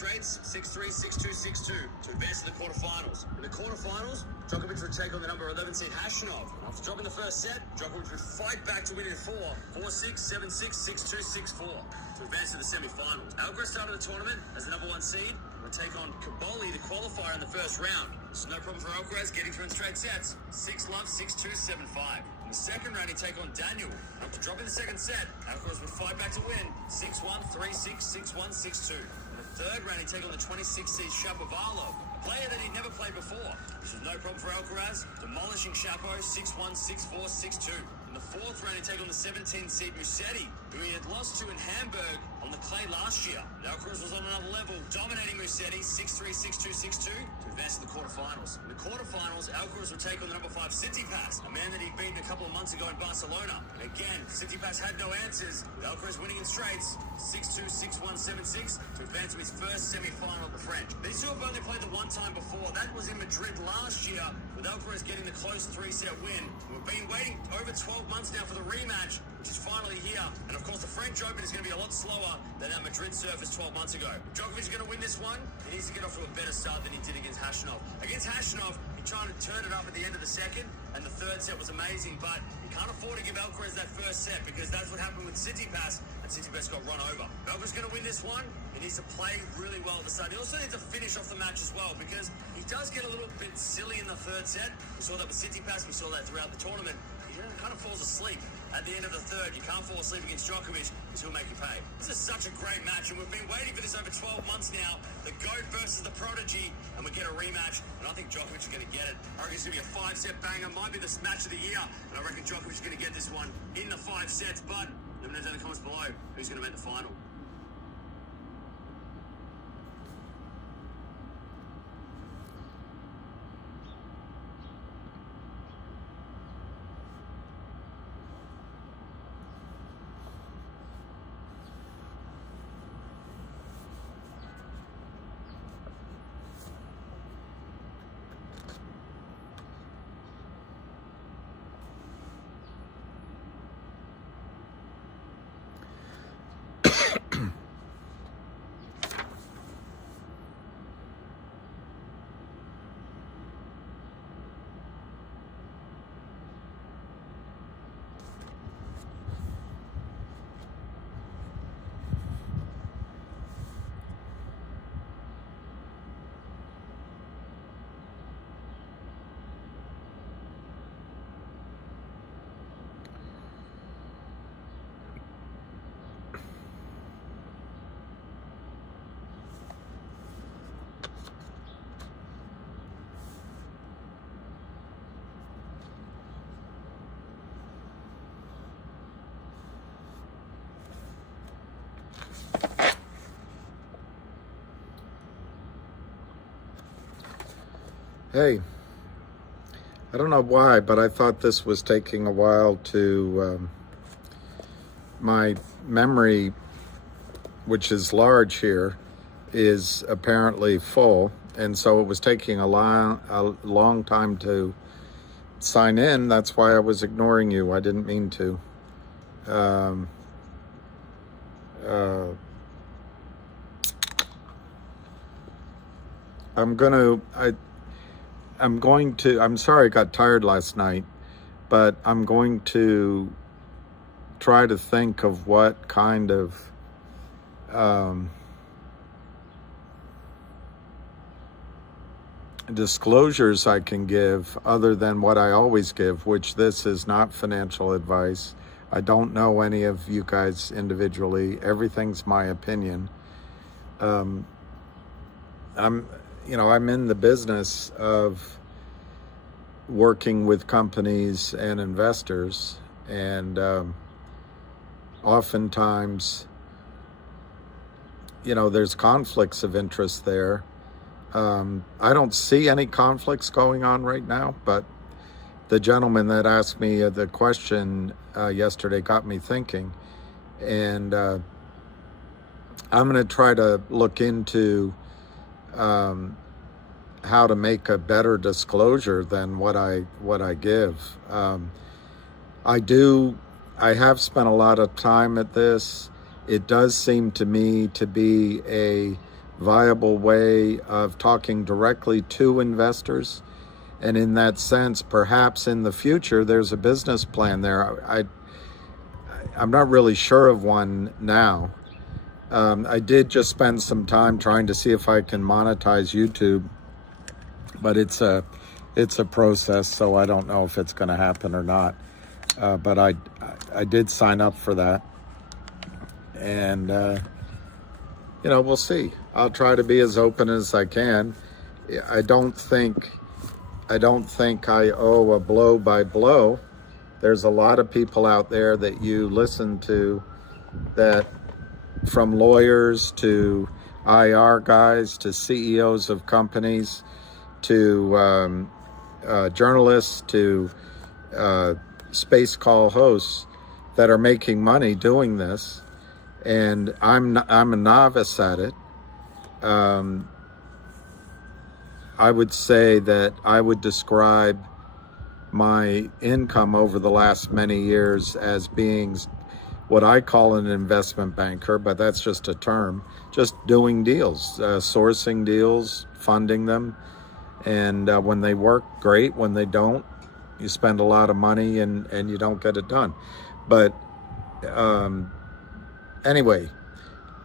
straights, 6-3, 6-2, 6-2 to advance to the quarterfinals. In the quarterfinals, Djokovic would take on the number 11 seed Hashanov. After dropping the first set, Djokovic would fight back to win in 4, 4-6, 7-6, 6-2, 6-4 to advance to the semifinals. Alcaraz started the tournament as the number 1 seed. Would take on Kaboli, the qualifier, in the first round. So no problem for Alcaraz getting through in straight sets. 6-love, 6-2, 7-5. In the second round, he'd take on Daniel. After dropping the second set, Alcaraz would fight back to win. 6-1, 3-6, 6-1, 6-2. In the third round, he'd take on the 26 seed Shapovalov, a player that he'd never played before. This was no problem for Alcaraz, demolishing Shapo 6-1, 6-4, 6-2. In the fourth round, he'd take on the 17 seed Musetti, who he had lost to in Hamburg on the clay last year. Alcaraz was on another level, dominating Musetti 6-3, 6-2, 6-2 to advance to the quarterfinals. In the quarterfinals, Alcaraz would take on the number 5 Tsitsipas, a man that he'd beaten a couple of months ago in Barcelona. And again, Tsitsipas had no answers, with Alcaraz winning in straights 6-2, 6-1, 7-6 to advance to his first semi-final of the French. These two have only played the one time before. That was in Madrid last year, with Alcaraz getting the close 3-set win. We've been waiting over 12 months now for the rematch, which is finally here. And of course, the French Open is going to be a lot slower than that Madrid surface 12 months ago. Djokovic is going to win this one. He needs to get off to a better start than he did against Hashanov. Against Hashanov, he tried to turn it up at the end of the second, and the third set was amazing, but he can't afford to give Alcaraz that first set because that's what happened with Tsitsipas, and Tsitsipas got run over. Alcaraz is going to win this one. He needs to play really well at the start. He also needs to finish off the match as well because he does get a little bit silly in the third set. We saw that with Tsitsipas. We saw that throughout the tournament. He kind of falls asleep at the end of the third. You can't fall asleep against Djokovic because he'll make you pay. This is such a great match, and we've been waiting for this over 12 months now. The GOAT versus the Prodigy, and we get a rematch, and I think Djokovic is going to get it. I reckon it's going to be a 5-set banger. Might be the match of the year, and I reckon Djokovic is going to get this one in the 5 sets, but let me know in the comments below who's going to make the final. Hey, I don't know why, but I thought this was taking a while to, my memory, which is large here, is apparently full. And so it was taking a long time to sign in. That's why I was ignoring you. I didn't mean to. I'm sorry I got tired last night, but I'm going to try to think of what kind of disclosures I can give other than what I always give, which this is not financial advice. I don't know any of you guys individually. Everything's my opinion. I'm in the business of working with companies and investors, and oftentimes, there's conflicts of interest there. I don't see any conflicts going on right now, but the gentleman that asked me the question yesterday got me thinking, and I'm going to try to look into how to make a better disclosure than what I give. I have spent a lot of time at this. It does seem to me to be a viable way of talking directly to investors. And in that sense, perhaps in the future, there's a business plan there. I'm not really sure of one now. I did just spend some time trying to see if I can monetize YouTube, but it's a process, so I don't know if it's going to happen or not. But I did sign up for that, and we'll see. I'll try to be as open as I can. I don't think I owe a blow by blow. There's a lot of people out there that you listen to, that from lawyers to IR guys to CEOs of companies to journalists to space call hosts that are making money doing this, and I'm a novice at it. I would say that I would describe my income over the last many years as being what I call an investment banker, but that's just a term, just doing deals, sourcing deals, funding them. And when they work, great. When they don't, you spend a lot of money and you don't get it done. But anyway,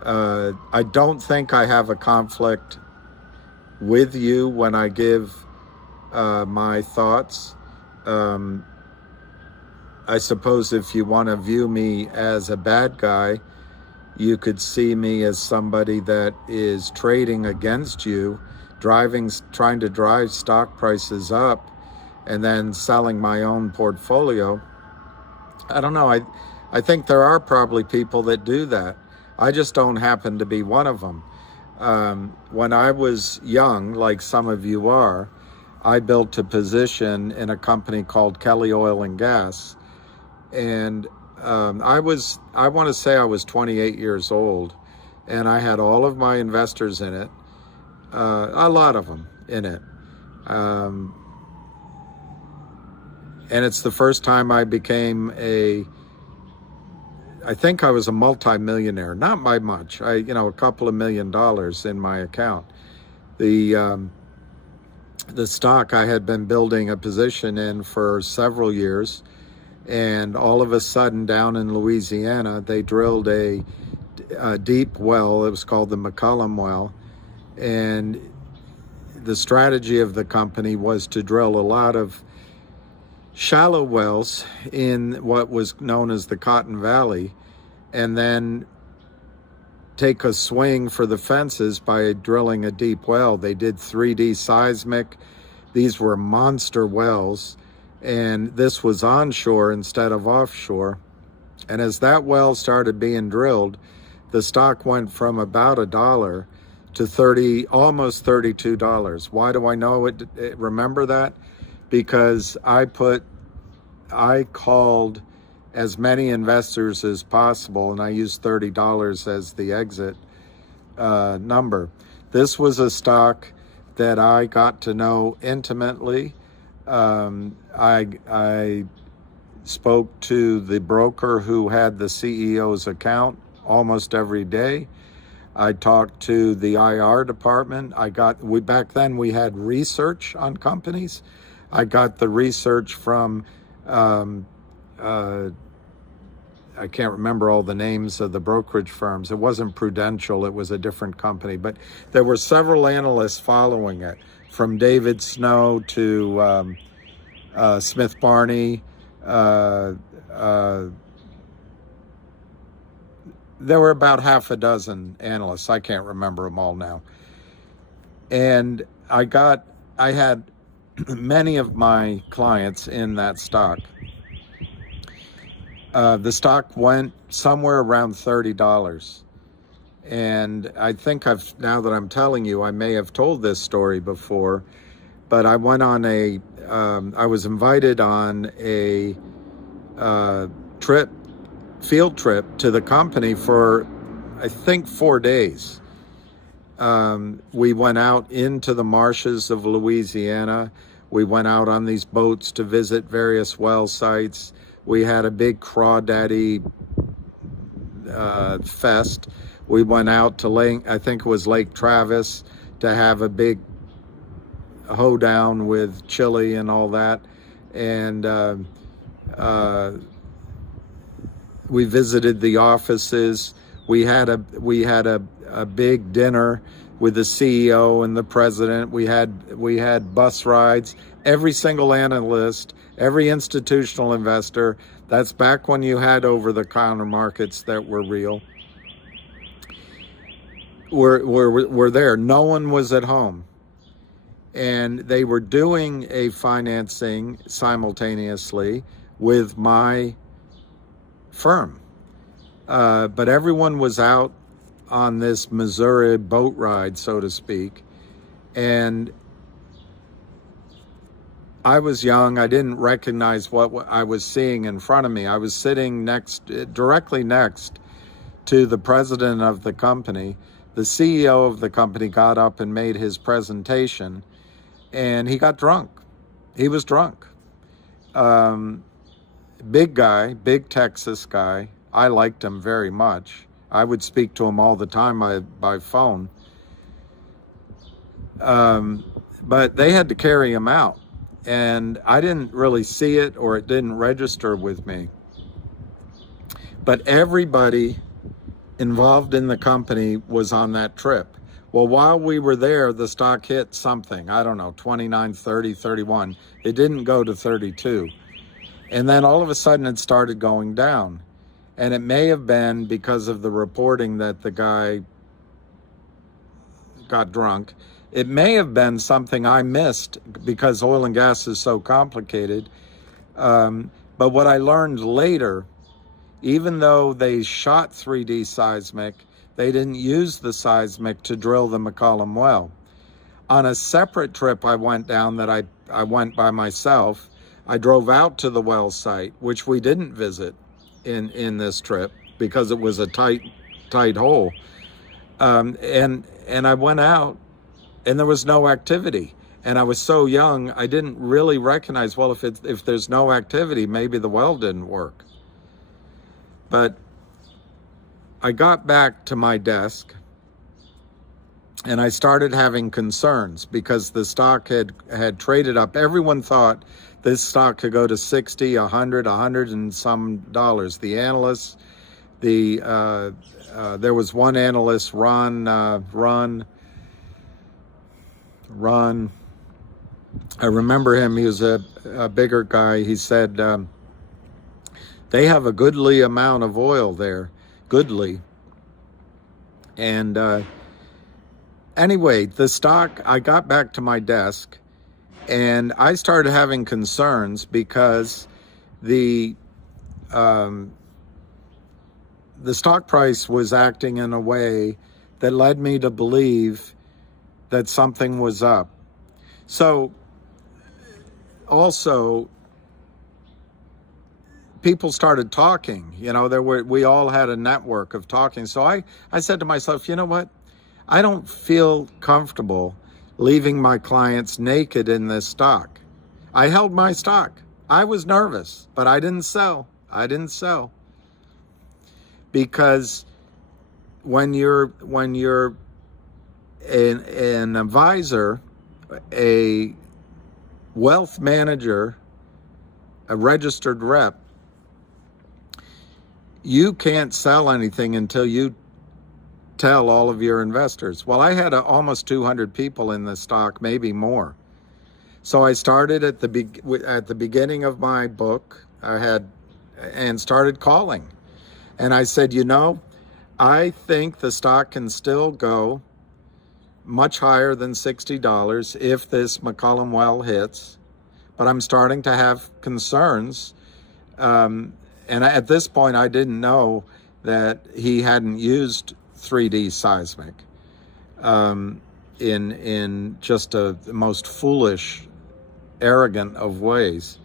I don't think I have a conflict with you when I give my thoughts. I suppose if you want to view me as a bad guy, you could see me as somebody that is trading against you, trying to drive stock prices up and then selling my own portfolio. I don't know. I think there are probably people that do that. I just don't happen to be one of them. When I was young, like some of you are, I built a position in a company called Kelly Oil and Gas. And I want to say I was 28 years old, and I had all of my investors in it, a lot of them in it. And it's the first time I became I think I was a multimillionaire, not by much. A couple of $1 million in my account. The stock I had been building a position in for several years, and all of a sudden down in Louisiana, they drilled a deep well. It was called the McCullum well. And the strategy of the company was to drill a lot of shallow wells in what was known as the Cotton Valley, and then take a swing for the fences by drilling a deep well. They did 3D seismic. These were monster wells, and this was onshore instead of offshore. And as that well started being drilled, the stock went from about $1 to almost $32. Why do I know it? Remember that? Because I called as many investors as possible, and I used $30 as the exit number. This was a stock that I got to know intimately. I spoke to the broker who had the CEO's account almost every day. I talked to the IR department. Back then we had research on companies. I got the research from I can't remember all the names of the brokerage firms. It wasn't Prudential, it was a different company. But there were several analysts following it, from David Snow to Smith Barney. There were about half a dozen analysts. I can't remember them all now. And I had many of my clients in that stock. The stock went somewhere around $30. And I think now that I'm telling you, I may have told this story before, but I went on I was invited on a field trip to the company for, I think, 4 days. We went out into the marshes of Louisiana. We went out on these boats to visit various well sites. We had a big crawdaddy fest. We went out to Lake, I think it was Lake Travis, to have a big hoedown with chili and all that. And we visited the offices. We had a big dinner with the CEO and the president. We had bus rides. Every single analyst, every institutional investor. That's back when you had over-the-counter markets that were real. Were there. No one was at home. And they were doing a financing simultaneously with my firm. But everyone was out on this Missouri boat ride, so to speak. And I was young. I didn't recognize what I was seeing in front of me. I was sitting directly next to the president of the company. The CEO of the company got up and made his presentation, and he got drunk. He was drunk. Big guy, big Texas guy. I liked him very much. I would speak to him all the time by phone. But they had to carry him out. And I didn't really see it, or it didn't register with me. But everybody involved in the company was on that trip. Well, while we were there, the stock hit something, I don't know, 29, 30, 31. It didn't go to 32. And then all of a sudden it started going down. And it may have been because of the reporting that the guy got drunk. It may have been something I missed because oil and gas is so complicated. But what I learned later, even though they shot 3D seismic, they didn't use the seismic to drill the McCollum well. On a separate trip I went down that I went by myself, I drove out to the well site, which we didn't visit in this trip because it was a tight hole. And I went out and there was no activity. And I was so young, I didn't really recognize, well, if there's no activity, maybe the well didn't work. But I got back to my desk and I started having concerns because the stock had traded up. Everyone thought this stock could go to 60, 100, 100 and some dollars. The analysts, there was one analyst, Ron, I remember him. He was a bigger guy. He said, they have a goodly amount of oil there. Goodly. And anyway, the stock, I got back to my desk and I started having concerns because the stock price was acting in a way that led me to believe that something was up. So also, people started talking, we all had a network of talking. So I said to myself, you know what? I don't feel comfortable leaving my clients naked in this stock. I held my stock. I was nervous, but I didn't sell. Because when you're an advisor, a wealth manager, a registered rep, you can't sell anything until you tell all of your investors. Well, I had almost 200 people in the stock, maybe more. So I started at the beginning of my book, and started calling. And I said, I think the stock can still go much higher than $60 if this McCollum well hits, but I'm starting to have concerns. And at this point, I didn't know that he hadn't used 3D seismic in just the most foolish, arrogant of ways.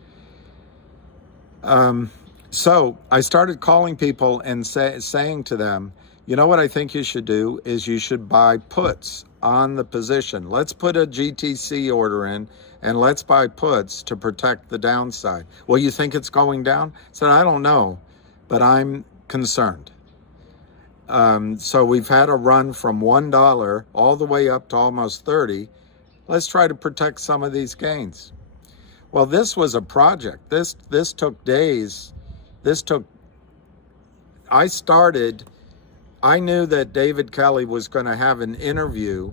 So I started calling people and saying to them, what I think you should do is you should buy puts on the position. Let's put a GTC order in and let's buy puts to protect the downside. Well, you think it's going down? I said, I don't know, but I'm concerned. So we've had a run from $1 all the way up to almost 30. Let's try to protect some of these gains. Well, this was a project. This took days. I knew that David Kelly was going to have an interview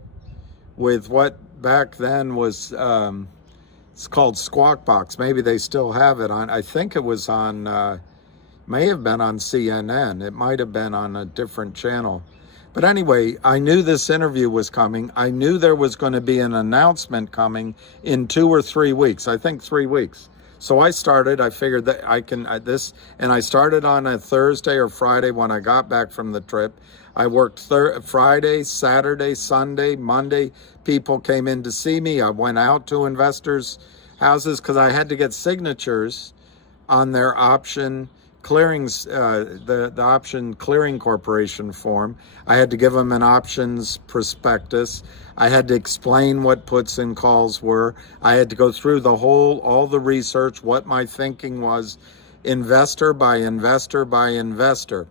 with what back then was, it's called Squawk Box. Maybe they still have it on, I think it was on, may have been on CNN. It might have been on a different channel. But anyway, I knew this interview was coming. I knew there was going to be an announcement coming in 2 or 3 weeks. I think 3 weeks. So I figured that I can, and I started on a Thursday or Friday when I got back from the trip. I worked Friday, Saturday, Sunday, Monday. People came in to see me. I went out to investors' houses because I had to get signatures on their option clearings, the option clearing corporation form. I had to give them an options prospectus. I had to explain what puts and calls were. I had to go through all the research, what my thinking was, investor by investor by investor.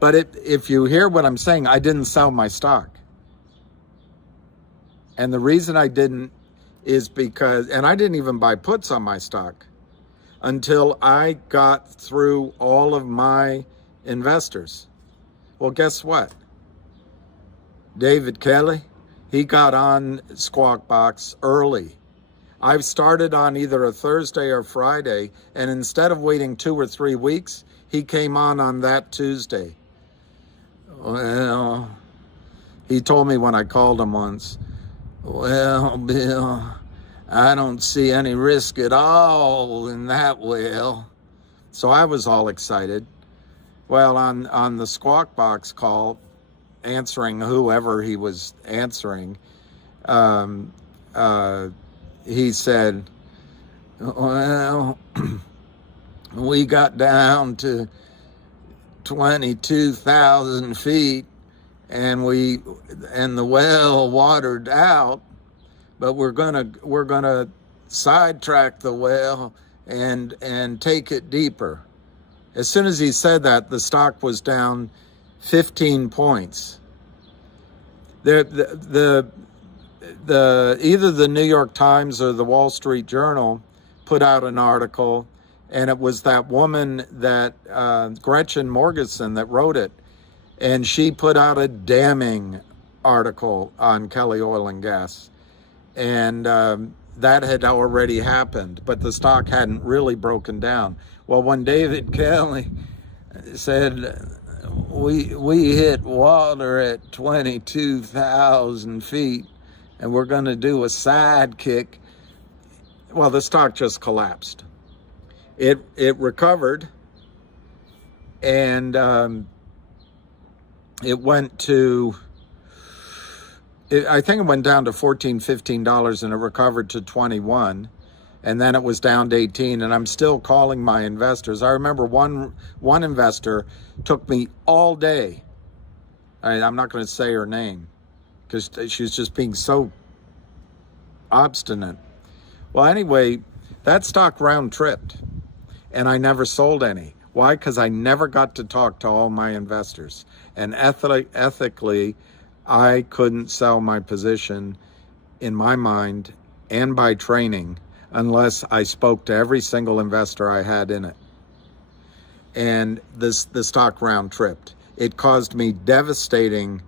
But if you hear what I'm saying, I didn't sell my stock. And the reason I didn't is because, and I didn't even buy puts on my stock until I got through all of my investors. Well, guess what? David Kelly, he got on Squawk Box early. I've started on either a Thursday or Friday, and instead of waiting 2 or 3 weeks, he came on that Tuesday. Well, he told me when I called him once, well, Bill, I don't see any risk at all in that whale. So I was all excited. Well, on the Squawk Box call, answering whoever he was answering, he said, well, we got down to 22,000 feet and the well watered out, but we're gonna sidetrack the well and take it deeper. As soon as he said that, the stock was down 15 points. Either the New York Times or the Wall Street Journal put out an article, and it was that woman, that Gretchen Morgensen, that wrote it, and she put out a damning article on Kelly Oil and Gas. And that had already happened, but the stock hadn't really broken down. Well, when David Kelly said, we hit water at 22,000 feet and we're going to do a sidekick, well, the stock just collapsed. It recovered, and it went to, I think it went down to $14, $15, and it recovered to 21, and then it was down to 18. And I'm still calling my investors. I remember one investor took me all day. I'm not going to say her name because she's just being so obstinate. Well, anyway, that stock round tripped, and I never sold any. Why? Because I never got to talk to all my investors, and ethically, I couldn't sell my position in my mind and by training unless I spoke to every single investor I had in it. And the stock round tripped. It caused me devastating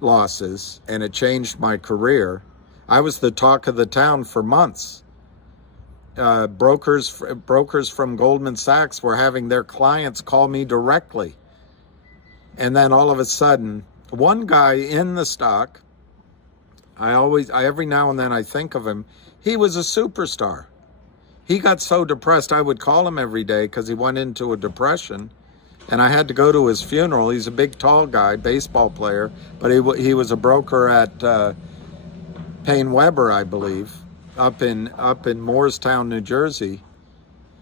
losses, and it changed my career. I was the talk of the town for months. Brokers from Goldman Sachs were having their clients call me directly. And then all of a sudden, one guy in the stock, every now and then I think of him, he was a superstar. He got so depressed, I would call him every day because he went into a depression, and I had to go to his funeral. He's a big, tall guy, baseball player, but he was a broker at Payne Weber, I believe, up in Moorestown, New Jersey.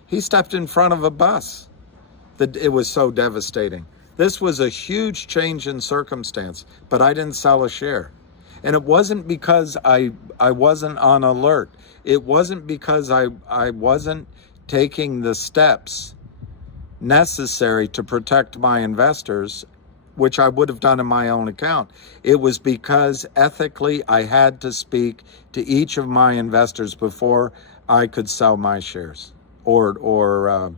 He stepped in front of a bus. It was so devastating. This was a huge change in circumstance, but I didn't sell a share. And it wasn't because I wasn't on alert. It wasn't because I wasn't taking the steps necessary to protect my investors. which I would have done in my own account. It was because ethically I had to speak to each of my investors before I could sell my shares or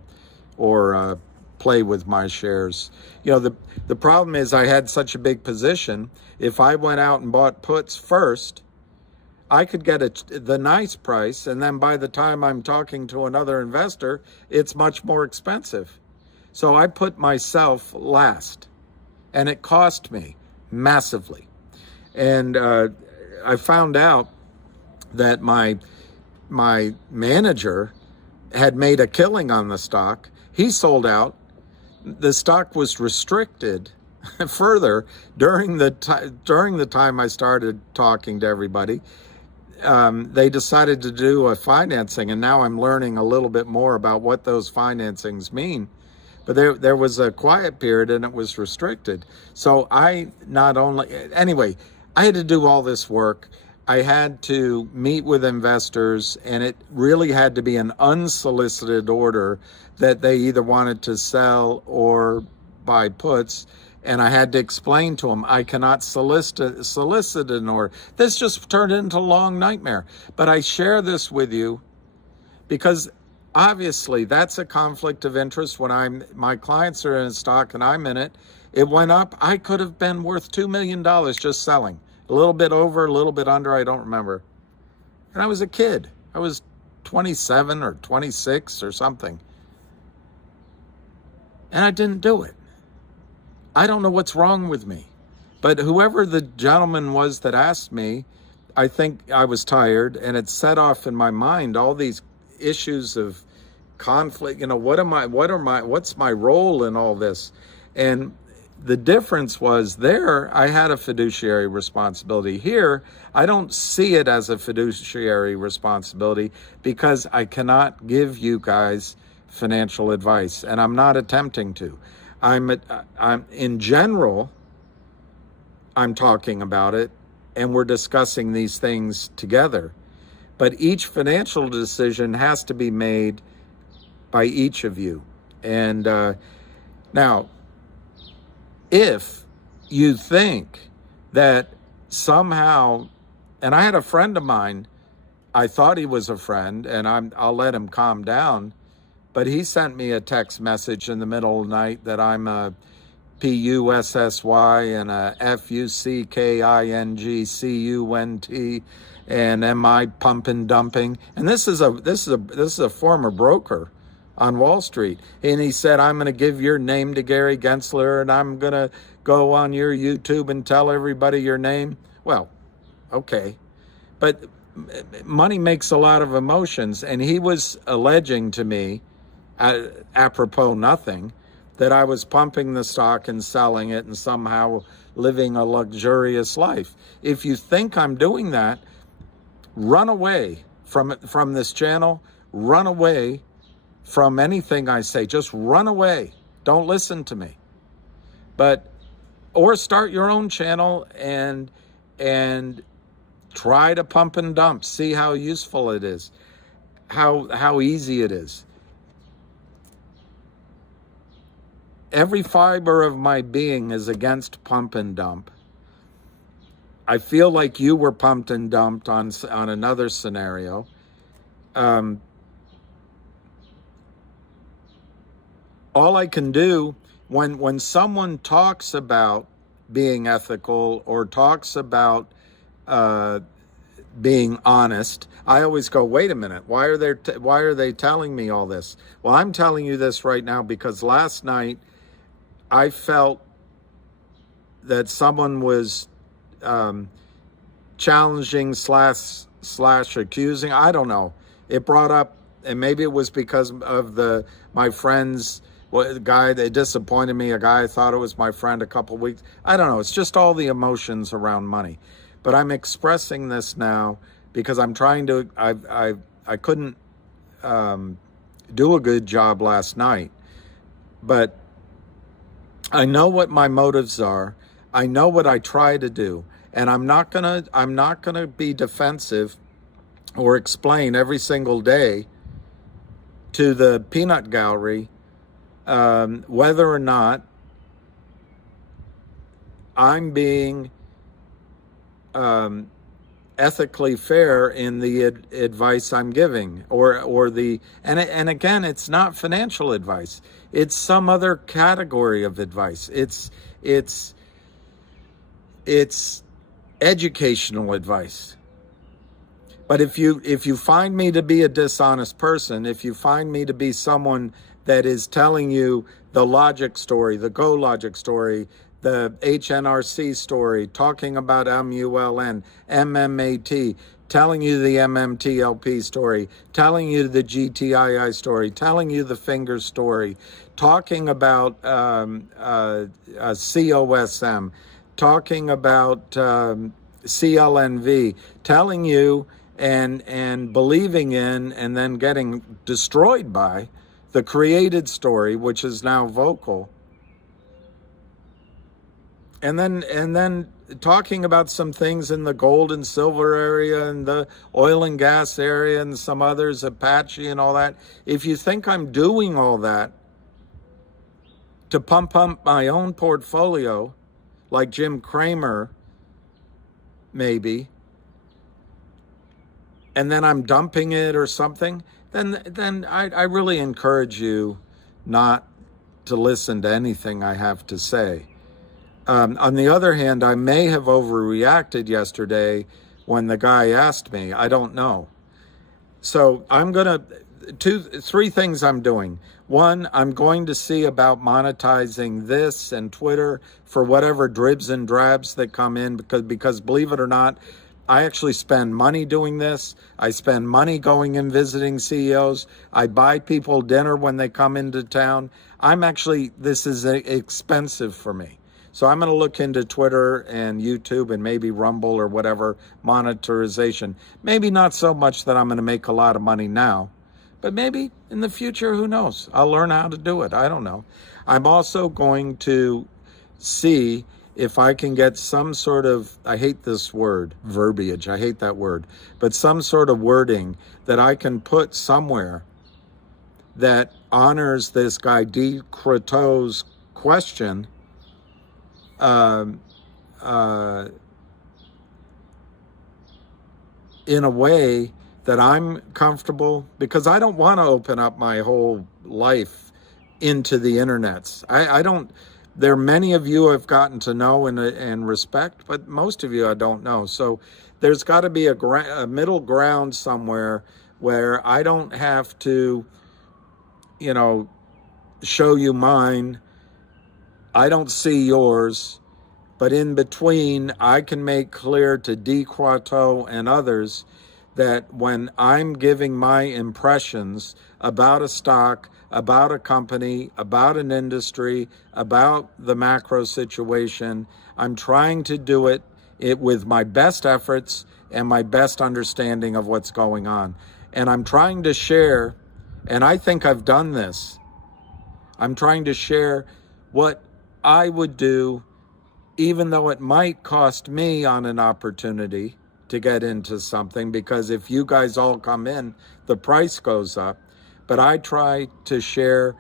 play with my shares. You know, the problem is I had such a big position. If I went out and bought puts first, I could get the nice price, and then by the time I'm talking to another investor, it's much more expensive. So I put myself last, and it cost me massively. And I found out that my manager had made a killing on the stock. He sold out. The stock was restricted further during the time I started talking to everybody. They decided to do a financing, and now I'm learning a little bit more about what those financings mean. But there was a quiet period, and it was restricted. So I had to do all this work. I had to meet with investors, and it really had to be an unsolicited order that they either wanted to sell or buy puts. And I had to explain to them, I cannot solicit an order. This just turned into a long nightmare. But I share this with you because obviously that's a conflict of interest. When my clients are in a stock and I'm in it, it went up. I could have been worth $2 million just selling. A little bit over, a little bit under, I don't remember. And I was a kid. I was 27 or 26 or something. And I didn't do it. I don't know what's wrong with me. But whoever the gentleman was that asked me, I think I was tired, and it set off in my mind all these issues of conflict. You know, what's my role in all this? And the difference was there, I had a fiduciary responsibility. Here, I don't see it as a fiduciary responsibility because I cannot give you guys financial advice, and I'm not attempting to. I'm in general, I'm talking about it, and we're discussing these things together. But each financial decision has to be made by each of you. And now, if you think that somehow, and I had a friend of mine, I thought he was a friend, and I'll let him calm down, but he sent me a text message in the middle of the night that I'm a PUSSY and a FUCKINGCUNT and am I pumping dumping? And this is a former broker on Wall Street. And he said, I'm going to give your name to Gary Gensler, and I'm going to go on your YouTube and tell everybody your name. Well, okay. But money makes a lot of emotions. And he was alleging to me, apropos nothing, that I was pumping the stock and selling it and somehow living a luxurious life. If you think I'm doing that, run away from this channel, run away from anything I say. Just run away. Don't listen to me. Or start your own channel and try to pump and dump. See how useful it is, how easy it is. Every fiber of my being is against pump and dump. I feel like you were pumped and dumped on another scenario. All I can do when someone talks about being ethical or talks about being honest, I always go, wait a minute, why are they telling me all this? Well, I'm telling you this right now because last night I felt that someone was challenging slash accusing. I don't know. It brought up, and maybe it was because of my friend's guy that disappointed me, a guy I thought it was my friend a couple weeks. I don't know. It's just all the emotions around money. But I'm expressing this now because I'm trying to, I couldn't do a good job last night. But I know what my motives are. I know what I try to do. And I'm not gonna be defensive or explain every single day to the peanut gallery whether or not I'm being ethically fair in the advice I'm giving, or the and again, it's not financial advice. It's some other category of advice. It's educational advice. But if you find me to be a dishonest person, if you find me to be someone that is telling you the logic story, the Go logic story, the HNRC story, talking about MULN, MMAT, telling you the MMTLP story, telling you the GTII story, telling you the finger story, talking about COSM, talking about CLNV, telling you and believing in and then getting destroyed by the created story, which is now vocal. And then talking about some things in the gold and silver area and the oil and gas area and some others, Apache and all that. If you think I'm doing all that to pump up my own portfolio, like Jim Cramer, maybe, and then I'm dumping it or something, then I really encourage you not to listen to anything I have to say. On the other hand, I may have overreacted yesterday when the guy asked me. I don't know. So I'm going to, three things I'm doing. One, I'm going to see about monetizing this and Twitter for whatever dribs and drabs that come in, because believe it or not, I actually spend money doing this. I spend money going and visiting CEOs. I buy people dinner when they come into town. This is expensive for me. So I'm going to look into Twitter and YouTube and maybe Rumble or whatever monetization. Maybe not so much that I'm going to make a lot of money now, but maybe in the future, who knows? I'll learn how to do it. I don't know. I'm also going to see if I can get some sort of, I hate this word, verbiage, I hate that word, but some sort of wording that I can put somewhere that honors this guy D. Croteau's question in a way that I'm comfortable, because I don't want to open up my whole life into the internets. I don't. There are many of you I've gotten to know and respect, but most of you I don't know. So there's got to be a middle ground somewhere where I don't have to, show you mine. I don't see yours, but in between, I can make clear to D. Croteau and others that when I'm giving my impressions about a stock, about a company, about an industry, about the macro situation, I'm trying to do it with my best efforts and my best understanding of what's going on. And I'm trying to share, and I think I've done this, I'm trying to share what I would do, even though it might cost me on an opportunity to get into something, because if you guys all come in, the price goes up. But I try to share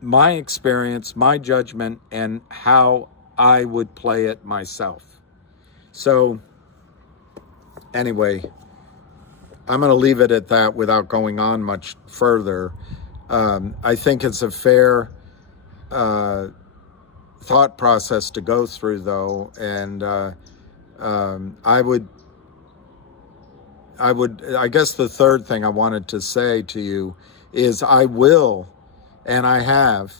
my experience, my judgment, and how I would play it myself. So anyway, I'm going to leave it at that without going on much further. I think it's a fair thought process to go through, though, and I guess the third thing I wanted to say to you is I will, and I have,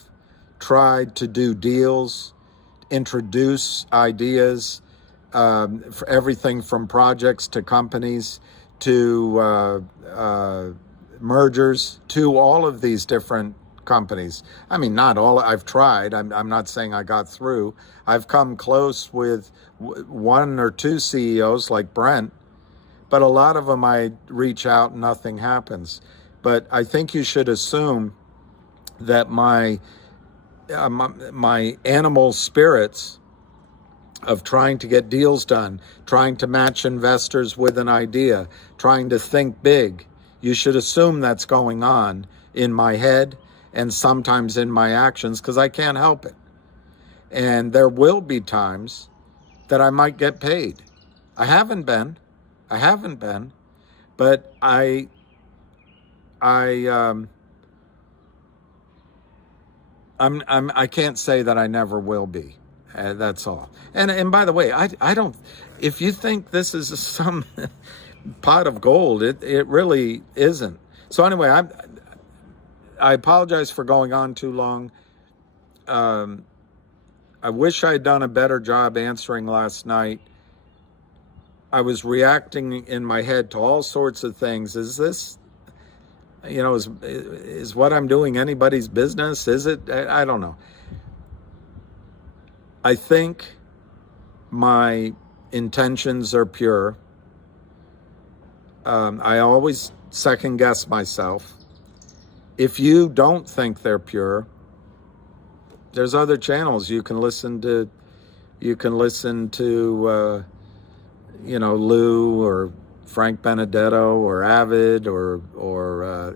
tried to do deals, introduce ideas, for everything from projects to companies to mergers to all of these different companies. I mean, not all. I've tried. I'm not saying I got through. I've come close with one or two CEOs like Brent, but a lot of them I reach out and nothing happens. But I think you should assume that my animal spirits of trying to get deals done, trying to match investors with an idea, trying to think big, you should assume that's going on in my head and sometimes in my actions, because I can't help it. And there will be times that I might get paid. I haven't been, but I can't say that I never will be. That's all. And by the way, I don't. If you think this is some pot of gold, it really isn't. So anyway, I apologize for going on too long. I wish I had done a better job answering last night. I was reacting in my head to all sorts of things. Is this, is what I'm doing anybody's business? Is it? I don't know. I think my intentions are pure. I always second guess myself. If you don't think they're pure, there's other channels you can listen to. You can listen to, Lou or Frank Benedetto or Avid or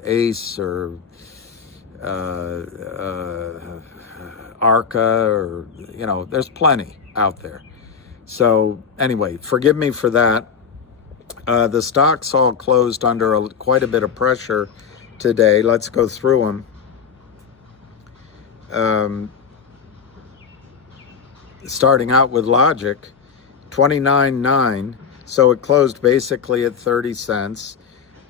Ace or Arca, or there's plenty out there. So anyway, forgive me for that. The stocks all closed under quite a bit of pressure today. Let's go through them. Starting out with Logic, 29.9, so it closed basically at 30 cents.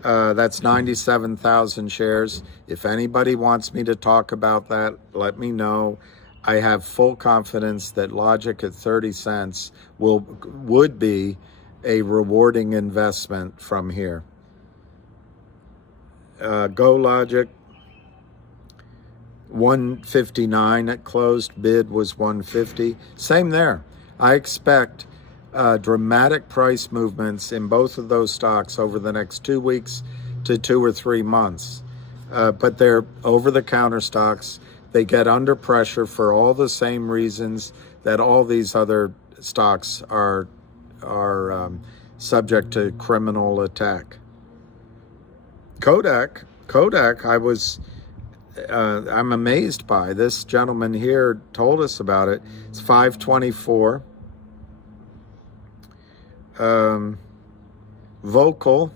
That's 97,000 shares. If anybody wants me to talk about that, let me know. I have full confidence that Logic at 30 cents would be a rewarding investment from here. Go Logic, 159 at closed, bid was 150. Same there. I expect dramatic price movements in both of those stocks over the next 2 weeks to 2 or 3 months. But they're over-the-counter stocks. They get under pressure for all the same reasons that all these other stocks are subject to criminal attack. Kodak, I'm amazed by. This gentleman here told us about it. It's 524. Vocal,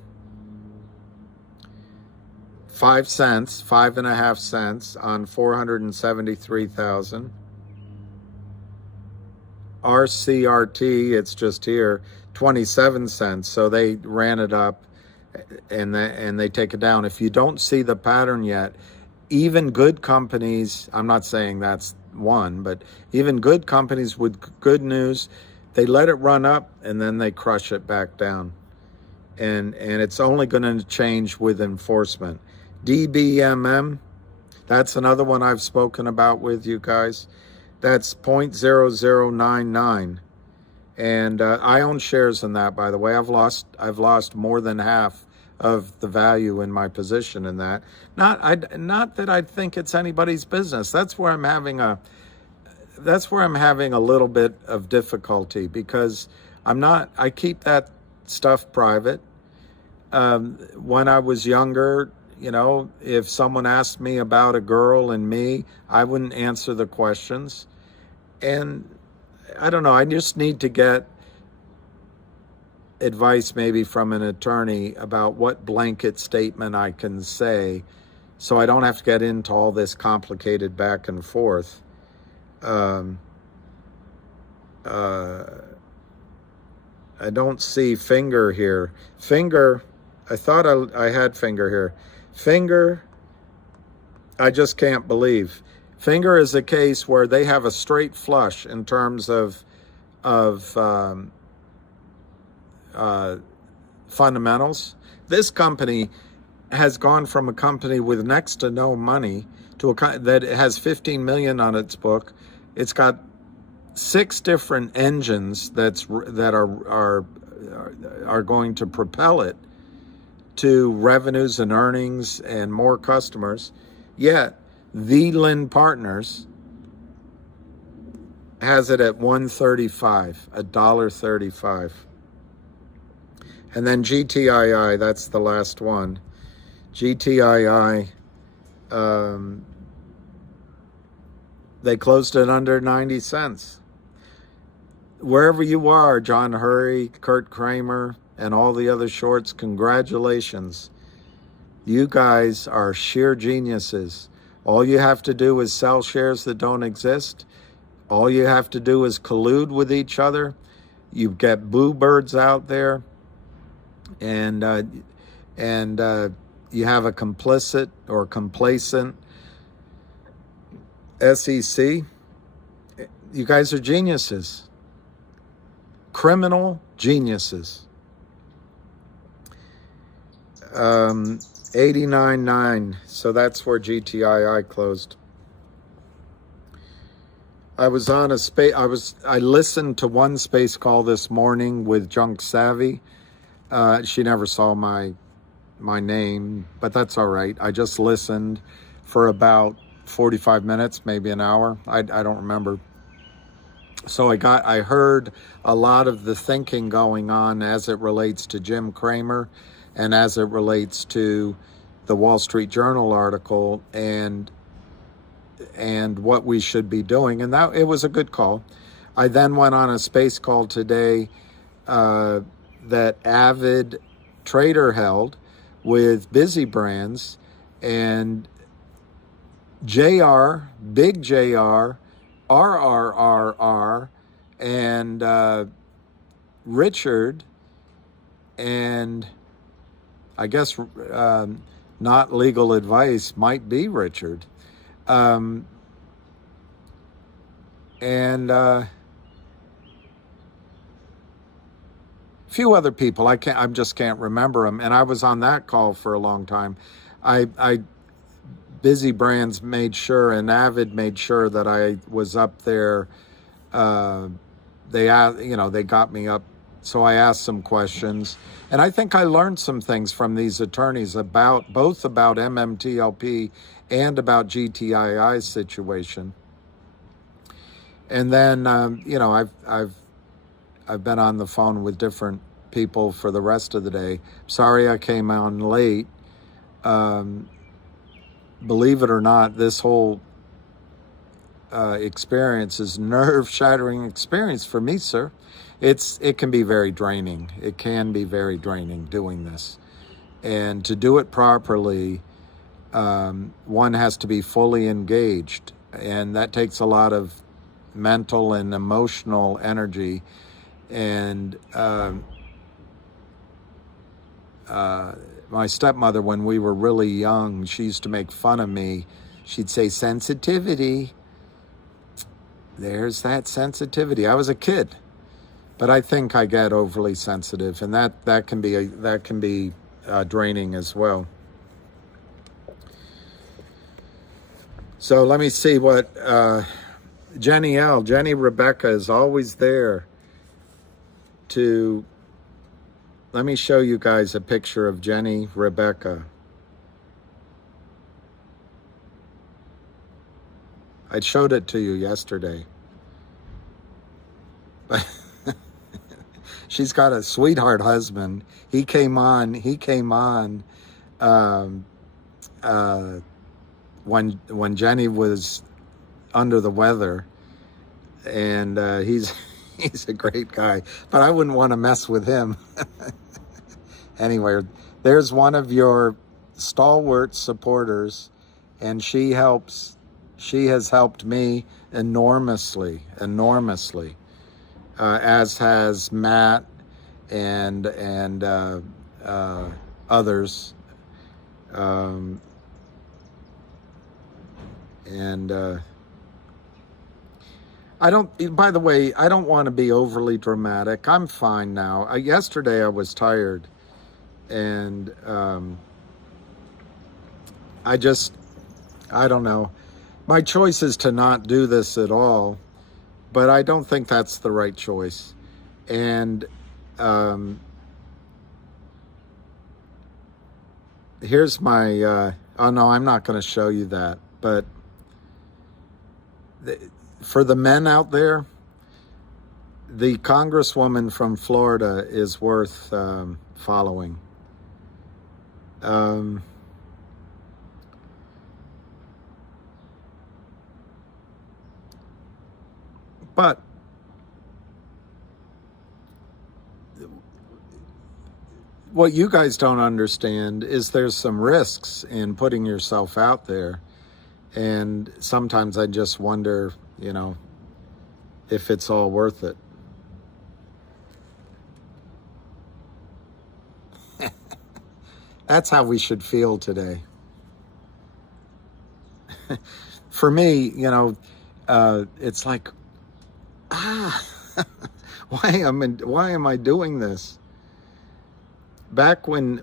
5 cents, 5.5 cents on 473,000. RCRT, it's just here, 27 cents. So they ran it up and they take it down. If you don't see the pattern yet, even good companies, I'm not saying that's one, but even good companies with good news, they let it run up and then they crush it back down. And it's only going to change with enforcement. DBMM, that's another one I've spoken about with you guys. That's 0.0099. And I own shares in that, by the way. I've lost more than half of the value in my position in that. Not that I think it's anybody's business. That's where I'm having a little bit of difficulty, because I keep that stuff private. When I was younger, if someone asked me about a girl and me, I wouldn't answer the questions. And I don't know, I just need to get advice maybe from an attorney about what blanket statement I can say, so I don't have to get into all this complicated back and forth. I don't see Finger here. Finger, I thought I had Finger here. Finger, I just can't believe. Finger is a case where they have a straight flush in terms of fundamentals. This company has gone from a company with next to no money to that has 15 million on its book. It's got 6 different engines that are going to propel it to revenues and earnings and more customers. Yet the Lynn Partners has it at $1.35. And then GTII, that's the last one. GTII, They closed it under 90 cents. Wherever you are, John Hurry, Kurt Kramer, and all the other shorts, congratulations. You guys are sheer geniuses. All you have to do is sell shares that don't exist. All you have to do is collude with each other. You get boo birds out there, and you have a complicit or complacent SEC. You guys are geniuses. Criminal geniuses. 89.9. So that's where GTII closed. I was on a space. I listened to one space call this morning with Junk Savvy. She never saw my name, but that's all right. I just listened for about 45 minutes, maybe an hour. I don't remember. So I heard a lot of the thinking going on as it relates to Jim Cramer and as it relates to the Wall Street Journal article and what we should be doing. And that it was a good call. I then went on a space call today that Avid Trader held with Busy Brands, and JR, Big JR, RRRR, and Richard, and I guess not legal advice might be Richard, and a few other people. I just can't remember them. And I was on that call for a long time. Busy Brands made sure, and Avid made sure that I was up there. They got me up, so I asked some questions, and I think I learned some things from these attorneys both about MMTLP and about GTII's situation. And then I've been on the phone with different people for the rest of the day. Sorry I came on late. Believe it or not, this whole experience is nerve-shattering experience for me, sir. It can be very draining. It can be very draining doing this. And to do it properly, one has to be fully engaged. And that takes a lot of mental and emotional energy. And my stepmother, when we were really young, she used to make fun of me. She'd say, sensitivity. There's that sensitivity. I was a kid, but I think I get overly sensitive, and that can be draining as well. So let me see what Jenny Rebecca is always there to. Let me show you guys a picture of Jenny Rebecca. I showed it to you yesterday. But she's got a sweetheart husband. He came on when Jenny was under the weather, and he's a great guy, but I wouldn't want to mess with him. Anyway, there's one of your stalwart supporters, and she has helped me enormously, as has Matt and others. By the way, I don't want to be overly dramatic. I'm fine now. Yesterday I was tired, and I don't know. My choice is to not do this at all, but I don't think that's the right choice. And here's my, oh no, I'm not going to show you that, but for the men out there, the Congresswoman from Florida is worth following. But what you guys don't understand is there's some risks in putting yourself out there. And sometimes I just wonder, if it's all worth it. That's how we should feel today. For me, it's like, why am I doing this? Back when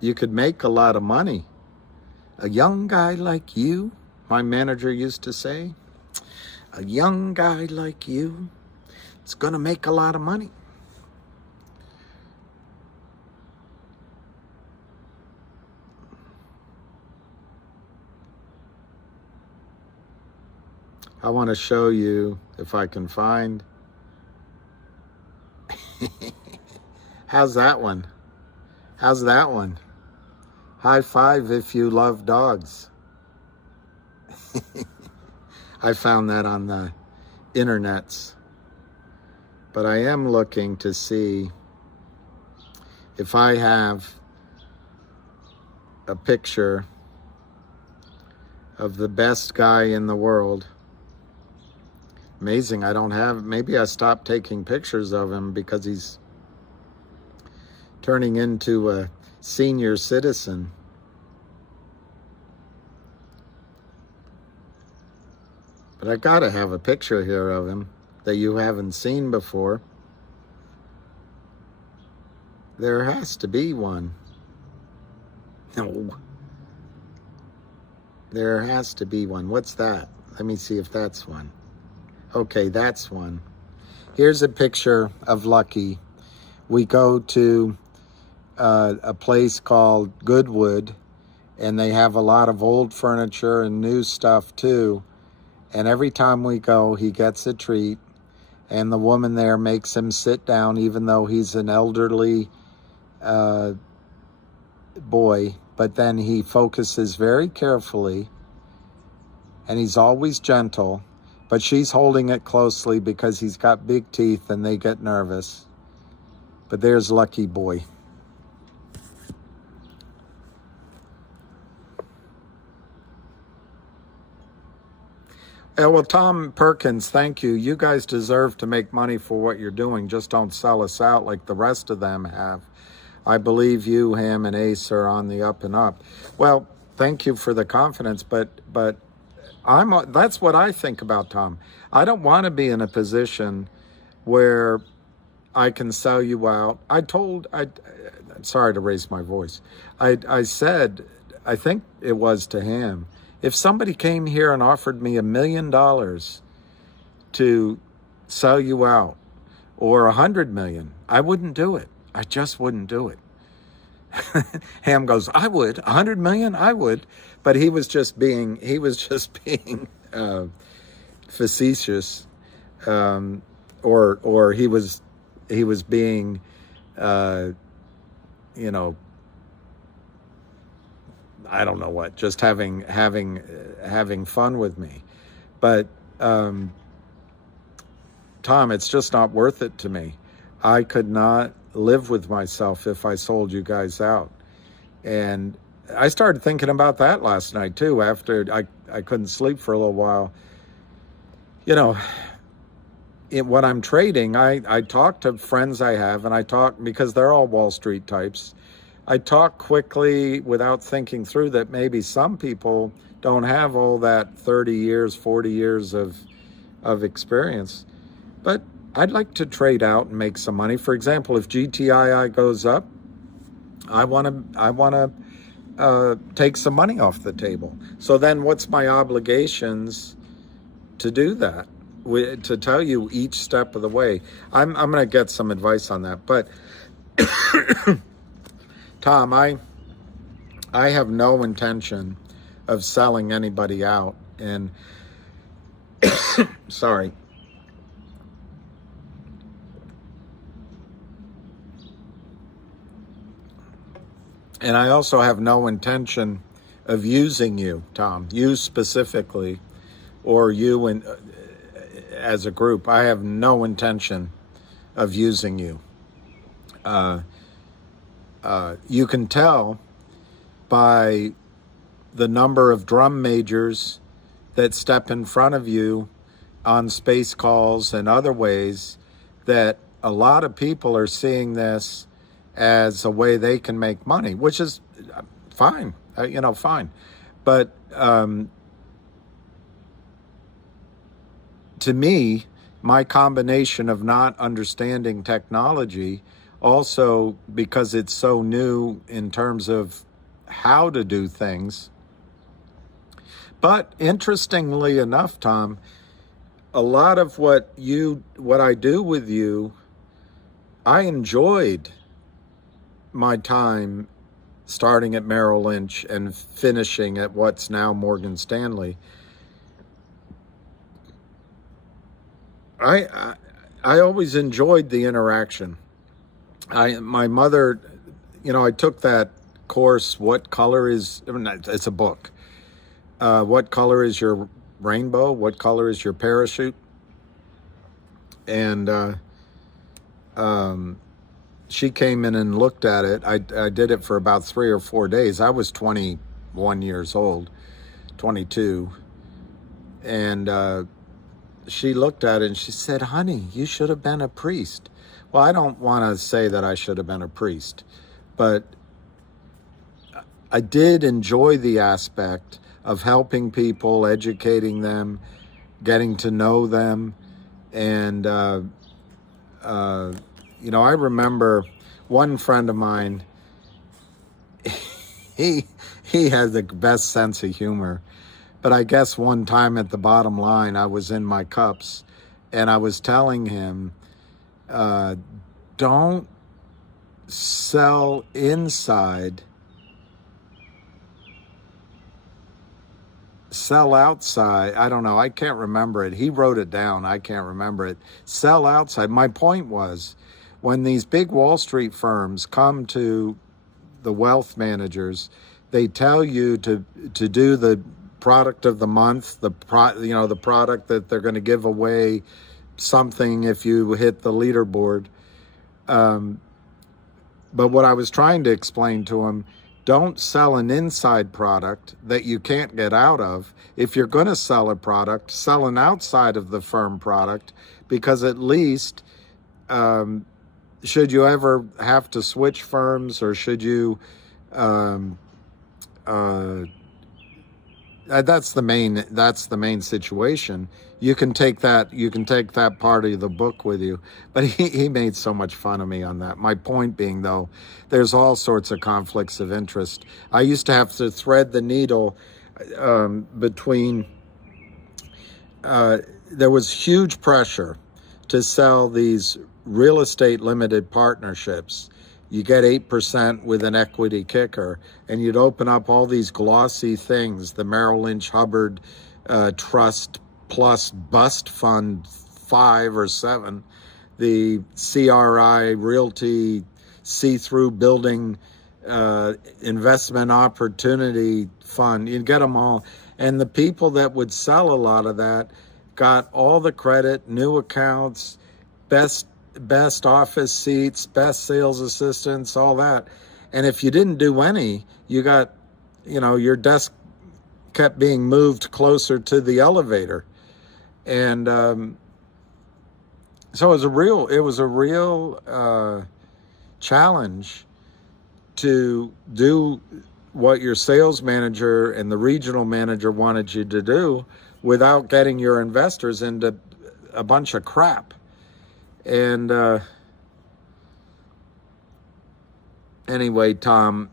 you could make a lot of money, a young guy like you, my manager used to say, a young guy like you, it's gonna make a lot of money. I want to show you if I can find. How's that one? How's that one? High five if you love dogs. I found that on the internets. But I am looking to see if I have a picture of the best guy in the world. Amazing, I don't have, maybe I stopped taking pictures of him because he's turning into a senior citizen. But I gotta have a picture here of him that you haven't seen before. There has to be one. No. There has to be one. What's that? Let me see if that's one. Okay, that's one. Here's a picture of Lucky. We go to a place called Goodwood, and they have a lot of old furniture and new stuff too. And every time we go, he gets a treat, and the woman there makes him sit down, even though he's an elderly boy. But then he focuses very carefully, and he's always gentle. But she's holding it closely because he's got big teeth and they get nervous. But there's Lucky Boy. Well, Tom Perkins, thank you. You guys deserve to make money for what you're doing. Just don't sell us out like the rest of them have. I believe you, Ham, and Ace are on the up and up. Well, thank you for the confidence, but that's what I think about Tom. I don't want to be in a position where I can sell you out. Sorry to raise my voice. I said, I think it was to him, if somebody came here and offered me $1 million to sell you out, or 100 million, I wouldn't do it. I just wouldn't do it. Ham goes, I would. 100 million, I would. But he was just being facetious, or he was being, I don't know what, just having fun with me. But Tom, it's just not worth it to me. I could not live with myself if I sold you guys out. And I started thinking about that last night too, after I couldn't sleep for a little while. When I'm trading, I talk to friends I have, and I talk, because they're all Wall Street types, I talk quickly without thinking through that maybe some people don't have all that 30 years, 40 years of experience. But I'd like to trade out and make some money. For example, if Gtii goes up, I want to take some money off the table. So then what's my obligations to do that? To tell you each step of the way. I'm going to get some advice on that. But Tom, I have no intention of selling anybody out. And sorry. And I also have no intention of using you, Tom, you specifically, or you and as a group. I have no intention of using you. You can tell by the number of drum majors that step in front of you on space calls and other ways that a lot of people are seeing this as a way they can make money, which is fine, fine. But to me, my combination of not understanding technology, also because it's so new in terms of how to do things. But interestingly enough, Tom, a lot of what I do with you, I enjoyed my time starting at Merrill Lynch and finishing at what's now Morgan Stanley. I always enjoyed the interaction. My mother, I took that course, What Color Is, it's a book. What color is your rainbow? What color is your parachute? And she came in and looked at it. I did it for about 3 or 4 days. I was 21 years old, 22. And she looked at it and she said, honey, you should have been a priest. Well, I don't want to say that I should have been a priest, but I did enjoy the aspect of helping people, educating them, getting to know them. And, I remember one friend of mine, he has the best sense of humor. But I guess one time at the bottom line, I was in my cups and I was telling him, don't sell inside, sell outside. I don't know. I can't remember it. He wrote it down. I can't remember it. Sell outside. My point was, when these big Wall Street firms come to the wealth managers, they tell you to do the product of the month, the product that they're going to give away something if you hit the leaderboard. But what I was trying to explain to him, don't sell an inside product that you can't get out of. If you're going to sell a product, sell an outside of the firm product, because at least should you ever have to switch firms, or should you that's the main situation. You can take that part of the book with you. But he made so much fun of me on that. My point being, though, there's all sorts of conflicts of interest. I used to have to thread the needle between there was huge pressure to sell these real estate limited partnerships. You get 8% with an equity kicker, and you'd open up all these glossy things, the Merrill Lynch Hubbard Trust Plus Bust Fund 5 or 7, the CRI Realty See-Through Building Investment Opportunity Fund. You'd get them all. And the people that would sell a lot of that got all the credit, new accounts, best office seats, best sales assistants, all that. And if you didn't do any, you got, your desk kept being moved closer to the elevator. And so it was a real challenge to do what your sales manager and the regional manager wanted you to do without getting your investors into a bunch of crap. And anyway, Tom,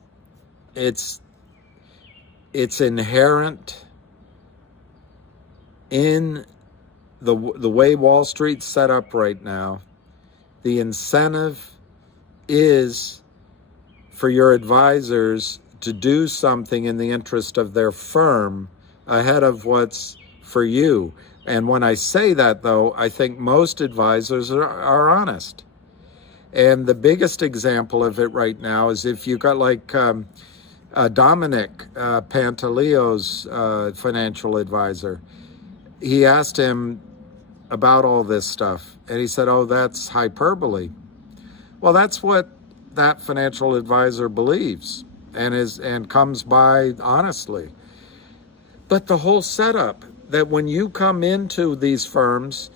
it's inherent in the way Wall Street's set up right now. The incentive is for your advisors to do something in the interest of their firm ahead of what's for you. And when I say that, though, I think most advisors are honest. And the biggest example of it right now is if you got Dominic Pantaleo's financial advisor. He asked him about all this stuff, and he said, "Oh, that's hyperbole." Well, that's what that financial advisor believes and comes by honestly. But the whole setup that when you come into these firms,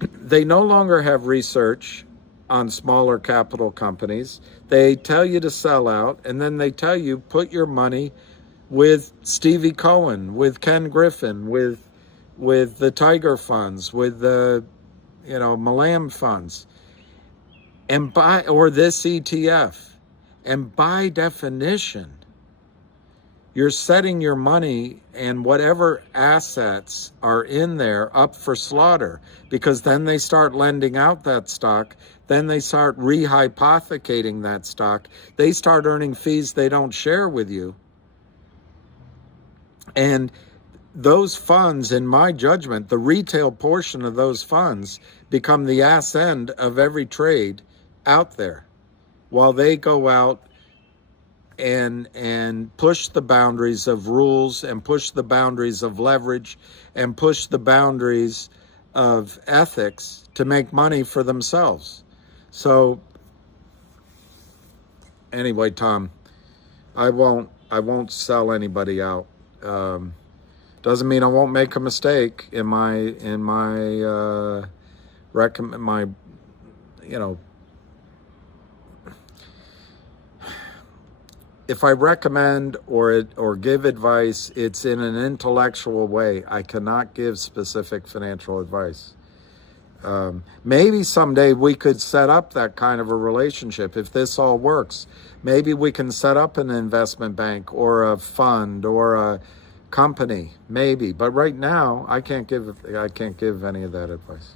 they no longer have research on smaller capital companies. They tell you to sell out, and then they tell you put your money with Stevie Cohen, with Ken Griffin, with the Tiger funds, with the Malam funds, or this ETF. And by definition, you're setting your money and whatever assets are in there up for slaughter, because then they start lending out that stock. Then they start rehypothecating that stock. They start earning fees they don't share with you. And those funds, in my judgment, the retail portion of those funds become the ass end of every trade out there, while they go out and push the boundaries of rules and push the boundaries of leverage and push the boundaries of ethics to make money for themselves. So anyway, Tom, I won't sell anybody out. Doesn't mean I won't make a mistake in my if I recommend or give advice, it's in an intellectual way. I cannot give specific financial advice. Maybe someday we could set up that kind of a relationship. If this all works, maybe we can set up an investment bank or a fund or a company, maybe. But right now, I can't give any of that advice.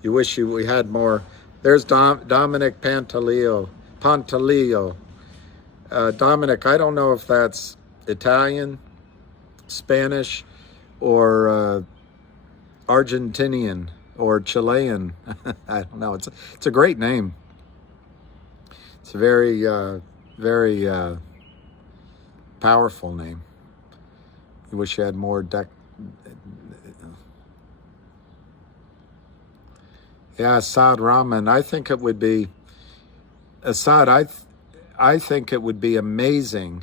You wish we had more. There's Dominic Pantaleo. Dominic, I don't know if that's Italian, Spanish, or Argentinian or Chilean. I don't know. It's a great name. It's a very very powerful name. You wish you had more Yeah, Assad Rahman. I think it would be Assad. I think it would be amazing.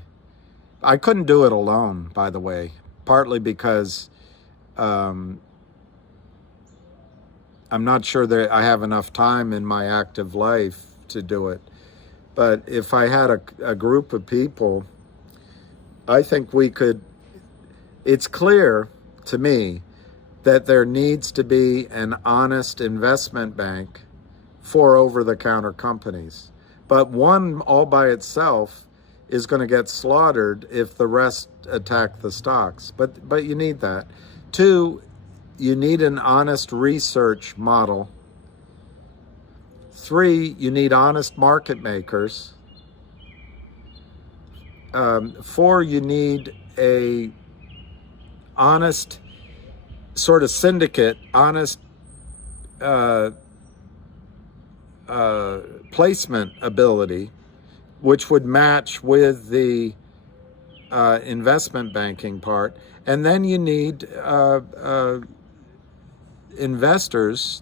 I couldn't do it alone, by the way, partly because I'm not sure that I have enough time in my active life to do it. But if I had a group of people, I think we could. It's clear to me that there needs to be an honest investment bank for over-the-counter companies. But one all by itself is going to get slaughtered if the rest attack the stocks. But you need that. Two, you need an honest research model. Three, you need honest market makers. Four, you need a honest sort of syndicate, honest placement ability, which would match with the investment banking part. And then you need investors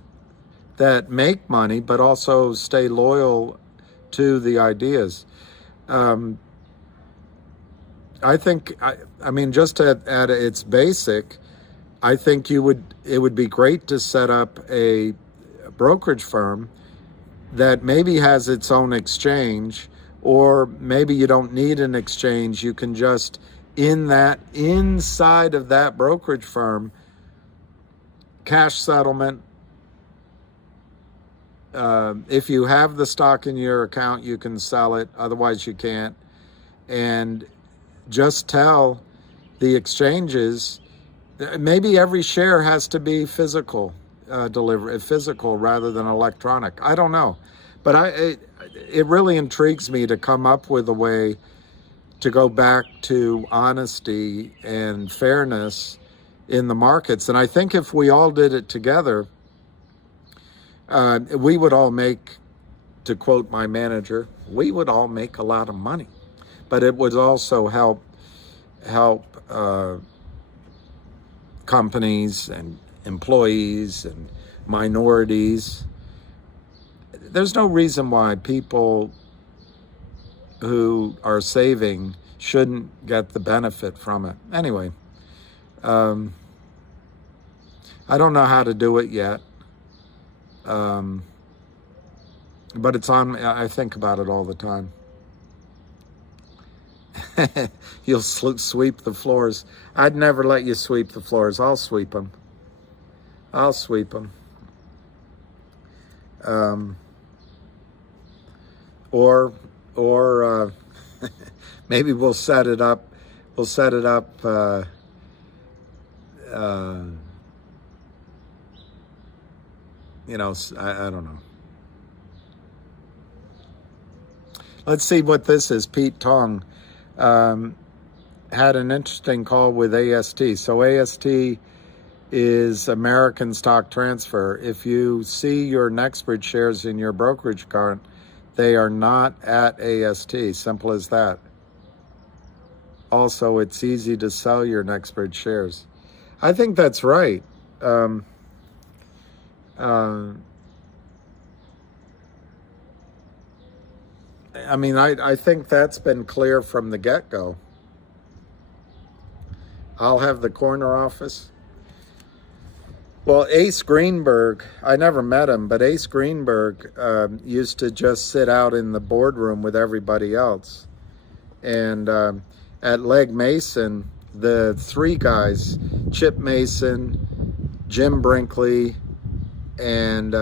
that make money but also stay loyal to the ideas. I think, I mean, just at its basic, I think it would be great to set up a brokerage firm that maybe has its own exchange, or maybe you don't need an exchange. You can just, inside of that brokerage firm, cash settlement. If you have the stock in your account, you can sell it. Otherwise, you can't. And just tell the exchanges, maybe every share has to be physical physical rather than electronic. I don't know. But it really intrigues me to come up with a way to go back to honesty and fairness in the markets. And I think if we all did it together, we would all make to quote my manager, we would all make a lot of money. But it would also help companies and employees and minorities. There's no reason why people who are saving shouldn't get the benefit from it. Anyway, I don't know how to do it yet, but it's on. I think about it all the time. You'll sweep the floors. I'd never let you sweep the floors. I'll sweep them. I'll sweep them. Or maybe we'll set it up. We'll set it up. You know, I don't know. Let's see what this is. Pete Tong had an interesting call with AST. So AST is American Stock Transfer. If you see your Nextbridge shares in your brokerage account, they are not at AST. Simple as that. Also, it's easy to sell your Nextbridge shares. I think that's right. I mean, I think that's been clear from the get-go. I'll have the corner office. Well, Ace Greenberg, I never met him, but Ace Greenberg used to just sit out in the boardroom with everybody else. And at Legg Mason, the three guys, Chip Mason, Jim Brinkley, and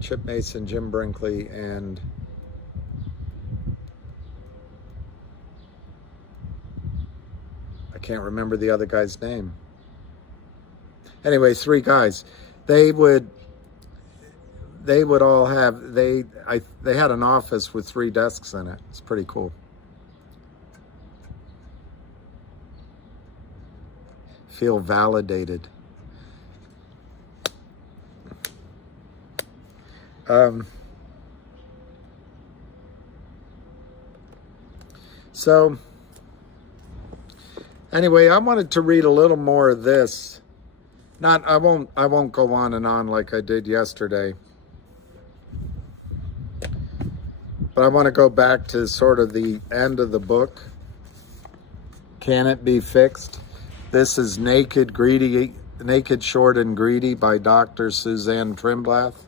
Chip Mason, Jim Brinkley, and I can't remember the other guy's name. Anyway, three guys. They would all have, they had an office with 3 desks in it. It's pretty cool. Feel validated. So anyway, I wanted to read a little more of this. I won't go on and on like I did yesterday. But I want to go back to sort of the end of the book. Can It Be Fixed? This is Naked, Short, and Greedy by Dr. Suzanne Trimbleth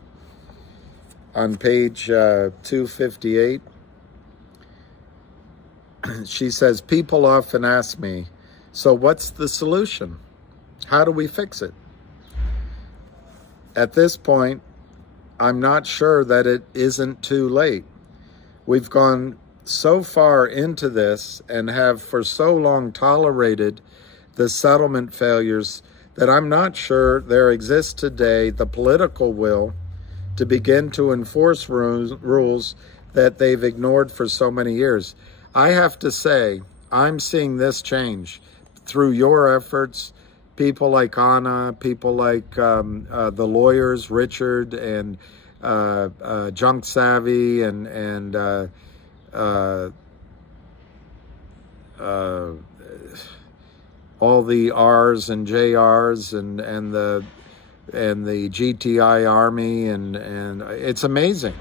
on page 258. She says, people often ask me, so what's the solution? How do we fix it? At this point, I'm not sure that it isn't too late. We've gone so far into this and have for so long tolerated the settlement failures that I'm not sure there exists today the political will to begin to enforce rules that they've ignored for so many years. I have to say, I'm seeing this change through your efforts, people like Anna, people like the lawyers, Richard and Junk Savvy and all the R's and JR's and the GTI Army and it's amazing.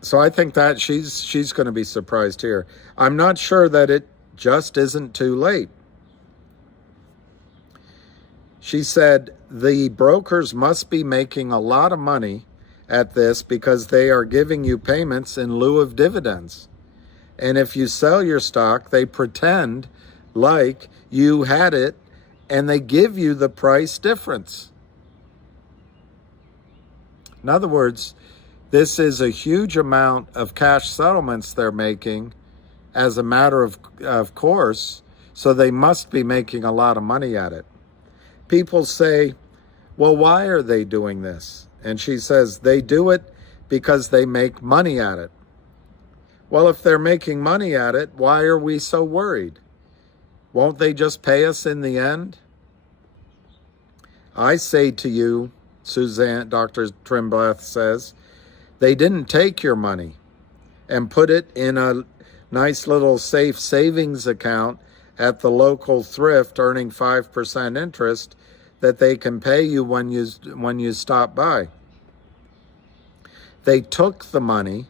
So I think that she's going to be surprised here. I'm not sure that it just isn't too late. She said, the brokers must be making a lot of money at this because they are giving you payments in lieu of dividends. And if you sell your stock, they pretend like you had it and they give you the price difference. In other words, this is a huge amount of cash settlements they're making as a matter of course, so they must be making a lot of money at it. People say, well, why are they doing this? And she says, they do it because they make money at it. Well, if they're making money at it, why are we so worried? Won't they just pay us in the end? I say to you, Suzanne, Dr. Trimbath says, they didn't take your money and put it in a nice little safe savings account at the local thrift earning 5% interest that they can pay you when you stop by. They took the money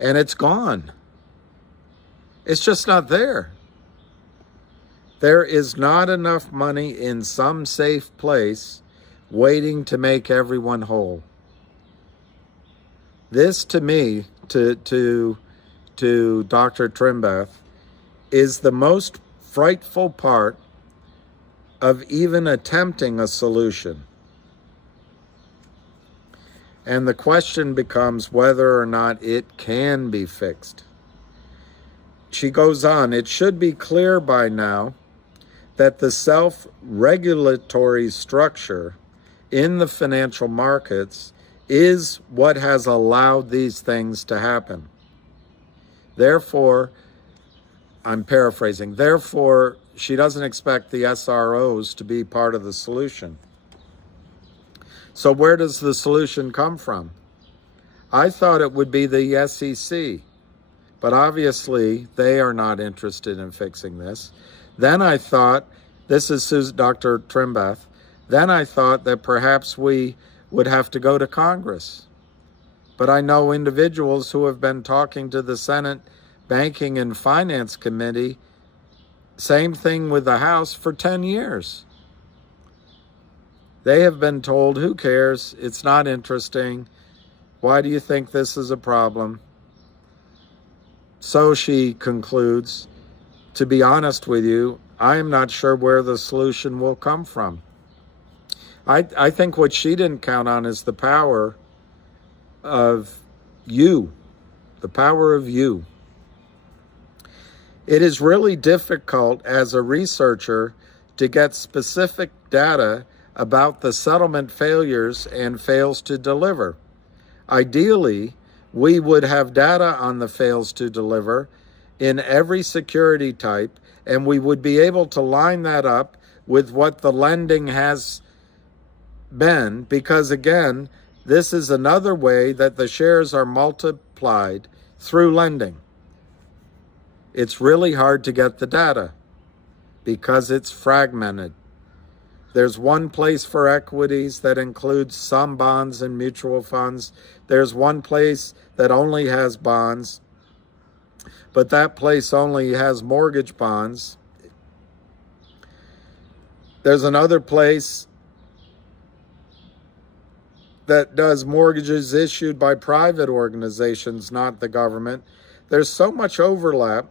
and it's gone. It's just not there. There is not enough money in some safe place waiting to make everyone whole. This, to me, to Dr. Trimbath, is the most frightful part of even attempting a solution. And the question becomes whether or not it can be fixed. She goes on, it should be clear by now that the self-regulatory structure in the financial markets is what has allowed these things to happen. Therefore, I'm paraphrasing, therefore, she doesn't expect the SROs to be part of the solution. So where does the solution come from? I thought it would be the SEC, but obviously they are not interested in fixing this. Then I thought, this is Dr. Trimbath, then I thought that perhaps we would have to go to Congress. But I know individuals who have been talking to the Senate Banking and Finance Committee, same thing with the House, for 10 years. They have been told, who cares? It's not interesting. Why do you think this is a problem? So she concludes, to be honest with you, I am not sure where the solution will come from. I think what she didn't count on is the power of you, the power of you. It is really difficult as a researcher to get specific data about the settlement failures and fails to deliver. Ideally, we would have data on the fails to deliver in every security type, and we would be able to line that up with what the lending has been, because again, this is another way that the shares are multiplied through lending. It's really hard to get the data because it's fragmented. There's one place for equities that includes some bonds and mutual funds. There's one place that only has bonds, but that place only has mortgage bonds. There's another place that does mortgages issued by private organizations, not the government. There's so much overlap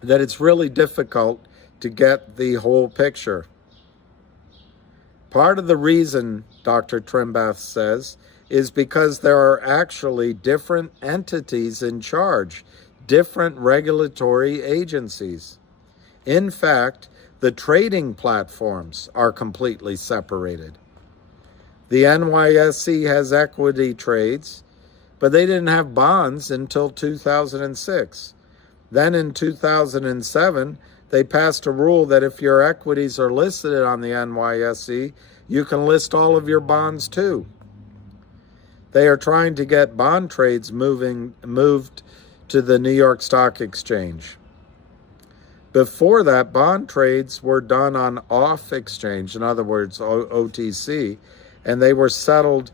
that it's really difficult to get the whole picture. Part of the reason, Dr. Trimbath says, is because there are actually different entities in charge, different regulatory agencies. In fact, the trading platforms are completely separated. The NYSE has equity trades, but they didn't have bonds until 2006. Then in 2007, they passed a rule that if your equities are listed on the NYSE, you can list all of your bonds too. They are trying to get bond trades moved to the New York Stock Exchange. Before that, bond trades were done on off-exchange, in other words, OTC, and they were settled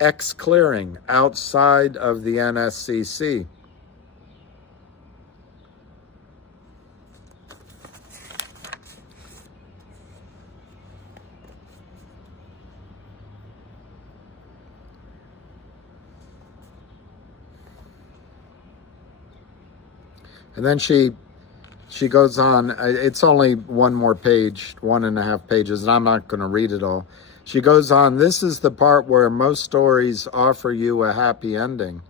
ex-clearing outside of the NSCC. And then she goes on, it's only one more page, 1.5 pages, and I'm not going to read it all. She goes on, this is the part where most stories offer you a happy ending.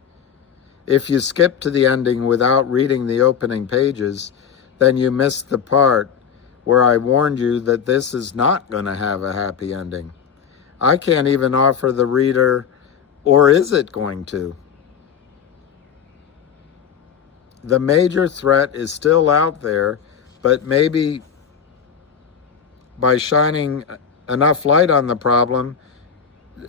If you skip to the ending without reading the opening pages, then you miss the part where I warned you that this is not going to have a happy ending. I can't even offer the reader, or is it going to? The major threat is still out there, but maybe by shining enough light on the problem,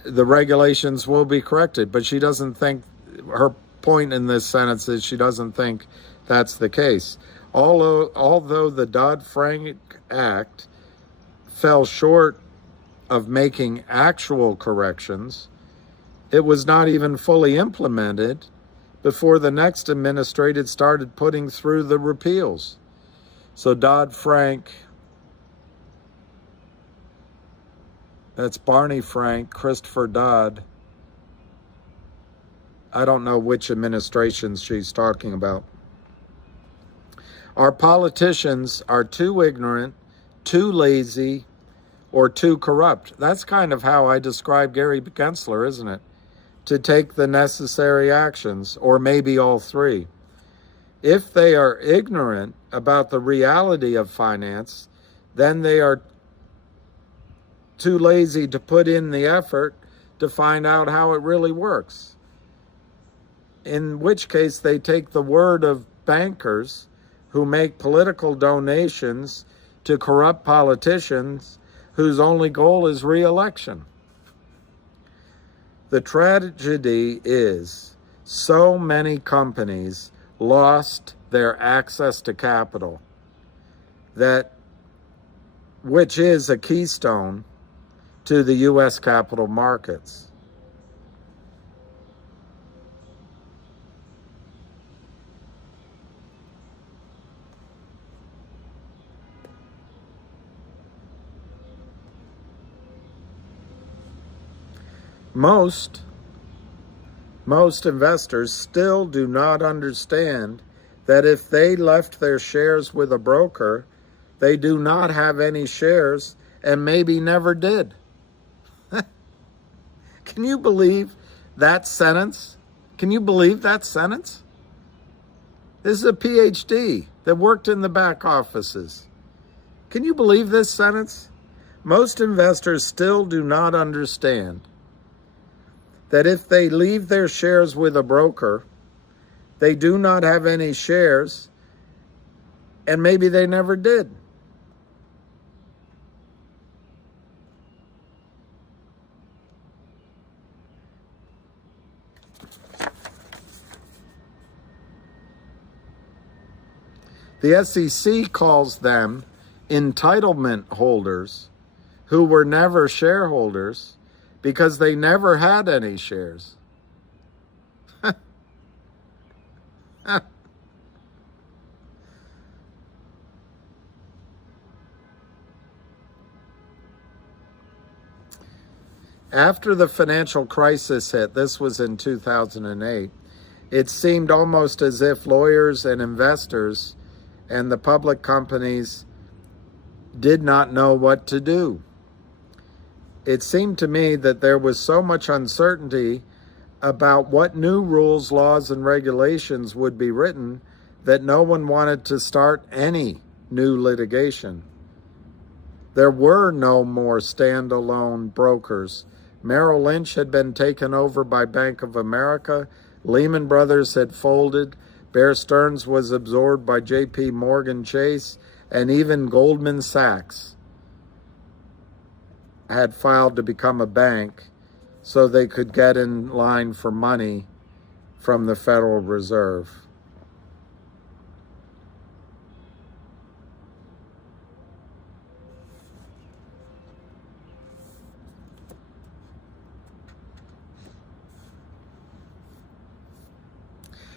the regulations will be corrected. But she doesn't think, her point in this sentence is she doesn't think that's the case. Although the Dodd-Frank Act fell short of making actual corrections, it was not even fully implemented before the next administration started putting through the repeals. So Dodd-Frank, that's Barney Frank, Christopher Dodd. I don't know which administrations she's talking about. Our politicians are too ignorant, too lazy, or too corrupt. That's kind of how I describe Gary Gensler, isn't it? To take the necessary actions, or maybe all three. If they are ignorant about the reality of finance, then they are too lazy to put in the effort to find out how it really works. In which case they take the word of bankers who make political donations to corrupt politicians whose only goal is re-election. The tragedy is so many companies lost their access to capital, which is a keystone to the U.S. capital markets. Most investors still do not understand that if they left their shares with a broker, they do not have any shares and maybe never did. Can you believe that sentence? Can you believe that sentence? This is a PhD that worked in the back offices. Can you believe this sentence? Most investors still do not understand that if they leave their shares with a broker, they do not have any shares, and maybe they never did. The SEC calls them entitlement holders who were never shareholders because they never had any shares. After the financial crisis hit, this was in 2008, it seemed almost as if lawyers and investors and the public companies did not know what to do. It seemed to me that there was so much uncertainty about what new rules, laws, and regulations would be written that no one wanted to start any new litigation. There were no more standalone brokers. Merrill Lynch had been taken over by Bank of America. Lehman Brothers had folded. Bear Stearns was absorbed by J.P. Morgan Chase, and even Goldman Sachs had filed to become a bank so they could get in line for money from the Federal Reserve.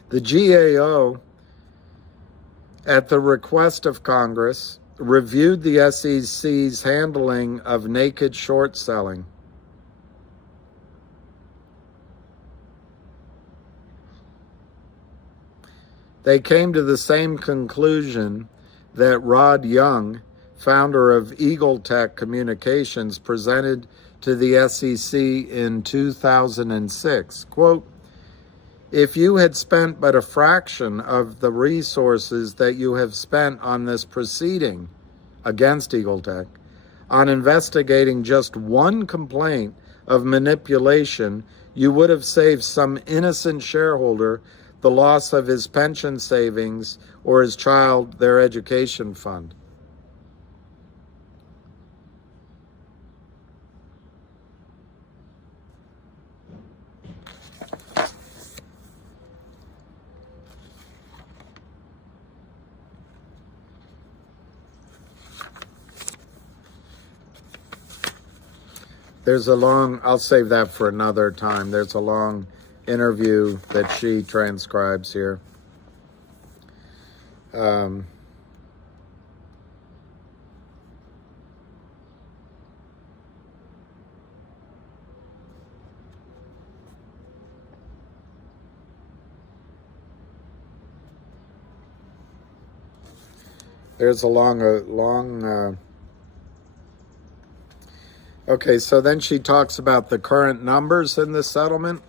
The GAO, at the request of Congress, reviewed the SEC's handling of naked short selling. They came to the same conclusion that Rod Young, founder of Eagle Tech Communications, presented to the SEC in 2006. Quote, "If you had spent but a fraction of the resources that you have spent on this proceeding against Eagle Tech, on investigating just one complaint of manipulation, you would have saved some innocent shareholder the loss of his pension savings or his child their education fund." There's a long, I'll save that for another time. There's a long interview that she transcribes here. There's a long. Okay, so then she talks about the current numbers in the settlement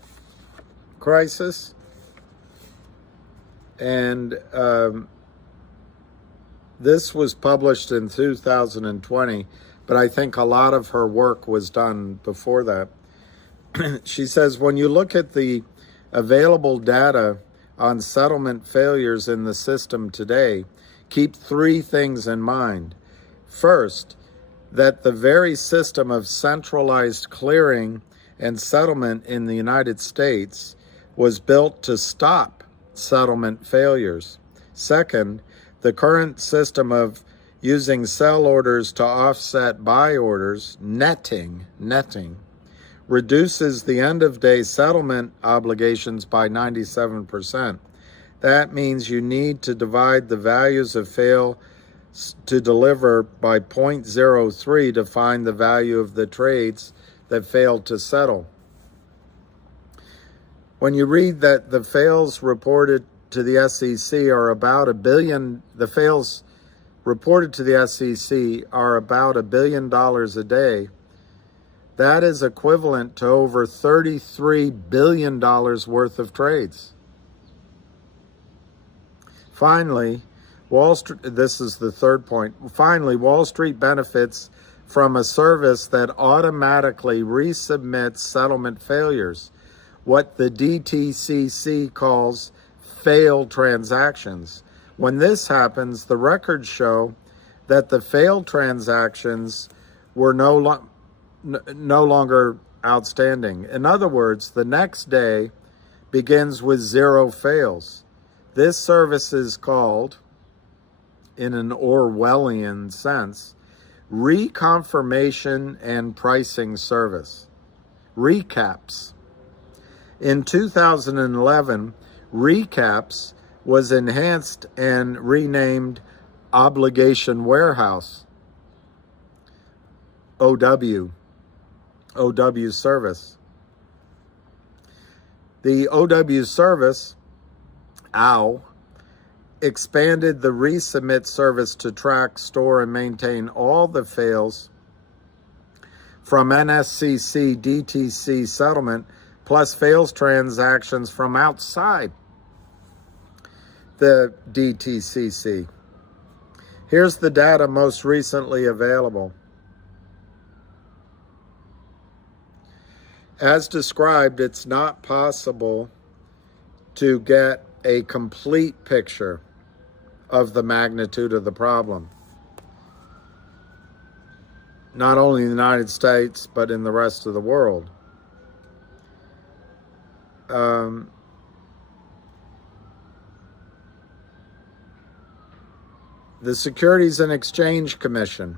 crisis. And this was published in 2020, but I think a lot of her work was done before that. She says, when you look at the available data on settlement failures in the system today, keep three things in mind. First, that the very system of centralized clearing and settlement in the United States was built to stop settlement failures. Second, the current system of using sell orders to offset buy orders, netting, reduces the end-of-day settlement obligations by 97%. That means you need to divide the values of fail to deliver by 0.03 to find the value of the trades that failed to settle. When you read that the fails reported to the SEC are about $1 billion, the fails reported to the SEC are about $1 billion a day, that is equivalent to over $33 billion worth of trades. Finally, Wall Street, this is the third point. Finally, Wall Street benefits from a service that automatically resubmits settlement failures, what the DTCC calls failed transactions. When this happens, the records show that the failed transactions were no longer outstanding. In other words, the next day begins with 0 fails. This service is called, in an Orwellian sense, reconfirmation and pricing service. Recaps. In 2011, Recaps was enhanced and renamed Obligation Warehouse, OW service. The OW service, OW, expanded the resubmit service to track, store, and maintain all the fails from NSCC DTC settlement, plus fails transactions from outside the DTCC. Here's the data most recently available. As described, it's not possible to get a complete picture of the magnitude of the problem, not only in the United States, but in the rest of the world. The Securities and Exchange Commission,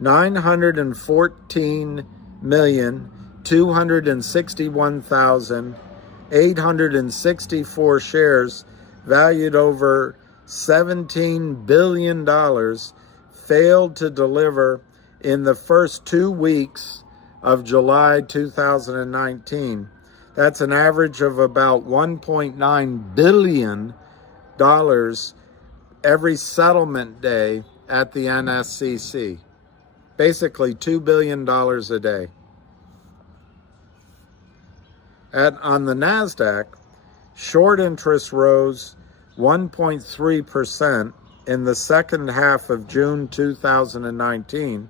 914,261,864 shares valued over $17 billion failed to deliver in the first 2 weeks of July 2019. That's an average of about $1.9 billion every settlement day at the NSCC. Basically $2 billion a day. On the NASDAQ, short interest rose 1.3% in the second half of June 2019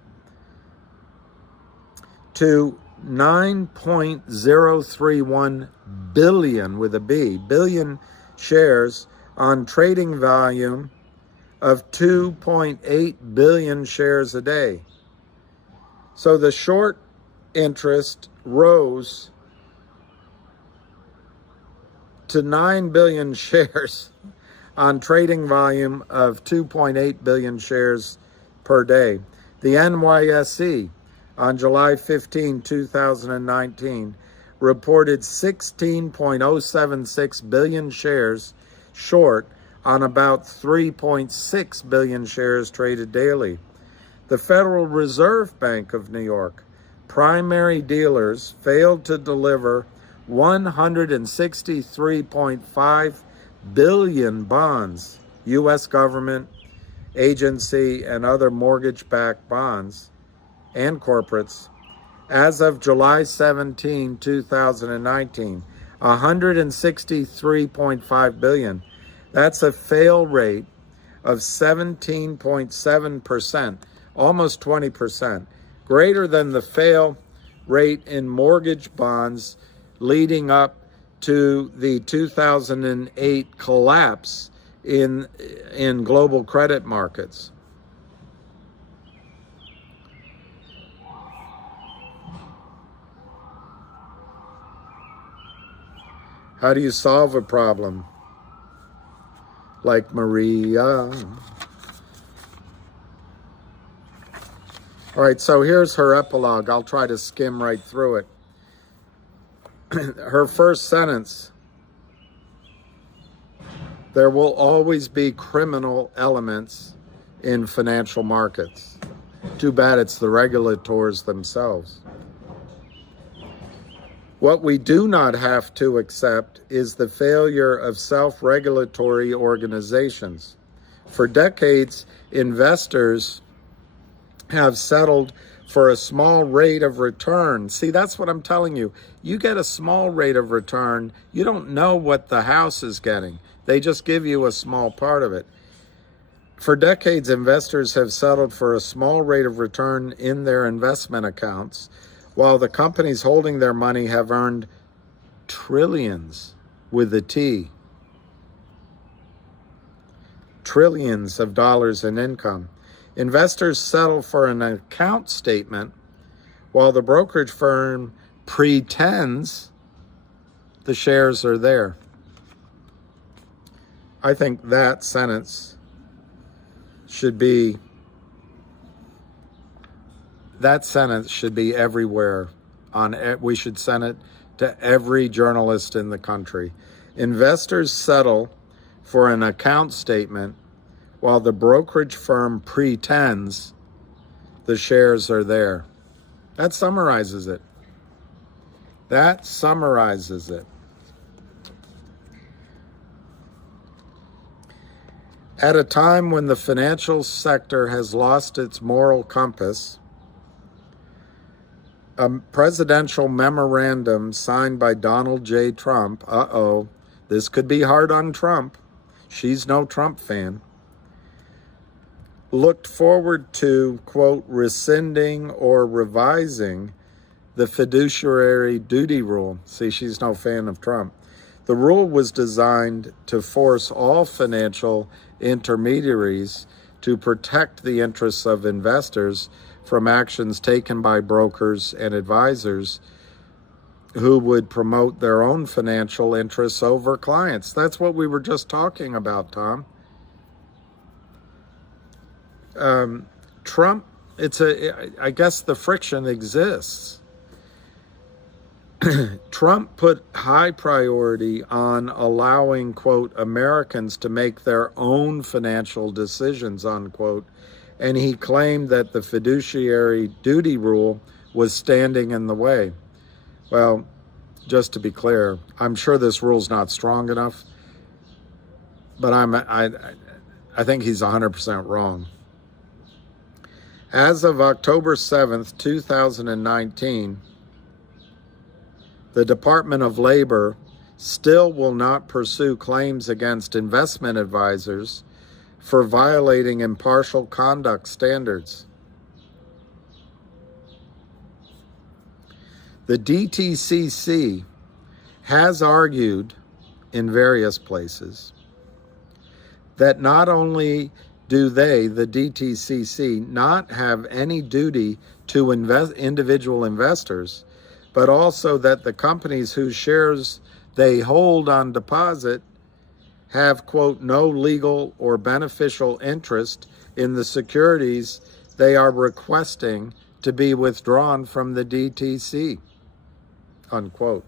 to 9.031 billion, with a B, billion shares on trading volume of 2.8 billion shares a day. So the short interest rose to 9 billion shares on trading volume of 2.8 billion shares per day. The NYSE on July 15, 2019, reported 16.076 billion shares short on about 3.6 billion shares traded daily. The Federal Reserve Bank of New York primary dealers failed to deliver 163.5 billion bonds, U.S. government, agency, and other mortgage-backed bonds and corporates. As of July 17, 2019, 163.5 billion. That's a fail rate of 17.7%, almost 20%, greater than the fail rate in mortgage bonds leading up to the 2008 collapse in global credit markets. How do you solve a problem like Maria? All right, so here's her epilogue. I'll try to skim right through it. Her first sentence: there will always be criminal elements in financial markets. Too bad it's the regulators themselves. What we do not have to accept is the failure of self-regulatory organizations. For decades, investors have settled for a small rate of return. See, that's what I'm telling you. You get a small rate of return, you don't know what the house is getting. They just give you a small part of it. For decades, investors have settled for a small rate of return in their investment accounts, while the companies holding their money have earned trillions, with a T, trillions of dollars in income. Investors settle for an account statement while the brokerage firm pretends the shares are there. I think that sentence should be everywhere. We should send it to every journalist in the country. Investors settle for an account statement while the brokerage firm pretends the shares are there. That summarizes it. At a time when the financial sector has lost its moral compass, a presidential memorandum signed by Donald J. Trump, this could be hard on Trump, she's no Trump fan, looked forward to, quote, rescinding or revising the fiduciary duty rule. See, she's no fan of Trump. The rule was designed to force all financial intermediaries to protect the interests of investors from actions taken by brokers and advisors who would promote their own financial interests over clients. That's what we were just talking about, Tom. Trump, I guess the friction exists. Trump put high priority on allowing, quote, Americans to make their own financial decisions, unquote, and he claimed that the fiduciary duty rule was standing in the way. Well, just to be clear, I'm sure this rule's not strong enough, but I think he's 100% wrong. As of October 7th, 2019, the Department of Labor still will not pursue claims against investment advisors for violating impartial conduct standards. The DTCC has argued in various places that not only do the DTCC, not have any duty to individual investors, but also that the companies whose shares they hold on deposit have, quote, no legal or beneficial interest in the securities they are requesting to be withdrawn from the DTC, unquote.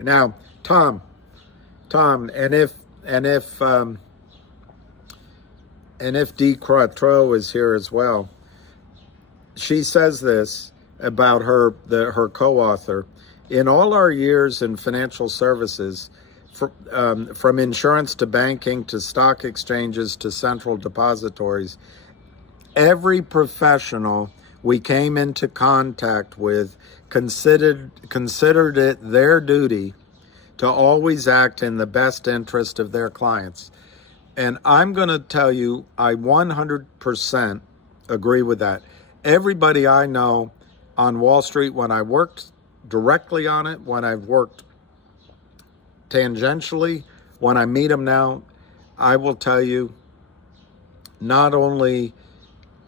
Now, Tom, and if Dee Quatreau is here as well, she says this about her co-author. In all our years in financial services, from insurance to banking to stock exchanges to central depositories, every professional we came into contact with considered it their duty to always act in the best interest of their clients. And I'm going to tell you, I 100% agree with that. Everybody I know on Wall Street, when I worked directly on it, when I've worked tangentially, when I meet them now, I will tell you, not only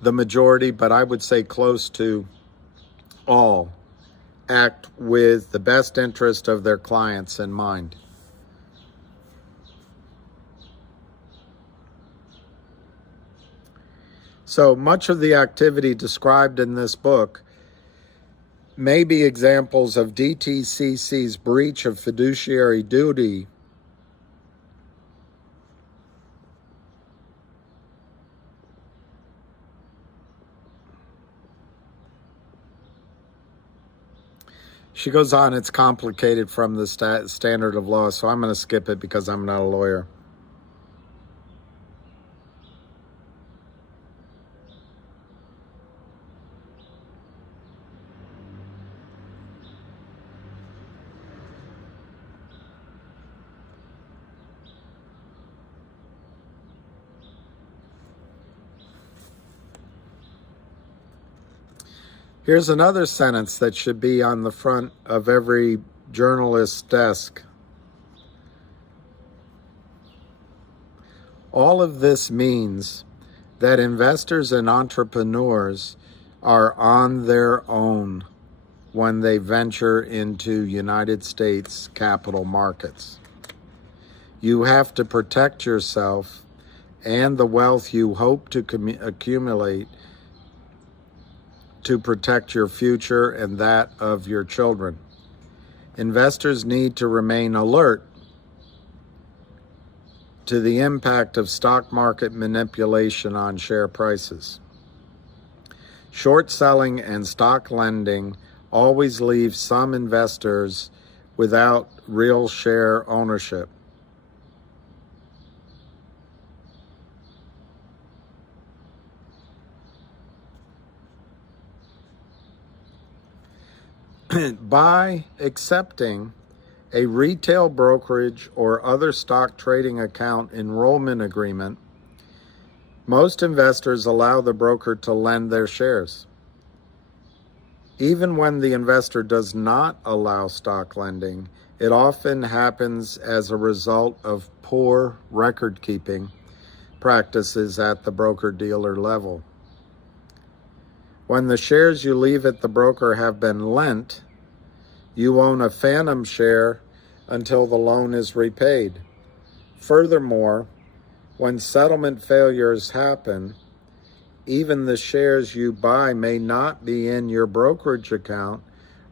the majority, but I would say close to all, act with the best interest of their clients in mind. So much of the activity described in this book may be examples of DTCC's breach of fiduciary duty She goes on, it's complicated from the standard of law, so I'm going to skip it because I'm not a lawyer. Here's another sentence that should be on the front of every journalist's desk. All of this means that investors and entrepreneurs are on their own when they venture into United States capital markets. You have to protect yourself and the wealth you hope to accumulate to protect your future and that of your children. Investors need to remain alert to the impact of stock market manipulation on share prices. Short selling and stock lending always leave some investors without real share ownership. By accepting a retail brokerage or other stock trading account enrollment agreement, most investors allow the broker to lend their shares. Even when the investor does not allow stock lending, it often happens as a result of poor record-keeping practices at the broker-dealer level. When the shares you leave at the broker have been lent, you own a phantom share until the loan is repaid. Furthermore, when settlement failures happen, even the shares you buy may not be in your brokerage account,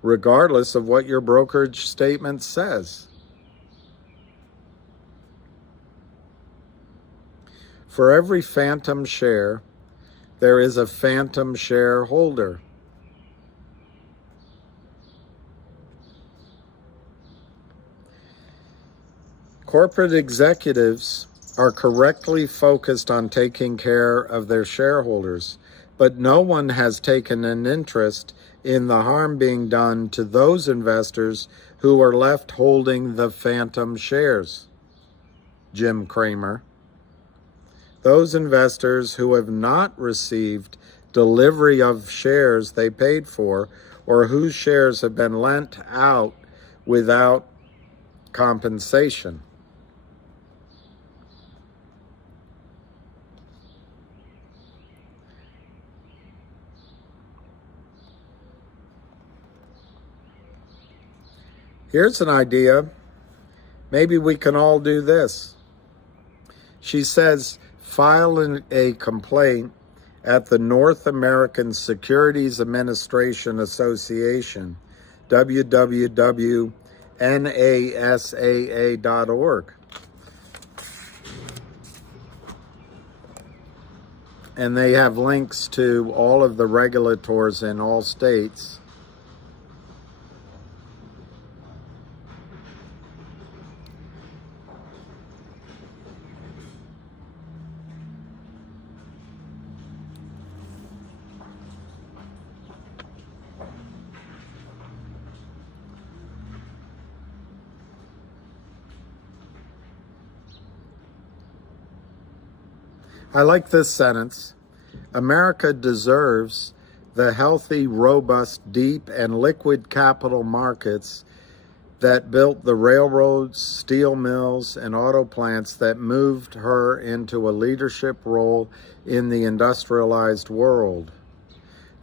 regardless of what your brokerage statement says. For every phantom share, there is a phantom shareholder. Corporate executives are correctly focused on taking care of their shareholders, but no one has taken an interest in the harm being done to those investors who are left holding the phantom shares. Jim Cramer. Those investors who have not received delivery of shares they paid for or whose shares have been lent out without compensation. Here's an idea Maybe we can all do this. She says, file a complaint at the North American Securities Administration Association, www.nasaa.org. And they have links to all of the regulators in all states. I like this sentence. America deserves the healthy, robust, deep, and liquid capital markets that built the railroads, steel mills, and auto plants that moved her into a leadership role in the industrialized world.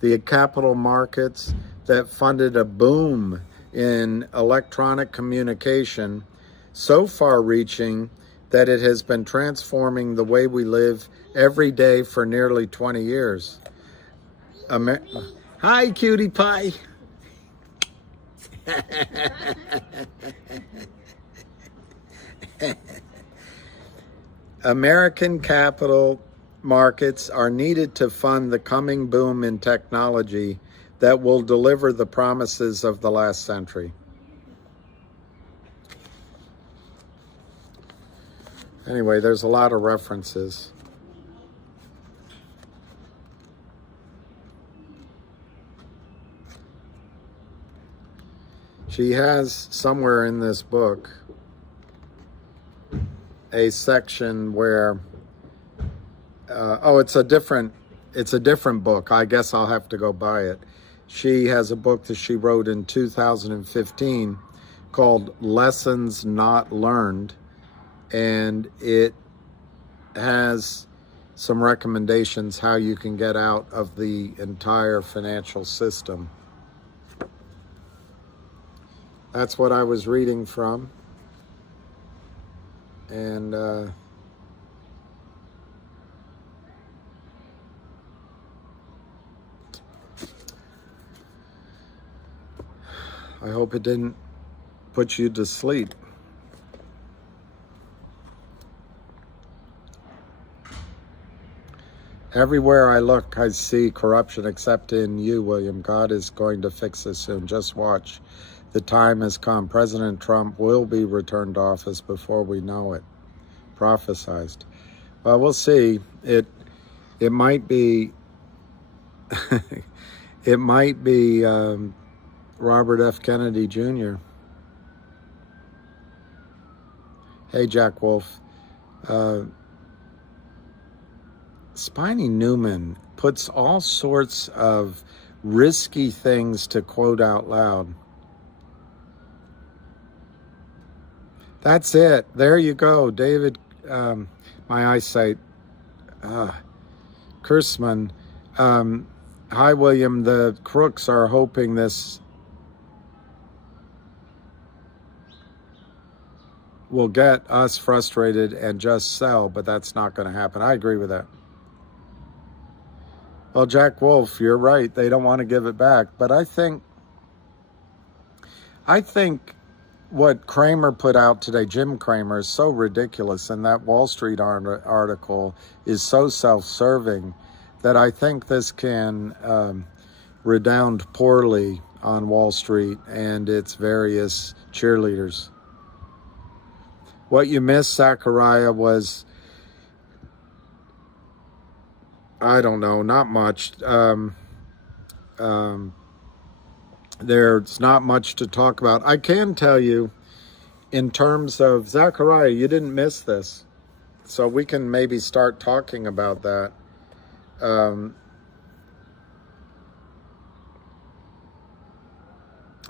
The capital markets that funded a boom in electronic communication, so far-reaching that it has been transforming the way we live every day for nearly 20 years. Hi, cutie pie. American capital markets are needed to fund the coming boom in technology that will deliver the promises of the last century. Anyway, there's a lot of references. She has somewhere in this book a section where, it's a different book. I guess I'll have to go buy it. She has a book that she wrote in 2015 called Lessons Not Learned, and it has some recommendations how you can get out of the entire financial system. That's what I was reading from. And I hope it didn't put you to sleep. Everywhere I look, I see corruption except in you, William. God is going to fix this soon. Just watch. The time has come. President Trump will be returned to office before we know it. Prophesized. Well, we'll see. It might be it might be Robert F. Kennedy Jr. Hey, Jack Wolf. Spiny Newman puts all sorts of risky things to quote out loud. That's it. There you go, David. My eyesight. Kursman. Hi, William. The crooks are hoping this will get us frustrated and just sell, but that's not going to happen. I agree with that. Well, Jack Wolf, you're right. They don't want to give it back. But I think what Cramer put out today, Jim Cramer, is so ridiculous. And that Wall Street article is so self-serving that I think this can redound poorly on Wall Street and its various cheerleaders. What you missed, Zachariah, was, I don't know, not much. There's not much to talk about. I can tell you, in terms of Zachariah, you didn't miss this. So we can maybe start talking about that.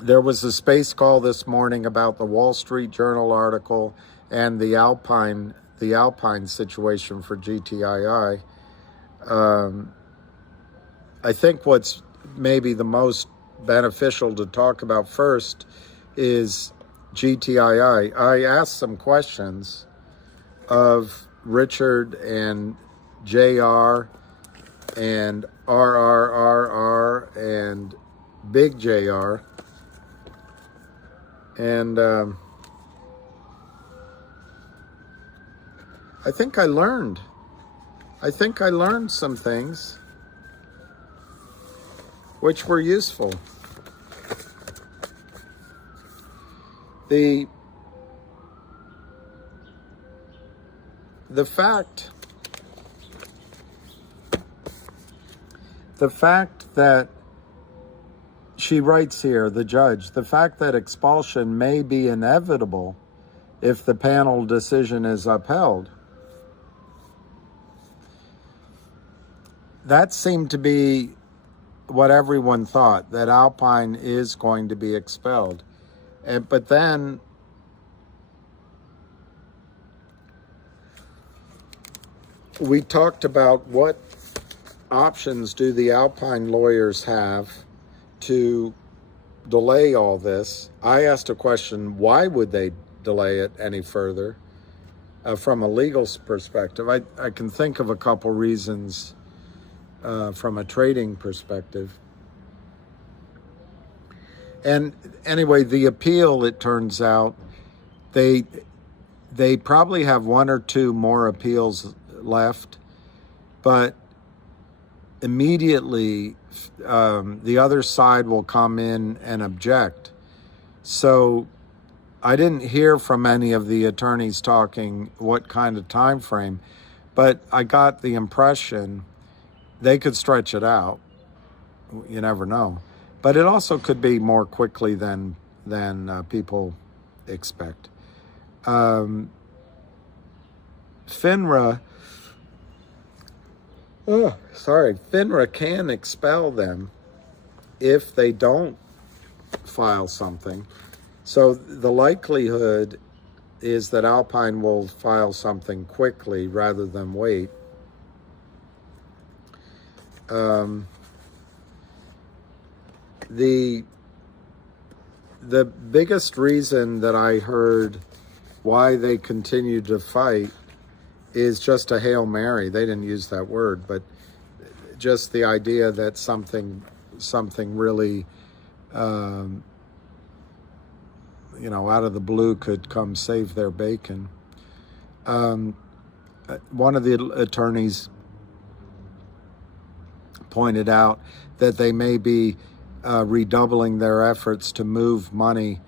There was a space call this morning about the Wall Street Journal article and the Alpine situation for GTII. I think what's maybe the most beneficial to talk about first is GTII, I asked some questions of Richard and JR and RRRR and Big JR. And I think I learned some things which were useful. The fact that she writes here, the judge, the fact that expulsion may be inevitable if the panel decision is upheld, that seemed to be what everyone thought, that Alpine is going to be expelled. But then we talked about what options do the Alpine lawyers have to delay all this. I asked a question, why would they delay it any further from a legal perspective? I can think of a couple reasons from a trading perspective. And anyway, the appeal, it turns out, they probably have one or two more appeals left, but immediately the other side will come in and object. So I didn't hear from any of the attorneys talking what kind of time frame, but I got the impression they could stretch it out. You never know. But it also could be more quickly than people expect. FINRA can expel them if they don't file something. So the likelihood is that Alpine will file something quickly rather than wait. The biggest reason that I heard why they continue to fight is just a Hail Mary. They didn't use that word, but just the idea that something really, out of the blue could come save their bacon. One of the attorneys pointed out that they may be redoubling their efforts to move money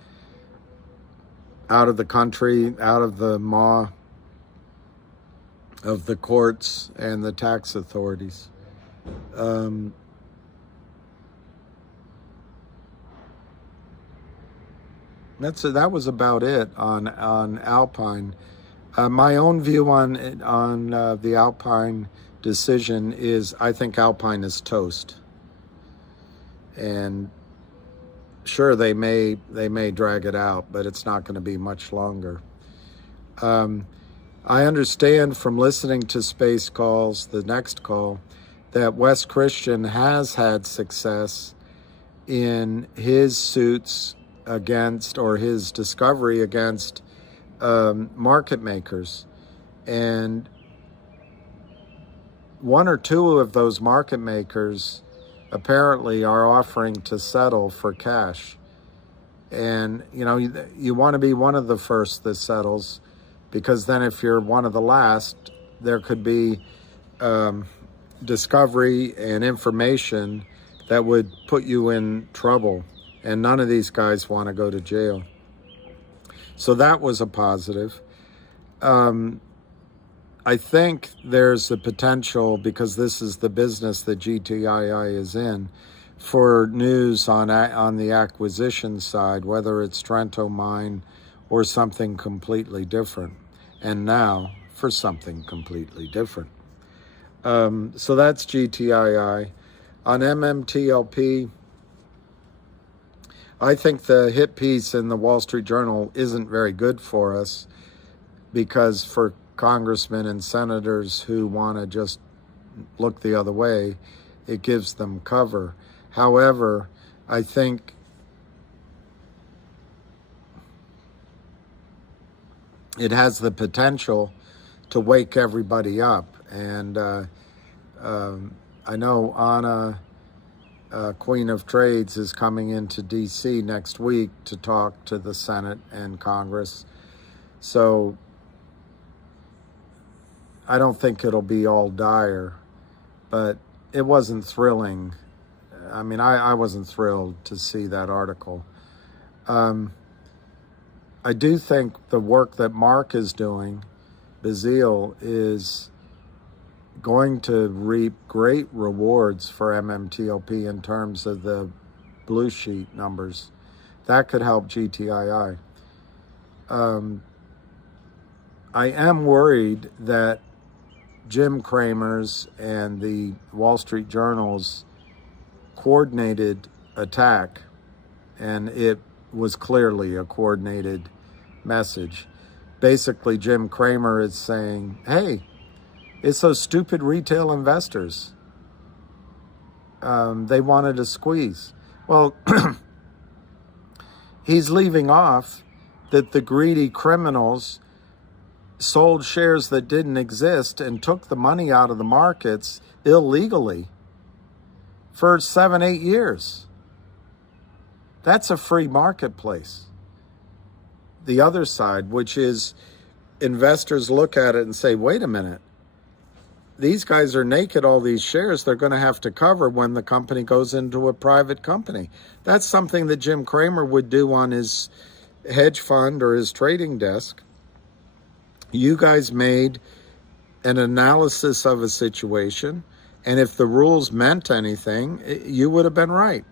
out of the country, out of the maw of the courts and the tax authorities. That was about it on Alpine. My own view on the Alpine decision is I think Alpine is toast. And sure, they may drag it out, but it's not going to be much longer. I understand from listening to Space Calls, the next call, that Wes Christian has had success in his suits against, or his discovery against, market makers. And one or two of those market makers apparently are offering to settle for cash. And, you want to be one of the first that settles, because then if you're one of the last, there could be discovery and information that would put you in trouble. And none of these guys want to go to jail. So that was a positive. I think there's the potential, because this is the business that GTII is in, for news on the acquisition side, whether it's Trento Mine or something completely different. And now for something completely different. So that's GTII. On MMTLP, I think the hit piece in the Wall Street Journal isn't very good for us, because for congressmen and senators who want to just look the other way, it gives them cover. However, I think it has the potential to wake everybody up. And I know Anna, Queen of Trades, is coming into D.C. next week to talk to the Senate and Congress. So I don't think it'll be all dire, but it wasn't thrilling. I mean, I wasn't thrilled to see that article. I do think the work that Mark is doing, Bazile, is going to reap great rewards for MMTLP in terms of the blue sheet numbers. That could help GTII. I am worried that Jim Cramer's and the Wall Street Journal's coordinated attack, and it was clearly a coordinated message. Basically, Jim Cramer is saying, hey, it's those stupid retail investors. They wanted a squeeze. Well, he's leaving off that the greedy criminals sold shares that didn't exist and took the money out of the markets illegally for 7-8 years. That's a free marketplace. The other side, which is investors look at it and say, wait a minute, these guys are naked, all these shares they're going to have to cover when the company goes into a private company. That's something that Jim Cramer would do on his hedge fund or his trading desk. You guys made an analysis of a situation, and if the rules meant anything, you would have been right.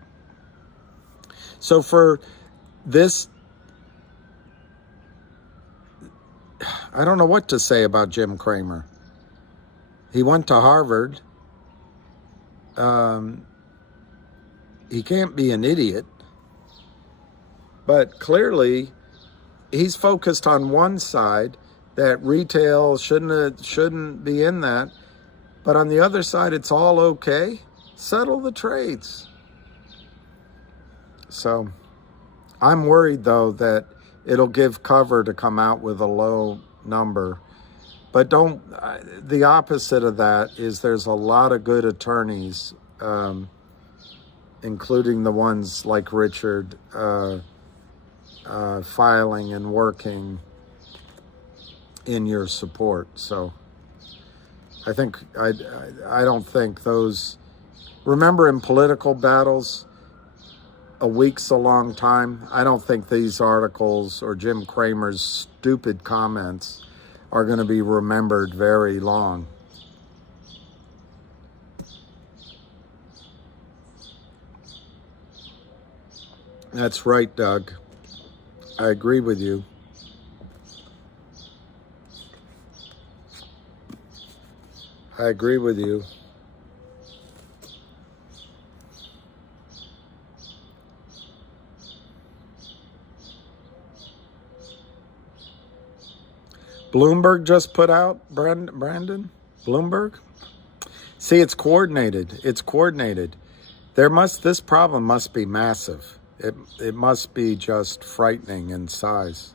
So for this, I don't know what to say about Jim Cramer. He went to Harvard. He can't be an idiot. But clearly, he's focused on one side, that retail shouldn't be in that. But on the other side, it's all okay. Settle the trades. So I'm worried, though, that it'll give cover to come out with a low number. But the opposite of that is there's a lot of good attorneys, including the ones like Richard, filing and working in your support. So I don't think those, remember in political battles, a week's a long time. I don't think these articles or Jim Cramer's stupid comments are going to be remembered very long. That's right, Doug. I agree with you. I agree with you. Bloomberg just put out, Brandon? Bloomberg? See, it's coordinated. It's coordinated. This problem must be massive. It must be just frightening in size.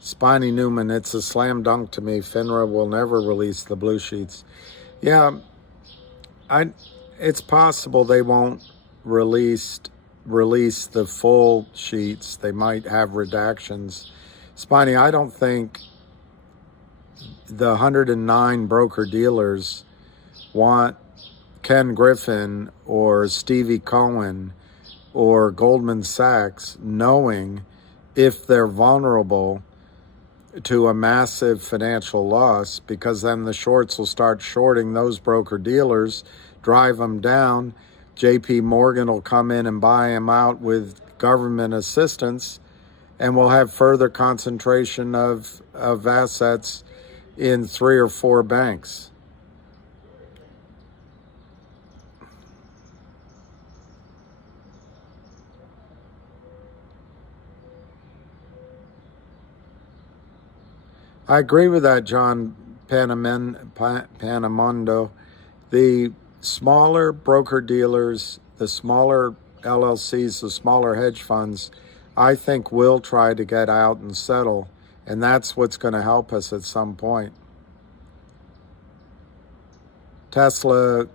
Spiny Newman, it's a slam dunk to me. FINRA will never release the blue sheets. Yeah, it's possible they won't release the full sheets. They might have redactions. Spiny, I don't think the 109 broker-dealers want Ken Griffin or Stevie Cohen or Goldman Sachs knowing if they're vulnerable to a massive financial loss, because then the shorts will start shorting those broker-dealers, drive them down. JP Morgan will come in and buy them out with government assistance, and we'll have further concentration of assets in 3 or 4 banks. I agree with that, John Panamondo. The smaller broker-dealers, the smaller LLCs, the smaller hedge funds I think will try to get out and settle, and that's what's going to help us at some point. Tesla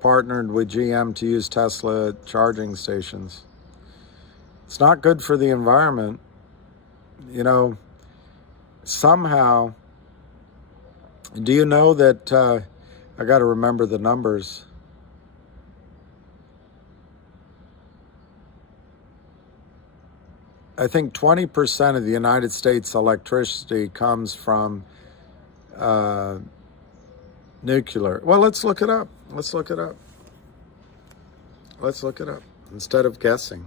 partnered with GM to use Tesla charging stations. It's not good for the environment. You know, somehow, do you know that, I got to remember the numbers. I think 20% of the United States electricity comes from nuclear. Well, let's look it up. Let's look it up. Let's look it up instead of guessing.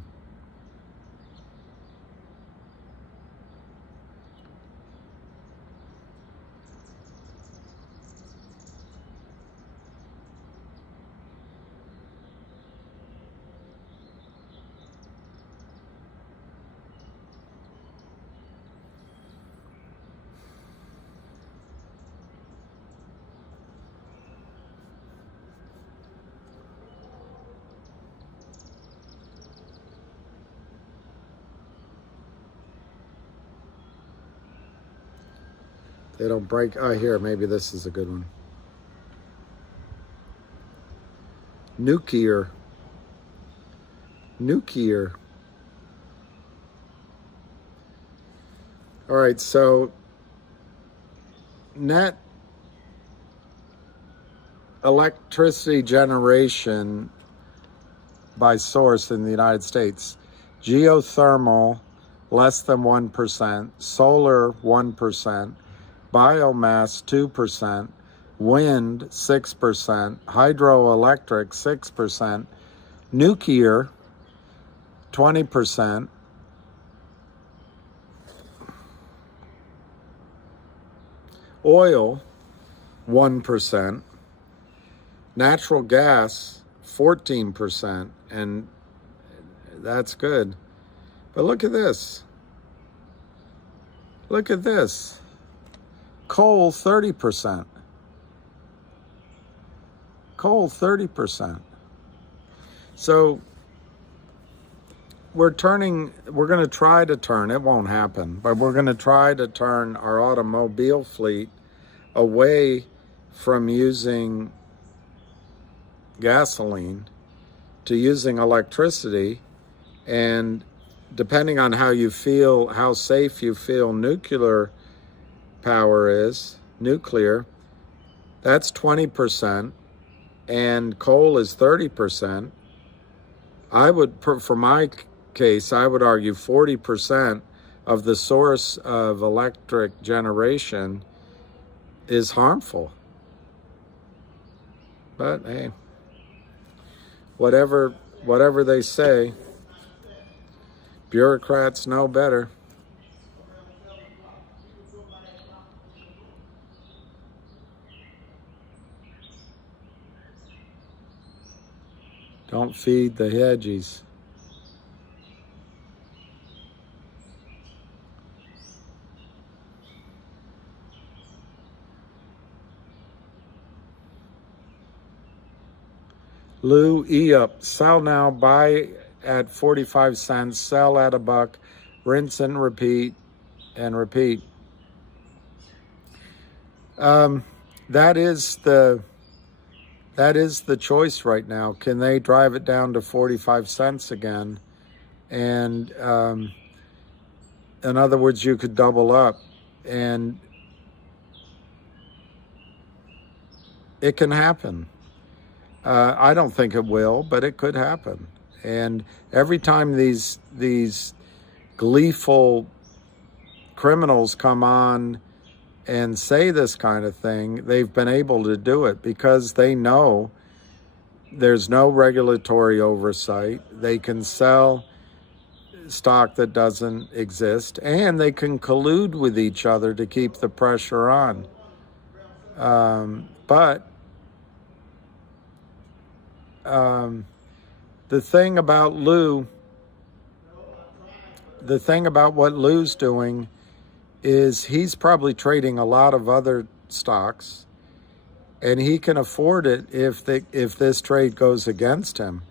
They don't break. Oh, here, maybe this is a good one. Nuclear. All right, so net electricity generation by source in the United States: geothermal, less than 1%, solar, 1%, biomass, 2%, wind, 6%, hydroelectric, 6%, nuclear, 20%, oil, 1%, natural gas, 14%, and that's good. But look at this. Look at this. Coal, 30%. Coal, 30%. So we're going to try to turn, it won't happen, but we're going to try to turn our automobile fleet away from using gasoline to using electricity. And depending on how you feel, how safe you feel nuclear power is, that's 20%, and coal is 30%. I would, for my case, I would argue 40% of the source of electric generation is harmful. But hey, whatever they say, bureaucrats know better. Don't feed the hedgies. Lou E-up, sell now, buy at 45 cents, sell at $1, rinse and repeat, and repeat. That is the choice right now. Can they drive it down to 45 cents again? And in other words, you could double up, and it can happen. I don't think it will, but it could happen. And every time these gleeful criminals come on and say this kind of thing, they've been able to do it because they know there's no regulatory oversight. They can sell stock that doesn't exist, and they can collude with each other to keep the pressure on. But the thing about what Lou's doing is he's probably trading a lot of other stocks, and he can afford it if this trade goes against him.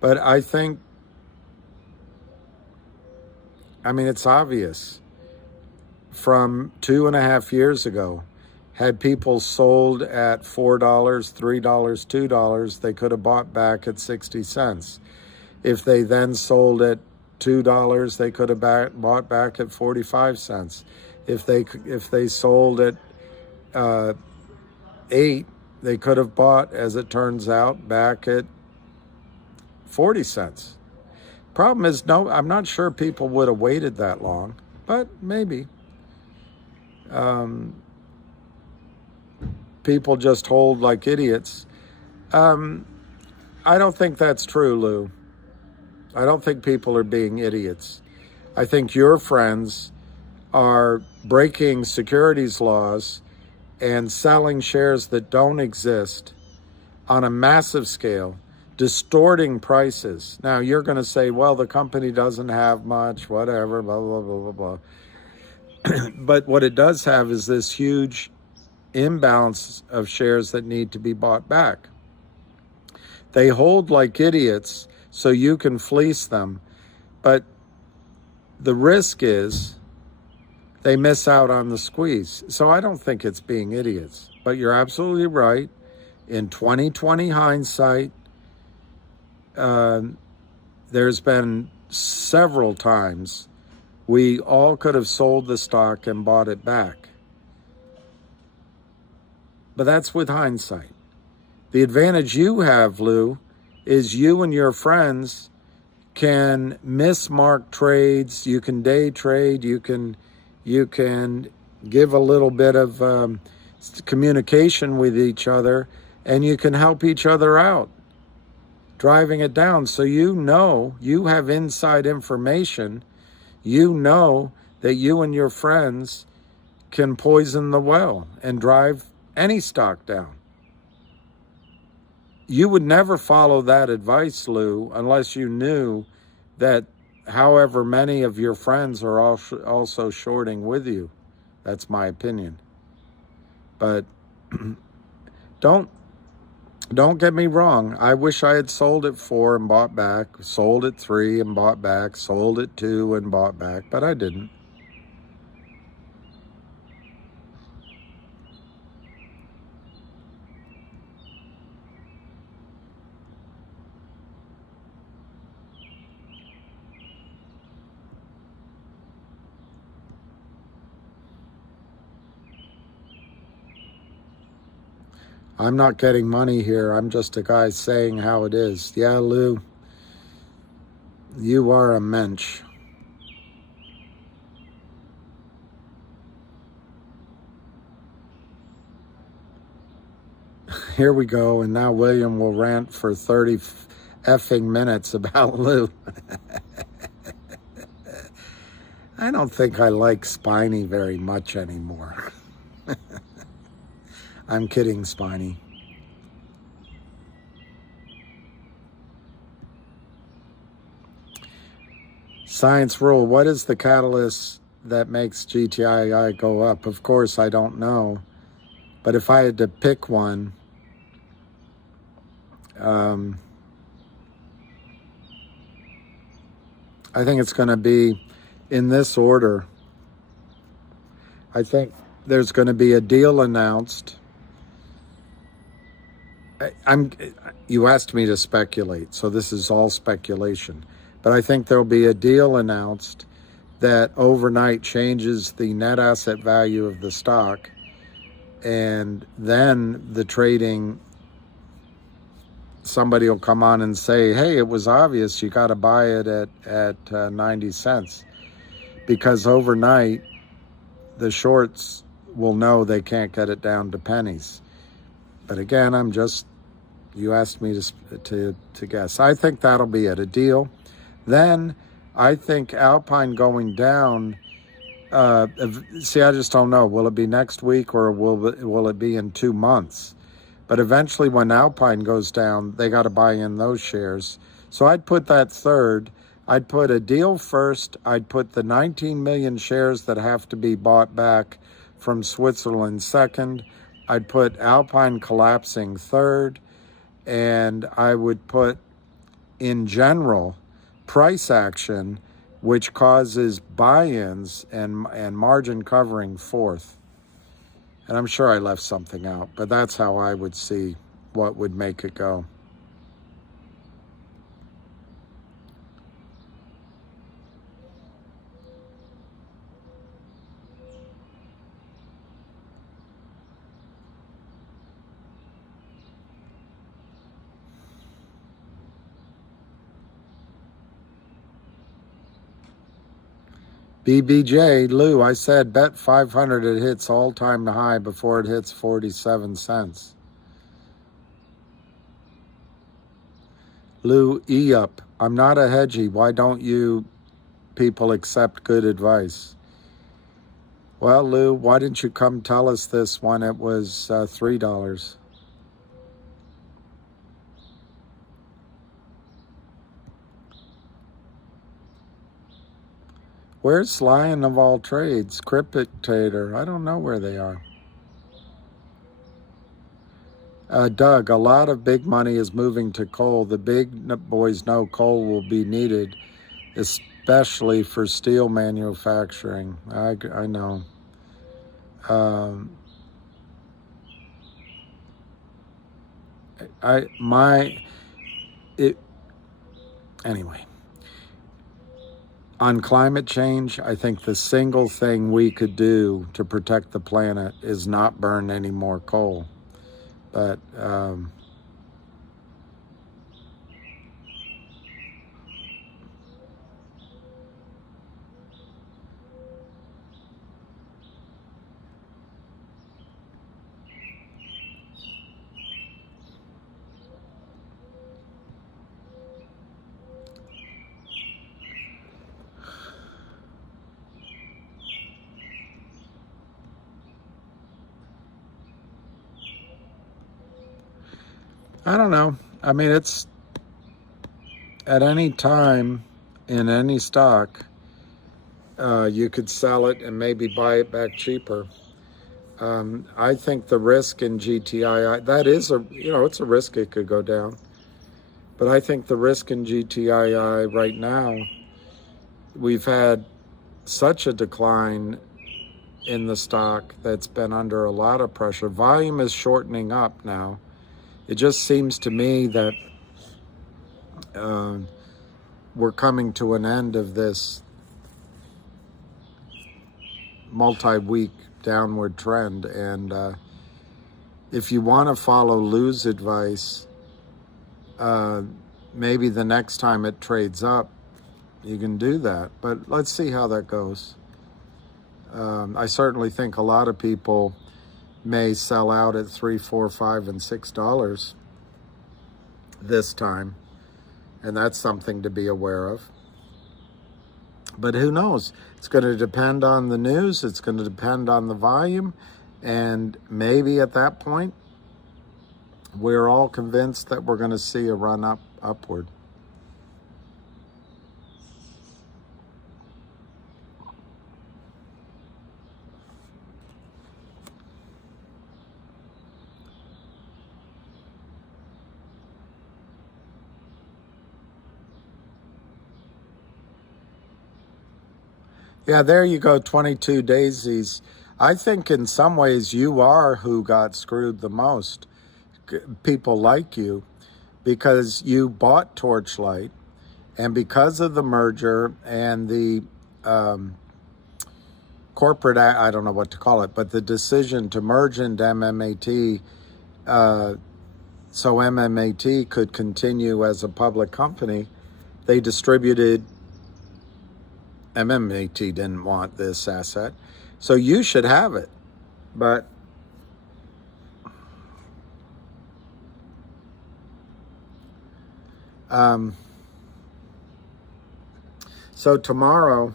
But I think I mean, it's obvious. From 2.5 years ago, had people sold at $4, $3, $2, they could have bought back at 60 cents. If they then sold at $2, they could have bought back at 45 cents. If they sold at 8, they could have bought, as it turns out, back at 40 cents. Problem is, no, I'm not sure people would have waited that long, but maybe. People just hold like idiots. I don't think that's true, Lou. I don't think people are being idiots. I think your friends are breaking securities laws and selling shares that don't exist on a massive scale, distorting prices. Now, you're going to say, well, the company doesn't have much, whatever, blah, blah, blah, blah, blah. But what it does have is this huge imbalance of shares that need to be bought back. They hold like idiots so you can fleece them, but the risk is they miss out on the squeeze. So I don't think it's being idiots, but you're absolutely right. In 2020 hindsight, there's been several times we all could have sold the stock and bought it back. But that's with hindsight. The advantage you have, Lou, is you and your friends can mismark trades. You can day trade. You can give a little bit of communication with each other, and you can help each other out, driving it down. So you have inside information. You know that you and your friends can poison the well and drive any stock down. You would never follow that advice, Lou, unless you knew that however many of your friends are also shorting with you. That's my opinion. But don't get me wrong. I wish I had sold at 4 and bought back, sold at 3 and bought back, sold at 2 and bought back, but I didn't. I'm not getting money here. I'm just a guy saying how it is. Yeah, Lou, you are a mensch. Here we go, and now William will rant for 30 effing minutes about Lou. I don't think I like Spiny very much anymore. I'm kidding, Spiny. Science rule, what is the catalyst that makes GTI go up? Of course, I don't know. But if I had to pick one, I think it's going to be in this order. I think there's going to be a deal announced. You asked me to speculate, so this is all speculation. But I think there'll be a deal announced that overnight changes the net asset value of the stock, and then the trading, somebody will come on and say, hey, it was obvious you got to buy it at 90 cents. Because overnight, the shorts will know they can't get it down to pennies. But again, you asked me to guess. I think that'll be it, a deal. Then I think Alpine going down, I just don't know. Will it be next week or will it be in 2 months? But eventually when Alpine goes down, they got to buy in those shares. So I'd put that third. I'd put a deal first. I'd put the 19 million shares that have to be bought back from Switzerland second. I'd put Alpine collapsing third. And I would put, in general, price action which causes buy-ins and margin covering fourth. And I'm sure I left something out, but that's how I would see what would make it go. BBJ, Lou, I said bet 500 it hits all-time high before it hits 47 cents. Lou, E-up, I'm not a hedgie. Why don't you people accept good advice? Well, Lou, why didn't you come tell us this when it was $3? Where's Lion of all trades? Cryptator. I don't know where they are. Doug, a lot of big money is moving to coal. The big boys know coal will be needed, especially for steel manufacturing. I know. Anyway. On climate change, I think the single thing we could do to protect the planet is not burn any more coal. But I don't know. I mean, it's at any time in any stock, you could sell it and maybe buy it back cheaper. I think the risk in GTII, that is it's a risk it could go down. But I think the risk in GTII right now, we've had such a decline in the stock that's been under a lot of pressure. Volume is shortening up now. It just seems to me that we're coming to an end of this multi-week downward trend. And if you want to follow Lou's advice, maybe the next time it trades up, you can do that. But let's see how that goes. I certainly think a lot of people may sell out at $3, $4, $5, and $6 this time. And that's something to be aware of. But who knows? It's going to depend on the news. It's going to depend on the volume. And maybe at that point, we're all convinced that we're going to see a run upward. Yeah, there you go, 22 daisies. I think in some ways you are who got screwed the most. People like you, because you bought Torchlight, and because of the merger and the corporate, I don't know what to call it, but the decision to merge into MMAT, so MMAT could continue as a public company, they distributed. MMAT didn't want this asset, so you should have it. But so tomorrow,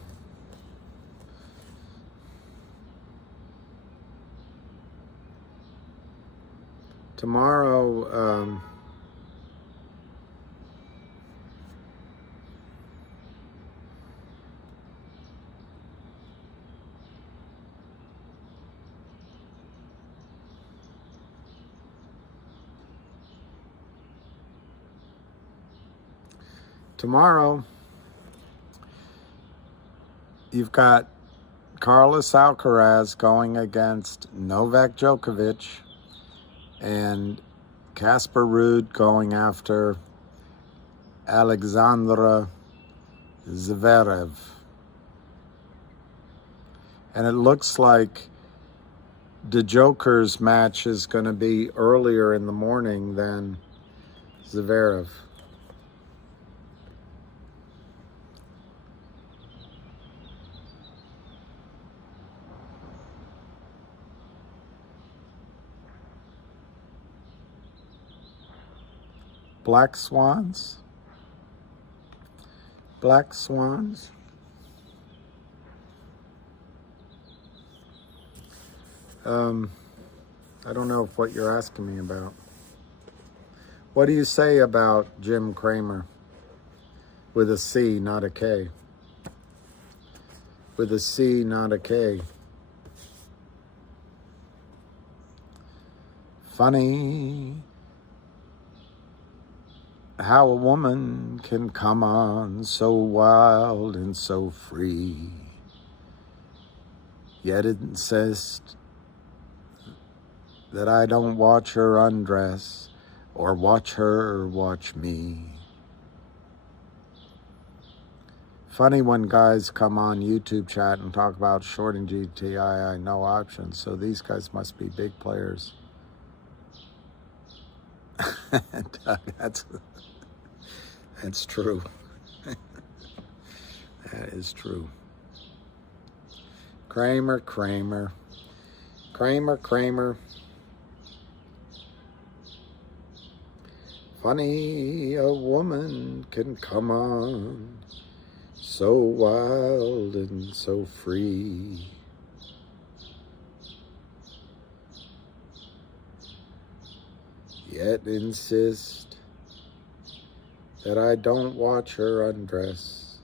you've got Carlos Alcaraz going against Novak Djokovic and Casper Ruud going after Alexandra Zverev. And it looks like the Joker's match is going to be earlier in the morning than Zverev. Black swans? Black swans? I don't know what you're asking me about. What do you say about Jim Cramer? With a C, not a K. With a C, not a K. Funny how a woman can come on so wild and so free, yet insist that I don't watch her undress or watch her watch me. Funny when guys come on YouTube chat and talk about shorting Gtii, no options, so these guys must be big players. That's true. That is true. Kramer. Funny a woman can come on so wild and so free, yet insist that I don't watch her undress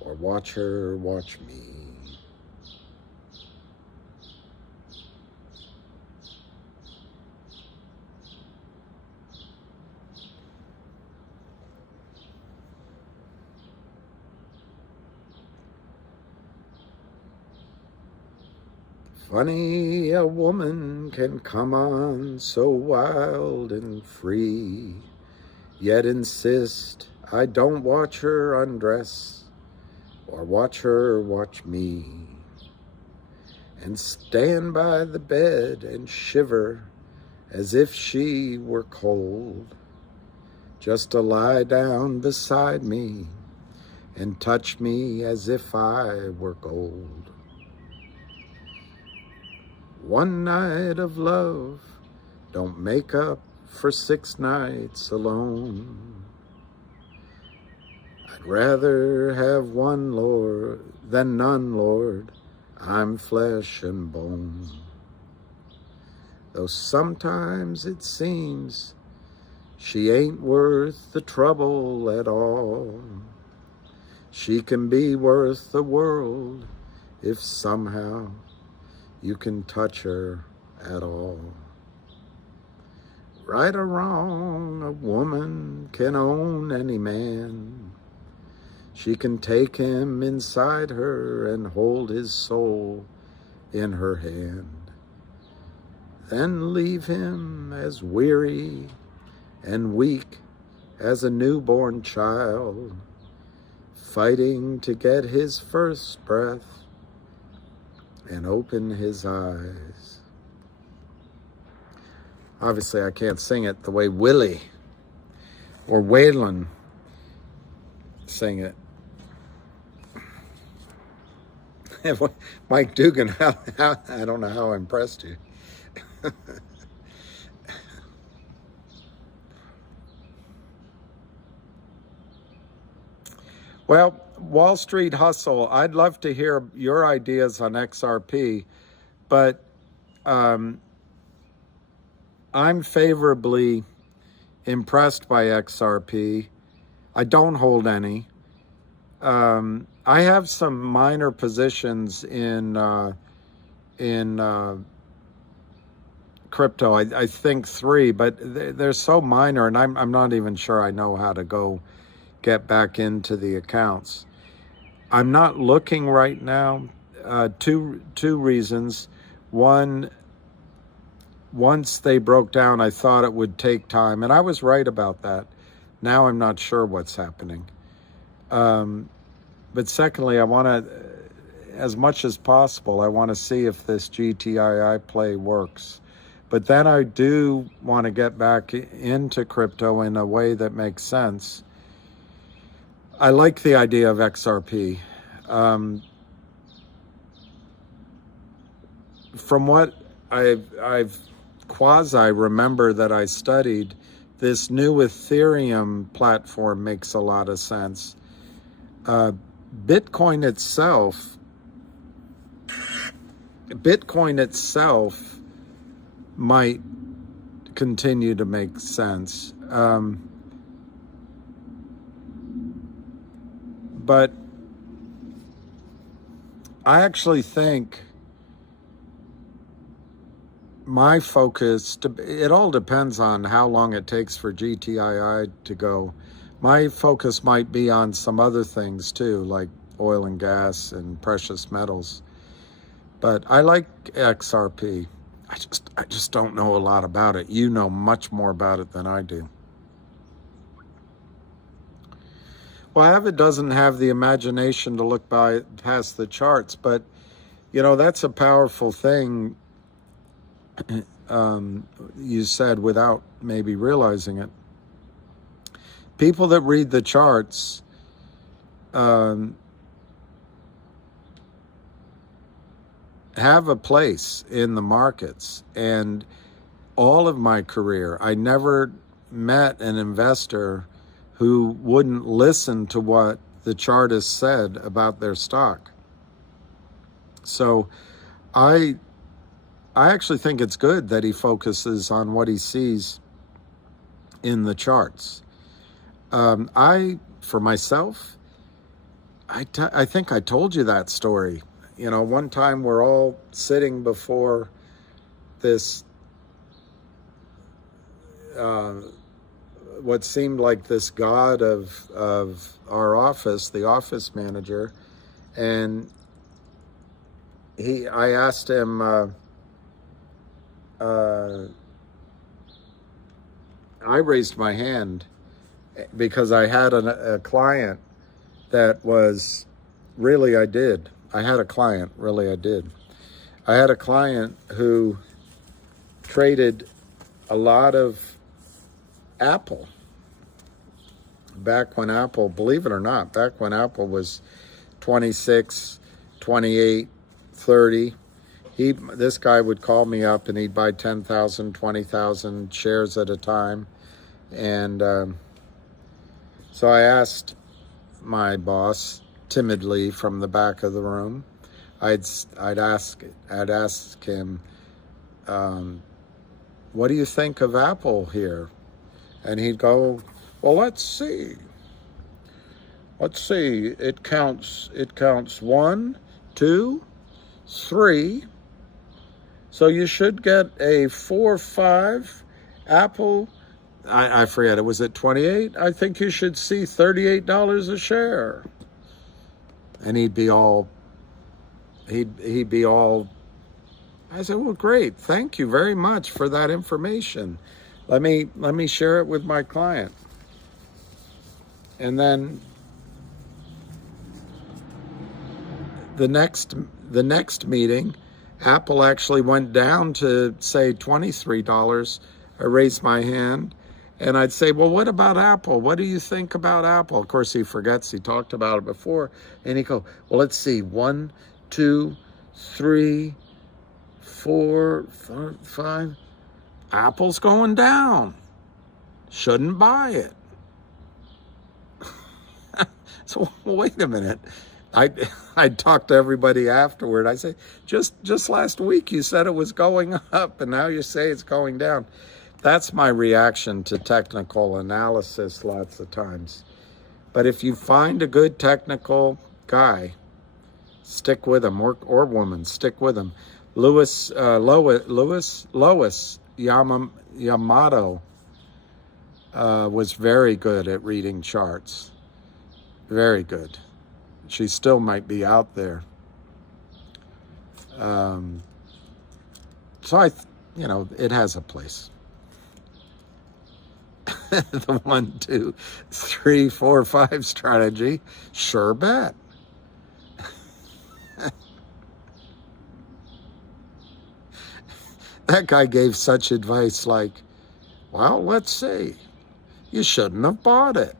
or watch her watch me. Funny a woman can come on so wild and free, yet insist I don't watch her undress or watch her watch me, and stand by the bed and shiver as if she were cold, just to lie down beside me and touch me as if I were gold. One night of love don't make up for 6 nights alone. I'd rather have one, Lord, than none, Lord. I'm flesh and bone. Though sometimes it seems she ain't worth the trouble at all, she can be worth the world if somehow you can touch her at all. Right or wrong, a woman can own any man. She can take him inside her and hold his soul in her hand, then leave him as weary and weak as a newborn child, fighting to get his first breath and open his eyes. Obviously, I can't sing it the way Willie or Waylon sing it. Mike Dugan, I don't know how I impressed you. Well, Wall Street Hustle, I'd love to hear your ideas on XRP, but I'm favorably impressed by XRP. I don't hold any. I have some minor positions in crypto. I think 3, but they're so minor, and I'm not even sure I know how to go get back into the accounts. I'm not looking right now. Two reasons. One, once they broke down, I thought it would take time, and I was right about that. Now I'm not sure what's happening. But secondly, I want to, as much as possible, I want to see if this GTII play works. But then I do want to get back into crypto in a way that makes sense. I like the idea of XRP. From what I've quasi remember that I studied, this new Ethereum platform makes a lot of sense. Bitcoin itself might continue to make sense. But I actually think my focus, it all depends on how long it takes for GTII to go. My focus might be on some other things too, like oil and gas and precious metals. But I like XRP. I just don't know a lot about it. You know much more about it than I do. Well, Avid doesn't have the imagination to look past the charts, but you know, that's a powerful thing. You said without maybe realizing it. People that read the charts have a place in the markets. And all of my career, I never met an investor who wouldn't listen to what the chartist said about their stock. So I actually think it's good that he focuses on what he sees in the charts. For myself, I think I told you that story. You know, one time we're all sitting before this, what seemed like this god of our office, the office manager, and I asked him, I raised my hand because I had a client that was, really I did. I had a client who traded a lot of Apple. Back when Apple, believe it or not, back when Apple was 26, 28, 30, this guy would call me up and he'd buy 10,000, 20,000 shares at a time. And so I asked my boss timidly from the back of the room, I'd ask him, what do you think of Apple here? And he'd go, well, let's see. It counts 1, 2, 3. So you should get a 4, 5 Apple. I forget, it was at 28. I think you should see $38 a share. And he'd be all, I said, well, great. Thank you very much for that information. Let me share it with my client. And then the next meeting, Apple actually went down to say $23. I raised my hand and I'd say, well, what about Apple? What do you think about Apple? Of course, he forgets he talked about it before. And he'd go, well, let's see, 1, 2, 3, 4, 5. Apple's going down. Shouldn't buy it. So wait a minute. I talked to everybody afterward. I say, just last week you said it was going up and now you say it's going down. That's my reaction to technical analysis lots of times. But if you find a good technical guy, stick with him, or woman, stick with him. Lois Yamato was very good at reading charts. Very good. she still might be out there. So it has a place. The 1, 2, 3, 4, 5 strategy, sure bet. That guy gave such advice like, well, let's see, you shouldn't have bought it.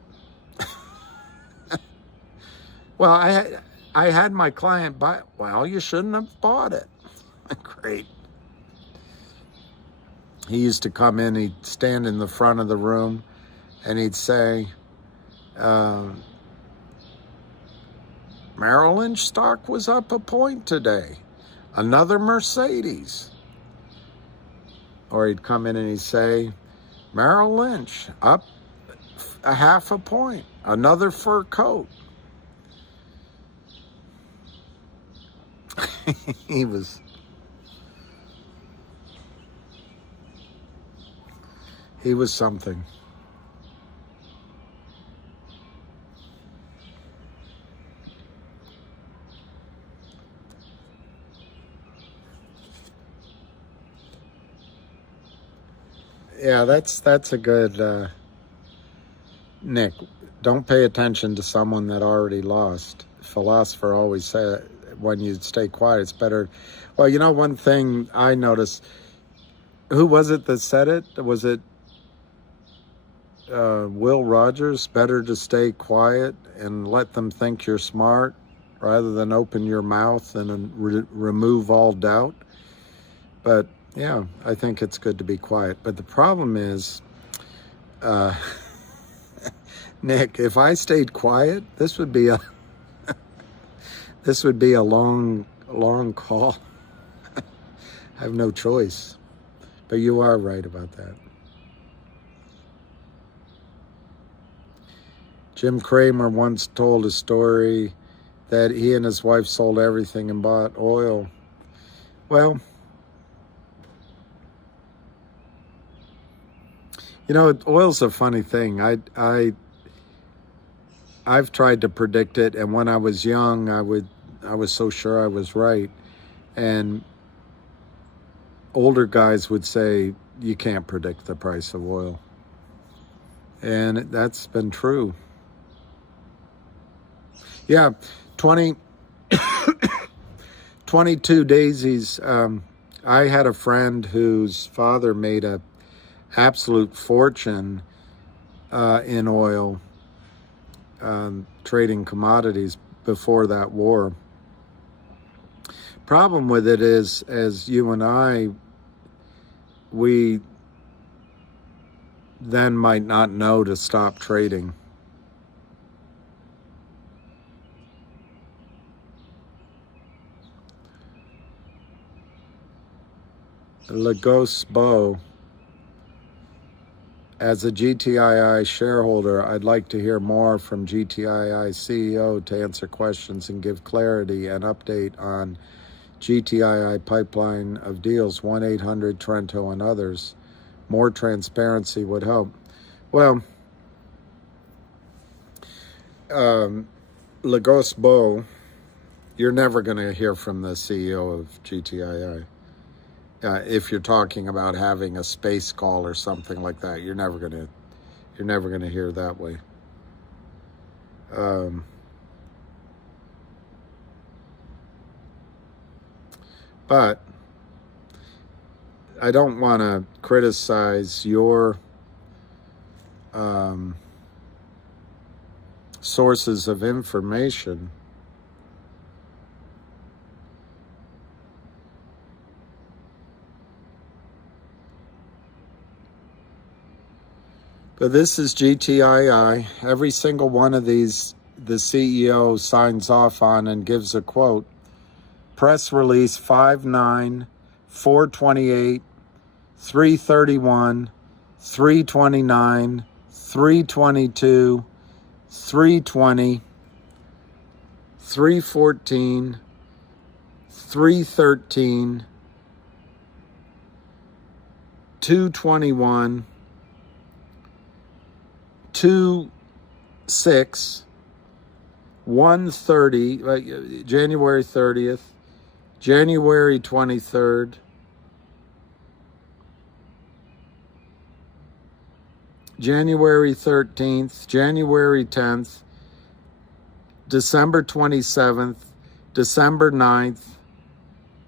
Well, I had my client buy, well, you shouldn't have bought it. Great. He used to come in, he'd stand in the front of the room, and he'd say, Merrill Lynch stock was up a point today. Another Mercedes. Or he'd come in and he'd say, Merrill Lynch up a half a point. Another fur coat. He was something. Yeah, that's a good, Nick, don't pay attention to someone that already lost. Philosopher always said, when you stay quiet, it's better. Well, one thing I noticed, who was it that said it? Was it Will Rogers? Better to stay quiet and let them think you're smart rather than open your mouth and remove all doubt. But yeah, I think it's good to be quiet. But the problem is, Nick, if I stayed quiet, this would be a long call. I have no choice. But you are right about that. Jim Cramer once told a story that he and his wife sold everything and bought oil. Well, oil's a funny thing. I've tried to predict it, and when I was young, I was so sure I was right. And older guys would say, you can't predict the price of oil. And that's been true. Yeah, 22 daisies. I had a friend whose father made a absolute fortune in oil, trading commodities before that war. Problem with it is, as you and I, we then might not know to stop trading. Lagos Bo, as a GTII shareholder, I'd like to hear more from GTII CEO to answer questions and give clarity and update on GTII pipeline of deals, 1-800-TRENTO and others. More transparency would help. Well, Lagos Bo, you're never going to hear from the CEO of GTII. If you're talking about having a space call or something like that, you're never gonna hear that way. But I don't want to criticize your sources of information. But this is GTII. Every single one of these, the CEO signs off on and gives a quote. Press release 5/9, 4/28, 3/31, 3/29, 3/22, 3/20, 3/14, 3/13, 2/21, 2/6, 1/30, January 30th, January 23rd, January 13th, January 10th, December 27th, December 9th,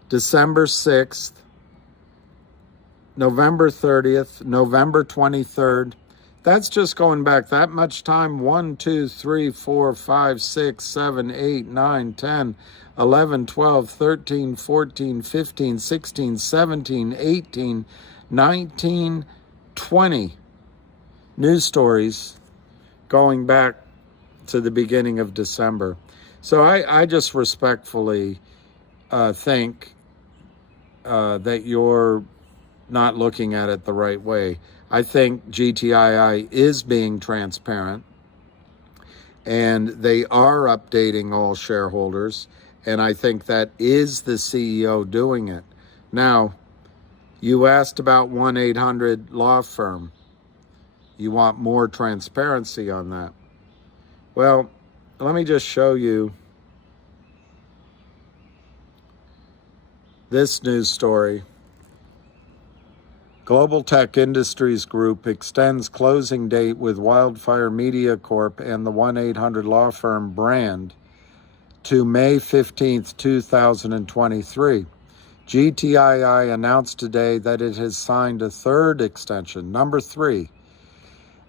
December 6th, November 30th, November 23rd. That's just going back that much time. 1, 2, 3, 4, 5, 6, 7, 8, 9, 10, 11, 12, 13, 14, 15, 16, 17, 18, 19, 20 news stories going back to the beginning of December. So I just respectfully think that you're not looking at it the right way. I think Gtii is being transparent, and they are updating all shareholders, and I think that is the CEO doing it. Now, you asked about 1-800 law firm. You want more transparency on that. Well, let me just show you this news story. Global Tech Industries Group extends closing date with Wildfire Media Corp and the 1-800 law firm brand to May 15th, 2023. Gtii announced today that it has signed a third extension, number 3,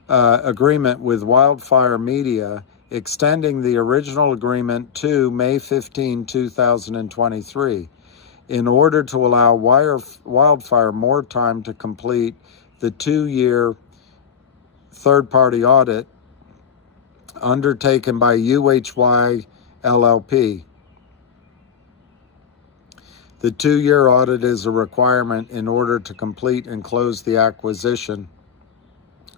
agreement with Wildfire Media, extending the original agreement to May 15, 2023. In order to allow Wildfire more time to complete the 2-year third-party audit undertaken by UHY LLP. The 2-year audit is a requirement in order to complete and close the acquisition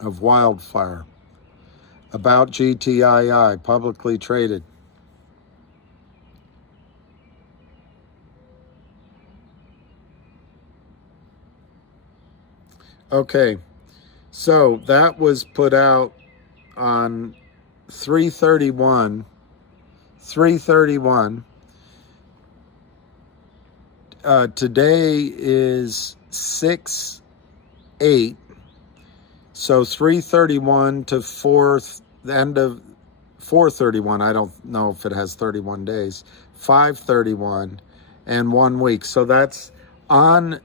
of Wildfire. About Gtii, publicly traded. Okay, so that was put out on 3/31. Today is 6/8. So 3/31 to the end of 4/31. I don't know if it has 31 days. 5/31 and 1 week. So that's on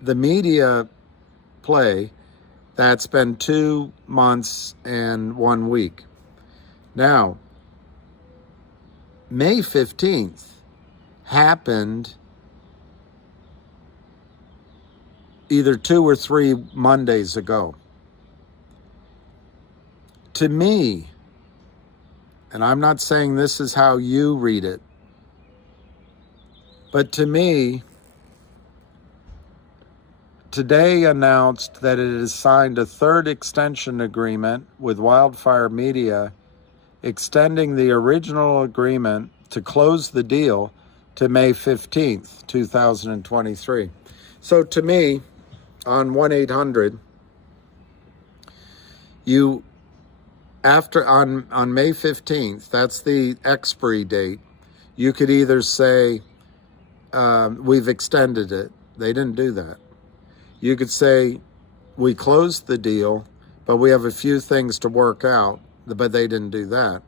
the media play. That's been 2 months and 1 week. Now, May 15th happened either 2 or 3 Mondays ago. To me, and I'm not saying this is how you read it, but to me, today announced that it has signed a third extension agreement with Wildfire Media, extending the original agreement to close the deal to May 15th, 2023. So to me, on 1-800, on May 15th, that's the expiry date, you could either say, we've extended it. They didn't do that. You could say, we closed the deal, but we have a few things to work out, but they didn't do that.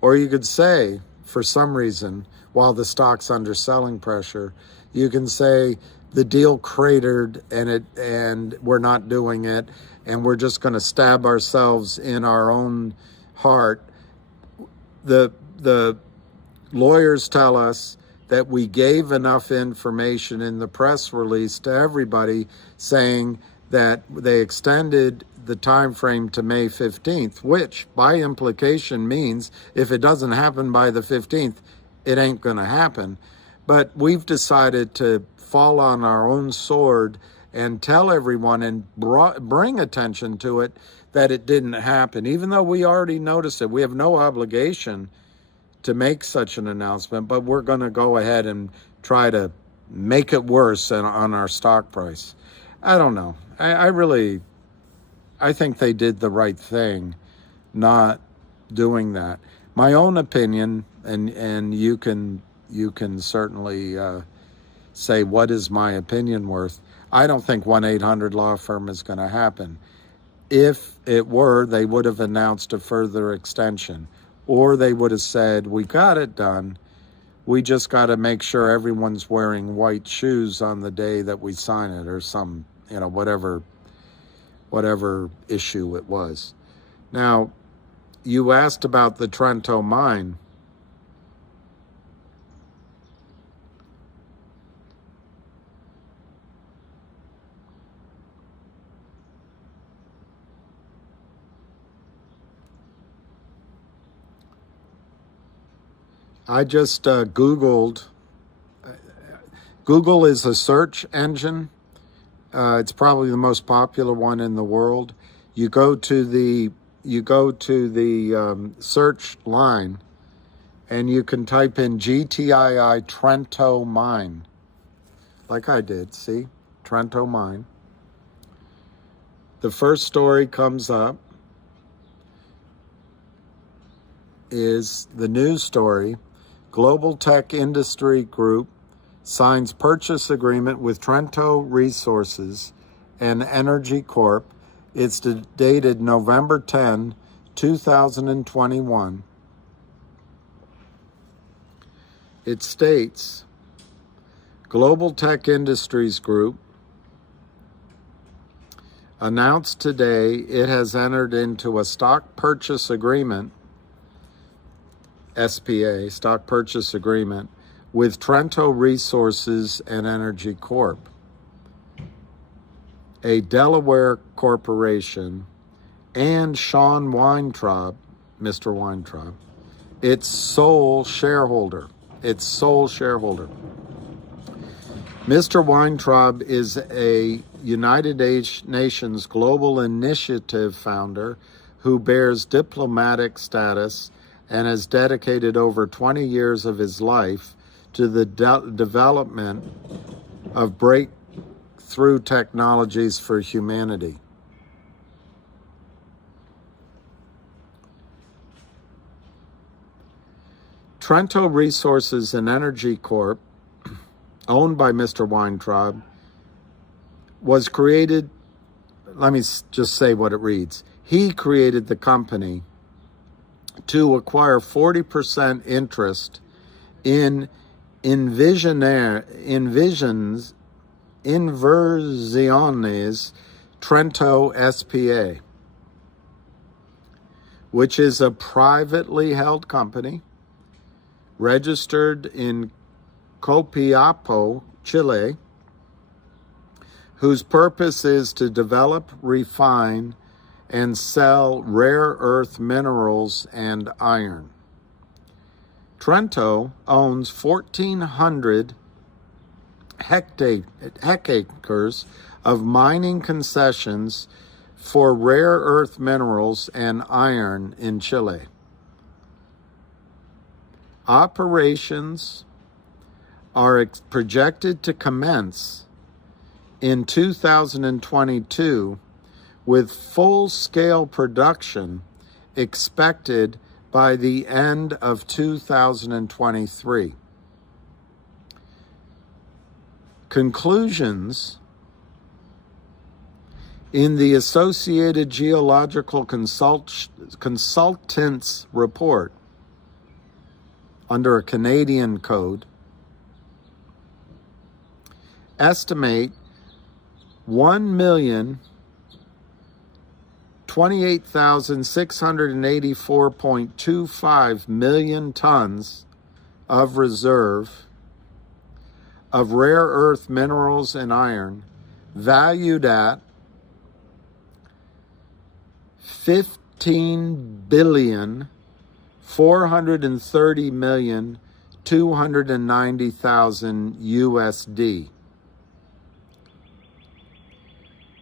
Or you could say, for some reason, while the stock's under selling pressure, you can say the deal cratered and we're not doing it, and we're just going to stab ourselves in our own heart. The lawyers tell us that we gave enough information in the press release to everybody saying that they extended the time frame to May 15th, which by implication means if it doesn't happen by the 15th, it ain't going to happen. But we've decided to fall on our own sword and tell everyone and bring attention to it that it didn't happen. Even though we already noticed it, we have no obligation to make such an announcement, but we're going to go ahead and try to make it worse on our stock price. I don't know. I think they did the right thing not doing that. My own opinion, and you can certainly say, what is my opinion worth? I don't think 1-800-Law Firm is going to happen. If it were, they would have announced a further extension, or they would have said, we got it done. We just got to make sure everyone's wearing white shoes on the day that we sign it, or some, whatever issue it was. Now, you asked about the Trento mine. I just Googled. Google is a search engine. It's probably the most popular one in the world. You go to the search line, and you can type in Gtii Trento mine, like I did. See, Trento mine. The first story comes up is the news story. Global Tech Industry Group signs purchase agreement with Trento Resources and Energy Corp. It's dated November 10, 2021. It states, Global Tech Industries Group announced today it has entered into a stock purchase agreement, SPA, stock purchase agreement, with Trento Resources and Energy Corp., a Delaware corporation, and Sean Weintraub, Mr. Weintraub, its sole shareholder. Mr. Weintraub is a United Nations Global Initiative founder who bears diplomatic status and has dedicated over 20 years of his life to the development of breakthrough technologies for humanity. Trento Resources and Energy Corp., owned by Mr. Weintraub, was created, let me just say what it reads. He created the company to acquire 40% interest in Inversiones Trento SPA, which is a privately held company registered in Copiapó, Chile, whose purpose is to develop, refine, and sell rare earth minerals and iron. Trento owns 1,400 hectares of mining concessions for rare earth minerals and iron in Chile. Operations are projected to commence in 2022, with full-scale production expected by the end of 2023. Conclusions in the Associated Geological Consultants report under a Canadian code estimate 1,028,684.25 million tons of reserve of rare earth minerals and iron, valued at $15,430,290,000 USD.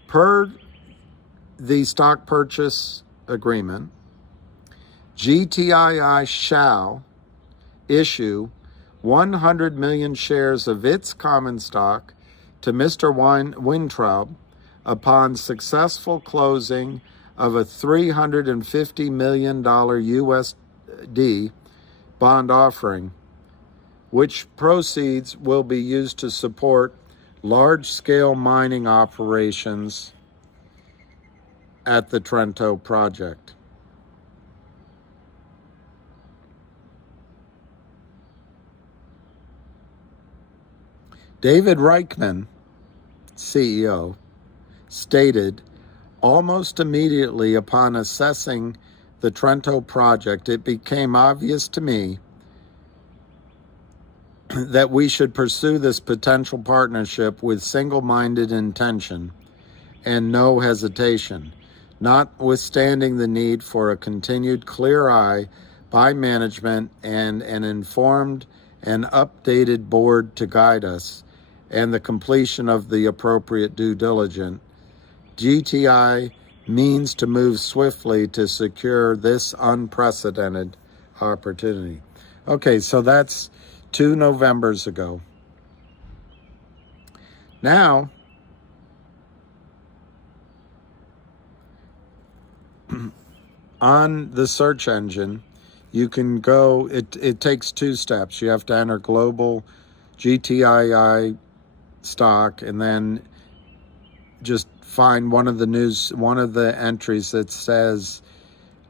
Per the stock purchase agreement, GTII shall issue 100 million shares of its common stock to Mr. Weintraub upon successful closing of a $350 million bond offering, which proceeds will be used to support large-scale mining operations at the Trento project. David Reichman, CEO, stated, almost immediately upon assessing the Trento project, it became obvious to me that we should pursue this potential partnership with single-minded intention and no hesitation, notwithstanding the need for a continued clear eye by management and an informed and updated board to guide us, and the completion of the appropriate due diligence. Gtii means to move swiftly to secure this unprecedented opportunity. Okay, so that's 2 Novembers ago. Now, on the search engine, you can go, it takes 2 steps. You have to enter global GTII stock and then just find one of the entries that says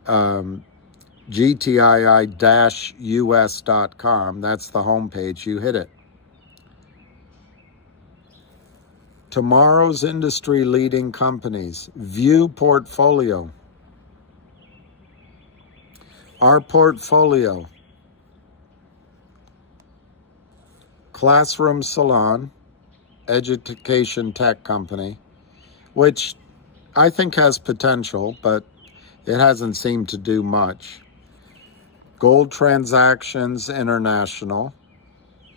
GTII-US.com. That's the homepage. You hit it. Tomorrow's industry leading companies. View portfolio. Our portfolio. Classroom Salon, education tech company, which I think has potential, but it hasn't seemed to do much. Gold Transactions International,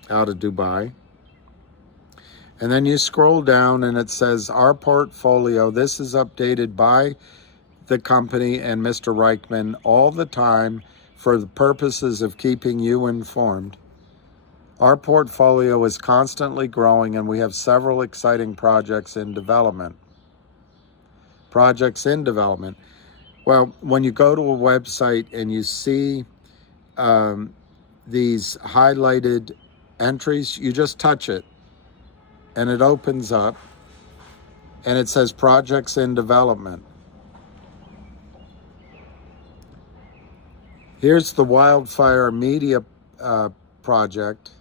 out of Dubai. And then you scroll down and it says, our portfolio. This is updated by the company and Mr. Reichman all the time for the purposes of keeping you informed. Our portfolio is constantly growing and we have several exciting projects in development. Well, when you go to a website and you see these highlighted entries, you just touch it and it opens up and it says projects in development. Here's the Wildfire Media project.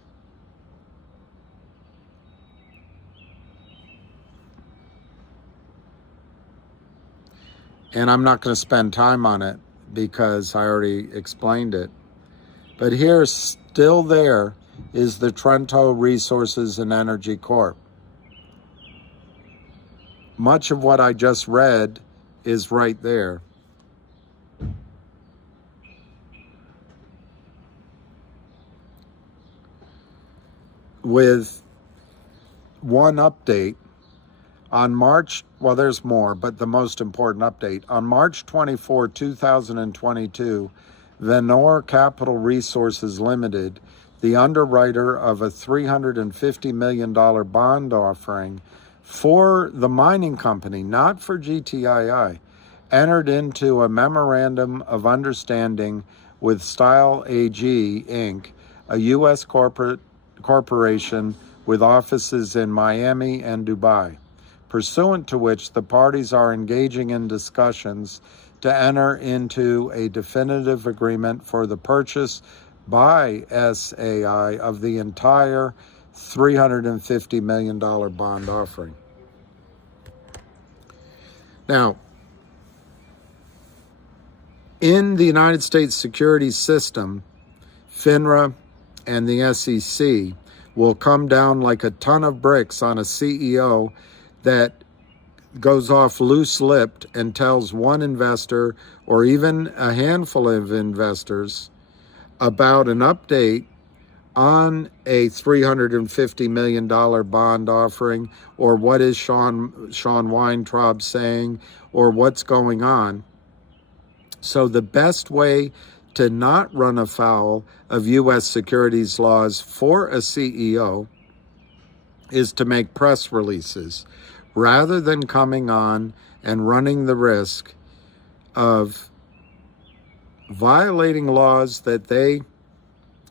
And I'm not going to spend time on it because I already explained it. But here, still there, is the Trento Resources and Energy Corp. Much of what I just read is right there. With one update, on March, well, there's more, but the most important update. On March 24, 2022, Venor Capital Resources Limited, the underwriter of a $350 million bond offering for the mining company, not for GTII, entered into a memorandum of understanding with Style AG, Inc., a U.S. corporation with offices in Miami and Dubai, pursuant to which the parties are engaging in discussions to enter into a definitive agreement for the purchase by SAI of the entire $350 million bond offering. Now, in the United States securities system, FINRA and the SEC will come down like a ton of bricks on a CEO that goes off loose-lipped and tells one investor or even a handful of investors about an update on a $350 million bond offering, or what is Sean Weintraub saying, or what's going on. So the best way to not run afoul of U.S. securities laws for a CEO is to make press releases, rather than coming on and running the risk of violating laws that they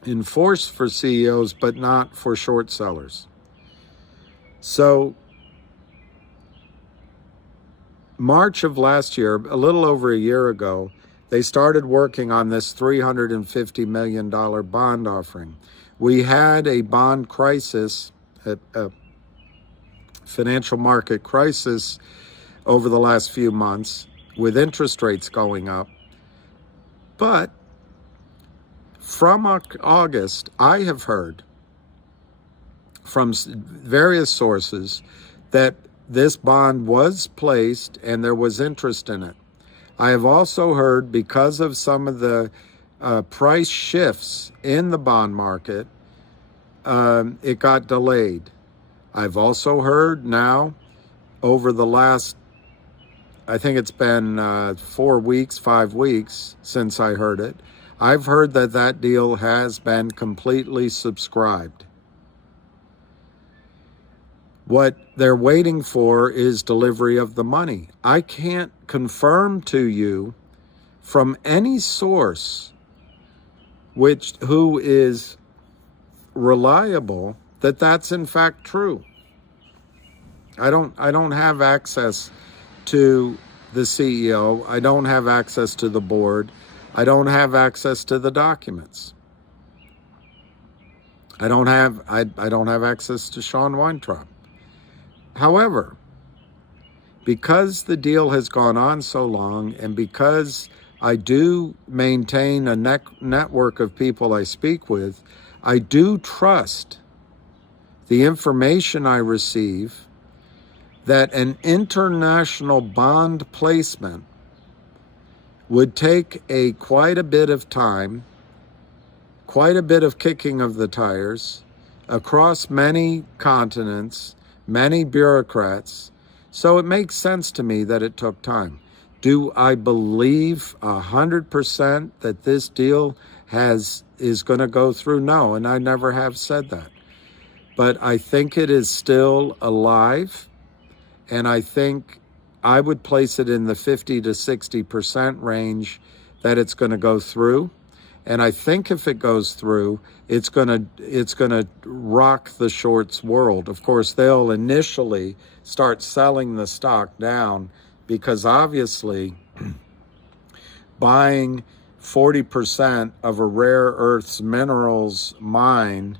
enforce for CEOs, but not for short sellers. So March of last year, a little over a year ago, they started working on this $350 million bond offering. We had a bond crisis, a financial market crisis over the last few months with interest rates going up. But from August, I have heard from various sources that this bond was placed and there was interest in it. I have also heard, because of some of the price shifts in the bond market, it got delayed. I've also heard now, over the last, I think it's been 5 weeks since I heard it, I've heard that that deal has been completely subscribed. What they're waiting for is delivery of the money. I can't confirm to you from any source who is reliable that that's in fact true. I don't have access to the CEO. I don't have access to the board. I don't have access to the documents. I don't have access to Sean Weintraub. However, because the deal has gone on so long, and because I do maintain a network of people I speak with, I do trust the information I receive that an international bond placement would take quite a bit of time, quite a bit of kicking of the tires across many continents, many bureaucrats. So it makes sense to me that it took time. Do I believe 100% that this deal is going to go through? No, and I never have said that. But I think it is still alive, and I think I would place it in the 50 to 60% range that it's going to go through. And I think if it goes through, it's gonna rock the shorts world. Of course, they'll initially start selling the stock down, because obviously buying 40% of a rare earths minerals mine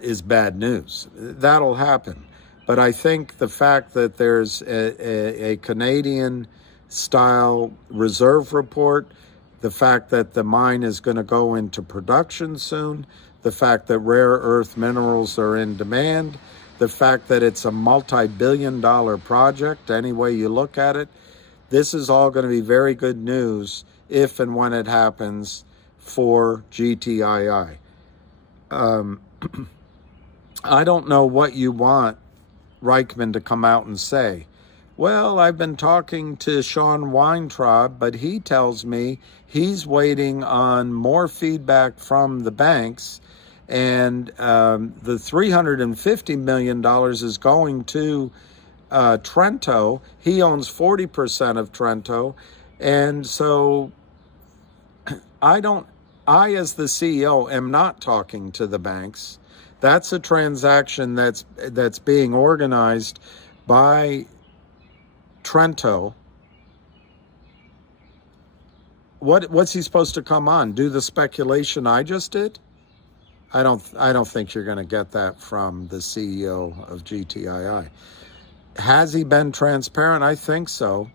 is bad news. That'll happen. But I think the fact that there's a Canadian style reserve report, the fact that the mine is going to go into production soon, the fact that rare earth minerals are in demand, the fact that it's a multi-billion-dollar project, any way you look at it, this is all going to be very good news if and when it happens for GTII. I don't know what you want Reichman to come out and say. Well, I've been talking to Sean Weintraub, but he tells me he's waiting on more feedback from the banks, and the $350 million is going to Trento. He owns 40% of Trento, and so I, as the CEO, am not talking to the banks. That's a transaction that's being organized by Trento. What's he supposed to come on? Do the speculation I just did? I don't think you're going to get that from the CEO of GTII. Has he been transparent? I think so.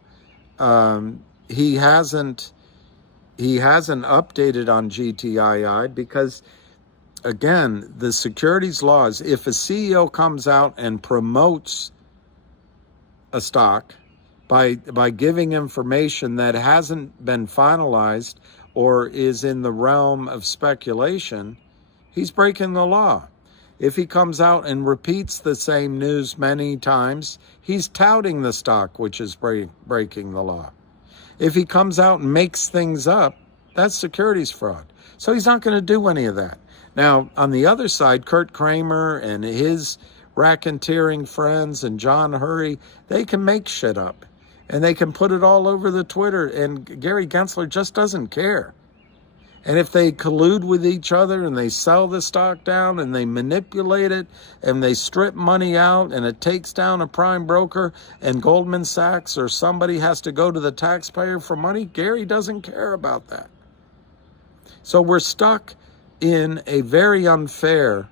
He hasn't updated on GTII because, again, the securities laws, if a CEO comes out and promotes a stock by giving information that hasn't been finalized or is in the realm of speculation, he's breaking the law. If he comes out and repeats the same news many times, he's touting the stock, which is breaking the law. If he comes out and makes things up, that's securities fraud. So he's not going to do any of that. Now, on the other side, Kurt Kramer and his racketeering friends and John Hurry, they can make shit up. And they can put it all over the Twitter, and Gary Gensler just doesn't care. And if they collude with each other and they sell the stock down and they manipulate it and they strip money out and it takes down a prime broker and Goldman Sachs or somebody has to go to the taxpayer for money, Gary doesn't care about that. So we're stuck in a very unfair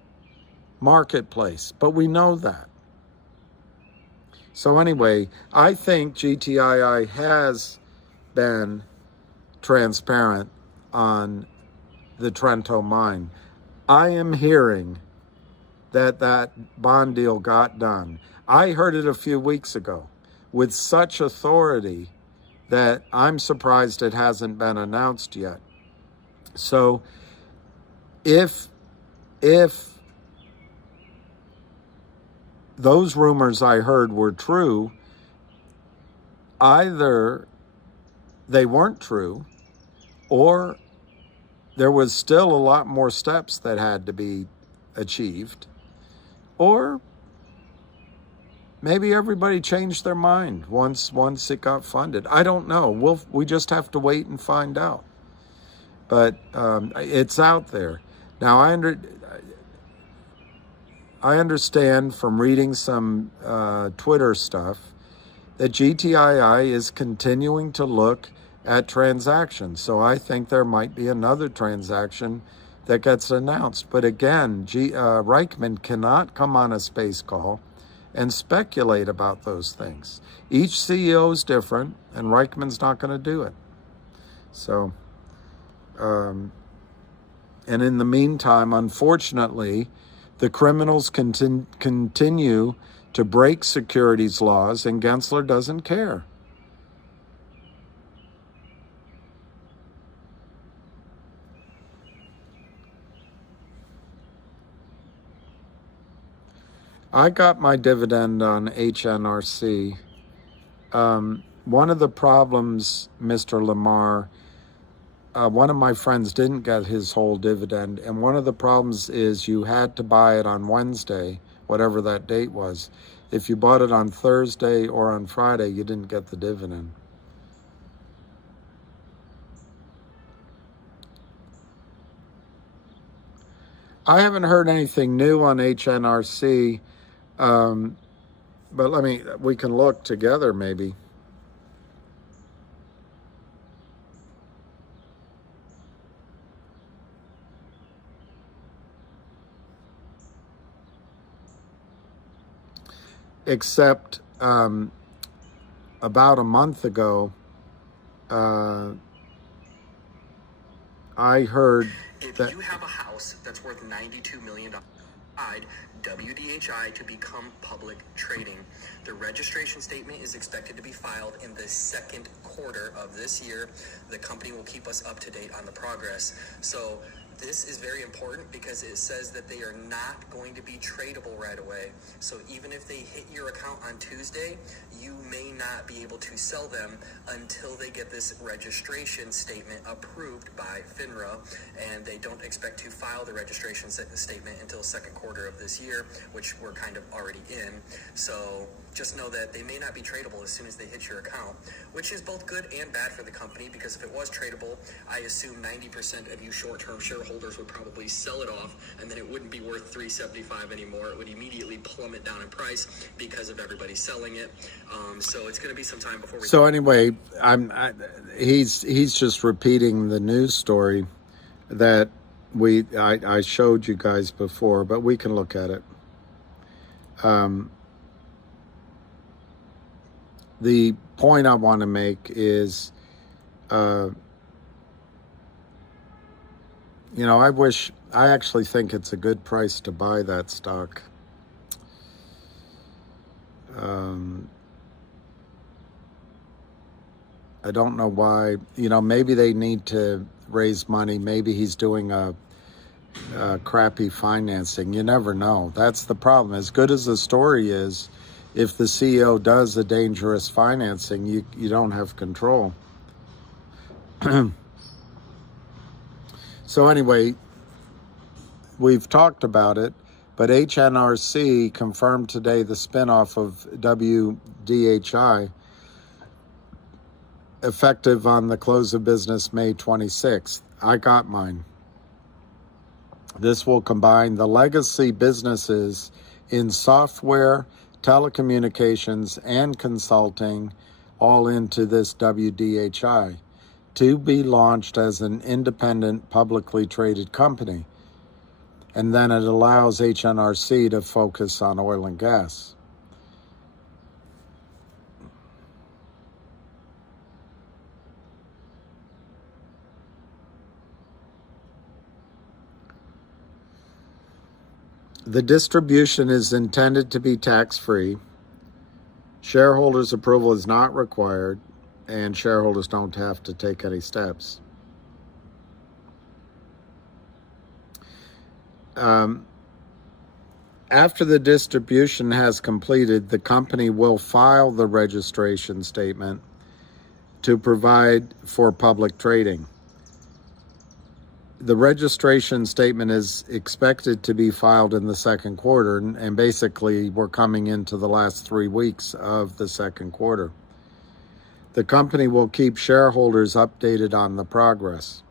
marketplace, but we know that. So anyway, I think GTII has been transparent on the Trento mine. I am hearing that that bond deal got done. I heard it a few weeks ago with such authority that I'm surprised it hasn't been announced yet. So if those rumors I heard were true, either they weren't true or there was still a lot more steps that had to be achieved, or maybe everybody changed their mind once it got funded. I don't know. We just have to wait and find out. But it's out there. Now, I understand from reading some Twitter stuff that GTII is continuing to look at transactions. So I think there might be another transaction that gets announced. But again, Reichman cannot come on a space call and speculate about those things. Each CEO is different, and Reichman's not going to do it. So, and in the meantime, unfortunately, the criminals continue to break securities laws, and Gensler doesn't care. I got my dividend on HNRC. One of the problems, Mr. Lamar, one of my friends didn't get his whole dividend, and one of the problems is you had to buy it on Wednesday, whatever that date was. If you bought it on Thursday or on Friday, you didn't get the dividend. I haven't heard anything new on HNRC, but we can look together maybe. Except about a month ago, I heard that if you have a house that's worth $92 million, WDHI to become public trading. The registration statement is expected to be filed in the second quarter of this year. The company will keep us up to date on the progress. So this is very important because it says that they are not going to be tradable right away. So even if they hit your account on Tuesday, you may not be able to sell them until they get this registration statement approved by FINRA, and they don't expect to file the registration statement until second quarter of this year, which we're kind of already in. So just know that they may not be tradable as soon as they hit your account, which is both good and bad for the company, because if it was tradable, I assume 90% of you short-term shareholders would probably sell it off, and then it wouldn't be worth $3.75 anymore. It would immediately plummet down in price because of everybody selling it. So it's going to be some time before we... So anyway, he's just repeating the news story that I showed you guys before, but we can look at it. The point I want to make is, I actually think it's a good price to buy that stock. I don't know why, maybe they need to raise money. Maybe he's doing a crappy financing. You never know. That's the problem. As good as the story is, if the CEO does a dangerous financing, you don't have control. So anyway, we've talked about it, but HNRC confirmed today the spinoff of WDHI. effective on the close of business May 26th. I got mine. This will combine the legacy businesses in software, telecommunications, and consulting all into this WDHI to be launched as an independent, publicly traded company. And then it allows HNRC to focus on oil and gas. The distribution is intended to be tax-free. Shareholders' approval is not required, and shareholders don't have to take any steps. After the distribution has completed, the company will file the registration statement to provide for public trading. The registration statement is expected to be filed in the second quarter, and basically we're coming into the last 3 weeks of the second quarter. The company will keep shareholders updated on the progress.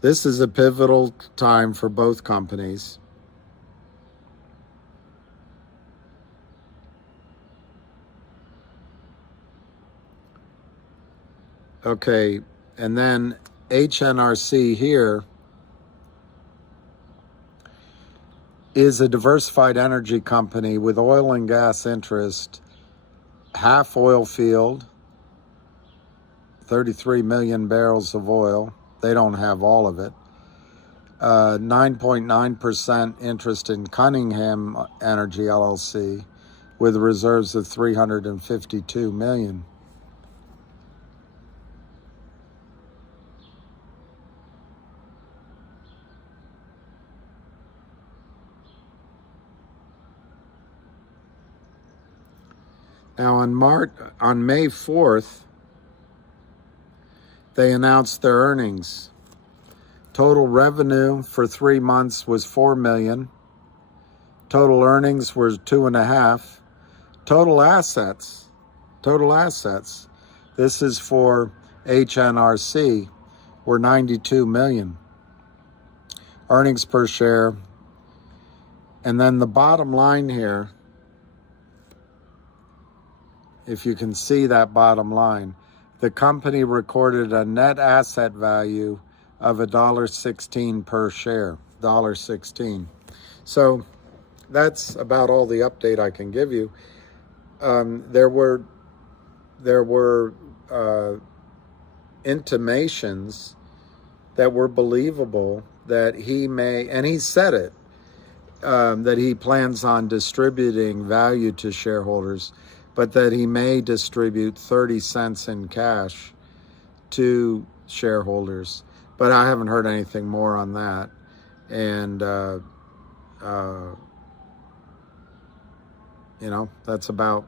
This is a pivotal time for both companies. Okay, and then HNRC here is a diversified energy company with oil and gas interest, half oil field, 33 million barrels of oil. They don't have all of it. 9.9% interest in Cunningham Energy LLC with reserves of 352 million. Now on May 4th, they announced their earnings. Total revenue for 3 months was $4 million. Total earnings were $2.5 million. Total assets, this is for HNRC, were $92 million. Earnings per share. And then the bottom line here, if you can see that bottom line, the company recorded a net asset value of $1.16 per share, $1.16. So that's about all the update I can give you. There were intimations that were believable that he may, and he said it, that he plans on distributing value to shareholders, but that he may distribute 30 cents in cash to shareholders. But I haven't heard anything more on that. And, you know, that's about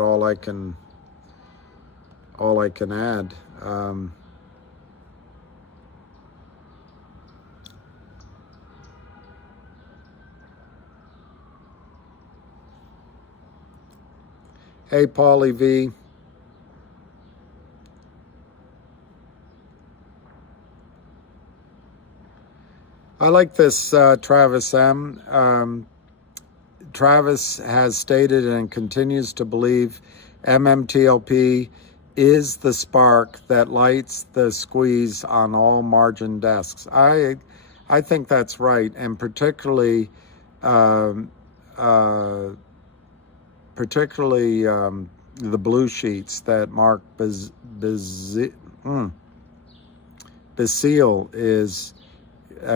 all I can add. Hey, Paulie V. I like this Travis M. Travis has stated and continues to believe MMTLP is the spark that lights the squeeze on all margin desks. I think that's right, and particularly the blue sheets that Mark Basile is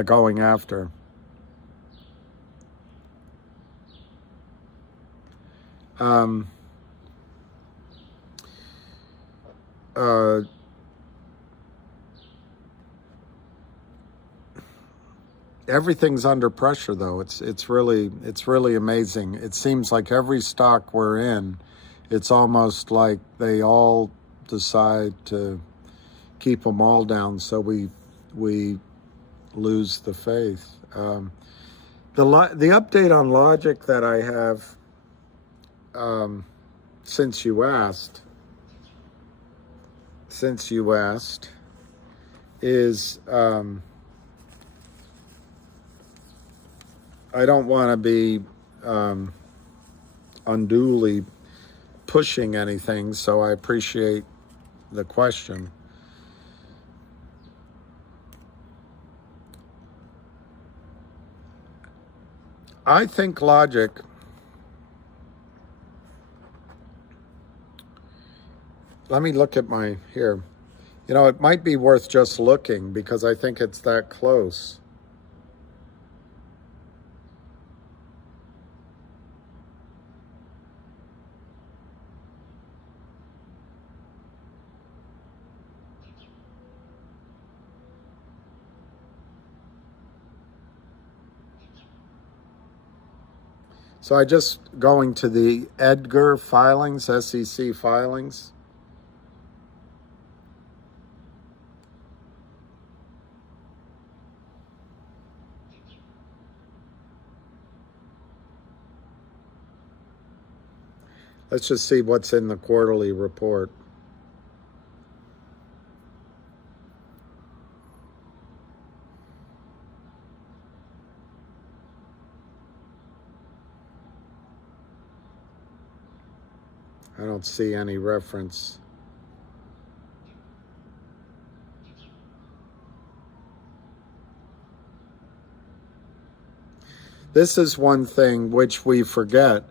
going after. Everything's under pressure, though. It's really amazing. It seems like every stock we're in, it's almost like they all decide to keep them all down, so we lose the faith. The update on Logic that I have, since you asked, since you asked, is I don't want to be unduly pushing anything, so I appreciate the question. I think logic let me look at my here. You know, it might be worth just looking because I think it's that close. So I just going to the Edgar filings, SEC filings. Let's just see what's in the quarterly report. I don't see any reference. This is one thing which we forget,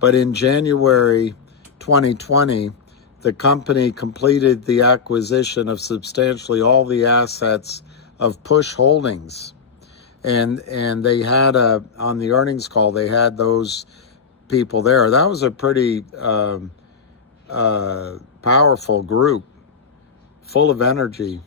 but in January 2020, the company completed the acquisition of substantially all the assets of Push Holdings. And they had on the earnings call, they had those people there. That was a pretty powerful group, full of energy.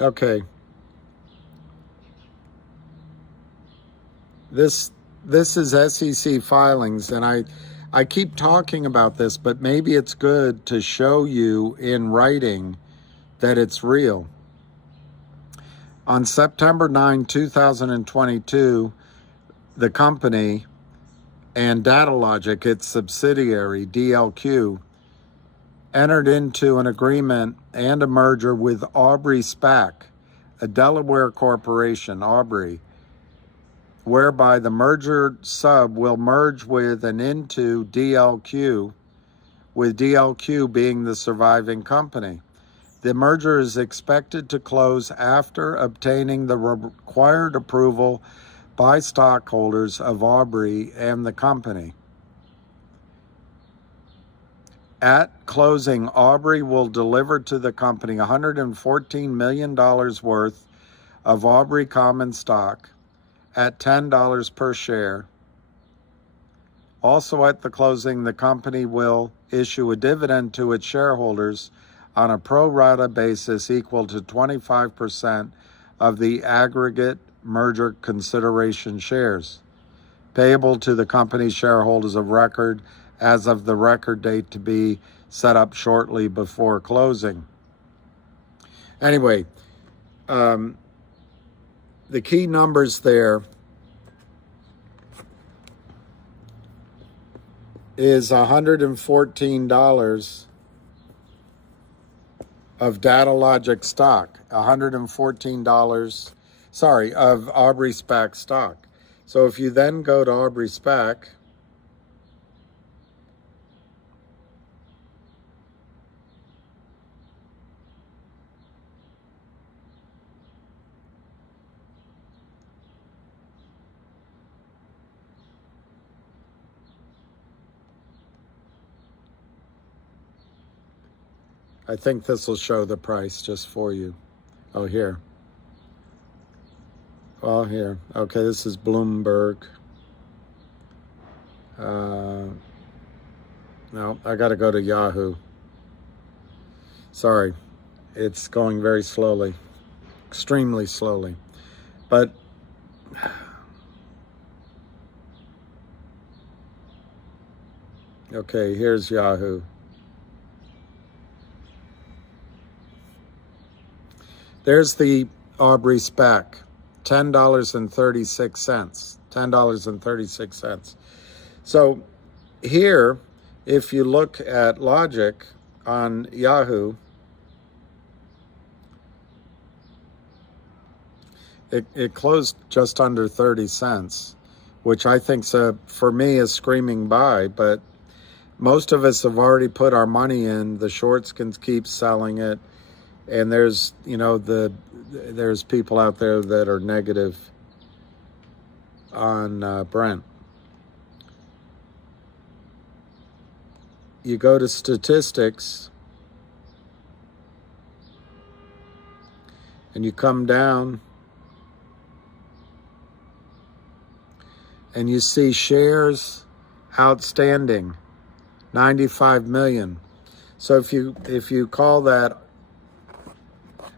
Okay. This is SEC filings, and I keep talking about this, but maybe it's good to show you in writing that it's real. On September 9, 2022, the company and DataLogic, its subsidiary, DLQ, entered into an agreement and a merger with Aubrey SPAC, a Delaware corporation, Aubrey, whereby the merger sub will merge with and into DLQ, with DLQ being the surviving company. The merger is expected to close after obtaining the required approval by stockholders of Aubrey and the company. At closing, Aubrey will deliver to the company $114 million worth of Aubrey common stock at $10 per share. Also at the closing, the company will issue a dividend to its shareholders on a pro rata basis equal to 25% of the aggregate merger consideration shares, payable to the company's shareholders of record as of the record date to be set up shortly before closing. Anyway, the key numbers there is $114 of DataLogic stock, $114, of Aubrey SPAC stock. So if you then go to Aubrey SPAC, I think this will show the price just for you. Oh, here. Oh, here. Okay, this is Bloomberg. No, I got to go to Yahoo. Sorry. It's going very slowly. Extremely slowly. But Okay, here's Yahoo. There's the Aubrey spec, $10.36. $10.36. So here, if you look at logic on Yahoo, it closed just under 30 cents, which I think for me is screaming buy, but most of us have already put our money in. The shorts can keep selling it. And there's, there's people out there that are negative on Brent. You go to statistics and you come down and you see shares outstanding, 95 million. So if you call that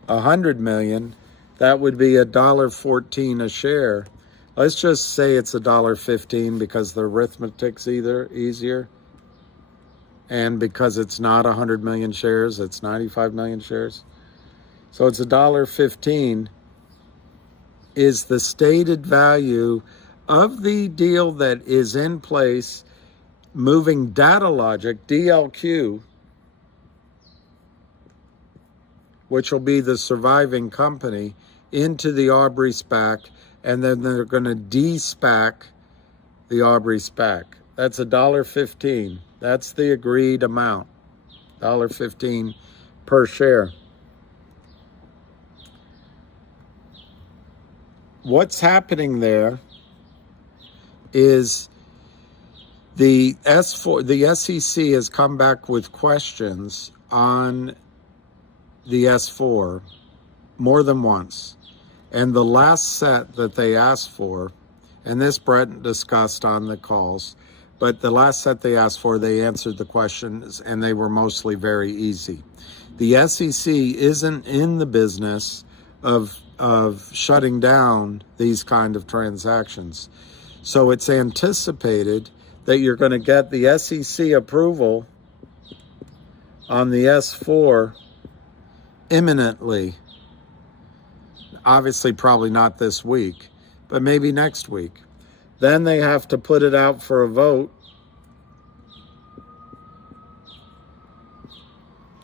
100 million, that would be $1.14 a share. Let's just say it's $1.15 because the arithmetic's easier. And because it's not 100 million shares, it's 95 million shares. So it's $1.15 is the stated value of the deal that is in place, moving data logic, DLQ, which will be the surviving company, into the Aubrey SPAC, and then they're going to de-SPAC the Aubrey SPAC. That's $1.15. That's the agreed amount, $1.15 per share. What's happening there is the SEC has come back with questions on the S4 more than once. And the last set that they asked for, and this Brent discussed on the calls, but the last set they asked for, they answered the questions and they were mostly very easy. The SEC isn't in the business of shutting down these kind of transactions. So it's anticipated that you're going to get the SEC approval on the S4 imminently. Obviously, probably not this week, but maybe next week. Then they have to put it out for a vote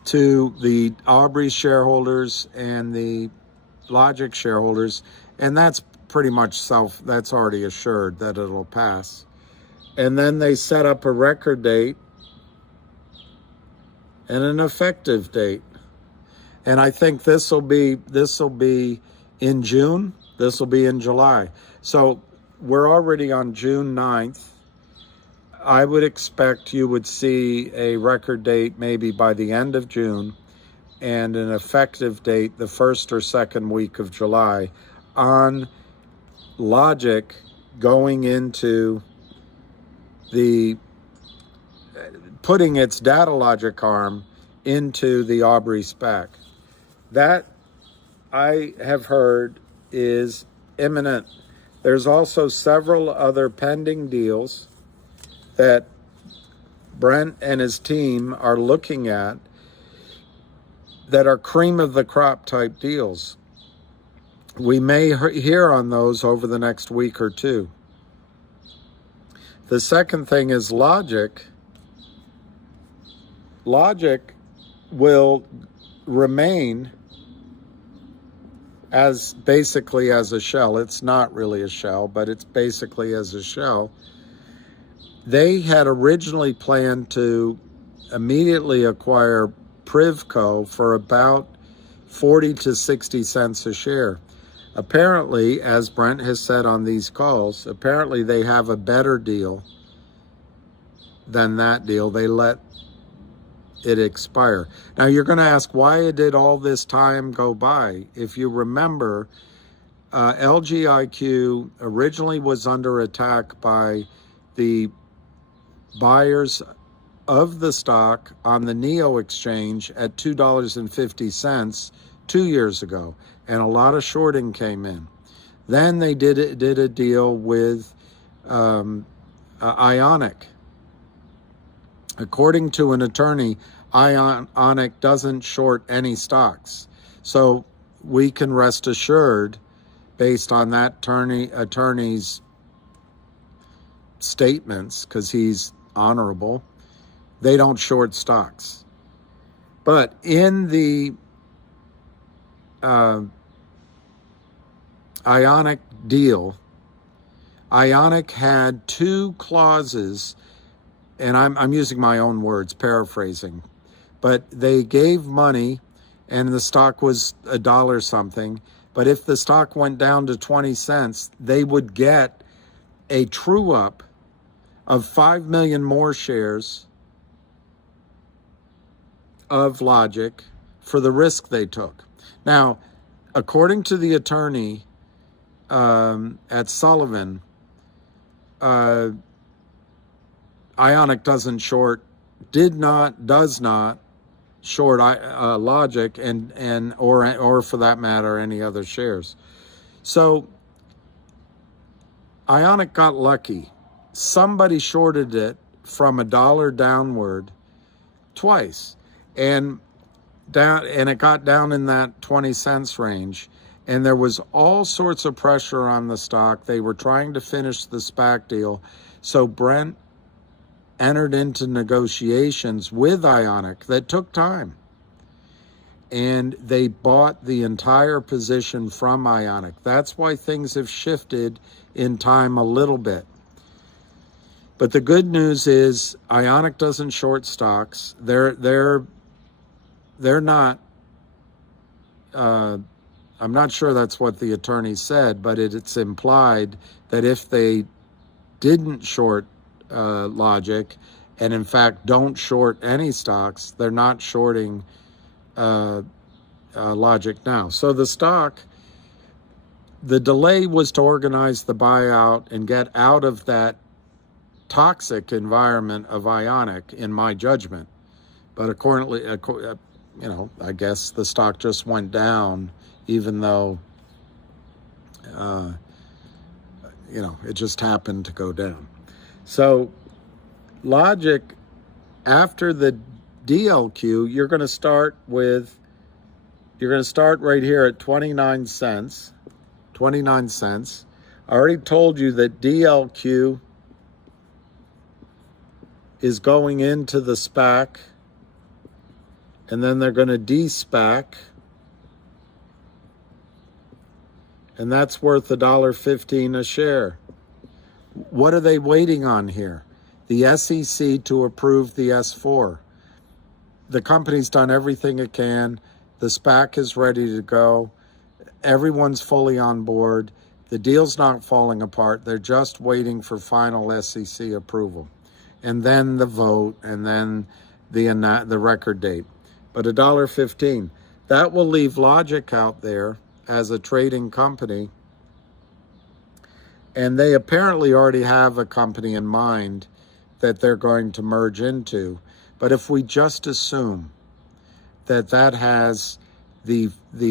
to the Aubrey shareholders and the Logic shareholders, and that's pretty much that's already assured that it'll pass. And then they set up a record date and an effective date. And I think this will be in June, this will be in July. So we're already on June 9th. I would expect you would see a record date maybe by the end of June and an effective date the first or second week of July on Logic going into putting its data logic arm into the Aubrey SPAC. That I have heard is imminent. There's also several other pending deals that Brent and his team are looking at that are cream of the crop type deals. We may hear on those over the next week or two. The second thing is Logic. Logic will remain as basically as a shell. It's not really a shell, but it's basically as a shell. They had originally planned to immediately acquire Privco for about 40 to 60 cents a share. Apparently, as Brent has said on these calls, apparently they have a better deal than that deal. They let it expire. Now you're going to ask, why did all this time go by? If you remember, LGIQ originally was under attack by the buyers of the stock on the NEO exchange at $2.50 2 years ago, and a lot of shorting came in. Then they did a deal with Ionic, According to an attorney, Ionic doesn't short any stocks. So we can rest assured, based on that attorney's statements, because he's honorable, they don't short stocks. But in the Ionic deal, Ionic had 2 clauses, and I'm using my own words, paraphrasing, but they gave money and the stock was $1 something. But if the stock went down to 20 cents, they would get a true up of 5 million more shares of Logic for the risk they took. Now, according to the attorney at Sullivan, Ionic does not short Logic or for that matter any other shares. So Ionic got lucky. Somebody shorted it from $1 downward twice, and it got down in that 20 cents range, and there was all sorts of pressure on the stock. They were trying to finish the SPAC deal, so Brent entered into negotiations with Ionic that took time, and they bought the entire position from Ionic. That's why things have shifted in time a little bit. But the good news is Ionic doesn't short stocks. They're not. I'm not sure that's what the attorney said, but it's implied that if they didn't short Logic, and in fact don't short any stocks, they're not shorting Logic now. So the stock, the delay was to organize the buyout and get out of that toxic environment of Ionic, in my judgment. But accordingly, I guess the stock just went down, even though it just happened to go down. So Logic, after the DLQ, you're going to start right here at 29 cents. 29 cents. I already told you that DLQ is going into the SPAC, and then they're going to de-SPAC, and that's worth $1.15 a share. What are they waiting on here? The SEC to approve the S4. The company's done everything it can. The SPAC is ready to go. Everyone's fully on board. The deal's not falling apart. They're just waiting for final SEC approval, and then the vote, and then the record date. But $1.15, that will leave Logic out there as a trading company, and they apparently already have a company in mind that they're going to merge into. But if we just assume that has the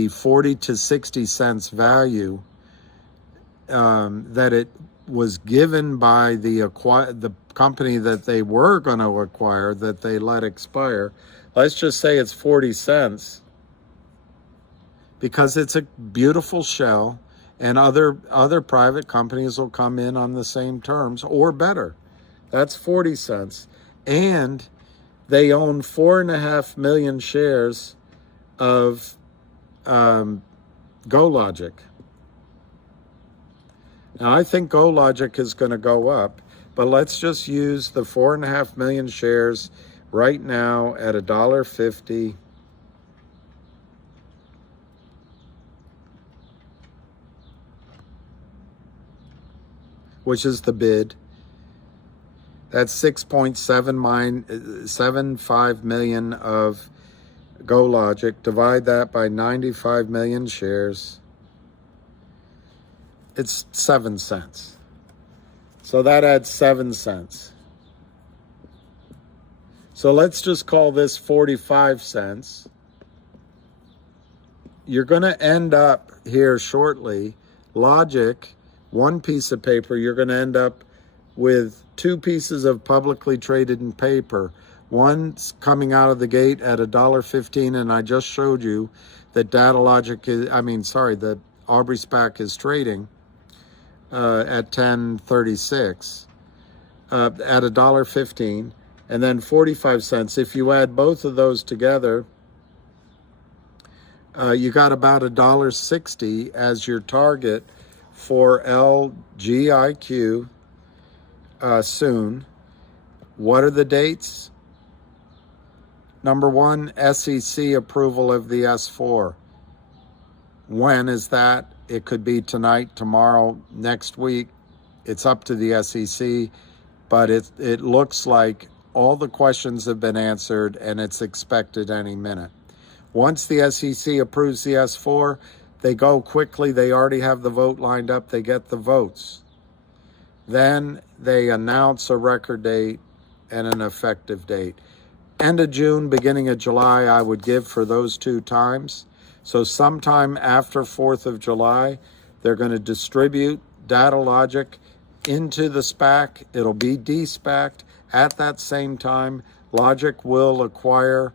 40 to 60 cents value that it was given by the company that they were going to acquire, that they let expire, let's just say it's 40 cents, because it's a beautiful shell, and other private companies will come in on the same terms or better. That's 40 cents. And they own 4.5 million shares of GoLogic. Now, I think GoLogic is going to go up, but let's just use the 4.5 million shares right now at $1.50. Which is the bid. That's 6.75 million of GoLogic. Divide that by 95 million shares. It's 7 cents. So that adds 7 cents. So let's just call this 45 cents. You're going to end up here shortly, Logic, one piece of paper, you're going to end up with 2 pieces of publicly traded paper. One's coming out of the gate at $1.15, and I just showed you that that Aubrey SPAC is trading at 10.36 at $1.15, and then 45 cents. If you add both of those together, you got about $1.60 as your target for LGIQ soon. What are the dates? Number one, SEC approval of the S4. When is that? It could be tonight, tomorrow, next week. It's up to the SEC, but it looks like all the questions have been answered and it's expected any minute. Once the SEC approves the S4, they go quickly. They already have the vote lined up. They get the votes. Then they announce a record date and an effective date. End of June, beginning of July, I would give for those two times. So sometime after 4th of July, they're going to distribute Data Logic into the SPAC. It'll be de-SPACed. At that same time, Logic will acquire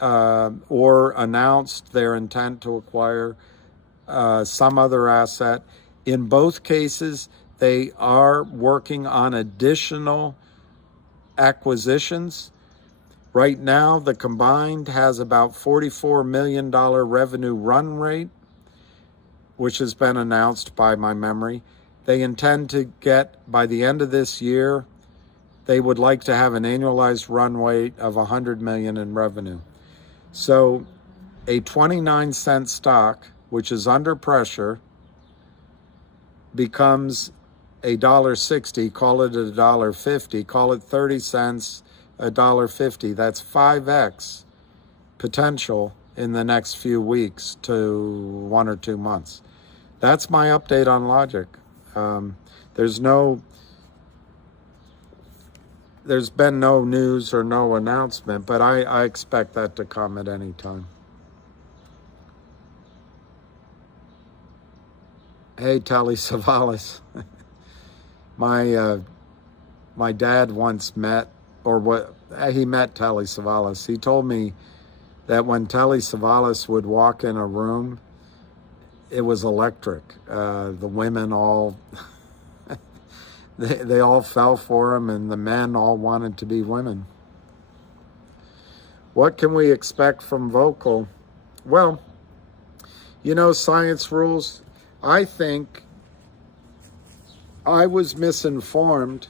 or announced their intent to acquire some other asset. In both cases, they are working on additional acquisitions. Right now, the combined has about $44 million revenue run rate, which has been announced by my memory. They intend to get, by the end of this year, they would like to have an annualized run rate of $100 million in revenue. So a 29-cent stock, which is under pressure, becomes $1.60, call it $1.50, call it 30 cents, $1.50. That's 5x potential in the next few weeks to 1 or 2 months. That's my update on Logic. There's been no news or no announcement, but I expect that to come at any time. Hey, Telly Savalas. My dad once met, he met Telly Savalas. He told me that when Telly Savalas would walk in a room, it was electric. The women all, they all fell for him, and the men all wanted to be women. What can we expect from Vocal? Well, science rules. I think I was misinformed,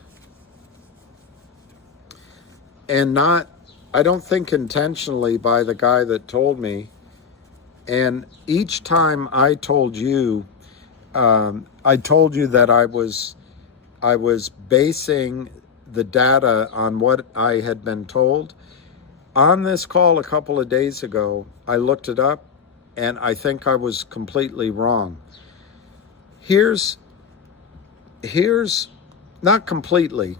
and I don't think intentionally, by the guy that told me. And each time I told you that I was basing the data on what I had been told. On this call a couple of days ago, I looked it up, and I think I was completely wrong. Here's not completely,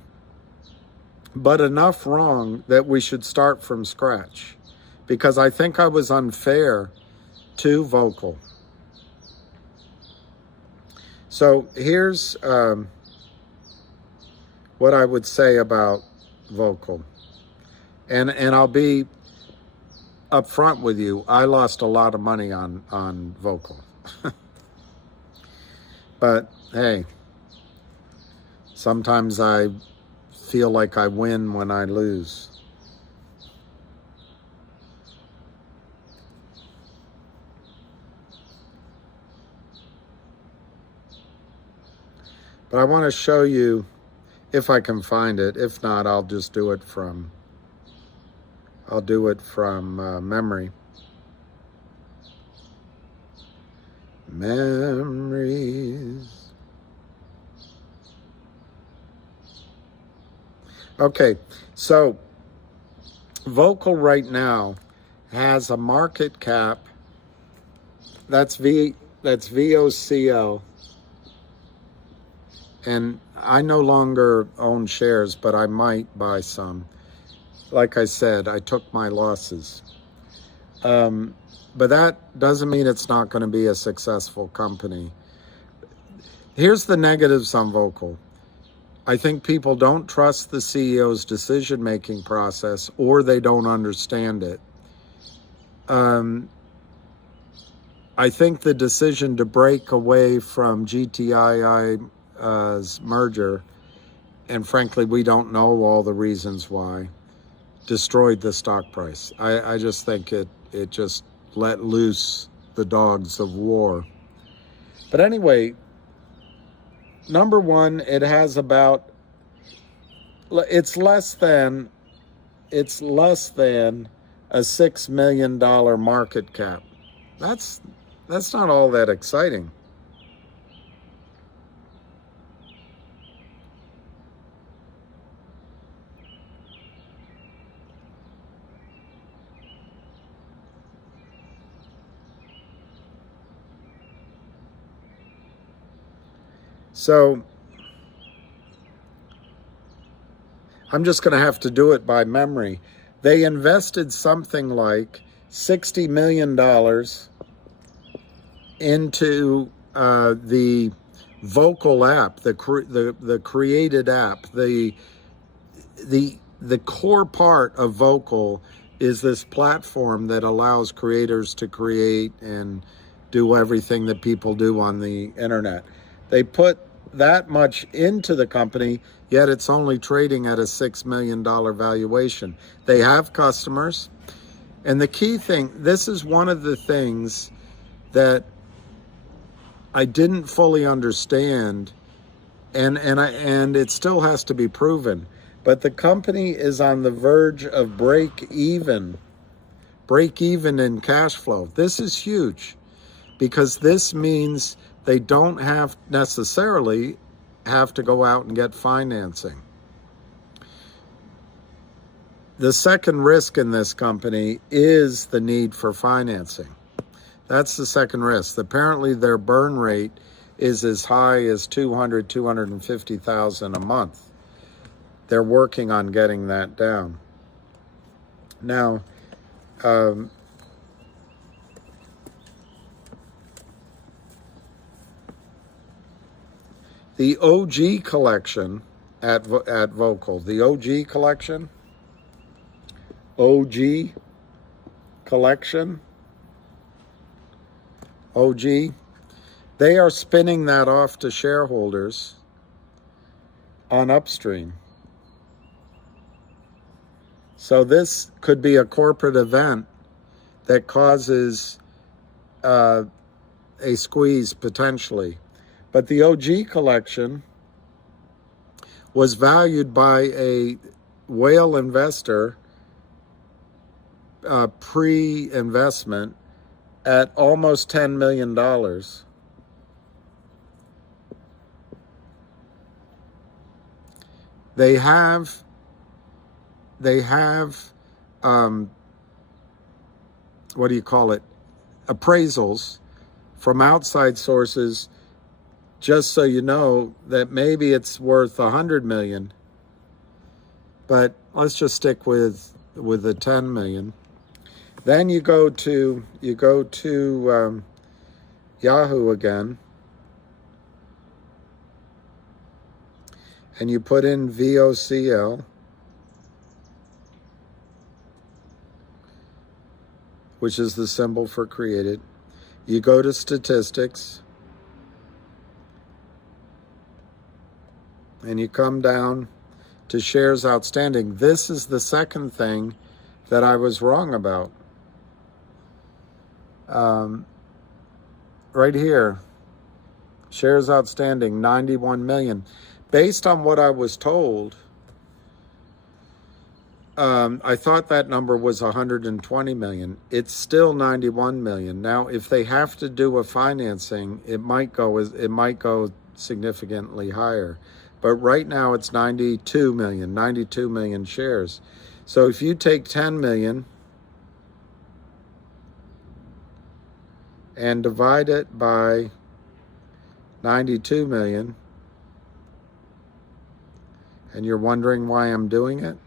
but enough wrong that we should start from scratch, because I think I was unfair to Vocal. So here's what I would say about Vocal. And I'll be upfront with you. I lost a lot of money on Vocal. But hey, sometimes I feel like I win when I lose. But I want to show you, if I can find it. If not, I'll just do it from memory. Memories. Okay, so Vocal right now has a market cap. That's VOCL. And I no longer own shares, but I might buy some. Like I said, I took my losses. But that doesn't mean it's not going to be a successful company. Here's the negatives on Vocal. I think people don't trust the CEO's decision-making process, or they don't understand it. I think the decision to break away from GTI's merger, and frankly, we don't know all the reasons why, destroyed the stock price. I just think it just let loose the dogs of war. But anyway, number one, it has about, it's less than a $6 million market cap. That's not all that exciting. So I'm just going to have to do it by memory. They invested something like $60 million into the Vocal app, the created app. The core part of Vocal is this platform that allows creators to create and do everything that people do on the internet. They put that much into the company, yet it's only trading at a $6 million valuation. They have customers. And the key thing, this is one of the things that I didn't fully understand, and it still has to be proven. But the company is on the verge of break even in cash flow. This is huge, because this means they don't necessarily have to go out and get financing. The second risk in this company is the need for financing. That's the second risk. Apparently their burn rate is as high as $250,000 a month. They're working on getting that down. Now, the OG collection at Vocal, the OG collection, they are spinning that off to shareholders on Upstream. So this could be a corporate event that causes a squeeze potentially. But the OG collection was valued by a whale investor pre-investment at almost $10 million. They have what do you call it? Appraisals from outside sources, just so you know, that maybe it's worth 100 million. But let's just stick with the 10 million. Then you go to Yahoo again, and you put in VOCL, which is the symbol for created. You go to statistics, and you come down to shares outstanding. This is the second thing that I was wrong about. Right here, shares outstanding, 91 million. Based on what I was told, I thought that number was 120 million. It's still 91 million. Now, if they have to do a financing, it might go significantly higher. But right now it's 92 million shares. So if you take 10 million and divide it by 92 million, and you're wondering why I'm doing it,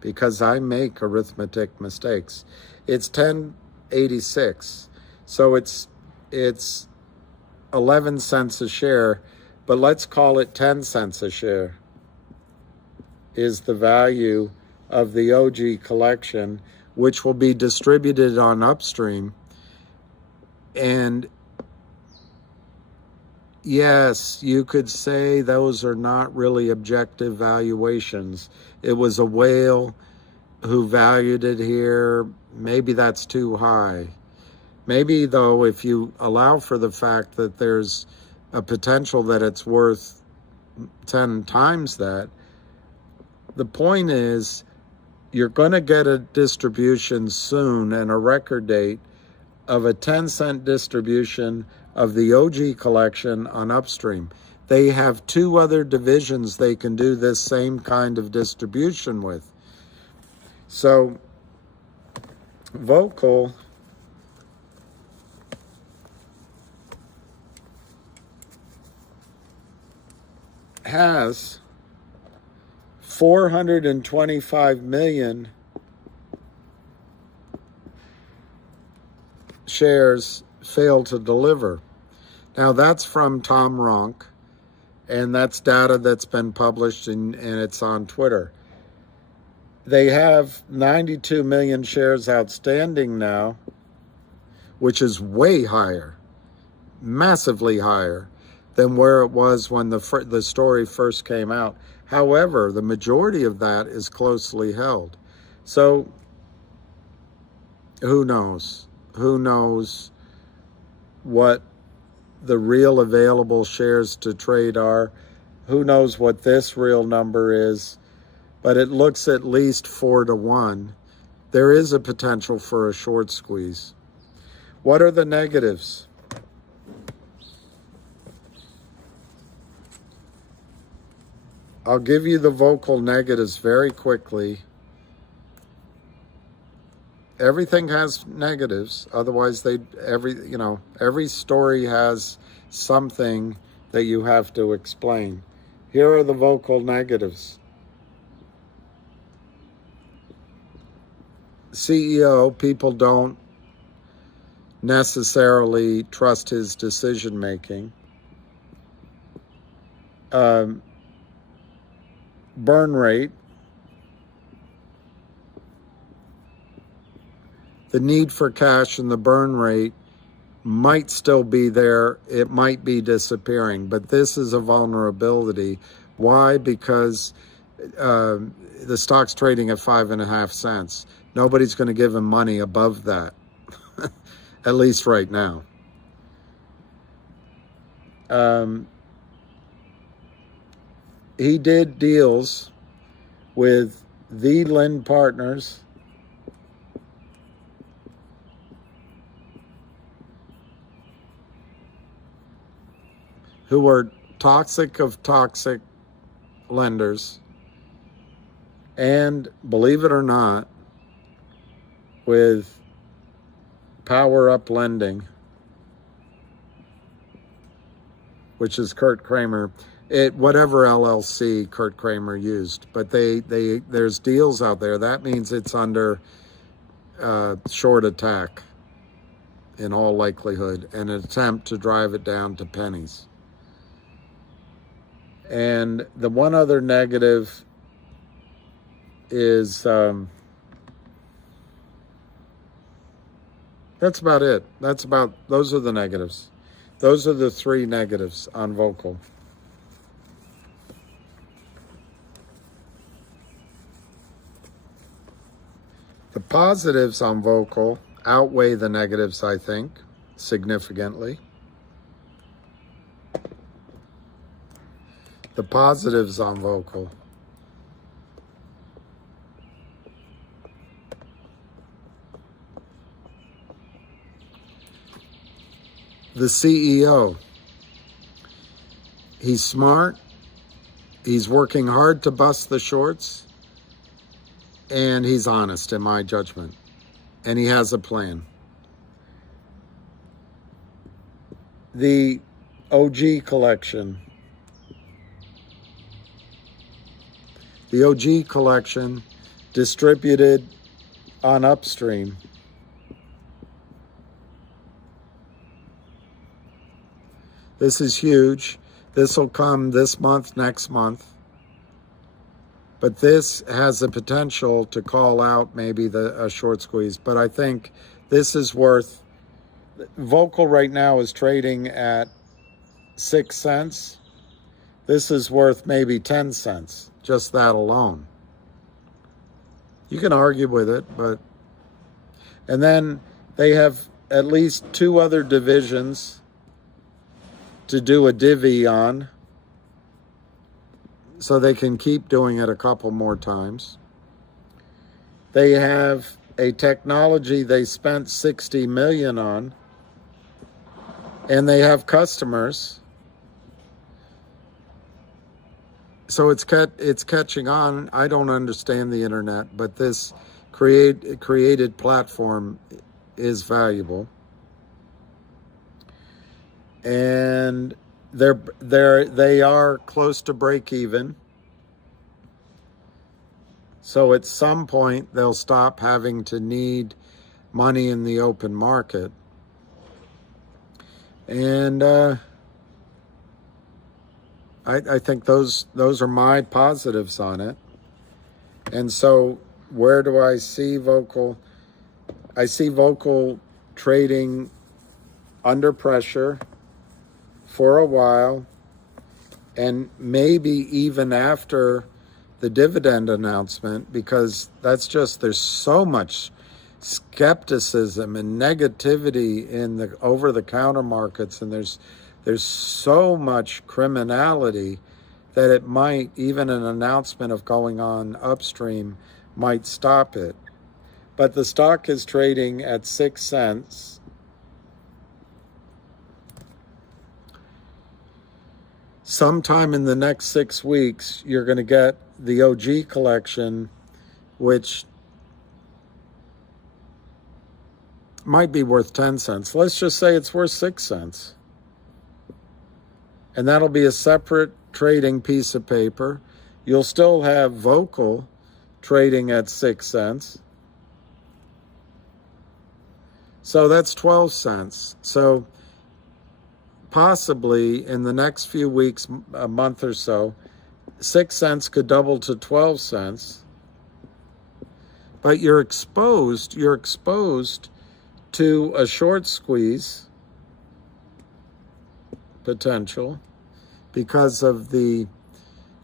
because I make arithmetic mistakes. It's 1086. So it's 11 cents a share, but let's call it 10 cents a share. is the value of the OG collection, which will be distributed on upstream. And yes, you could say those are not really objective valuations. It was a whale who valued it here. Maybe that's too high. Maybe, though, if you allow for the fact that there's a potential that it's worth 10 times that, the point is you're going to get a distribution soon and a record date of a 10-cent distribution of the OG collection on upstream. They have 2 other divisions they can do this same kind of distribution with. So Vocal has 425 million shares failed to deliver. Now that's from Tom Ronk, and that's data that's been published and it's on Twitter. They have 92 million shares outstanding now, which is way higher, massively higher than where it was when the story first came out. However, the majority of that is closely held. So who knows? Who knows what the real available shares to trade are? Who knows what this real number is? But it looks at least 4-to-1. There is a potential for a short squeeze. What are the negatives? I'll give you the Vocal negatives very quickly. Everything has negatives. Otherwise, every story has something that you have to explain. Here are the Vocal negatives. CEO, people don't necessarily trust his decision making. Burn rate. The need for cash and the burn rate might still be there. It might be disappearing, but this is a vulnerability. Why? Because the stock's trading at 5.5 cents. Nobody's going to give him money above that, at least right now. He did deals with the Lind partners, who are toxic of toxic lenders, and believe it or not, with Power Up Lending, which is Kurt Kramer, whatever LLC Kurt Kramer used, but there's deals out there. That means it's under short attack in all likelihood, an attempt to drive it down to pennies. And the one other negative is, that's about it. Those are the negatives. Those are the 3 negatives on Vocal. The positives on Vocal outweigh the negatives, I think, significantly. The positives on Vocal. The CEO. He's smart. He's working hard to bust the shorts. And he's honest, in my judgment. And he has a plan. The OG collection. The OG collection distributed on upstream. This is huge. This will come this month, next month. But this has the potential to call out maybe a short squeeze. But I think this is worth, Vocal right now is trading at 6 cents. This is worth maybe 10 cents, just that alone. You can argue with it, but, and then they have at least 2 other divisions to do a divvy on, so they can keep doing it a couple more times. They have a technology they spent 60 million on, and they have customers. So it's catching on. I don't understand the internet, but this created platform is valuable. And they are close to break even. So at some point they'll stop having to need money in the open market. And I think those are my positives on it. And so where do I see Vocal? I see Vocal trading under pressure for a while, and maybe even after the dividend announcement, because there's so much skepticism and negativity in the over-the-counter markets, and there's so much criminality that it might, even an announcement of going on upstream might stop it. But the stock is trading at 6 cents. Sometime in the next 6 weeks, you're going to get the OG collection, which might be worth 10 cents. Let's just say it's worth 6 cents. And that'll be a separate trading piece of paper. You'll still have Vocal trading at 6 cents. So that's 12 cents. So possibly in the next few weeks, a month or so, 6 cents could double to 12 cents. But you're exposed to a short squeeze potential because of the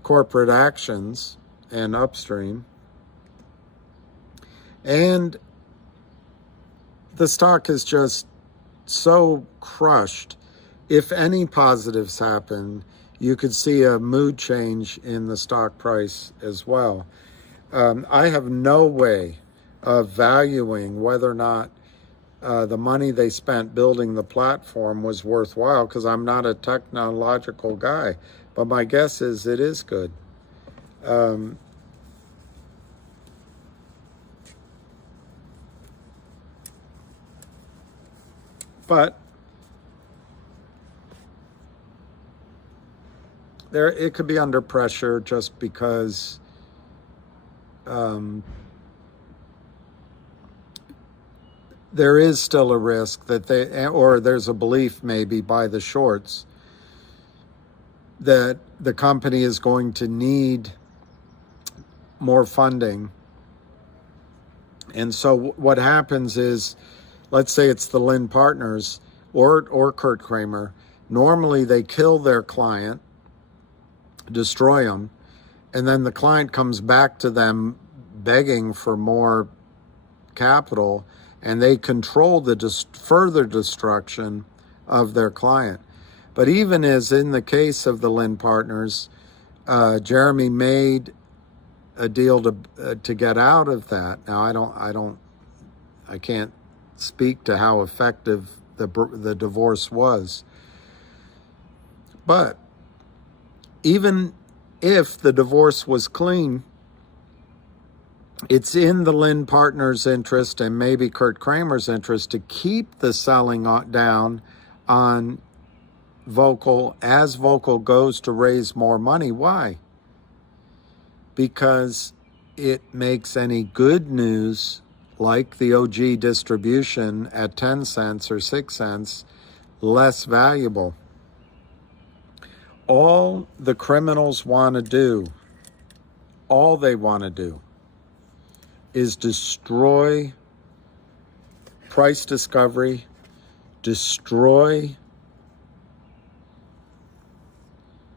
corporate actions and upstream. And the stock is just so crushed. If any positives happen, you could see a mood change in the stock price as well. I have no way of valuing whether or not the money they spent building the platform was worthwhile, because I'm not a technological guy. But my guess is it is good. But it could be under pressure just because there is still a risk that there's a belief maybe by the shorts that the company is going to need more funding. And so what happens is, let's say it's the Lynn Partners or Kurt Kramer. Normally they kill their client, destroy them, and then the client comes back to them begging for more capital, and they control the further destruction of their client. But even as in the case of the Lynn Partners, Jeremy made a deal to get out of that. Now I can't speak to how effective the divorce was, but even if the divorce was clean, it's in the Lynn Partners' interest and maybe Kurt Kramer's interest to keep the selling down on Vocal as Vocal goes to raise more money. Why? Because it makes any good news like the OG distribution at 10 cents or 6 cents less valuable. All the criminals want to do, all they want to do is destroy price discovery, destroy,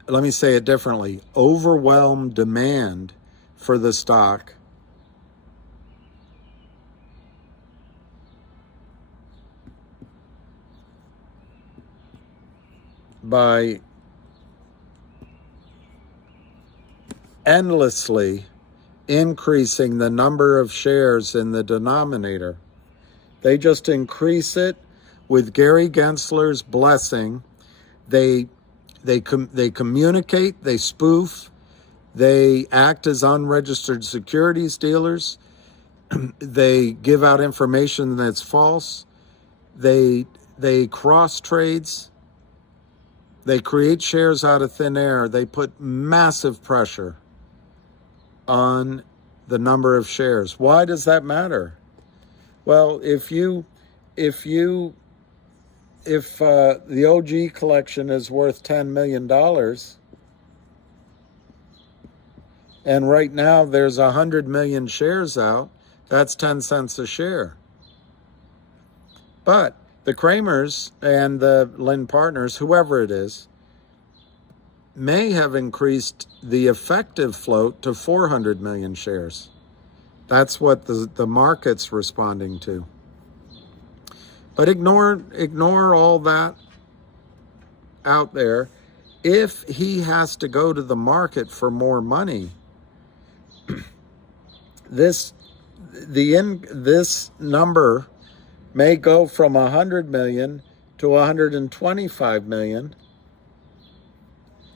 let me say it differently, overwhelm demand for the stock by endlessly increasing the number of shares in the denominator. They just increase it with Gary Gensler's blessing. They communicate, they spoof, they act as unregistered securities dealers, they give out information that's false, they cross trades, they create shares out of thin air, they put massive pressure on the number of shares. Why does that matter? Well, if the OG collection is worth $10 million, and right now there's 100 million shares out, that's 10 cents a share. But the Kramers and the Lynn Partners, whoever it is, may have increased the effective float to 400 million shares. That's what the market's responding to. But ignore all that out there. If he has to go to the market for more money, this number may go from 100 million to 125 million.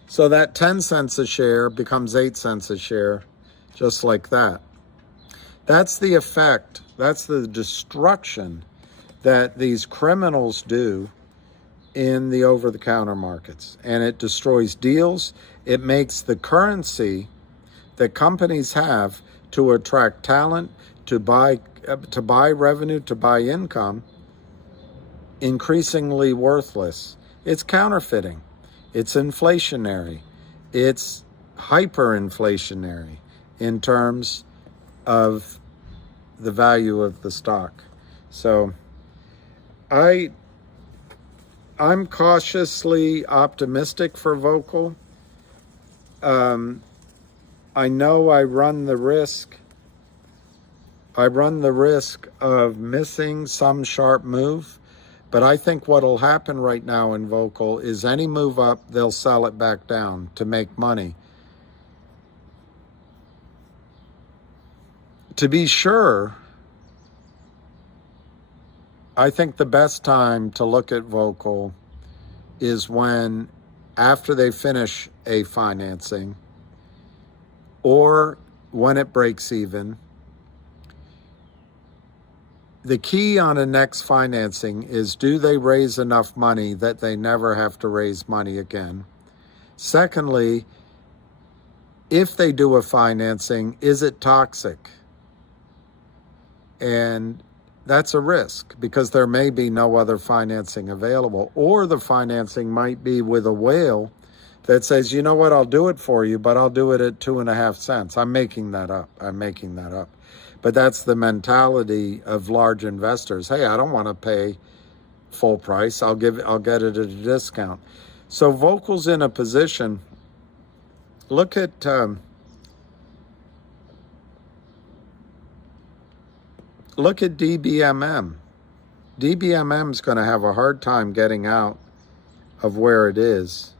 So that 10 cents a share becomes 8 cents a share, just like that. That's the effect, that's the destruction that these criminals do in the over-the-counter markets. And it destroys deals. It makes the currency that companies have to attract talent, to buy revenue, to buy income, increasingly worthless. It's counterfeiting. It's inflationary. It's hyperinflationary in terms of the value of the stock. So I'm cautiously optimistic for Vocal. I know I run the risk of missing some sharp move, but I think what'll happen right now in Vocal is any move up, they'll sell it back down to make money. To be sure, I think the best time to look at Vocal is when, after they finish a financing, or when it breaks even. The key on a next financing is, do they raise enough money that they never have to raise money again? Secondly, if they do a financing, is it toxic? And that's a risk, because there may be no other financing available, or the financing might be with a whale that says, you know what, I'll do it for you, but I'll do it at 2.5 cents. I'm making that up. But that's the mentality of large investors. Hey, I don't want to pay full price. I'll get it at a discount. So Vocal's in a position. Look at DBMM. DBMM is going to have a hard time getting out of where it is.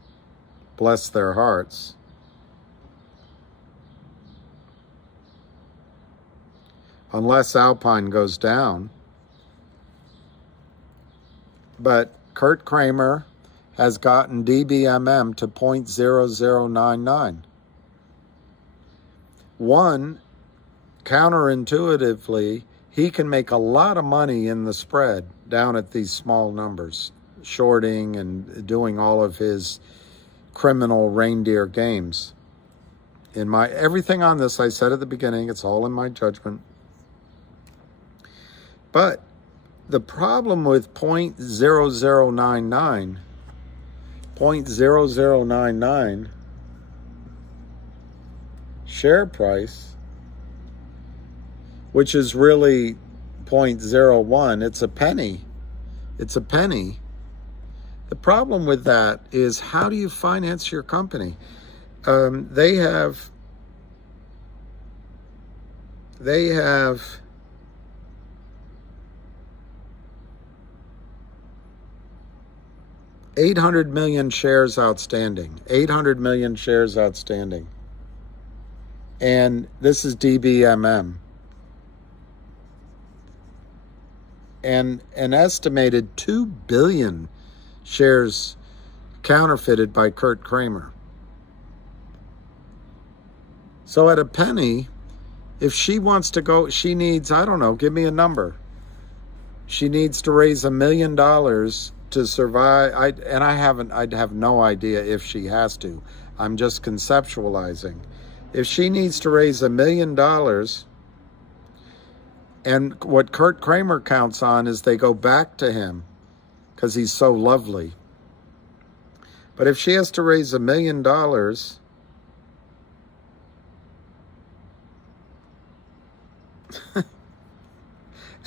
Bless their hearts. Unless Alpine goes down. But Kurt Kramer has gotten DBMM to 0.0099. One, counterintuitively, he can make a lot of money in the spread down at these small numbers, shorting and doing all of his criminal reindeer games. Everything on this I said at the beginning, it's all in my judgment. But the problem with 0.0099 share price, which is really 0.01. It's a penny. It's a penny. The problem with that is, how do you finance your company? They have $800 million shares outstanding. 800 million shares outstanding. And this is DBMM. And an estimated 2 billion shares counterfeited by Kurt Kramer. So at a penny, if she wants to go, she needs, I don't know, give me a number. She needs to raise $1 million to survive. I'd have no idea if she has to. I'm just conceptualizing. If she needs to raise $1 million, and what Kurt Kramer counts on is they go back to him because he's so lovely. But if she has to raise $1 million,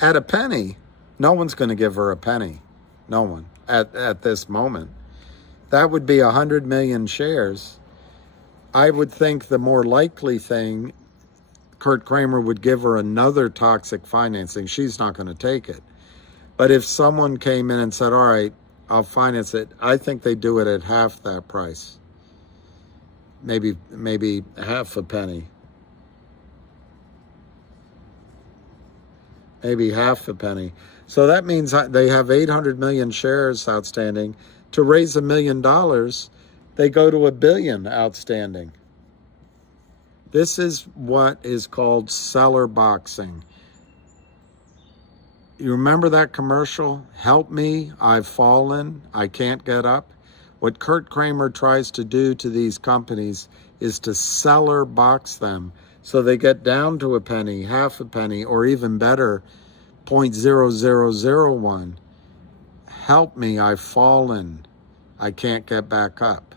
at a penny, no one's going to give her a penny. No one at this moment. That would be 100 million shares. I would think the more likely thing, Kurt Kramer would give her another toxic financing. She's not going to take it. But if someone came in and said, all right, I'll finance it, I think they do it at half that price. Maybe half a penny. Maybe half a penny. So that means they have 800 million shares outstanding. To raise $1 million, they go to 1 billion outstanding. This is what is called seller boxing. You remember that commercial? Help me, I've fallen, I can't get up. What Kurt Kramer tries to do to these companies is to seller box them so they get down to a penny, half a penny, or even better, 0.0001. Help me, I've fallen, I can't get back up.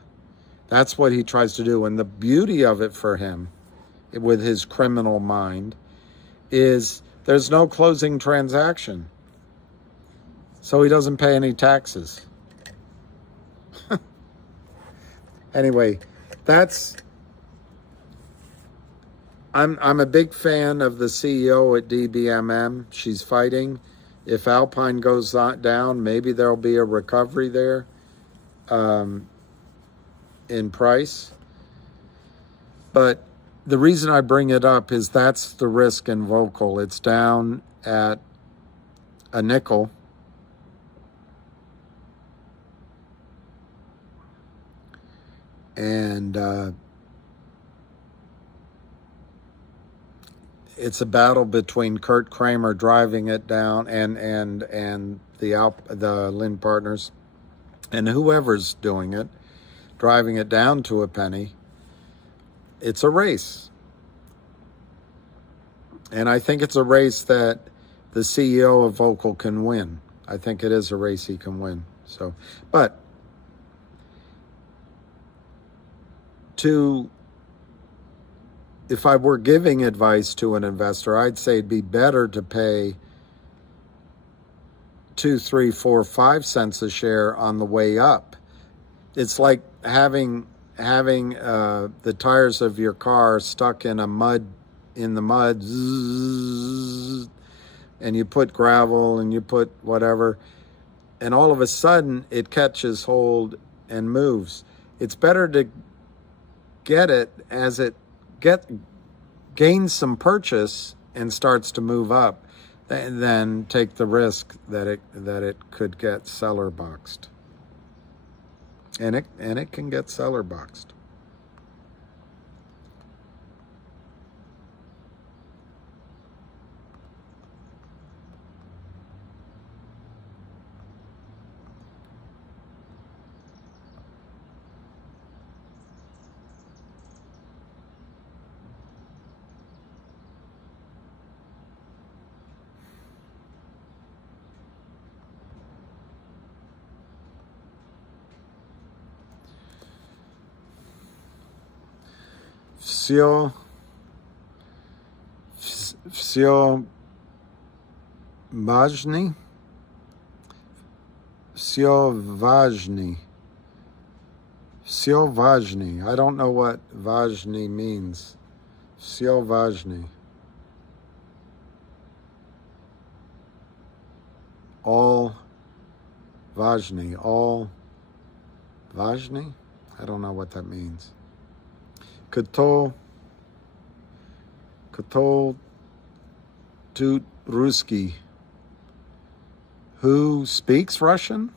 That's what he tries to do. And the beauty of it for him, with his criminal mind, is there's no closing transaction. So he doesn't pay any taxes. Anyway, I'm a big fan of the CEO at DBMM. She's fighting. If Alpine goes down, maybe there'll be a recovery there in price. But the reason I bring it up is that's the risk in Vocal. It's down at a nickel. And it's a battle between Kurt Kramer driving it down and the Lind Partners and whoever's doing it, driving it down to a penny. It's a race. And I think it's a race that the CEO of Vocal can win. I think it is a race he can win. So, but if I were giving advice to an investor, I'd say it'd be better to pay 2, 3, 4, 5 cents a share on the way up. It's like having the tires of your car stuck in the mud, zzz, and you put gravel and you put whatever, and all of a sudden it catches hold and moves. It's better to get it as it gains some purchase and starts to move up, than take the risk that it could get seller boxed. And it can get seller boxed. Все. Все важный. Все важный. Все важный. I don't know what важный means. Все важный. All важный. All важный? I don't know what that means. Кто тут русский? Who speaks Russian?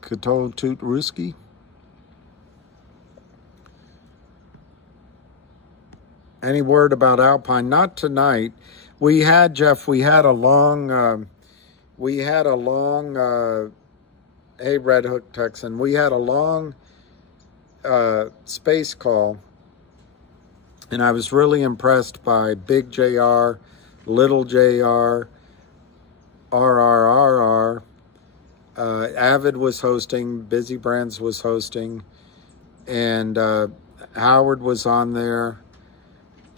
Кто тут русский? Any word about Alpine? Not tonight. We had a long, hey, Red Hook Texan, we had a long space call, and I was really impressed by Big JR, Little JR, RRRR. Avid was hosting, Busy Brands was hosting, and Howard was on there,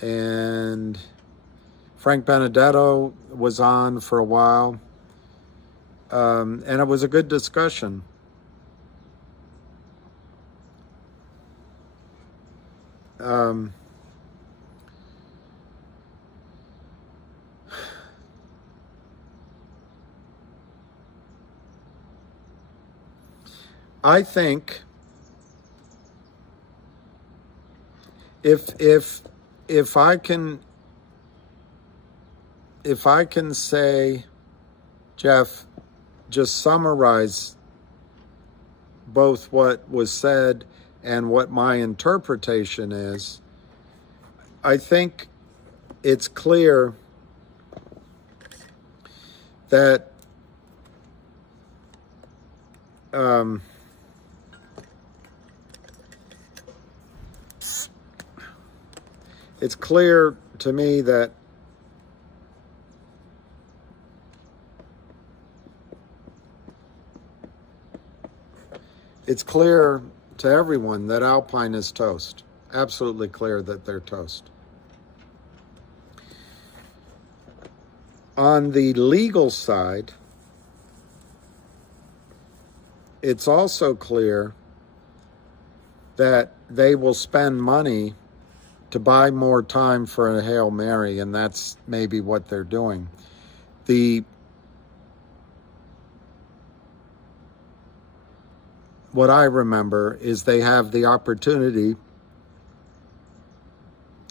and Frank Benedetto was on for a while, and it was a good discussion. I think if I can say, Jeff, just summarize both what was said and what my interpretation is, I think it's clear that it's clear to me that it's clear to everyone that Alpine is toast. Absolutely clear that they're toast. On the legal side, it's also clear that they will spend money to buy more time for a Hail Mary, and that's maybe what they're doing. What I remember is they have the opportunity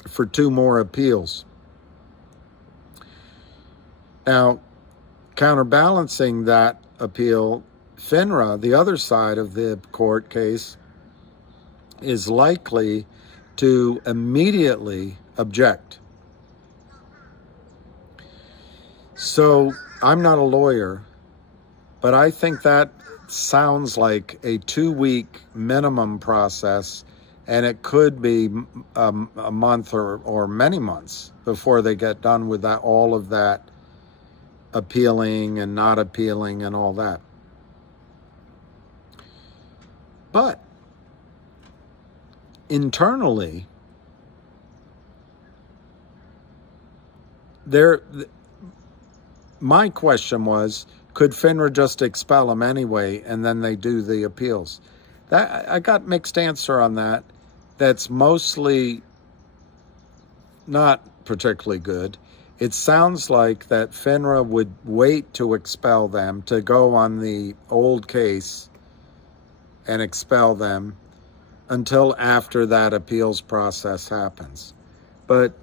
for 2 more appeals. Now, counterbalancing that appeal, FINRA, the other side of the court case, is likely to immediately object. So I'm not a lawyer, but I think that sounds like a 2-week minimum process, and it could be a month or many months before they get done with that, all of that appealing and not appealing and all that. But internally, my question was, could FINRA just expel them anyway and then they do the appeals? I got mixed answer on that. That's mostly not particularly good. It sounds like that FINRA would wait to expel them, to go on the old case and expel them until after that appeals process happens. But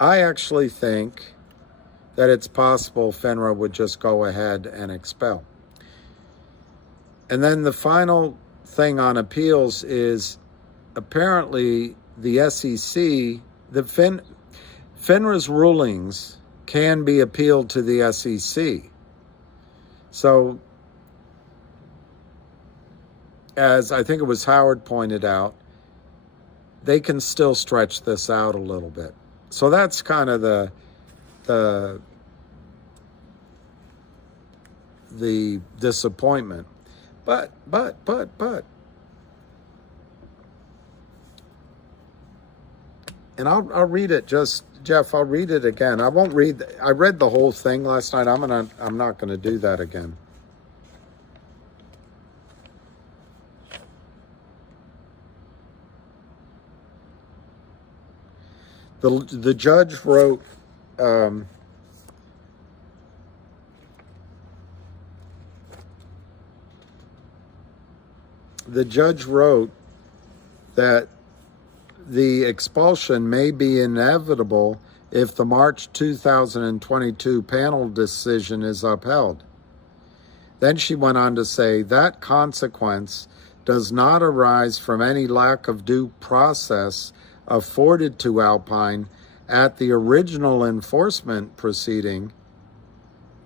I actually think that it's possible FINRA would just go ahead and expel. And then the final thing on appeals is apparently the SEC, FINRA's rulings can be appealed to the SEC. So, as I think it was Howard pointed out, they can still stretch this out a little bit. So that's kind of the disappointment. But and I'll read it. Just Jeff, I'll read it again. I won't read. I read the whole thing last night. I'm not gonna do that again. The judge wrote. The judge wrote that the expulsion may be inevitable if the March 2022 panel decision is upheld. Then she went on to say that consequence does not arise from any lack of due process afforded to Alpine at the original enforcement proceeding,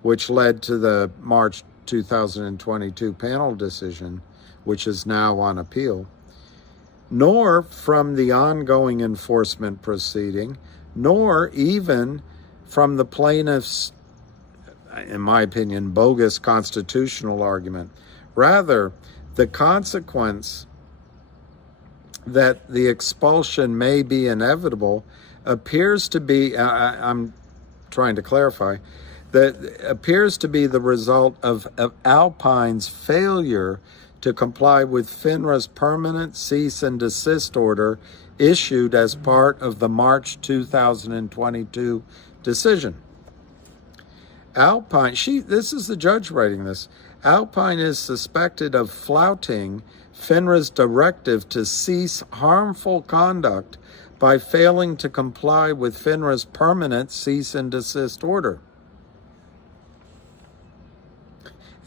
which led to the March 2022 panel decision, which is now on appeal, nor from the ongoing enforcement proceeding, nor even from the plaintiff's, in my opinion, bogus constitutional argument. Rather, the consequence that the expulsion may be inevitable appears to be, I'm trying to clarify, that appears to be the result of Alpine's failure to comply with FINRA's permanent cease and desist order issued as part of the March 2022 decision. Alpine, this is the judge writing this, Alpine is suspected of flouting FINRA's directive to cease harmful conduct by failing to comply with FINRA's permanent cease and desist order.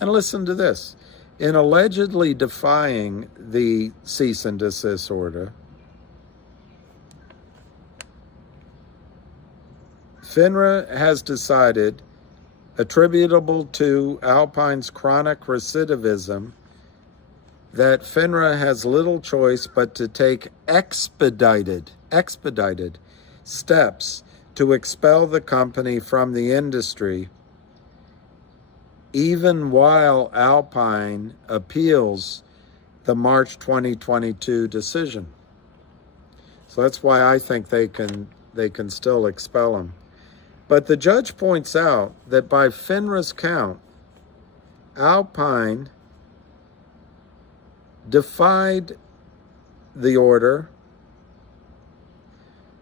And listen to this. In allegedly defying the cease and desist order, FINRA has decided, attributable to Alpine's chronic recidivism, that FINRA has little choice but to take expedited steps to expel the company from the industry, even while Alpine appeals the March 2022 decision. So that's why I think they can still expel him. But the judge points out that by FINRA's count, Alpine defied the order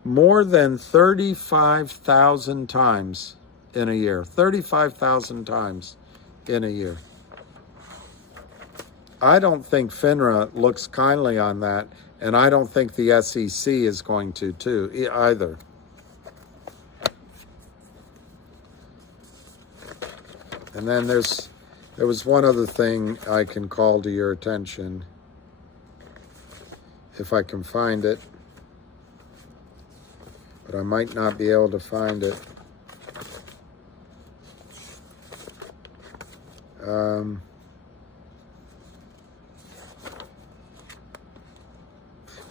more than 35,000 times in a year. 35,000 times in a year. I don't think FINRA looks kindly on that, and I don't think the SEC is going to either. And then there was one other thing I can call to your attention, if I can find it, but I might not be able to find it.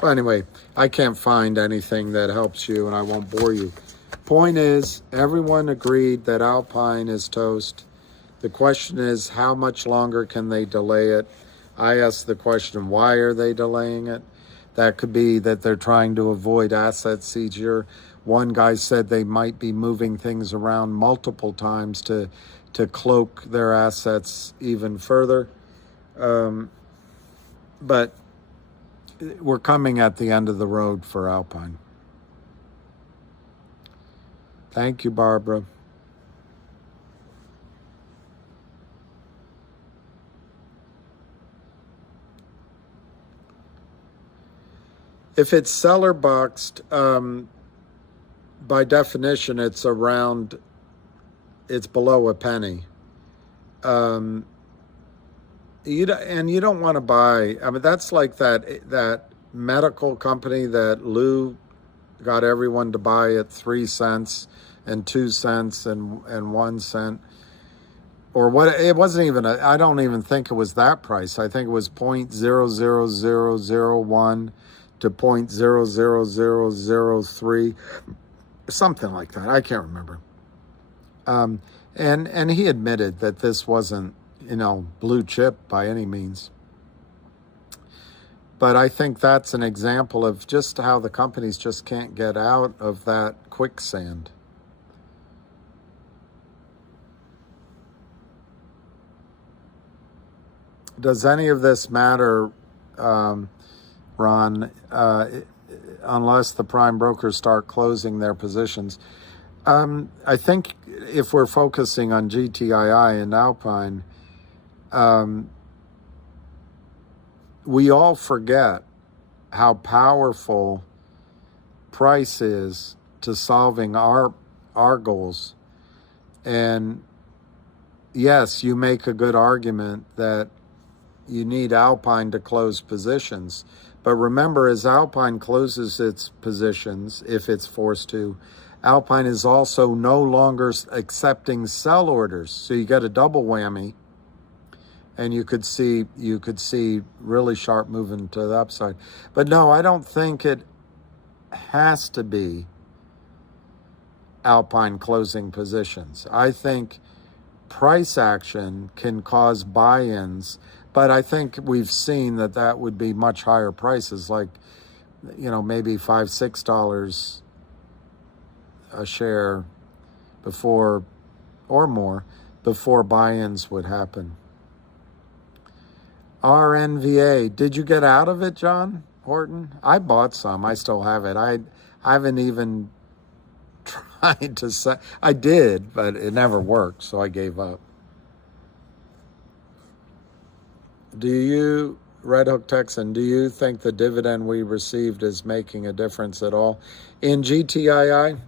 Well, anyway, I can't find anything that helps you, and I won't bore you. Point is, everyone agreed that Alpine is toast. The question is, how much longer can they delay it? I asked the question, why are they delaying it? That could be that they're trying to avoid asset seizure. One guy said they might be moving things around multiple times to cloak their assets even further. But we're coming at the end of the road for Alpine. Thank you, Barbara. If it's seller boxed, by definition, it's below a penny. You don't want to buy. I mean, that's like that medical company that Lou got everyone to buy at 3 cents and 2 cents and 1 cent, or what? It wasn't even. I don't even think it was that price. I think it was 0.00001 to 0.00003, something like that. I can't remember. And he admitted that this wasn't, blue chip by any means. But I think that's an example of just how the companies just can't get out of that quicksand. Does any of this matter, Ron, unless the prime brokers start closing their positions? I think if we're focusing on GTII and Alpine, we all forget how powerful price is to solving our goals. And yes, you make a good argument that you need Alpine to close positions. But remember, as Alpine closes its positions, if it's forced to, Alpine is also no longer accepting sell orders. So you get a double whammy, and you could see really sharp movement to the upside. But no, I don't think it has to be Alpine closing positions. I think price action can cause buy-ins, but I think we've seen that would be much higher prices, like, maybe $5-6 a share before, or more, before buy-ins would happen. RNVA, did you get out of it, John Horton? I bought some. I still have it. I haven't even tried to say. I did, but it never worked, so I gave up. Red Hook Texan, do you think the dividend we received is making a difference at all in GTII?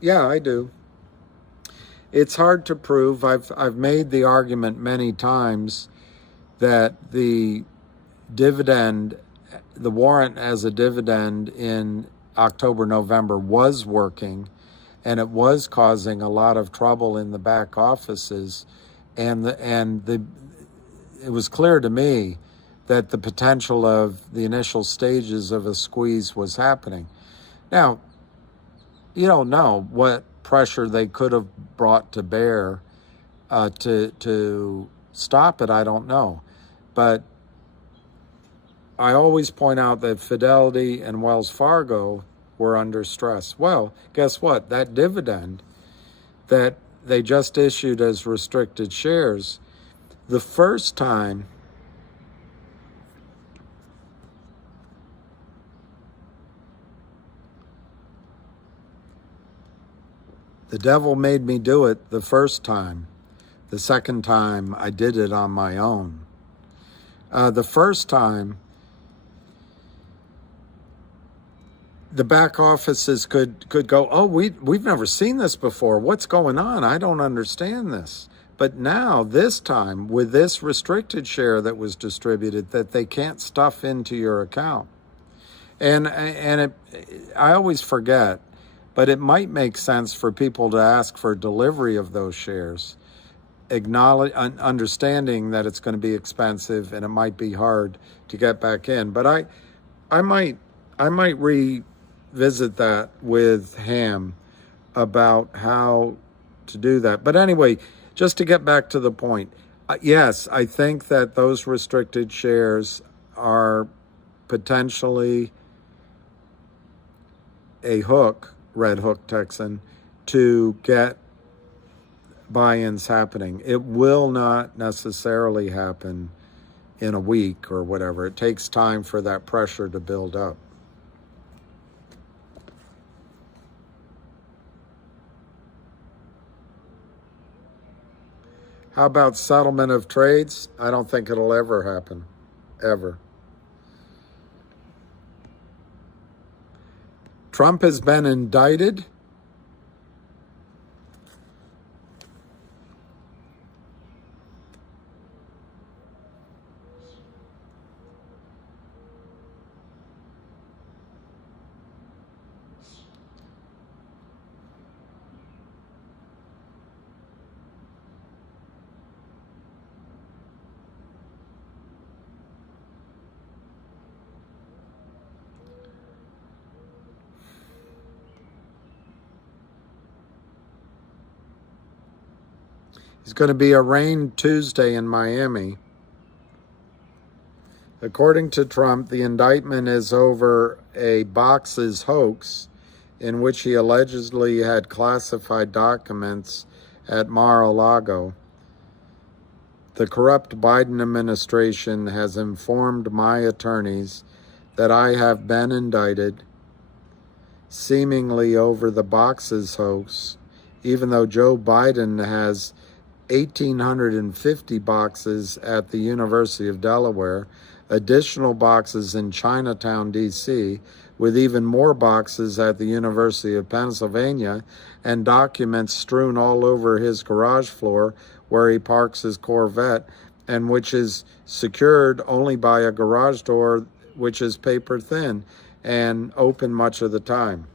Yeah, I do. It's hard to prove. I've made the argument many times that the dividend, the warrant as a dividend in October, November was working, and it was causing a lot of trouble in the back offices, and it was clear to me that the potential of the initial stages of a squeeze was happening. Now, you don't know what pressure they could have brought to bear to stop it. I don't know. But I always point out that Fidelity and Wells Fargo were under stress. Well, guess what? That dividend that they just issued as restricted shares, the first time the devil made me do it the first time. The second time I did it on my own. The first time, the back offices could go, oh, we've never seen this before. What's going on? I don't understand this. But now, this time, with this restricted share that was distributed, that they can't stuff into your account. And I always forget, but it might make sense for people to ask for delivery of those shares, understanding that it's going to be expensive and it might be hard to get back in. But I might revisit that with Ham about how to do that. But anyway, just to get back to the point, yes, I think that those restricted shares are potentially a hook, Red Hook Texan, to get buy-ins happening. It will not necessarily happen in a week or whatever. It takes time for that pressure to build up. How about settlement of trades? I don't think it'll ever happen, ever. Trump has been indicted. It's going to be a rain Tuesday in Miami. According to Trump, the indictment is over a boxes hoax in which he allegedly had classified documents at Mar-a-Lago. The corrupt Biden administration has informed my attorneys that I have been indicted, seemingly over the boxes hoax, even though Joe Biden has 1,850 boxes at the University of Delaware, additional boxes in Chinatown, D.C., with even more boxes at the University of Pennsylvania, and documents strewn all over his garage floor where he parks his Corvette, and which is secured only by a garage door which is paper thin and open much of the time.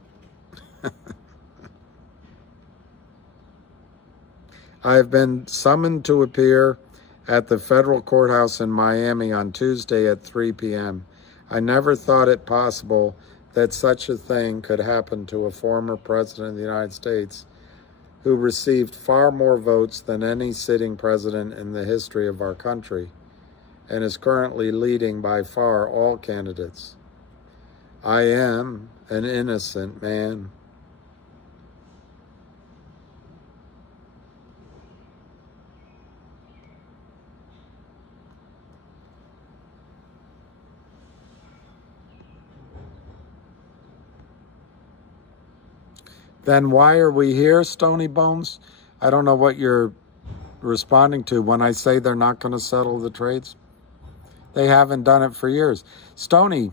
I have been summoned to appear at the federal courthouse in Miami on Tuesday at 3 p.m. I never thought it possible that such a thing could happen to a former president of the United States who received far more votes than any sitting president in the history of our country and is currently leading by far all candidates. I am an innocent man. Then why are we here, Stony Bones? I don't know what you're responding to when I say they're not going to settle the trades. They haven't done it for years. Stony,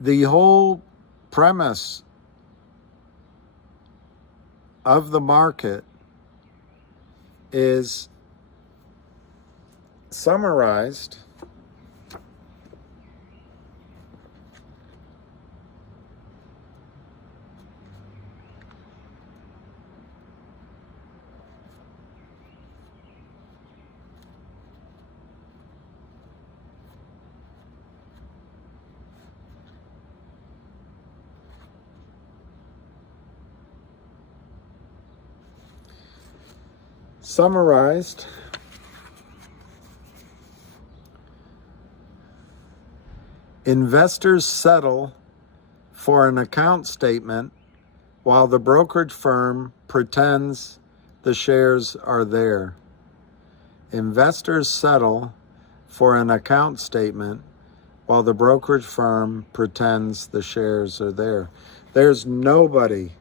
the whole premise of the market is summarized investors settle for an account statement while the brokerage firm pretends the shares are there. Investors settle for an account statement while the brokerage firm pretends the shares are there. There's nobody,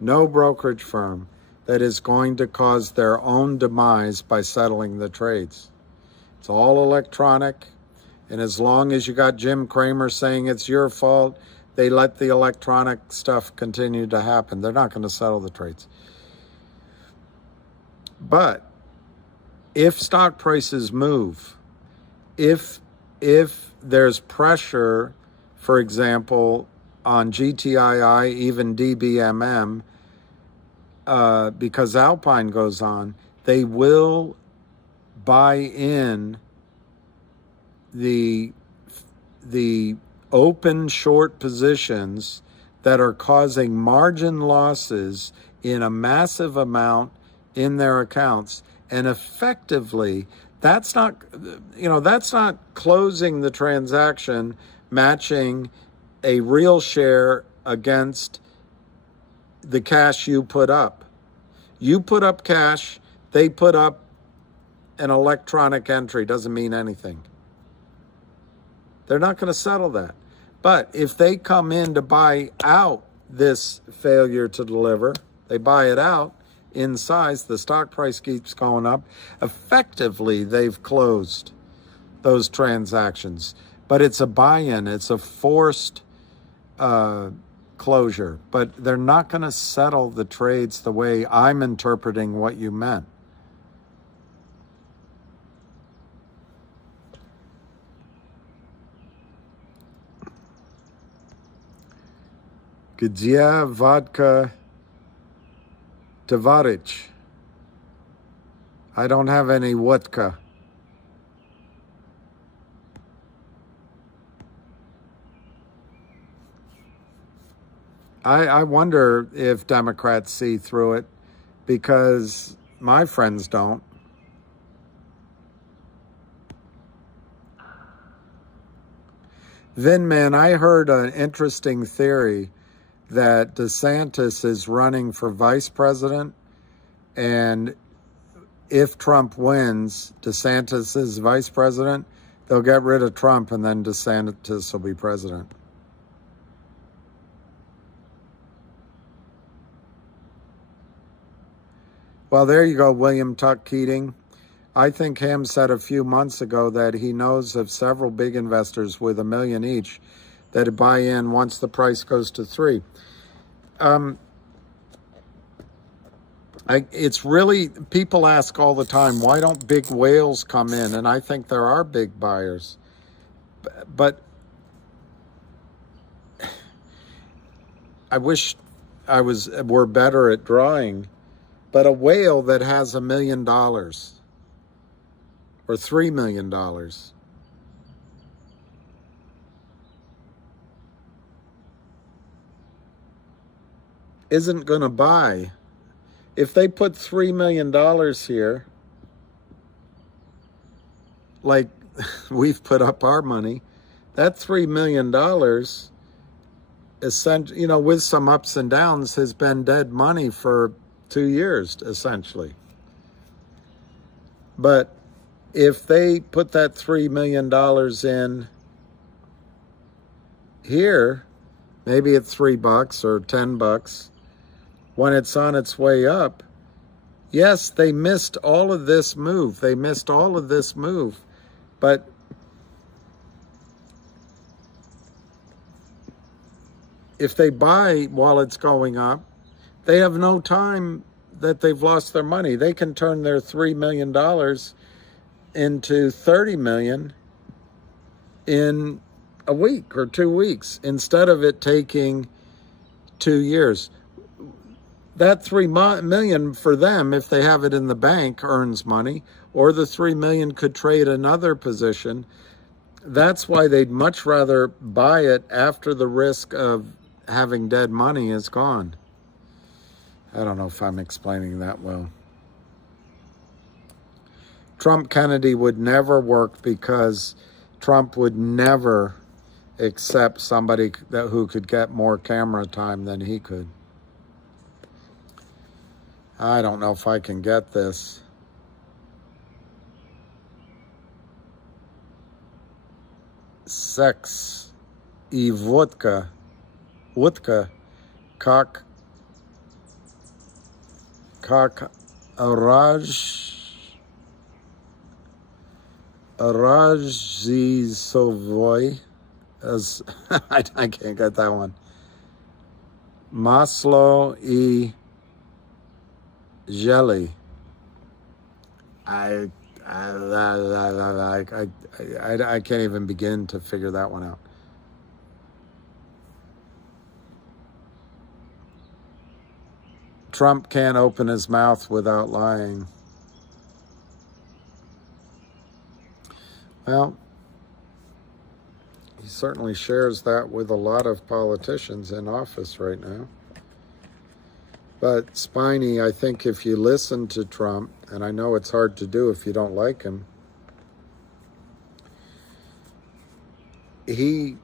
no brokerage firm, that is going to cause their own demise by settling the trades. It's all electronic, and as long as you got Jim Cramer saying it's your fault, they let the electronic stuff continue to happen. They're not going to settle the trades. But if stock prices move, if there's pressure, for example, on GTII, even DBMM, because Alpine goes on, they will buy in the open short positions that are causing margin losses in a massive amount in their accounts. And effectively, that's not closing the transaction, matching a real share against the cash you put up. You put up cash, they put up an electronic entry. Doesn't mean anything. They're not going to settle that. But if they come in to buy out this failure to deliver, they buy it out in size, the stock price keeps going up. Effectively, they've closed those transactions. But it's a buy-in. It's a forced closure, but they're not going to settle the trades the way I'm interpreting what you meant. Gtii vodka Tavarich. I don't have any vodka. I wonder if Democrats see through it, because my friends don't. Vinman, I heard an interesting theory that DeSantis is running for vice president, and if Trump wins, DeSantis is vice president, they'll get rid of Trump and then DeSantis will be president. Well, there you go, William Tuck Keating. I think Ham said a few months ago that he knows of several big investors with $1 million each that buy in once the price goes to $3. It's really, people ask all the time, why don't big whales come in? And I think there are big buyers. But I wish were better at drawing. But a whale that has $1 million or $3 million isn't going to buy. If they put $3 million here, like we've put up our money, that $3 million, with some ups and downs, has been dead money for 2 years, essentially. But if they put that $3 million in here, maybe at $3 or $10, when it's on its way up, yes, they missed all of this move. But if they buy while it's going up, they have no time that they've lost their money. They can turn their $3 million into $30 million in a week or 2 weeks instead of it taking 2 years. That $3 million for them, if they have it in the bank, earns money, or the $3 million could trade another position. That's why they'd much rather buy it after the risk of having dead money is gone. I don't know if I'm explaining that well. Trump-Kennedy would never work because Trump would never accept somebody who could get more camera time than he could. I don't know if I can get this. Sex и водка, как разжизовой, as I can't get that one. Масло и jelly. I can't even begin to figure that one out. Trump can't open his mouth without lying. Well, he certainly shares that with a lot of politicians in office right now. But Spiny, I think if you listen to Trump, and I know it's hard to do if you don't like him, he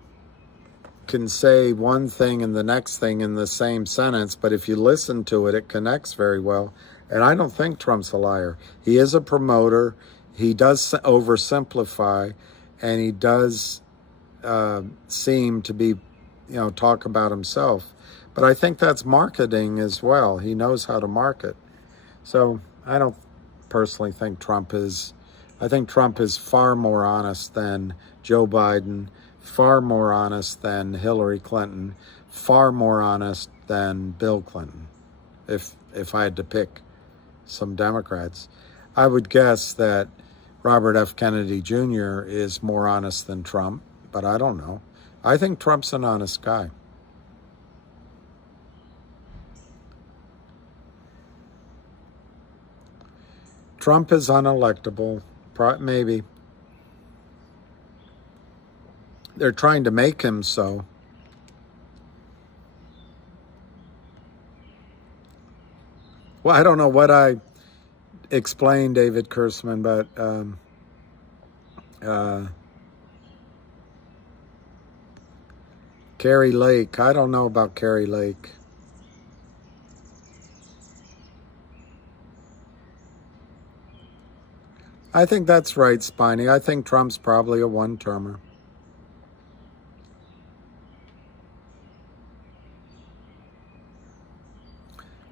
can say one thing and the next thing in the same sentence, but if you listen to it, it connects very well. And I don't think Trump's a liar. He is a promoter. He does oversimplify, and he does seem to be, talk about himself. But I think that's marketing as well. He knows how to market. So I don't personally think I think Trump is far more honest than Joe Biden, far more honest than Hillary Clinton, far more honest than Bill Clinton. If I had to pick some Democrats, I would guess that Robert F. Kennedy Jr. is more honest than Trump, but I don't know. I think Trump's an honest guy. Trump is unelectable, maybe. They're trying to make him so. Well, I don't know what I explained, David Kurtzman, but Carrie Lake. I don't know about Carrie Lake. I think that's right, Spiny. I think Trump's probably a one-termer.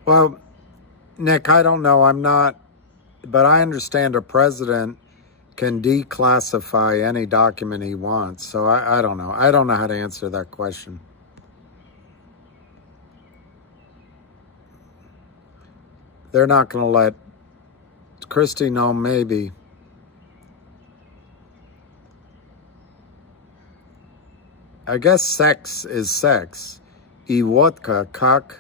Well, Nick, I don't know. I'm not, but I understand a president can declassify any document he wants. So I don't know. I don't know how to answer that question. They're not going to let Christie know, maybe. I guess sex is sex. I vodka, kak,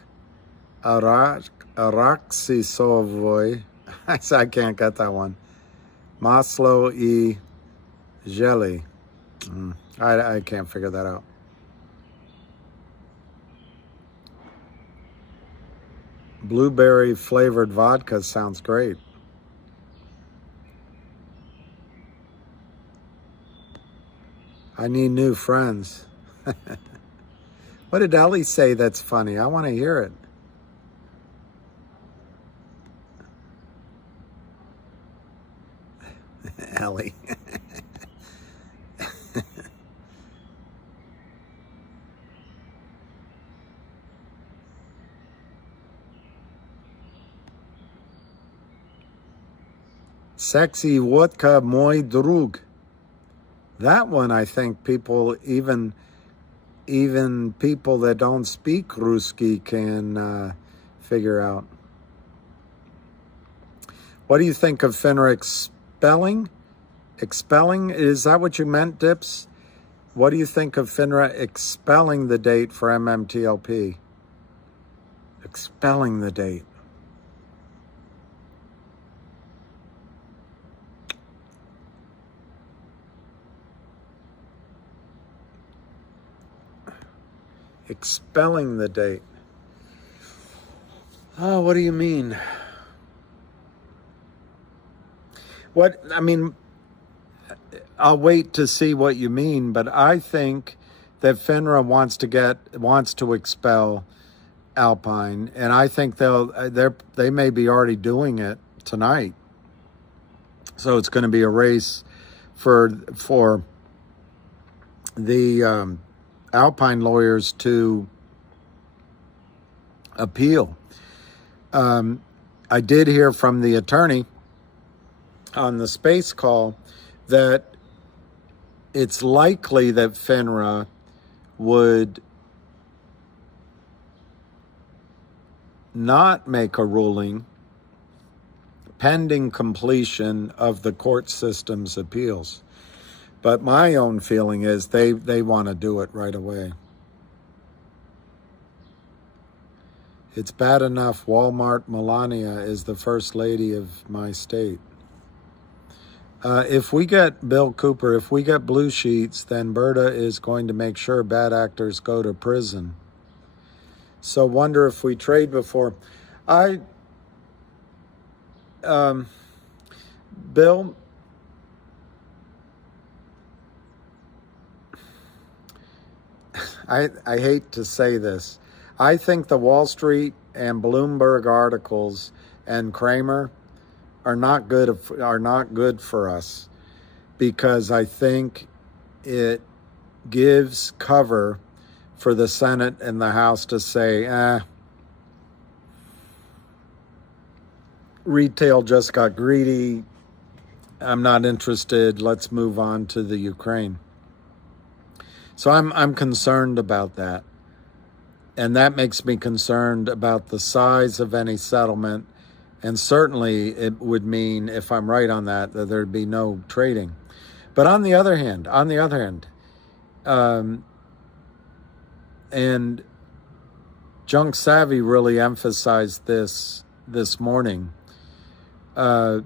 araxisovoy. I can't get that one. Maslow e jelly. I can't figure that out. Blueberry flavored vodka sounds great. I need new friends. What did Ellie say that's funny? I want to hear it. Ellie. Sexy vodka mój drug. That one, I think people, even people that don't speak Ruski can figure out. What do you think of FINRA expelling? Expelling? Is that what you meant, Dips? What do you think of FINRA expelling the date for MMTLP? Expelling the date. Expelling the date. Oh, what do you mean? What, I mean, I'll wait to see what you mean, but I think that FINRA wants to expel Alpine, and I think they may be already doing it tonight. So it's going to be a race for the Alpine lawyers to appeal. I did hear from the attorney on the space call that it's likely that FINRA would not make a ruling pending completion of the court system's appeals. But my own feeling is they want to do it right away. It's bad enough Walmart Melania is the first lady of my state. If we get, Bill Cooper, if we get blue sheets, then Berta is going to make sure bad actors go to prison. So wonder if we trade before. Bill, I hate to say this. I think the Wall Street and Bloomberg articles and Kramer are not good for us, because I think it gives cover for the Senate and the House to say, retail just got greedy. I'm not interested. Let's move on to the Ukraine. So I'm concerned about that. And that makes me concerned about the size of any settlement. And certainly it would mean, if I'm right on that there'd be no trading. But on the other hand, and Junk Savvy really emphasized this morning, the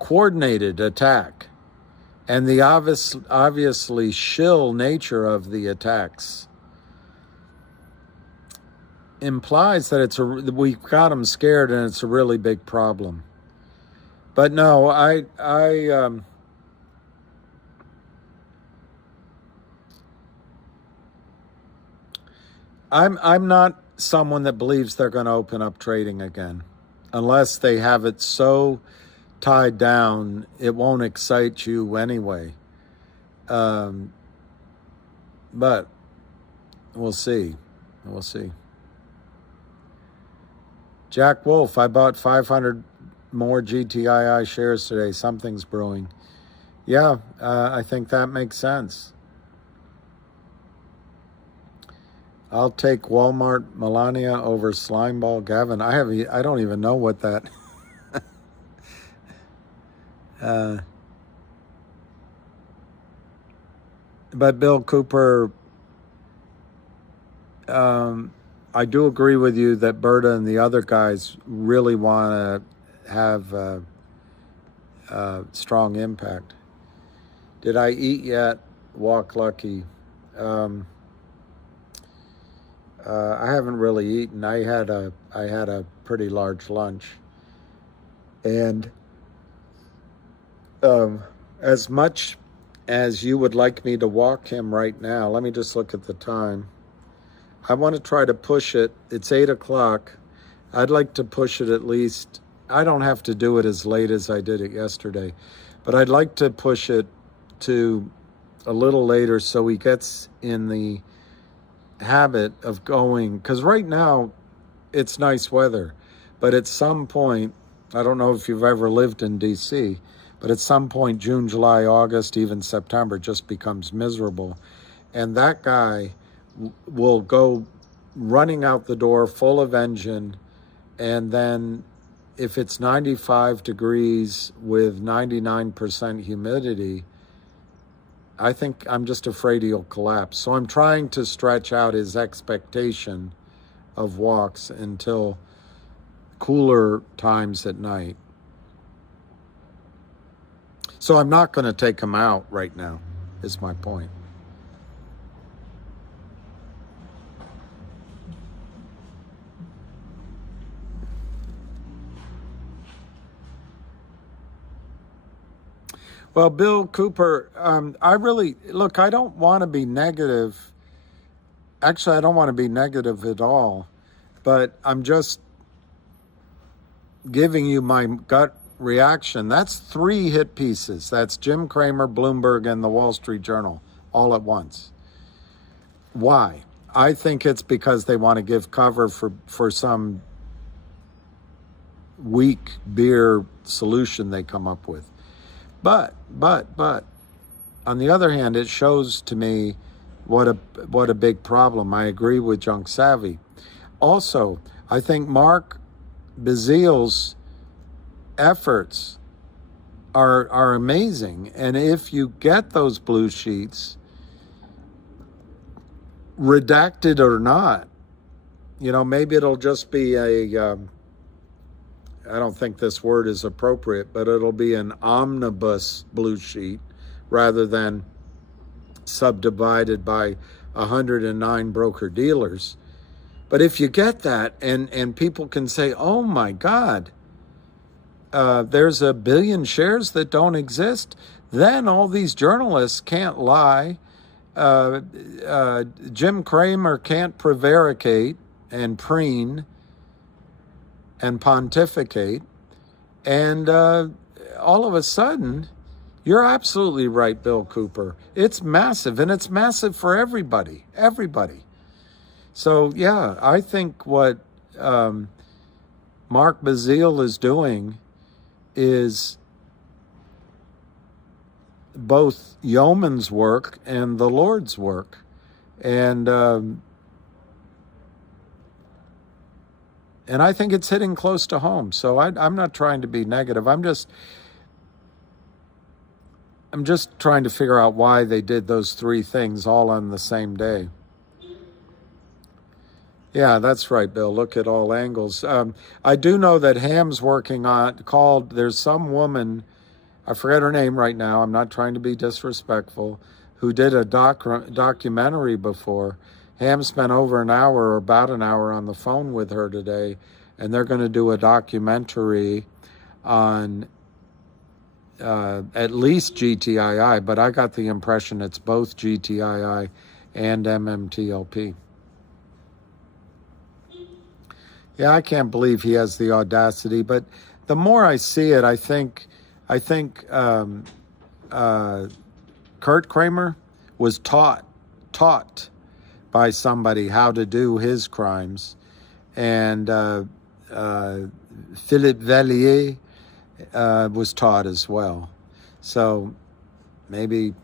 coordinated attack and the obviously shill nature of the attacks implies that we've got them scared and it's a really big problem. But no, I'm not someone that believes they're going to open up trading again, unless they have it so tied down it won't excite you anyway. But we'll see. We'll see. Jack Wolf, I bought 500 more GTII shares today. Something's brewing. Yeah, I think that makes sense. I'll take Walmart Melania over Slimeball Gavin. I don't even know what that. But Bill Cooper, I do agree with you that Berta and the other guys really want to have a strong impact. Did I eat yet? Walk lucky. I haven't really eaten. I had a pretty large lunch, and as much as you would like me to walk him right now, let me just look at the time. I want to try to push it. It's 8 o'clock. I'd like to push it at least. I don't have to do it as late as I did it yesterday, but I'd like to push it to a little later so he gets in the habit of going, because right now it's nice weather, but at some point, I don't know if you've ever lived in DC, but at some point, June, July, August, even September just becomes miserable. And that guy will go running out the door full of engine, and then if it's 95 degrees with 99% humidity, I think I'm just afraid he'll collapse. So I'm trying to stretch out his expectation of walks until cooler times at night. So I'm not going to take him out right now, is my point. Well, Bill Cooper, I don't want to be negative. Actually, I don't want to be negative at all, but I'm just giving you my gut reaction. That's 3 hit pieces. That's Jim Cramer, Bloomberg, and the Wall Street Journal all at once. Why? I think it's because they want to give cover for some weak beer solution they come up with. But, on the other hand, it shows to me what a big problem. I agree with Junk Savvy. Also, I think Mark Bazil's efforts are amazing. And if you get those blue sheets, redacted or not, maybe it'll just be I don't think this word is appropriate, but it'll be an omnibus blue sheet rather than subdivided by 109 broker dealers. But if you get that and people can say, oh my God, there's 1 billion shares that don't exist, then all these journalists can't lie. Jim Cramer can't prevaricate and preen and pontificate, and all of a sudden, you're absolutely right, Bill Cooper. It's massive, and it's massive for everybody. So, yeah, I think what Mark Bazil is doing is both yeoman's work and the Lord's work. And I think it's hitting close to home. So I'm not trying to be negative. I'm just trying to figure out why they did those 3 things all on the same day. Yeah, that's right, Bill. Look at all angles. I do know that Ham's working on there's some woman, I forget her name right now, I'm not trying to be disrespectful, who did a documentary before. Ham spent over an hour or about an hour on the phone with her today, and they're going to do a documentary on at least GTII, but I got the impression it's both GTII and MMTLP. Yeah, I can't believe he has the audacity. But the more I see it, I think Kurt Kramer was taught by somebody how to do his crimes, and Philippe Vallier was taught as well. So maybe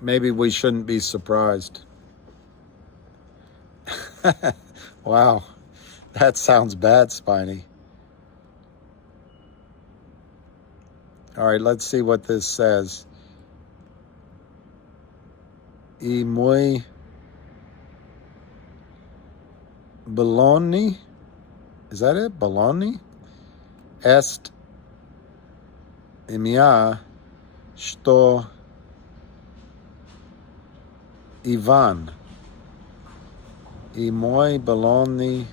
we shouldn't be surprised. Wow, that sounds bad, Spiny. All right, let's see what this says. Y muy Bologna, is that it? Bologna? Est imia что Ivan. Y muy Bologna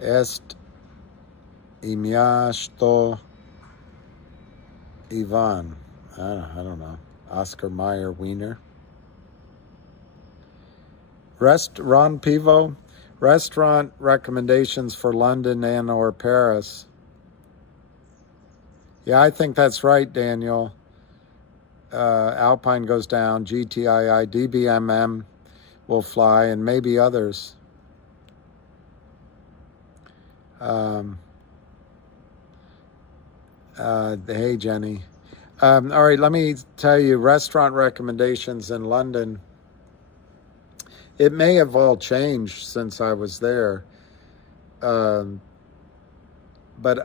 est imia что Ivan. I don't know. Oscar Mayer Wiener. Ron Pivo, restaurant recommendations for London and or Paris. Yeah, I think that's right, Daniel. Alpine goes down, GTII, DBMM will fly, and maybe others. Hey, Jenny. All right, let me tell you, restaurant recommendations in London. It may have all changed since I was there, but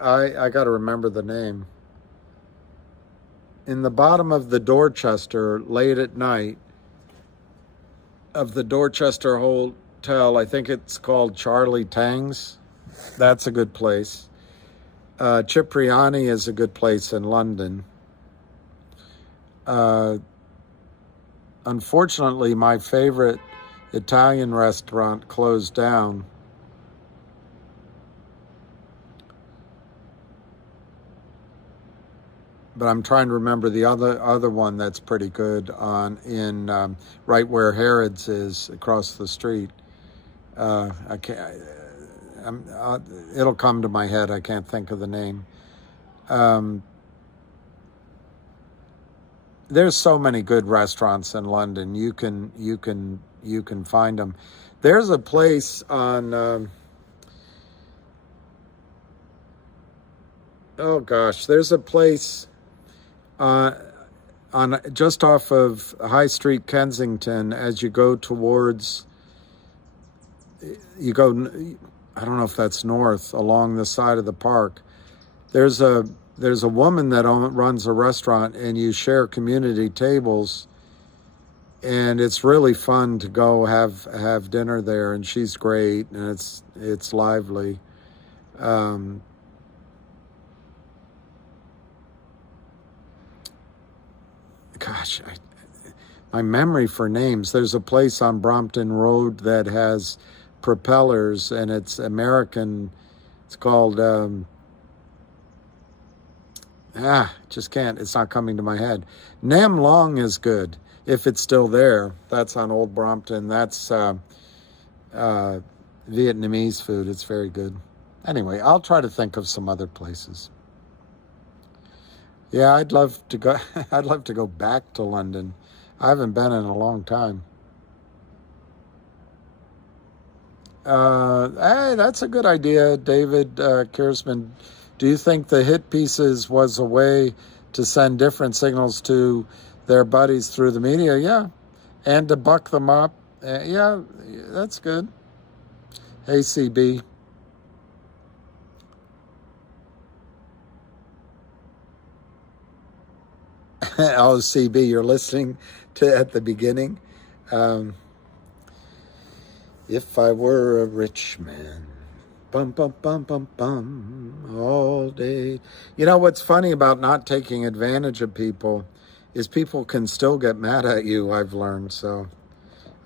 I got to remember the name. In the bottom of the Dorchester, late at night, of the Dorchester Hotel, I think it's called Charlie Tang's. That's a good place. Cipriani is a good place in London. Unfortunately, my favorite Italian restaurant closed down. But I'm trying to remember the other one that's pretty good in right where Harrods is across the street. I can't. It'll come to my head. I can't think of the name. There's so many good restaurants in London. You can find them. There's a place on. There's a place on just off of High Street, Kensington. As you go towards, I don't know if that's north, along the side of the park. There's a woman that runs a restaurant, and you share community tables, and it's really fun to go have dinner there. And she's great, and it's lively. My memory for names. There's a place on Brompton Road that has propellers, and it's American. It's called, just can't, it's not coming to my head. Nam Long is good, if it's still there. That's on Old Brompton. That's Vietnamese food. It's very good. Anyway, I'll try to think of some other places. Yeah, I'd love to go. I'd love to go back to London. I haven't been in a long time. Hey, that's a good idea, David Kiersman. Do you think the hit pieces was a way to send different signals to their buddies through the media? Yeah, and to buck them up. Yeah, that's good. Hey, CB. Oh, CB, you're listening to at the beginning. If I were a rich man, bum, bum, bum, bum, bum, all day. You know, what's funny about not taking advantage of people is people can still get mad at you, I've learned. So,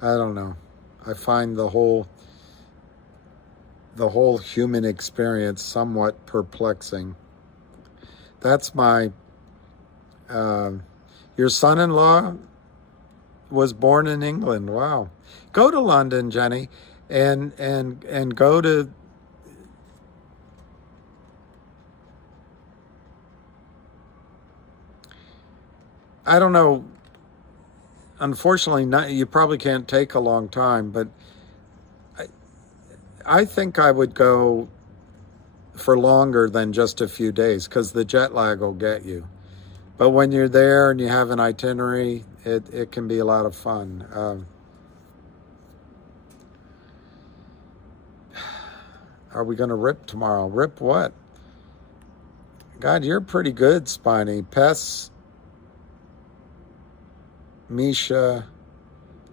I don't know. I find the whole human experience somewhat perplexing. That's my... your son-in-law was born in England. Wow. Go to London, Jenny. and go to, I don't know, unfortunately, you probably can't take a long time, but I think I would go for longer than just a few days, because the jet lag will get you. But when you're there and you have an itinerary, it can be a lot of fun. Are we going to rip tomorrow? Rip what? God, you're pretty good, Spiny. Pes, Misha,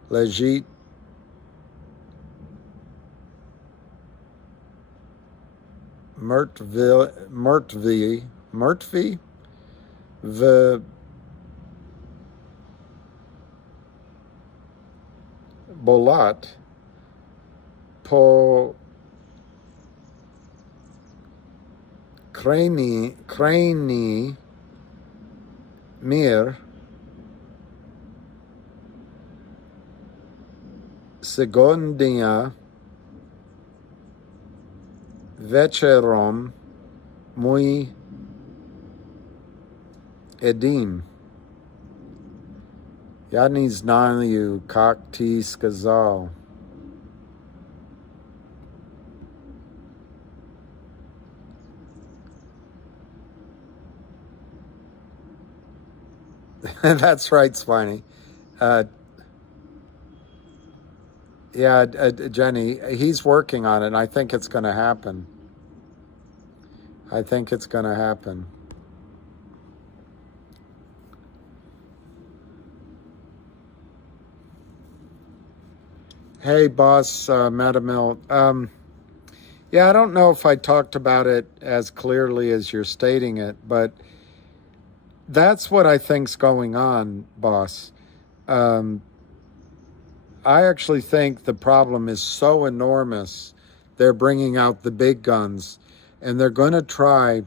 Legit, Murtvi, the Bolat, Po Krani, Mir, Segondia, Večerom, Muy Edim. Já не знаю, как ты сказал. That's right, Spiny. Jenny, he's working on it, and I think it's going to happen. I think it's going to happen. Hey, boss, Madamil. I don't know if I talked about it as clearly as you're stating it, but that's what I think's going on, boss. I actually think the problem is so enormous, they're bringing out the big guns, and they're going to try,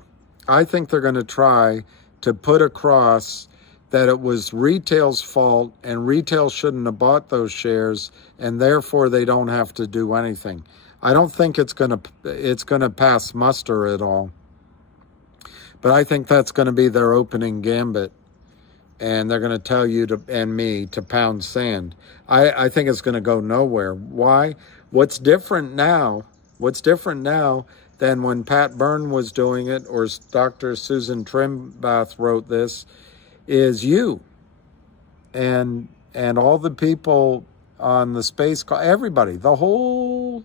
I think they're going to try to put across that it was retail's fault and retail shouldn't have bought those shares, and therefore they don't have to do anything. I don't think it's going to pass muster at all. But I think that's going to be their opening gambit. And they're going to tell you and me to pound sand. I think it's going to go nowhere. Why? What's different now than when Pat Byrne was doing it, or Dr. Susan Trimbath wrote this, is you and all the people on the space call, everybody, the whole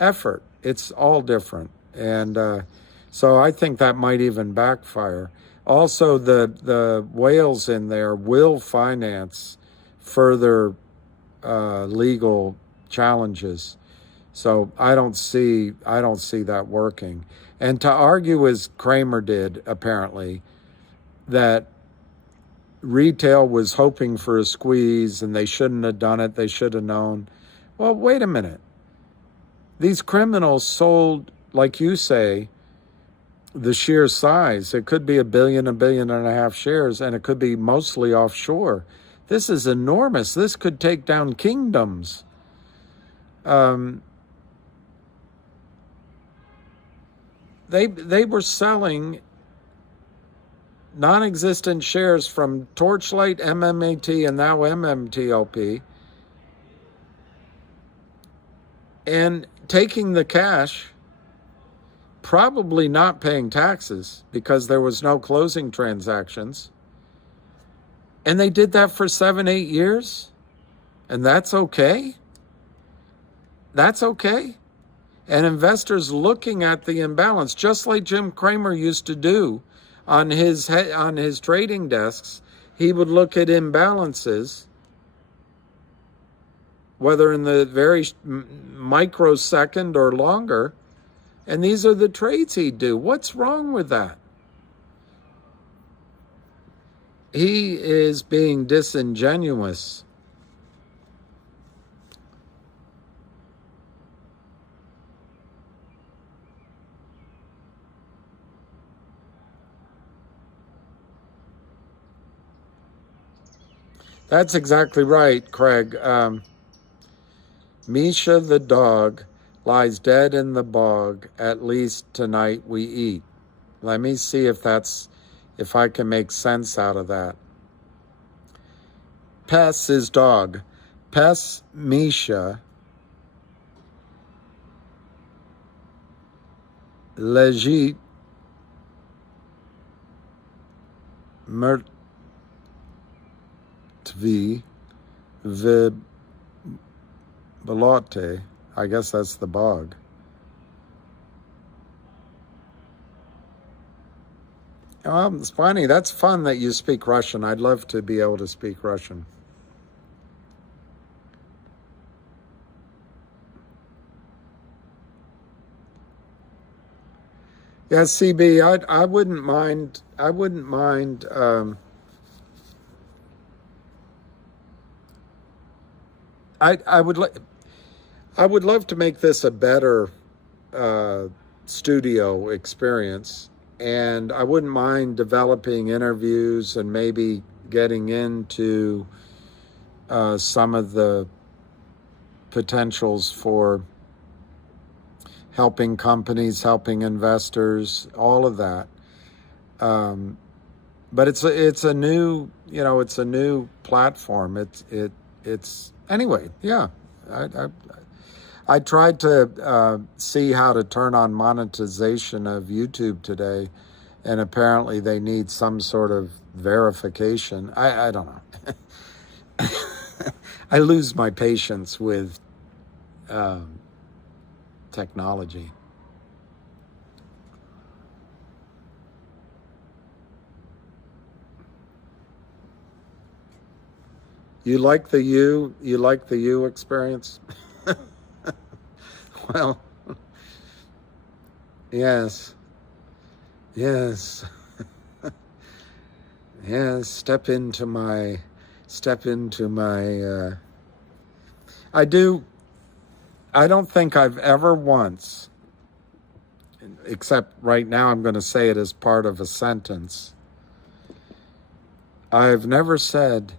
effort. It's all different. And so I think that might even backfire. Also, the whales in there will finance further legal challenges. So I don't see that working. And to argue as Kramer did, apparently, that retail was hoping for a squeeze and they shouldn't have done it, they should have known. Well, wait a minute. These criminals sold, like you say, the sheer size. It could be 1 billion, 1.5 billion shares, and it could be mostly offshore. This is enormous. This could take down kingdoms. They were selling non-existent shares from Torchlight, MMAT, and now MMTLP, and taking the cash, probably not paying taxes because there was no closing transactions. And they did that for 7-8 years. And that's okay. That's okay. And investors looking at the imbalance, just like Jim Cramer used to do on his trading desks, he would look at imbalances, whether in the very microsecond or longer, and these are the trades he'd do. What's wrong with that? He is being disingenuous. That's exactly right, Craig. Misha the dog lies dead in the bog. At least tonight we eat. Let me see if I can make sense out of that. Pes is dog. Pes Misha. Legit Murtvi Vibalote. I guess that's the bog. It's funny. That's fun that you speak Russian. I'd love to be able to speak Russian. Yeah, CB, I wouldn't mind. I wouldn't mind. I would love to make this a better studio experience, and I wouldn't mind developing interviews and maybe getting into some of the potentials for helping companies, helping investors, all of that. But it's a new, it's a new platform. It's anyway, yeah. I tried to see how to turn on monetization of YouTube today, and apparently they need some sort of verification. I don't know. I lose my patience with technology. You like the you experience? Well, yes. Yes. Step into my I don't think I've ever once, except right now I'm going to say it as part of a sentence, I've never said,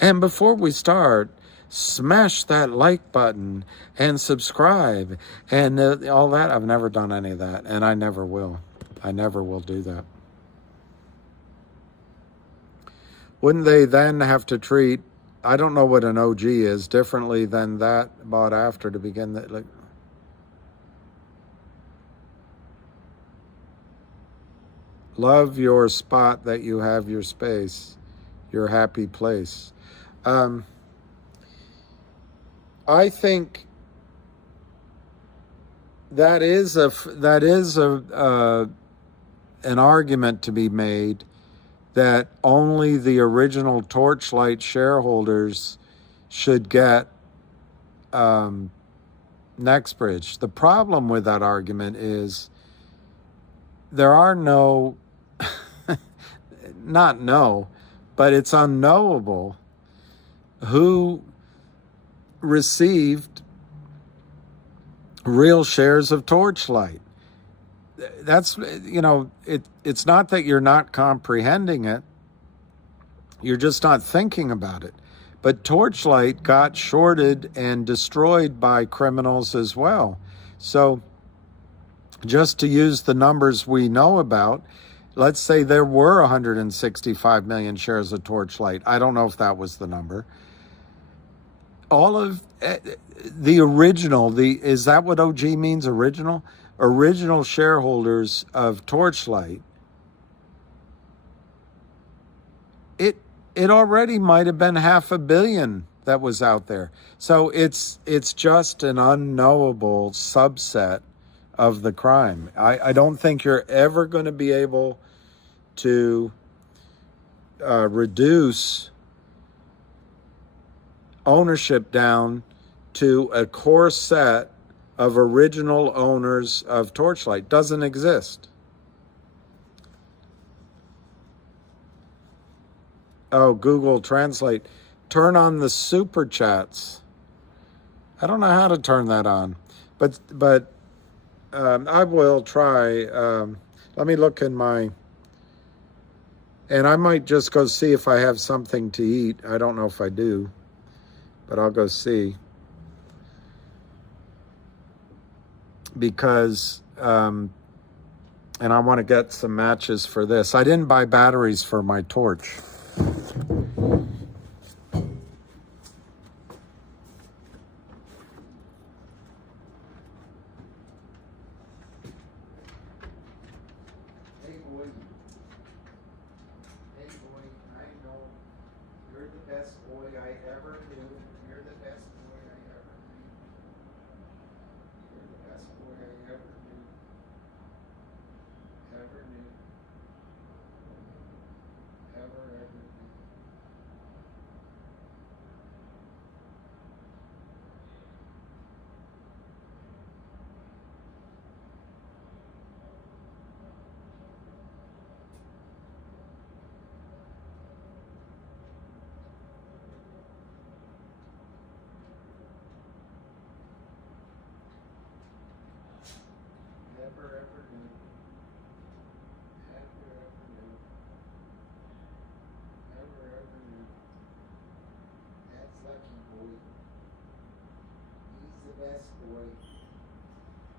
and before we start, smash that like button and subscribe and all that. I've never done any of that, and I never will. I never will do that. Wouldn't they then have to treat, I don't know what an OG is, differently than that bought after to begin that? Like, love your spot that you have your space, your happy place. I think that is an argument to be made that only the original Torchlight shareholders should get NextBridge. The problem with that argument is there are no, not no, but it's unknowable who received real shares of Torchlight. That's, it's not that you're not comprehending it. You're just not thinking about it. But Torchlight got shorted and destroyed by criminals as well. So just to use the numbers we know about, let's say there were 165 million shares of Torchlight. I don't know if that was the number. All of the original, is that what OG means, original? Original shareholders of Torchlight, it already might have been 500 million that was out there. So it's just an unknowable subset of the crime. I don't think you're ever going to be able to reduce ownership down to a core set of original owners of Torchlight. Doesn't exist. Oh, Google Translate. Turn on the super chats. I don't know how to turn that on, but I will try. Let me look in my, and I might just go see if I have something to eat. I don't know if I do, but I'll go see. because, and I want to get some matches for this. I didn't buy batteries for my torch. Hey boy, I know you're the best boy I ever knew. You're the best boy I ever knew. You're the best boy I ever knew. Ever knew. Ever knew. Ever knew. Ever knew. Ever knew. That's lucky boy. He's the best boy.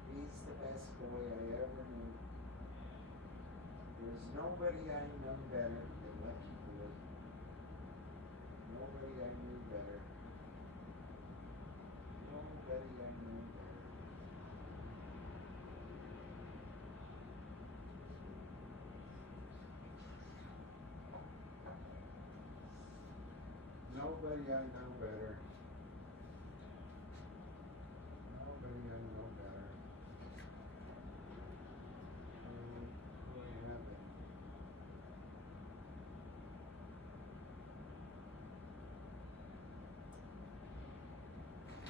He's the best boy I ever knew. There's nobody I know better than lucky boy. Nobody I knew better. Nobody I knew better. Nobody I know better. Nobody I know better. Boy, heaven.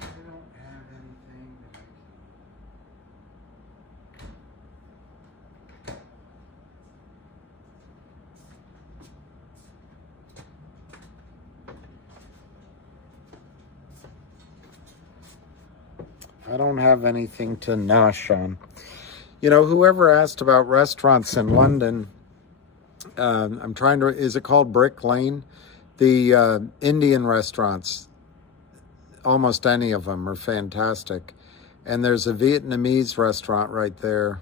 I don't have anything that I don't have anything to nosh on. You know, whoever asked about restaurants in London, I'm trying to, is it called Brick Lane? The Indian restaurants, almost any of them are fantastic. And there's a Vietnamese restaurant right there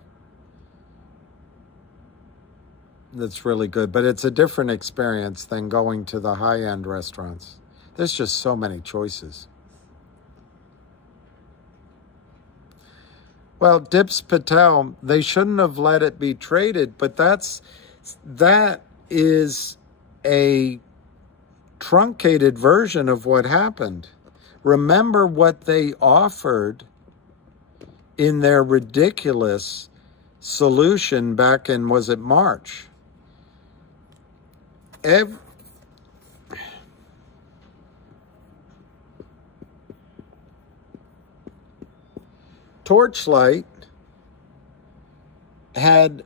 that's really good. But it's a different experience than going to the high-end restaurants. There's just so many choices. Well, Dips Patel, they shouldn't have let it be traded, but that is a truncated version of what happened. Remember what they offered in their ridiculous solution back in, was it March? Torchlight had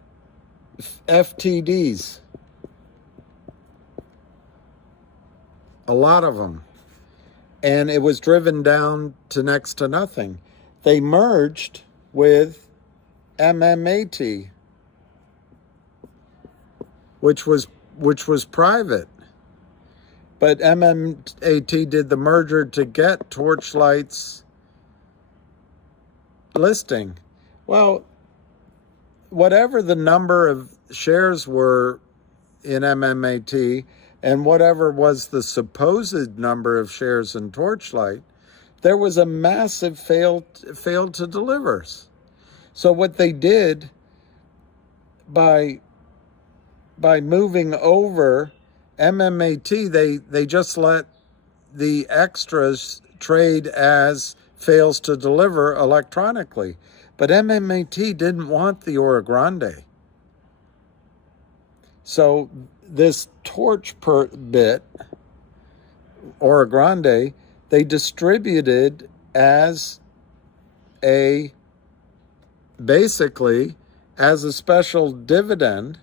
FTDs, a lot of them, and it was driven down to next to nothing. They merged with MMAT, which was private, but MMAT did the merger to get Torchlight's listing. Well, whatever the number of shares were in MMAT and whatever was the supposed number of shares in Torchlight, there was a massive failed to delivers. So what they did by moving over MMAT, they just let the extras trade as fails to deliver electronically. But MMAT didn't want the Ora Grande. So this torch per bit, Ora Grande, they distributed as basically as a special dividend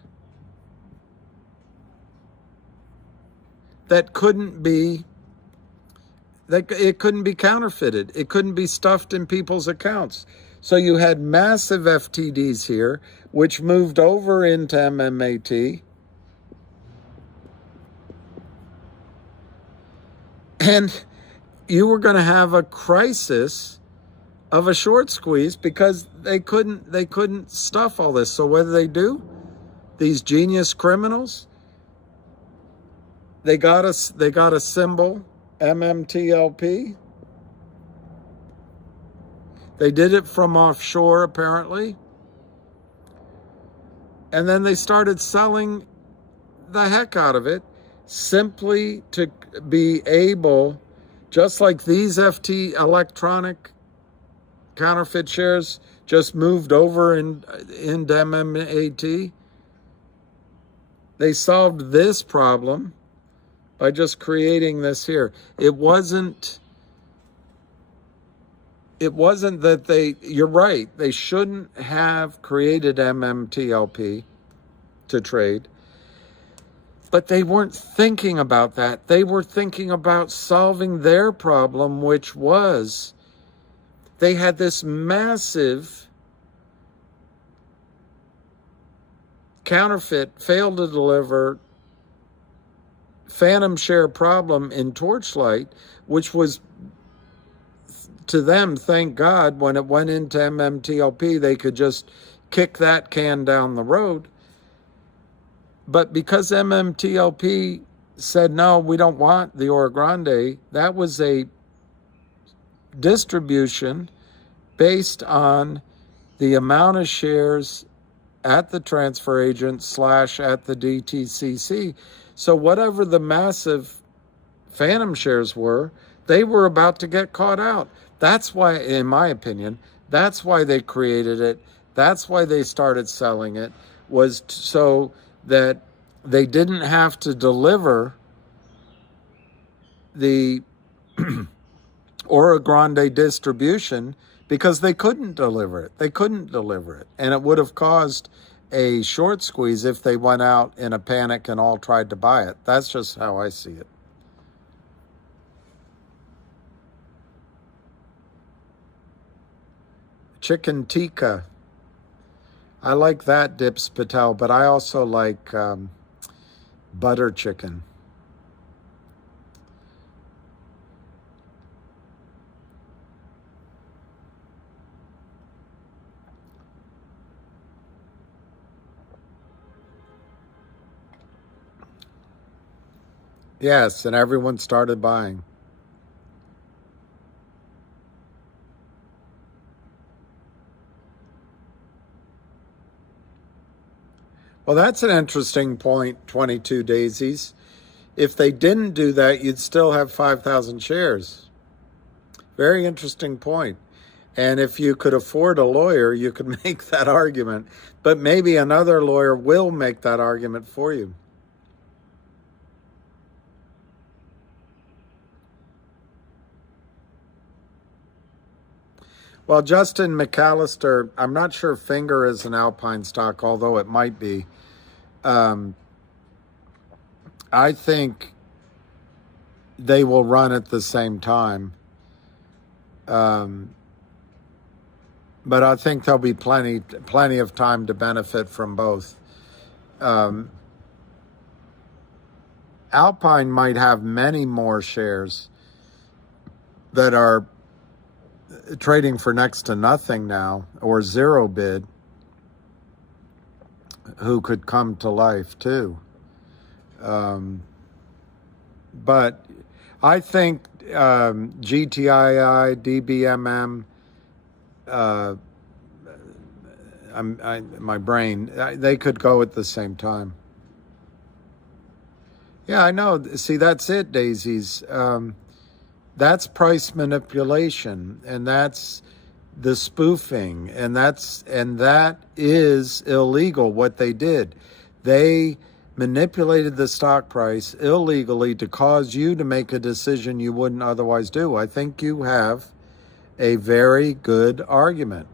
that it couldn't be counterfeited. It couldn't be stuffed in people's accounts. So you had massive FTDs here, which moved over into MMAT. And you were going to have a crisis of a short squeeze because they couldn't stuff all this. So what do? These genius criminals, they got a symbol, MMTLP. They did it from offshore, apparently. And then they started selling the heck out of it simply to be able, just like these FT electronic counterfeit shares just moved over into MMAT. They solved this problem by just creating this here. It wasn't that you're right, they shouldn't have created MMTLP to trade, but they weren't thinking about that. They were thinking about solving their problem, which was they had this massive counterfeit, failed to deliver, phantom share problem in Torchlight, which was, to them, thank God, when it went into MMTLP, they could just kick that can down the road. But because MMTLP said, no, we don't want the Oro Grande, that was a distribution based on the amount of shares at the transfer agent / at the DTCC. So whatever the massive phantom shares were, they were about to get caught out. That's why, in my opinion, that's why they created it. That's why they started selling it, was so that they didn't have to deliver the Oro Grande distribution because they couldn't deliver it. They couldn't deliver it. And it would have caused a short squeeze if they went out in a panic and all tried to buy it. That's just how I see it. Chicken tikka. I like that, Dips Patel, but I also like butter chicken. Yes, and everyone started buying. Well, that's an interesting point, 22 daisies. If they didn't do that, you'd still have 5,000 shares. Very interesting point. And if you could afford a lawyer, you could make that argument. But maybe another lawyer will make that argument for you. Well, Justin McAllister, I'm not sure Finger is an Alpine stock, although it might be. I think they will run at the same time. But I think there'll be plenty of time to benefit from both. Alpine might have many more shares that are trading for next to nothing now, or zero bid, who could come to life too. But I think GTII, DBMM, my brain, they could go at the same time. Yeah, I know. See, that's it, Daisies. That's price manipulation, and that's the spoofing, and that is illegal. What they did, they manipulated the stock price illegally to cause you to make a decision you wouldn't otherwise do. I think you have a very good argument.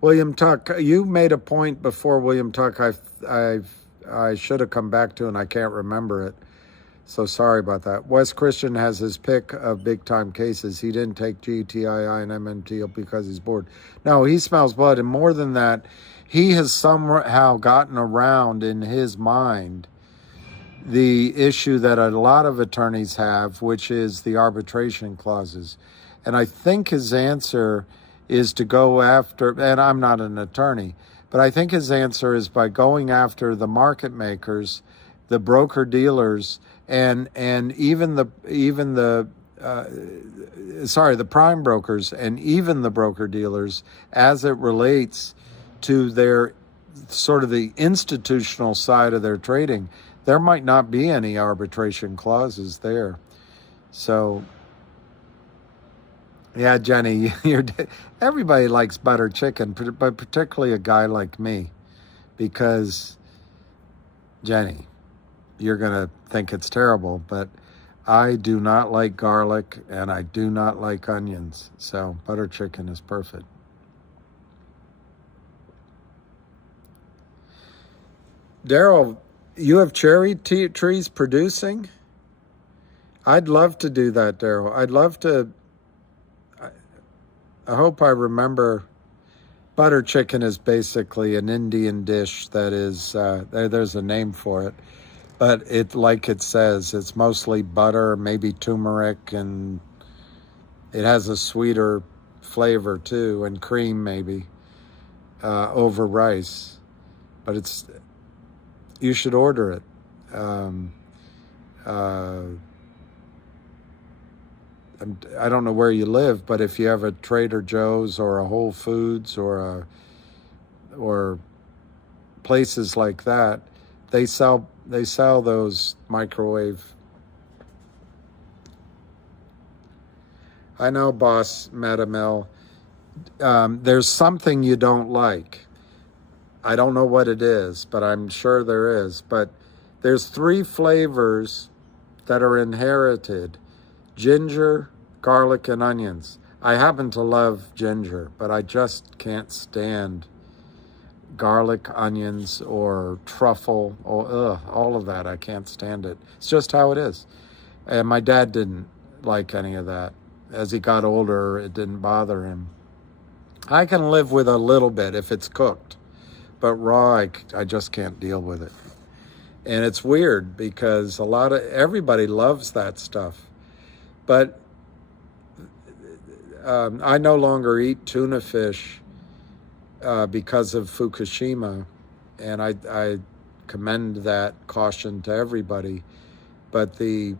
William Tuck, you made a point before, William Tuck, I should have come back to, and I can't remember it. So sorry about that. Wes Christian has his pick of big-time cases. He didn't take GTII and MMTL because he's bored. No, he smells blood. And more than that, he has somehow gotten around in his mind the issue that a lot of attorneys have, which is the arbitration clauses. And I think his answer is to go after, and I'm not an attorney, but I think his answer is by going after the market makers, the broker dealers, and even the prime brokers and even the broker dealers, as it relates to their sort of the institutional side of their trading. There might not be any arbitration clauses there. So, yeah, Jenny, everybody likes butter chicken, but particularly a guy like me, because, Jenny, you're going to think it's terrible, but I do not like garlic and I do not like onions. So butter chicken is perfect. Daryl, you have cherry trees producing? I'd love to do that, Daryl. I'd love to. I hope I remember. Butter chicken is basically an Indian dish that is, there's a name for it. But it, like it says, it's mostly butter, maybe turmeric, and it has a sweeter flavor too, and cream maybe, over rice. But it's, you should order it. I don't know where you live, but if you have a Trader Joe's or a Whole Foods or places like that, they sell those microwave. I know, boss, Madam. There's something you don't like. I don't know what it is, but I'm sure there is. But there's 3 flavors that are inherited: ginger, garlic, and onions. I happen to love ginger, but I just can't stand garlic, onions, or truffle, or all of that. I can't stand it. It's just how it is. And my dad didn't like any of that. As he got older, it didn't bother him. I can live with a little bit if it's cooked, but raw, I just can't deal with it. And it's weird because everybody loves that stuff. But I no longer eat tuna fish because of Fukushima, and I commend that caution to everybody. But we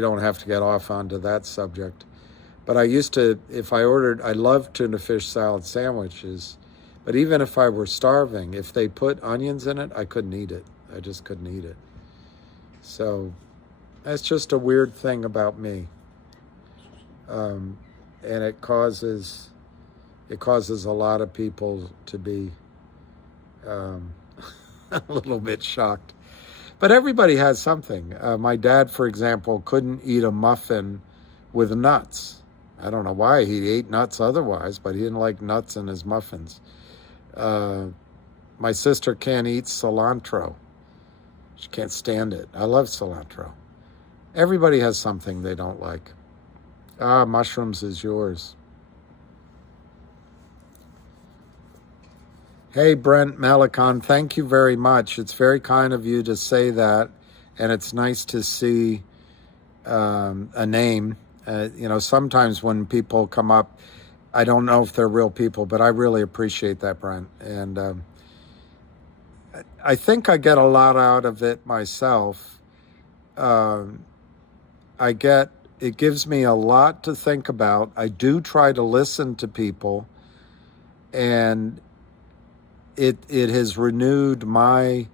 don't have to get off onto that subject. But I used to, I love tuna fish salad sandwiches, but even if I were starving, if they put onions in it, I couldn't eat it. I just couldn't eat it. So that's just a weird thing about me. And it causes a lot of people to be a little bit shocked. But everybody has something. My dad, for example, couldn't eat a muffin with nuts. I don't know why. He ate nuts otherwise, but he didn't like nuts in his muffins. My sister can't eat cilantro. She can't stand it. I love cilantro. Everybody has something they don't like. Mushrooms is yours. Hey, Brent Malicon, thank you very much. It's very kind of you to say that, and it's nice to see a name. Sometimes when people come up, I don't know if they're real people, but I really appreciate that, Brent. And I think I get a lot out of it myself. It gives me a lot to think about. I do try to listen to people, and it has renewed my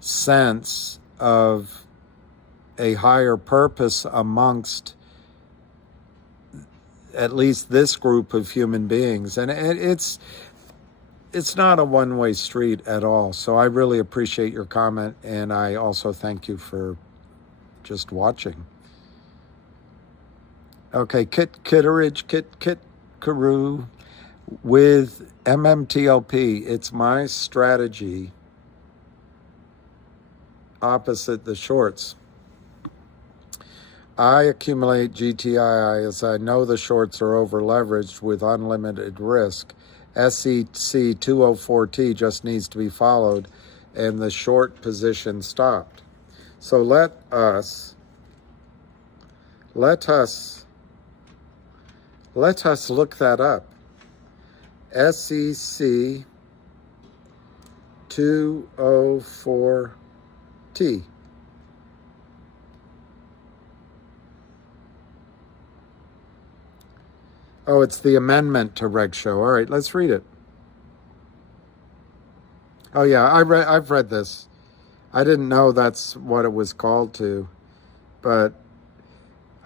sense of a higher purpose amongst at least this group of human beings. And it's not a one-way street at all. So I really appreciate your comment, and I also thank you for just watching. Okay, Kit Carew with MMTLP. It's my strategy opposite the shorts. I accumulate GTI as I know the shorts are over leveraged with unlimited risk. SEC 204T just needs to be followed and the short position stopped. So let us look that up. SEC 204T. Oh, it's the amendment to Reg Show. All right, let's read it. Oh yeah, I've read this. I didn't know that's what it was called to, but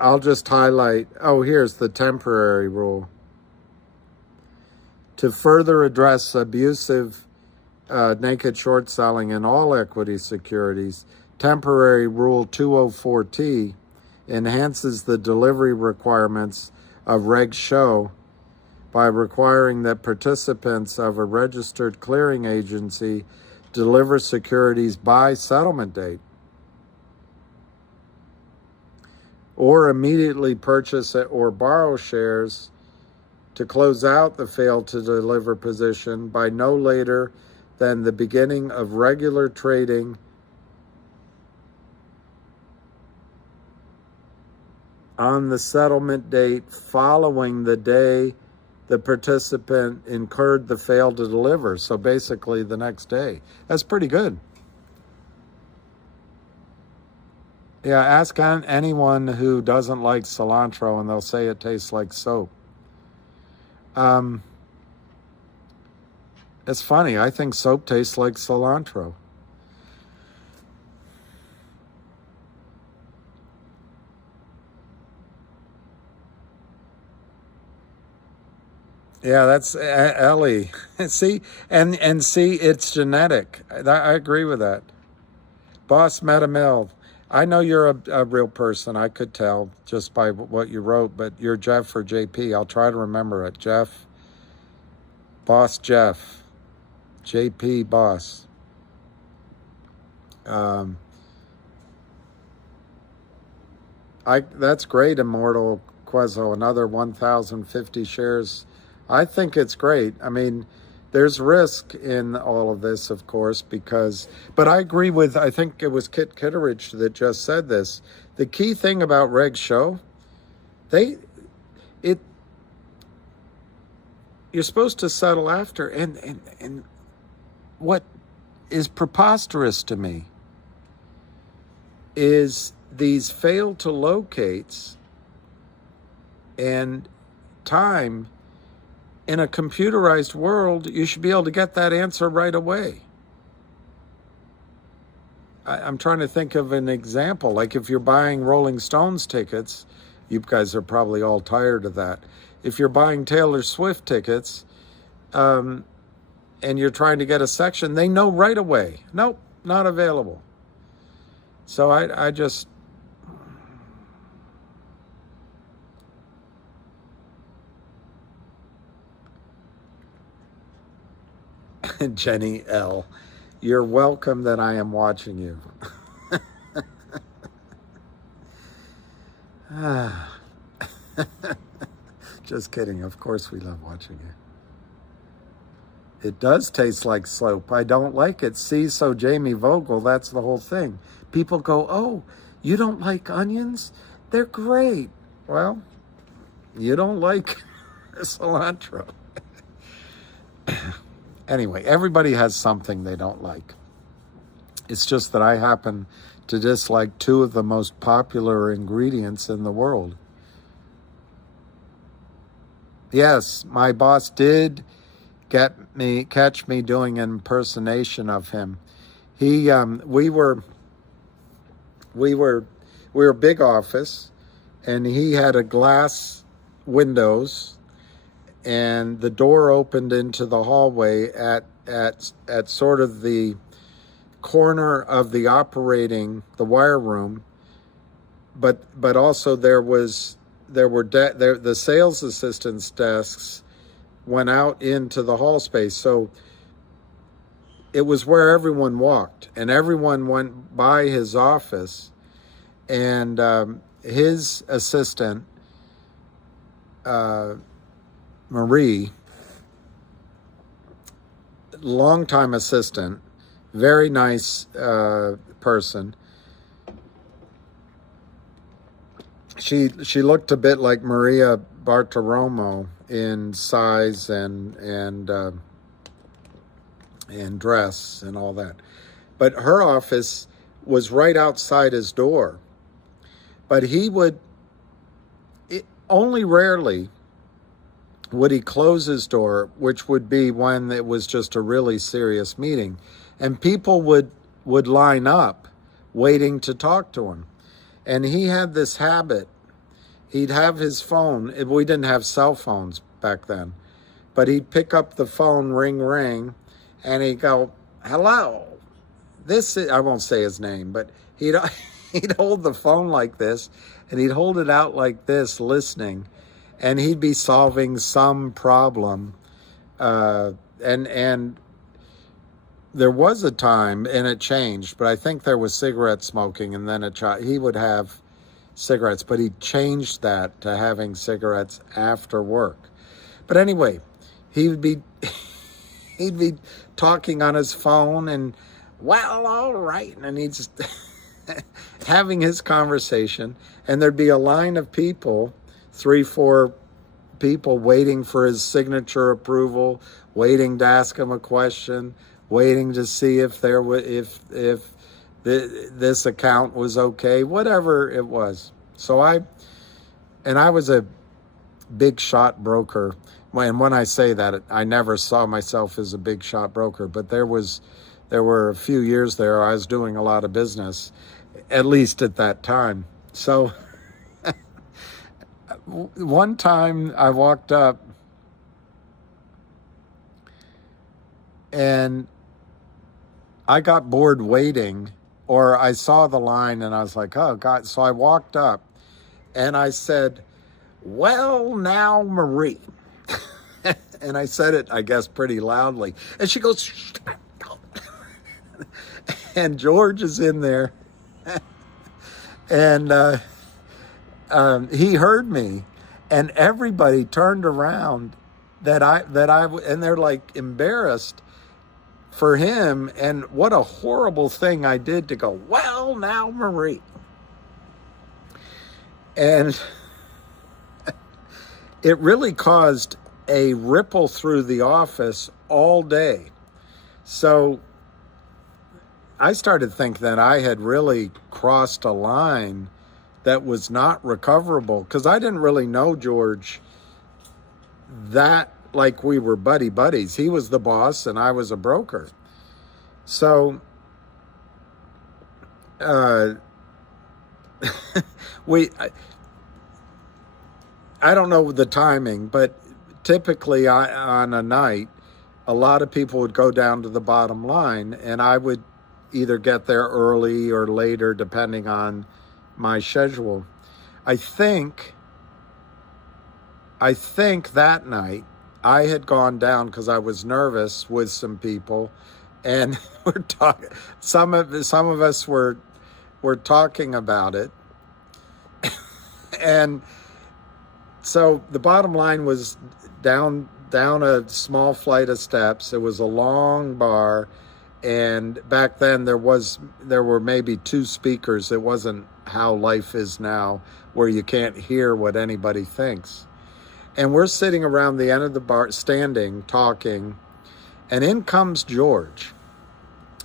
I'll just highlight. Oh, here's the temporary rule. To further address abusive naked short selling in all equity securities, temporary rule 204T enhances the delivery requirements of Reg Show by requiring that participants of a registered clearing agency deliver securities by settlement date or immediately purchase or borrow shares to close out the failed to deliver position by no later than the beginning of regular trading on the settlement date following the day the participant incurred the fail to deliver. So basically the next day. That's pretty good. Yeah, ask anyone who doesn't like cilantro and they'll say it tastes like soap. It's funny. I think soap tastes like cilantro. Yeah, that's Ellie. See, and see, it's genetic. I agree with that. Boss Metamil, I know you're a real person. I could tell just by what you wrote, but you're Jeff or JP. I'll try to remember it. Jeff, Boss Jeff, JP Boss. That's great, Immortal Quezzo. Another 1,050 shares. I think it's great. I mean, there's risk in all of this, of course, but I agree with, I think it was Kit Kitteridge that just said this. The key thing about Reg Show, you're supposed to settle after, and what is preposterous to me is these fail to locates and time. In a computerized world, you should be able to get that answer right away. I'm trying to think of an example. Like if you're buying Rolling Stones tickets, you guys are probably all tired of that. If you're buying Taylor Swift tickets, and you're trying to get a section, they know right away. Nope, not available. So I just... Jenny L., you're welcome that I am watching you. Just kidding. Of course we love watching you. It does taste like soap. I don't like it. See, so Jamie Vogel, that's the whole thing. People go, oh, you don't like onions? They're great. Well, you don't like cilantro. Anyway, everybody has something they don't like. It's just that I happen to dislike two of the most popular ingredients in the world. Yes, my boss did catch me doing an impersonation of him. We were big office, and he had a glass windows, and the door opened into the hallway at sort of the corner of the wire room, but also the sales assistants' desks went out into the hall space. So it was where everyone walked, and everyone went by his office, and his assistant, Marie, longtime assistant, very nice person. She looked a bit like Maria Bartiromo in size and dress and all that. But her office was right outside his door. But he would, only rarely would he close his door, which would be when it was just a really serious meeting. And people would line up waiting to talk to him. And he had this habit. He'd have his phone. We didn't have cell phones back then. But he'd pick up the phone, ring, ring, and he'd go, hello. This is, I won't say his name, but he'd hold the phone like this, and he'd hold it out like this, listening, and he'd be solving some problem. And there was a time, and it changed, but I think there was cigarette smoking, and then he would have cigarettes, but he changed that to having cigarettes after work. But anyway, he'd be talking on his phone, and well, all right, and he's just having his conversation, and there'd be a line of people, 3-4 people waiting for his signature approval, waiting to ask him a question, waiting to see if this account was okay, whatever it was. So I was a big shot broker. And when I say that, I never saw myself as a big shot broker, but there were a few years there I was doing a lot of business, at least at that time. So one time I walked up and I got bored waiting, or I saw the line and I was like, oh God. So I walked up and I said, well, now, Marie. And I said it, I guess, pretty loudly. And she goes, and George is in there. And he heard me, and everybody turned around and they're like embarrassed for him. And what a horrible thing I did to go, well, now, Marie. And it really caused a ripple through the office all day. So I started thinking that I had really crossed a line that was not recoverable, because I didn't really know George that like we were buddies. He was the boss and I was a broker. So I don't know the timing, but typically on a night, a lot of people would go down to the bottom line, and I would either get there early or later, depending on my schedule. I think that night I had gone down because I was nervous with some people, and we're talking. Some of us were talking about it, and so the bottom line was down a small flight of steps. It was a long bar, and back then there were maybe 2 speakers. It wasn't how life is now, where you can't hear what anybody thinks. And we're sitting around the end of the bar, standing, talking, and in comes George.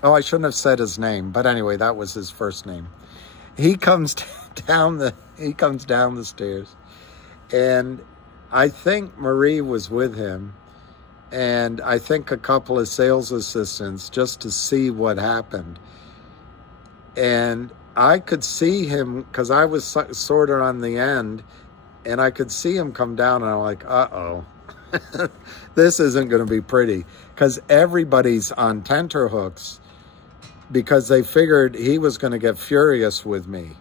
Oh, I shouldn't have said his name, but anyway, that was his first name. He comes down the stairs, and I think Marie was with him, and I think a couple of sales assistants, just to see what happened. And I could see him, because I was sort of on the end, and I could see him come down, and I'm like, uh-oh, this isn't going to be pretty, because everybody's on tenterhooks, because they figured he was going to get furious with me.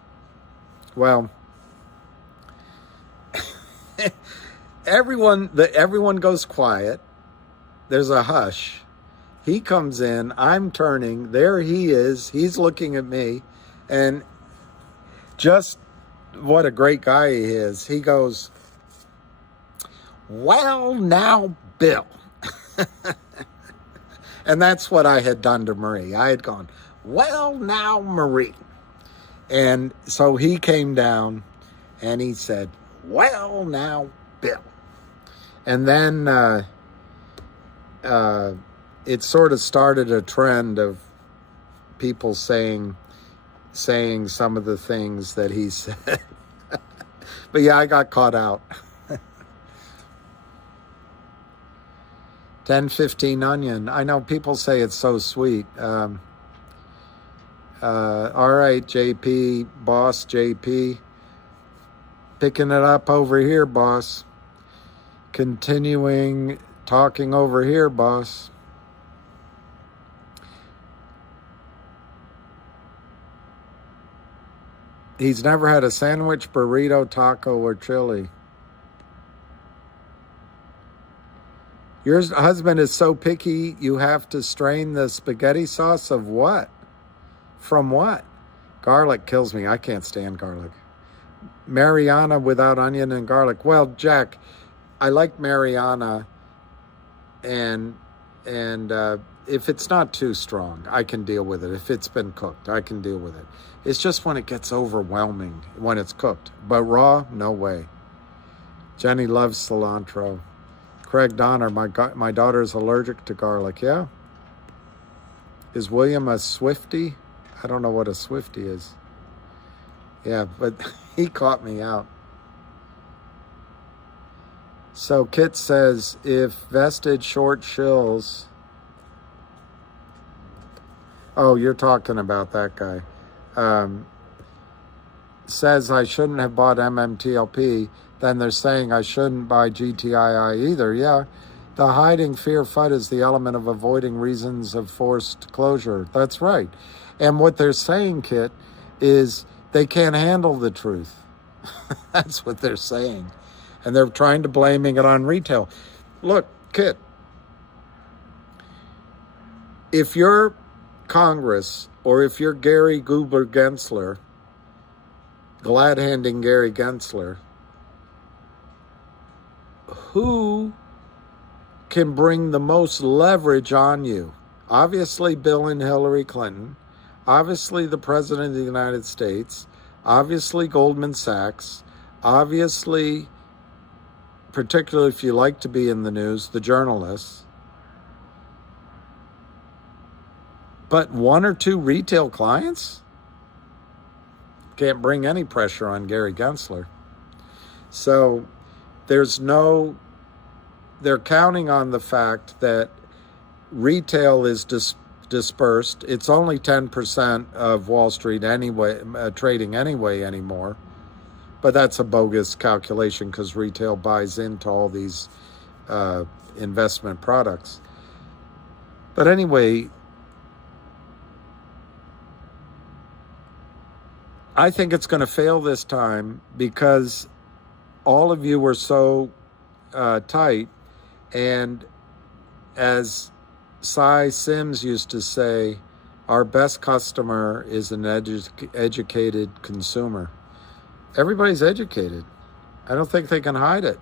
Well, everyone goes quiet. There's a hush. He comes in, I'm turning, there he is, he's looking at me, and just what a great guy he is. He goes, "Well, now, Bill." And that's what I had done to Marie. I had gone, "Well, now, Marie." And so he came down and he said, "Well, now, Bill." And then it sort of started a trend of people saying some of the things that he said. But yeah, I got caught out. 10-15 onion. I know people say it's so sweet. All right, JP, boss JP. Picking it up over here, boss. Continuing talking over here, boss. He's never had a sandwich, burrito, taco, or chili. Your husband is so picky, you have to strain the spaghetti sauce of what? From what? Garlic kills me. I can't stand garlic. Mariana without onion and garlic. Well, Jack, I like Mariana, and if it's not too strong, I can deal with it. If it's been cooked, I can deal with it. It's just when it gets overwhelming when it's cooked. But raw, no way. Jenny loves cilantro. Craig Donner, my daughter's allergic to garlic. Yeah? Is William a Swiftie? I don't know what a Swiftie is. Yeah, but he caught me out. So Kit says, if vested short shills... Oh, you're talking about that guy. Says I shouldn't have bought MMTLP, then they're saying I shouldn't buy GTII either. Yeah, the hiding fear FUD is the element of avoiding reasons of forced closure. That's right. And what they're saying, Kit, is they can't handle the truth. That's what they're saying. And they're trying to blaming it on retail. Look, Kit, if you're Congress, or if you're Gary Goober Gensler, glad-handing Gary Gensler, who can bring the most leverage on you? Obviously, Bill and Hillary Clinton, obviously the President of the United States, obviously Goldman Sachs, obviously, particularly if you like to be in the news, the journalists. But one or two retail clients? Can't bring any pressure on Gary Gensler. So they're counting on the fact that retail is dispersed. It's only 10% of Wall Street anyway, trading anyway anymore. But that's a bogus calculation because retail buys into all these investment products. But anyway, I think it's going to fail this time because all of you were so tight. And as Cy Sims used to say, our best customer is an educated consumer. Everybody's educated. I don't think they can hide it.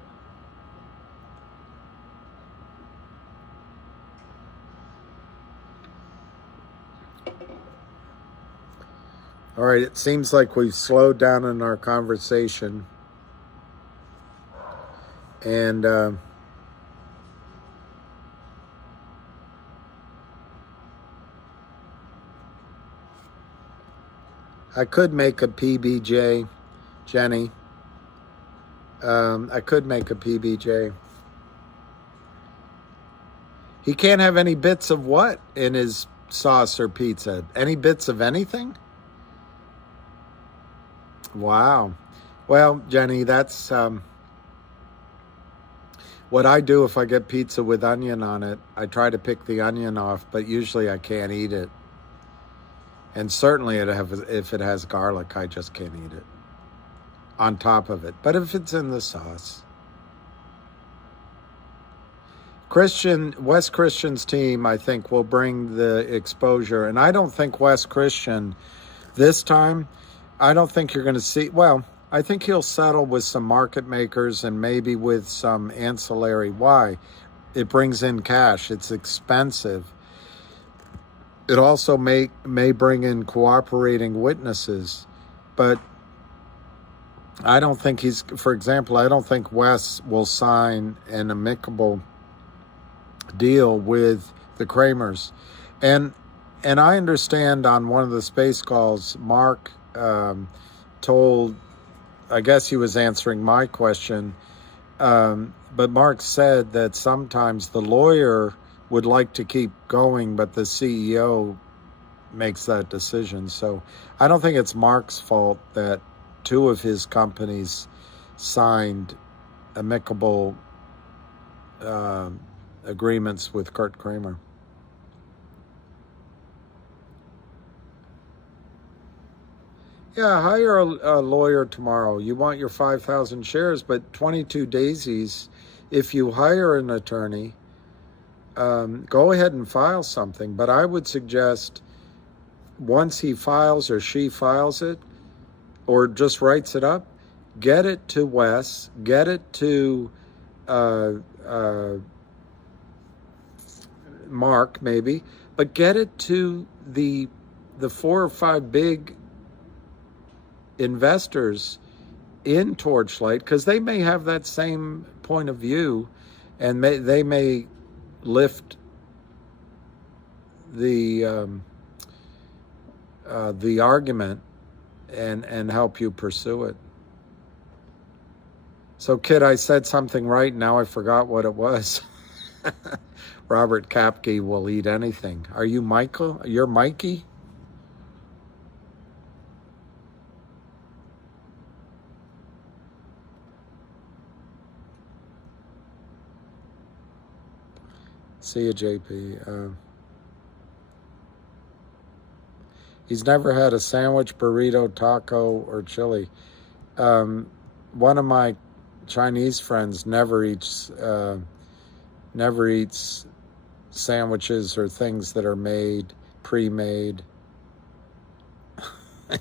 All right, it seems like we've slowed down in our conversation. And I could make a PBJ, Jenny. I could make a PBJ. He can't have any bits of what in his sauce or pizza? Any bits of anything? Wow. Well, Jenny, that's what I do if I get pizza with onion on it. I try to pick the onion off, but usually I can't eat it. And certainly if it has garlic, I just can't eat it on top of it. But if it's in the sauce. Wes Christian's team, I think, will bring the exposure. And I don't think Wes Christian this time, I don't think you're going to see, well, I think he'll settle with some market makers and maybe with some ancillary. Why? It brings in cash. It's expensive. It also may bring in cooperating witnesses. But I don't think for example, I don't think Wes will sign an amicable deal with the Kramers. And I understand on one of the space calls, Mark told, I guess he was answering my question, but Mark said that sometimes the lawyer would like to keep going, but the CEO makes that decision. So I don't think it's Mark's fault that two of his companies signed amicable agreements with Kurt Kramer. Yeah, hire a lawyer tomorrow. You want your 5,000 shares, but 22 daisies, if you hire an attorney, go ahead and file something. But I would suggest once he files or she files it, or just writes it up, get it to Wes, get it to Mark maybe, but get it to the 4 or 5 big investors in Torchlight, because they may have that same point of view, and they may lift the argument and help you pursue it. So, Kid, I said something right. Now I forgot what it was. Robert Kapke will eat anything. Are you Michael? You're Mikey? See you, JP. He's never had a sandwich, burrito, taco, or chili. One of my Chinese friends never eats sandwiches or things that are pre-made.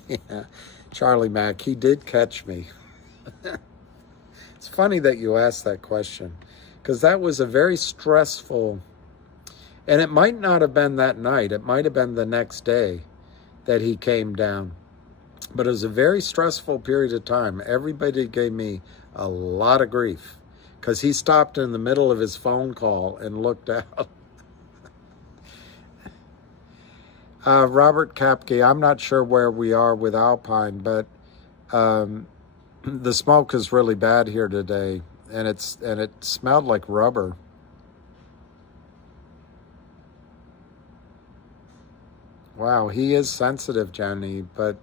Yeah. Charlie Mack, he did catch me. It's funny that you asked that question, because that was a very stressful, and it might not have been that night. It might have been the next day that he came down. But it was a very stressful period of time. Everybody gave me a lot of grief because he stopped in the middle of his phone call and looked out. Robert Kapke, I'm not sure where we are with Alpine, but the smoke is really bad here today, and it smelled like rubber. Wow, he is sensitive, Jenny, but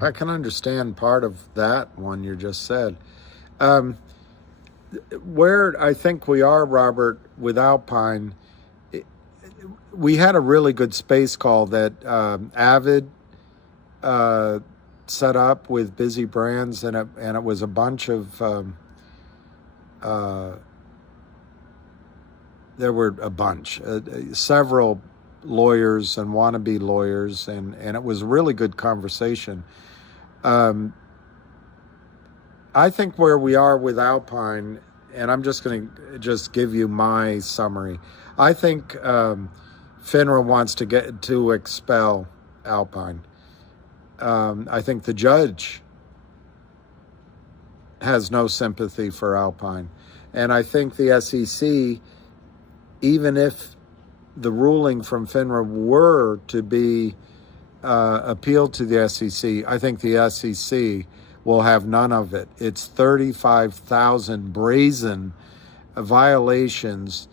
I can understand part of that one you just said. Where I think we are, Robert, with Alpine, we had a really good space call that Avid set up with Busy Brands, and it was a bunch of there were a bunch, several lawyers and wannabe lawyers, and it was a really good conversation. I think where we are with Alpine, and I'm just going to give you my summary. I think FINRA wants to expel Alpine. I think the judge has no sympathy for Alpine. And I think the SEC, even if the ruling from FINRA were to be appealed to the SEC, I think the SEC will have none of it. It's 35,000 brazen violations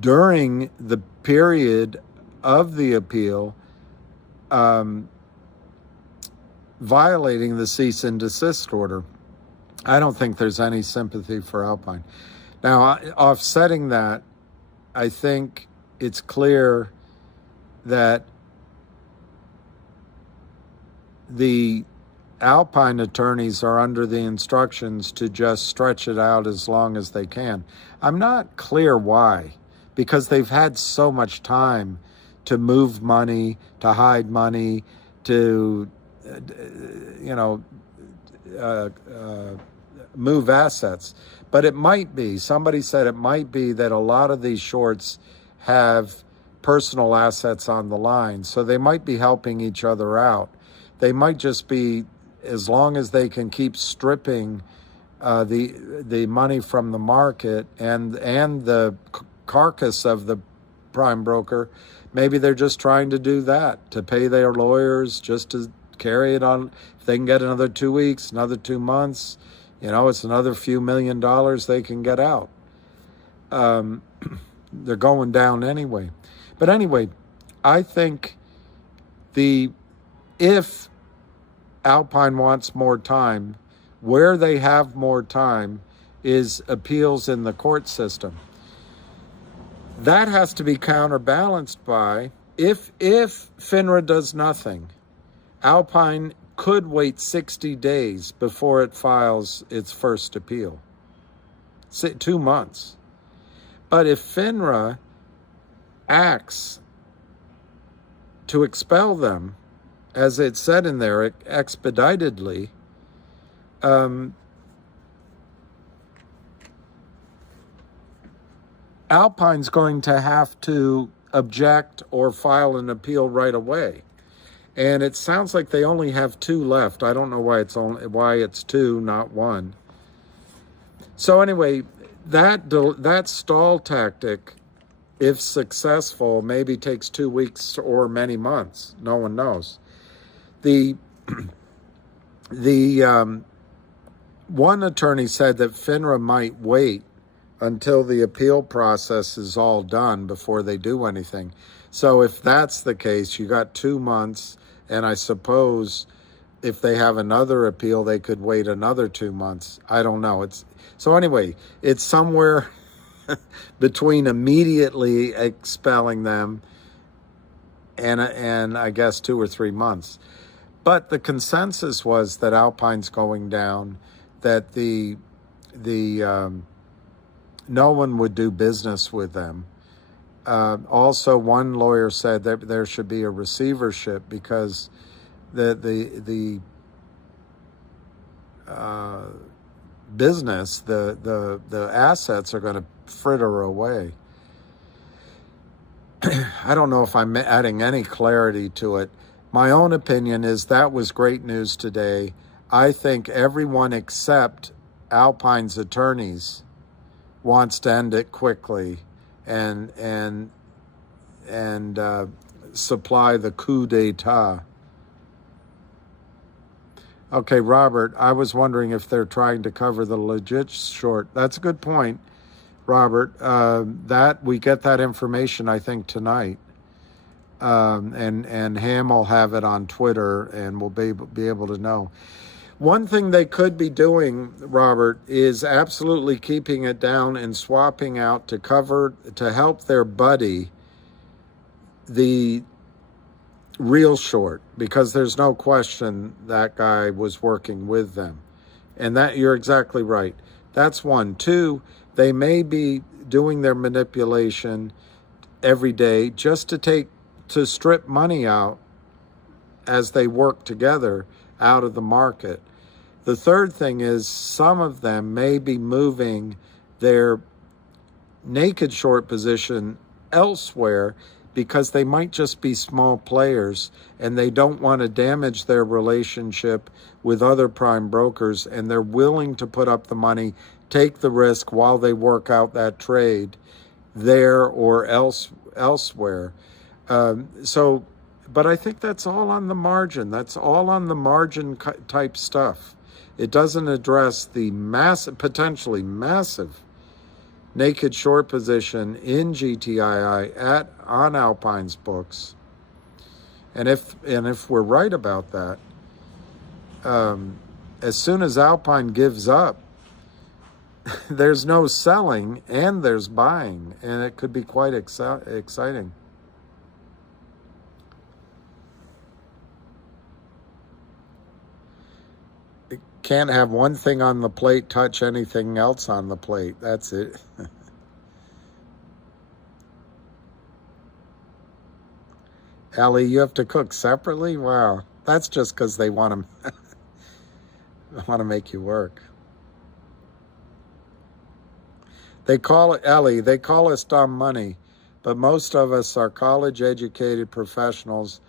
during the period of the appeal, violating the cease and desist order. I don't think there's any sympathy for Alpine. Now, offsetting that, I think it's clear that the Alpine attorneys are under the instructions to just stretch it out as long as they can. I'm not clear why, because they've had so much time to move money, to hide money, to, move assets. But it might be, somebody said it might be that a lot of these shorts have personal assets on the line, so they might be helping each other out. They might just be, as long as they can keep stripping the money from the market and the carcass of the prime broker, maybe they're just trying to do that, to pay their lawyers, just to carry it on. If they can get another 2 weeks, another 2 months, it's another few $1,000,000 they can get out. They're going down anyway. But anyway, I think if Alpine wants more time, where they have more time is appeals in the court system. That has to be counterbalanced by, if FINRA does nothing, Alpine could wait 60 days before it files its first appeal. 2 months. But if FINRA acts to expel them, as it said in there, expeditedly, Alpine's going to have to object or file an appeal right away. And it sounds like they only have 2 left. I don't know why it's 2, not 1. So anyway, that stall tactic, if successful, maybe takes 2 weeks or many months. No one knows. The one attorney said that FINRA might wait until the appeal process is all done before they do anything. So if that's the case, you got 2 months, and I suppose if they have another appeal, they could wait another 2 months. I don't know. So anyway, it's somewhere between immediately expelling them and I guess 2 or 3 months. But the consensus was that Alpine's going down, that no one would do business with them. Also, one lawyer said that there should be a receivership because the business, the assets are going to fritter away. I don't know if I'm adding any clarity to it. My own opinion is that was great news today. I think everyone except Alpine's attorneys wants to end it quickly and supply the coup d'etat. Okay, Robert, I was wondering if they're trying to cover the legit short. That's a good point, Robert. That we get that information, I think, tonight. And Ham will have it on Twitter, and we'll be able to know. One thing they could be doing, Robert, is absolutely keeping it down and swapping out to help their buddy, the real short, because there's no question that guy was working with them. And that, you're exactly right. That's one. 2, they may be doing their manipulation every day just to strip money out as they work together out of the market. The third thing is some of them may be moving their naked short position elsewhere because they might just be small players and they don't want to damage their relationship with other prime brokers, and they're willing to put up the money, take the risk while they work out that trade there or elsewhere. But I think that's all on the margin. That's all on the margin type stuff. It doesn't address the potentially massive naked short position in GTII on Alpine's books. And if we're right about that, as soon as Alpine gives up, there's no selling and there's buying, and it could be quite exciting. can't have one thing on the plate touch anything else on the plate. That's it. Ellie, you have to cook separately? Wow. That's just because they want to make you work. They call it, Ellie, they call us dumb money, but most of us are college-educated professionals,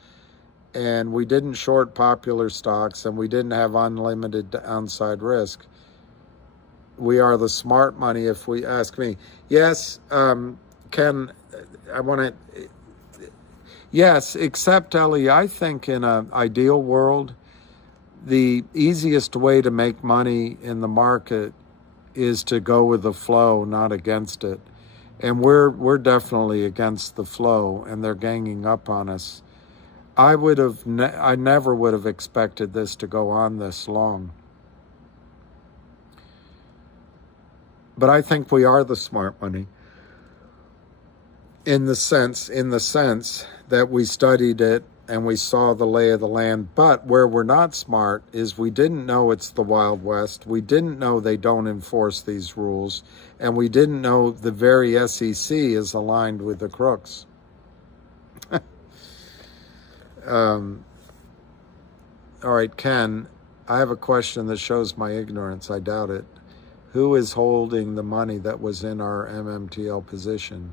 and we didn't short popular stocks, and we didn't have unlimited downside risk. We are the smart money, if we ask me. Yes, Ken, I want to... Yes, except, Ellie, I think in an ideal world, the easiest way to make money in the market is to go with the flow, not against it. And we're definitely against the flow, and they're ganging up on us. I never would have expected this to go on this long. But I think we are the smart money in the sense that we studied it and we saw the lay of the land. But where we're not smart is we didn't know it's the Wild West. We didn't know they don't enforce these rules. And we didn't know the very SEC is aligned with the crooks. All right, Ken, I have a question that shows my ignorance. I doubt it. Who is holding the money that was in our MMTL position?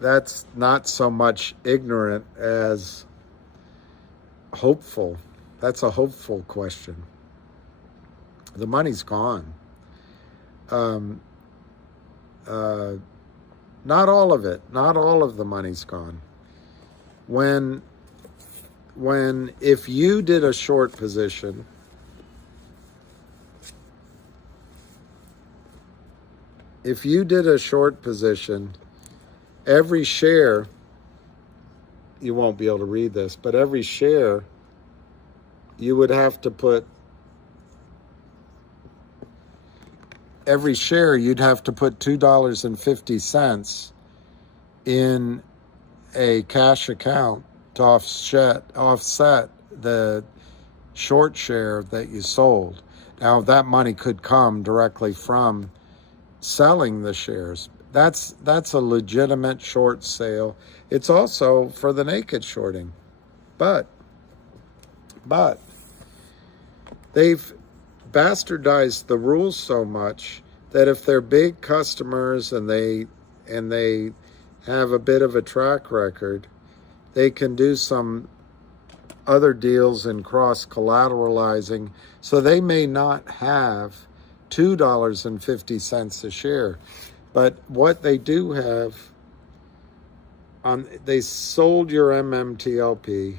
That's not so much ignorant as hopeful. That's a hopeful question. The money's gone. Not all of it. Not all of the money's gone. If you did a short position, every share, you won't be able to read this, but every share, you would have to put, every share you'd have to put $2.50 in a cash account to offset the short share that you sold. Now, that money could come directly from selling the shares. That's a legitimate short sale. It's also for the naked shorting. But they've bastardized the rules so much that if they're big customers and they have a bit of a track record, they can do some other deals in cross-collateralizing. So they may not have $2.50 a share. But what they do have, they sold your MMTLP.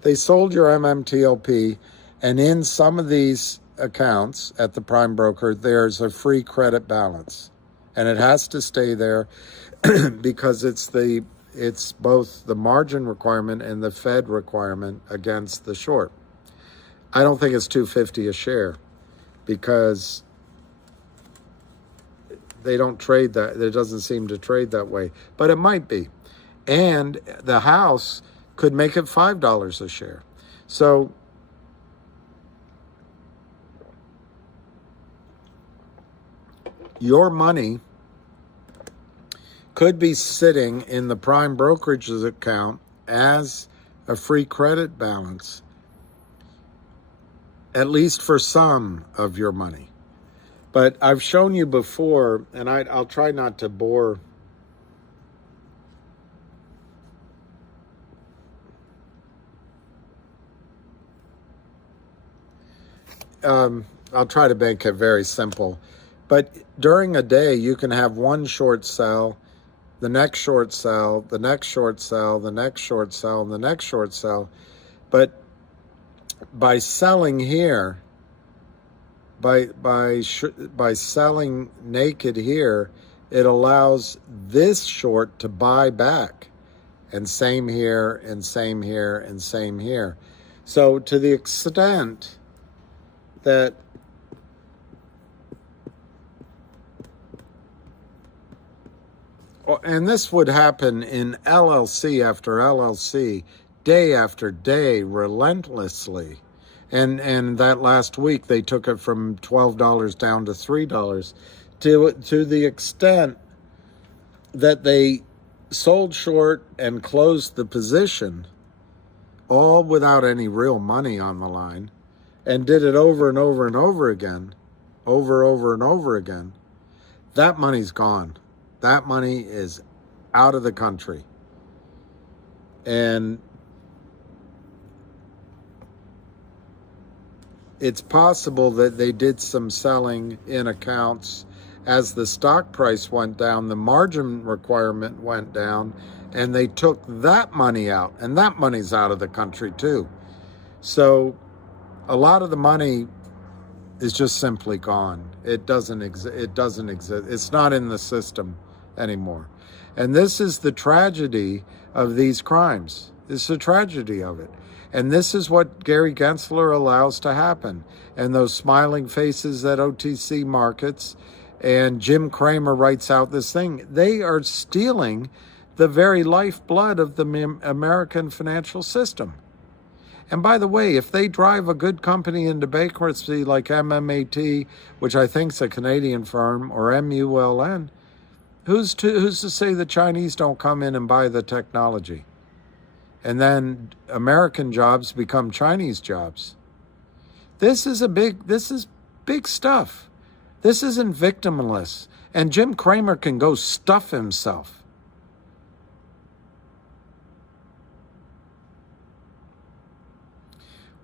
They sold your MMTLP, and in some of these accounts at the prime broker, there's a free credit balance, and it has to stay there because it's both the margin requirement and the Fed requirement against the short. I don't think it's $2.50 a share because they don't trade that. It doesn't seem to trade that way, but it might be. And the house could make it $5 a share. So your money could be sitting in the prime brokerage's account as a free credit balance, at least for some of your money. But I've shown you before, and I'll try not to bore. I'll try to make it very simple. But during a day, you can have one short sell, the next short sell, the next short sell, the next short sell, and the next short sell. But by selling here, by selling naked here, it allows this short to buy back and same here, and same here, and same here. So to the extent that and this would happen in LLC after LLC, day after day, relentlessly. And that last week, they took it from $12 down to $3 to the extent that they sold short and closed the position, all without any real money on the line, and did it over and over and over again, over and over again. That money's gone. That money is out of the country. And it's possible that they did some selling in accounts. As the stock price went down, the margin requirement went down, and they took that money out, and that money's out of the country too. So a lot of the money is just simply gone. It doesn't exist. It's not in the system anymore. And this is the tragedy of these crimes. It's the tragedy of it. And this is what Gary Gensler allows to happen. And those smiling faces at OTC markets, and Jim Cramer writes out this thing. They are stealing the very lifeblood of the American financial system. And by the way, if they drive a good company into bankruptcy like MMAT, which I think is a Canadian firm, or MULN, who's to say the Chinese don't come in and buy the technology? And then American jobs become Chinese jobs. This is big stuff. This isn't victimless. And Jim Cramer can go stuff himself.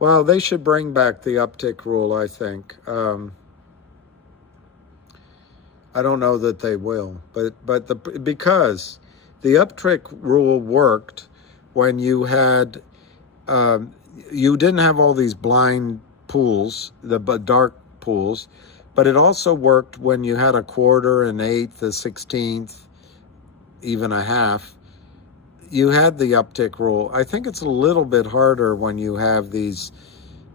Well, they should bring back the uptick rule, I think. I don't know that they will, because the uptick rule worked when you had, you didn't have all these blind pools, the dark pools, but it also worked when you had a quarter, an eighth, a 16th, even a half. You had the uptick rule. I think it's a little bit harder when you have these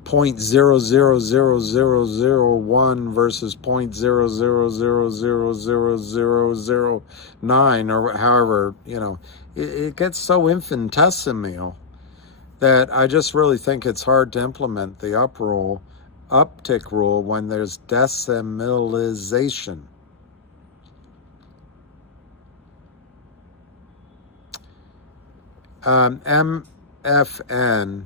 0.000001 versus 0.00000009, or however, it gets so infinitesimal that I just really think it's hard to implement the uptick rule when there's decimalization. MFN,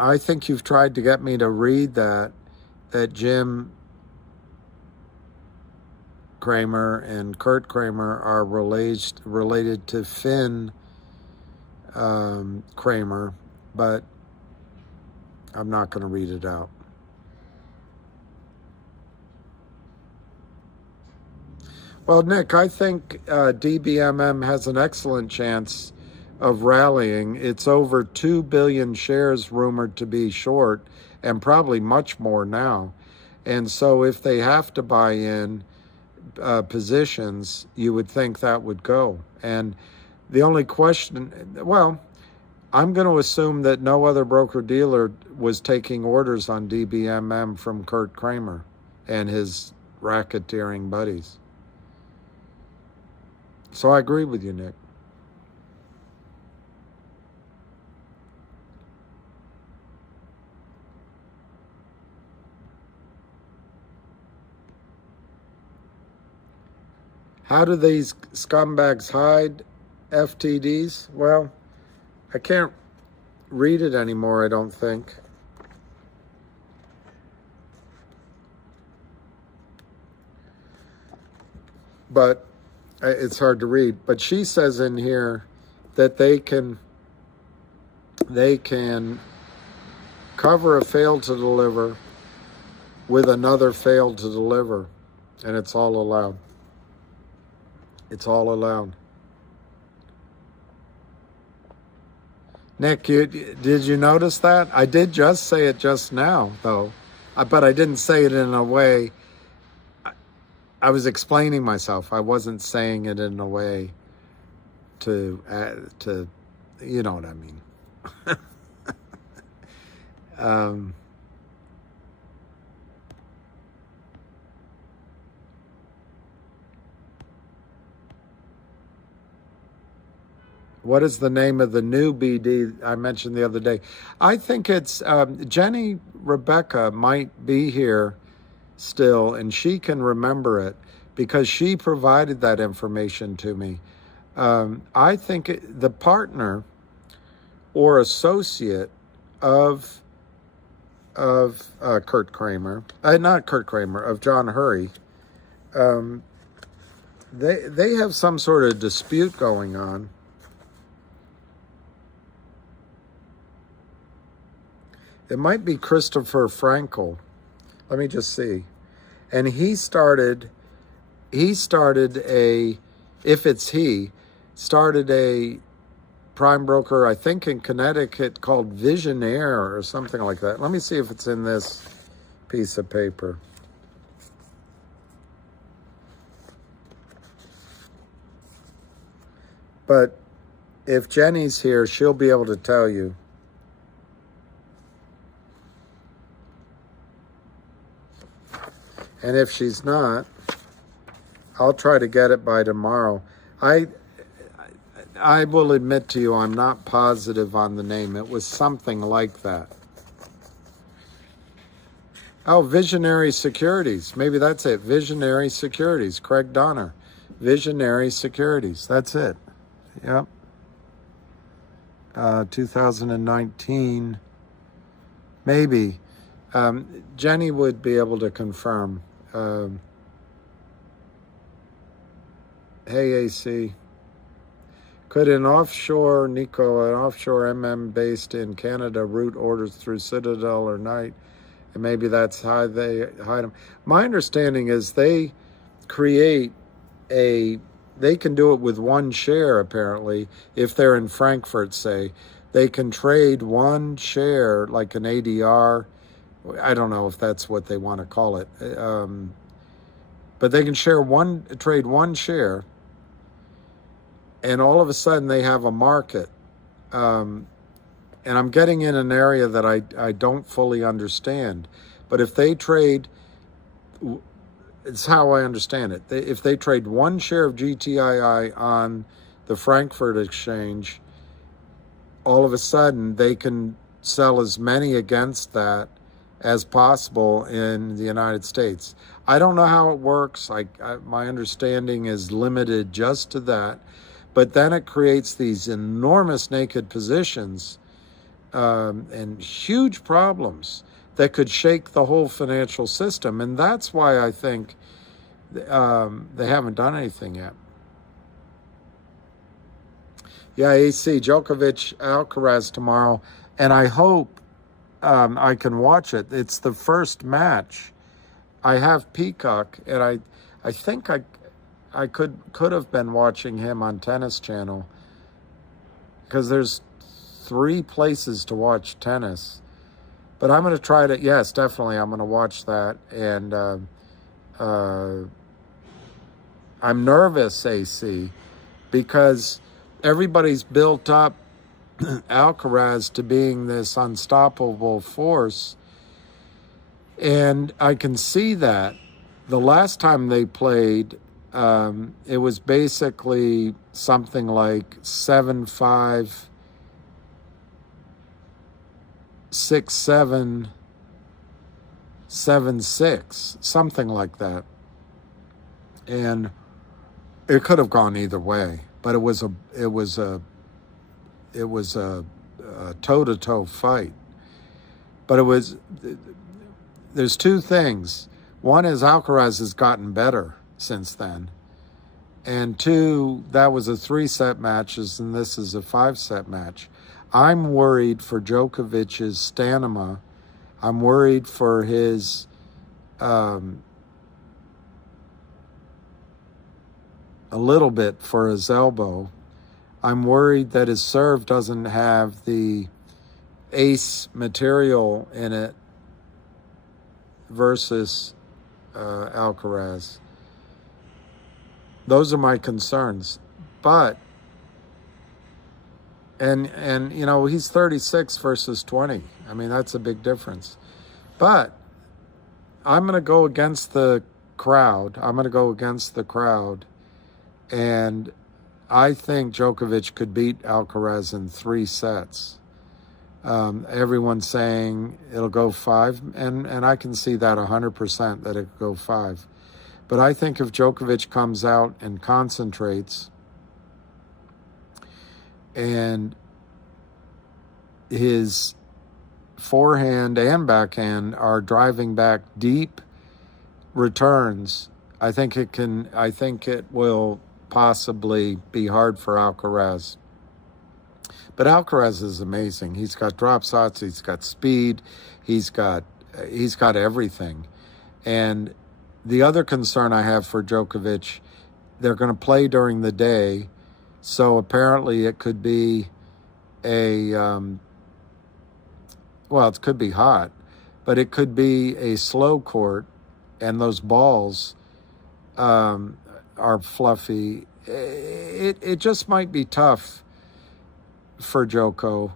I think you've tried to get me to read that Jim Cramer and Kurt Cramer are related to Finn Cramer, but I'm not going to read it out. Well, Nick, I think DBMM has an excellent chance of rallying. It's over 2 billion shares rumored to be short, and probably much more now. And so if they have to buy in positions, you would think that would go. And the only question, well, I'm going to assume that no other broker-dealer was taking orders on DBMM from Kurt Cramer and his racketeering buddies. So I agree with you, Nick. How do these scumbags hide FTDs? Well, I can't read it anymore, I don't think. But it's hard to read. But she says in here that they can cover a fail to deliver with another fail to deliver, and it's all allowed. It's all allowed. Nick, did you notice that? I did just say it just now, though, but I didn't say it in a way. I didn't say it in a way that I was explaining myself. I wasn't saying it in a way to you know what I mean. What is the name of the new BD I mentioned the other day? I think it's Jenny Rebecca might be here still, and she can remember it because she provided that information to me. I think the partner or associate of Kurt Kramer, not Kurt Kramer, of John Hurry, they have some sort of dispute going on. It might be Christopher Frankel. Let me just see. And he started a, if it's he, started a prime broker, I think in Connecticut, called Visionaire or something like that. Let me see if it's in this piece of paper. But if Jenny's here, she'll be able to tell you. And if she's not, I'll try to get it by tomorrow. I will admit to you, I'm not positive on the name. It was something like that. Oh, Visionary Securities. Maybe that's it. Visionary Securities. Craig Donner. Visionary Securities. That's it. Yep. 2019. Maybe. Jenny would be able to confirm. Hey, AC. Could an offshore MM based in Canada route orders through Citadel or Knight? And maybe that's how they hide them. My understanding is they can do it with one share, apparently. If they're in Frankfurt, say, they can trade one share, like an ADR. I don't know if that's what they want to call it. But they can trade one share, and all of a sudden they have a market. And I'm getting in an area that I don't fully understand. But if they trade, it's how I understand it. If they trade one share of GTII on the Frankfurt exchange, all of a sudden they can sell as many against that as possible in the United States. I don't know how it works. My understanding is limited just to that. But then it creates these enormous naked positions and huge problems that could shake the whole financial system. And that's why I think they haven't done anything yet. Yeah, AC, Djokovic, Alcaraz tomorrow. And I hope I can watch it. It's the first match. I have Peacock, and I think I could have been watching him on Tennis Channel, because there's 3 places to watch tennis. But I'm going to try to, yes, definitely, I'm going to watch that. And I'm nervous, AC, because everybody's built up Alcaraz to being this unstoppable force. And I can see that. The last time they played, it was basically something like 7-5, 6-7, 7-6, something like that. And it could have gone either way, but it was a toe-to-toe fight. But there's 2 things. One is Alcaraz has gotten better since then. And 2, that was a 3-set matches, and this is a 5-set match. I'm worried for Djokovic's stamina. I'm worried for his a little bit for his elbow. I'm worried that his serve doesn't have the ace material in it versus Alcaraz. Those are my concerns. But, and you know, he's 36 versus 20. I mean, that's a big difference. But I'm going to go against the crowd. And I think Djokovic could beat Alcaraz in 3 sets. Everyone's saying it'll go 5, and I can see that 100% that it could go 5. But I think if Djokovic comes out and concentrates, and his forehand and backhand are driving back deep returns, I think it will possibly be hard for Alcaraz. But Alcaraz is amazing. He's got drop shots, he's got speed, he's got everything. And the other concern I have for Djokovic, they're going to play during the day, so apparently it could be it could be hot, but it could be a slow court, and those balls are fluffy. It just might be tough for Djoko.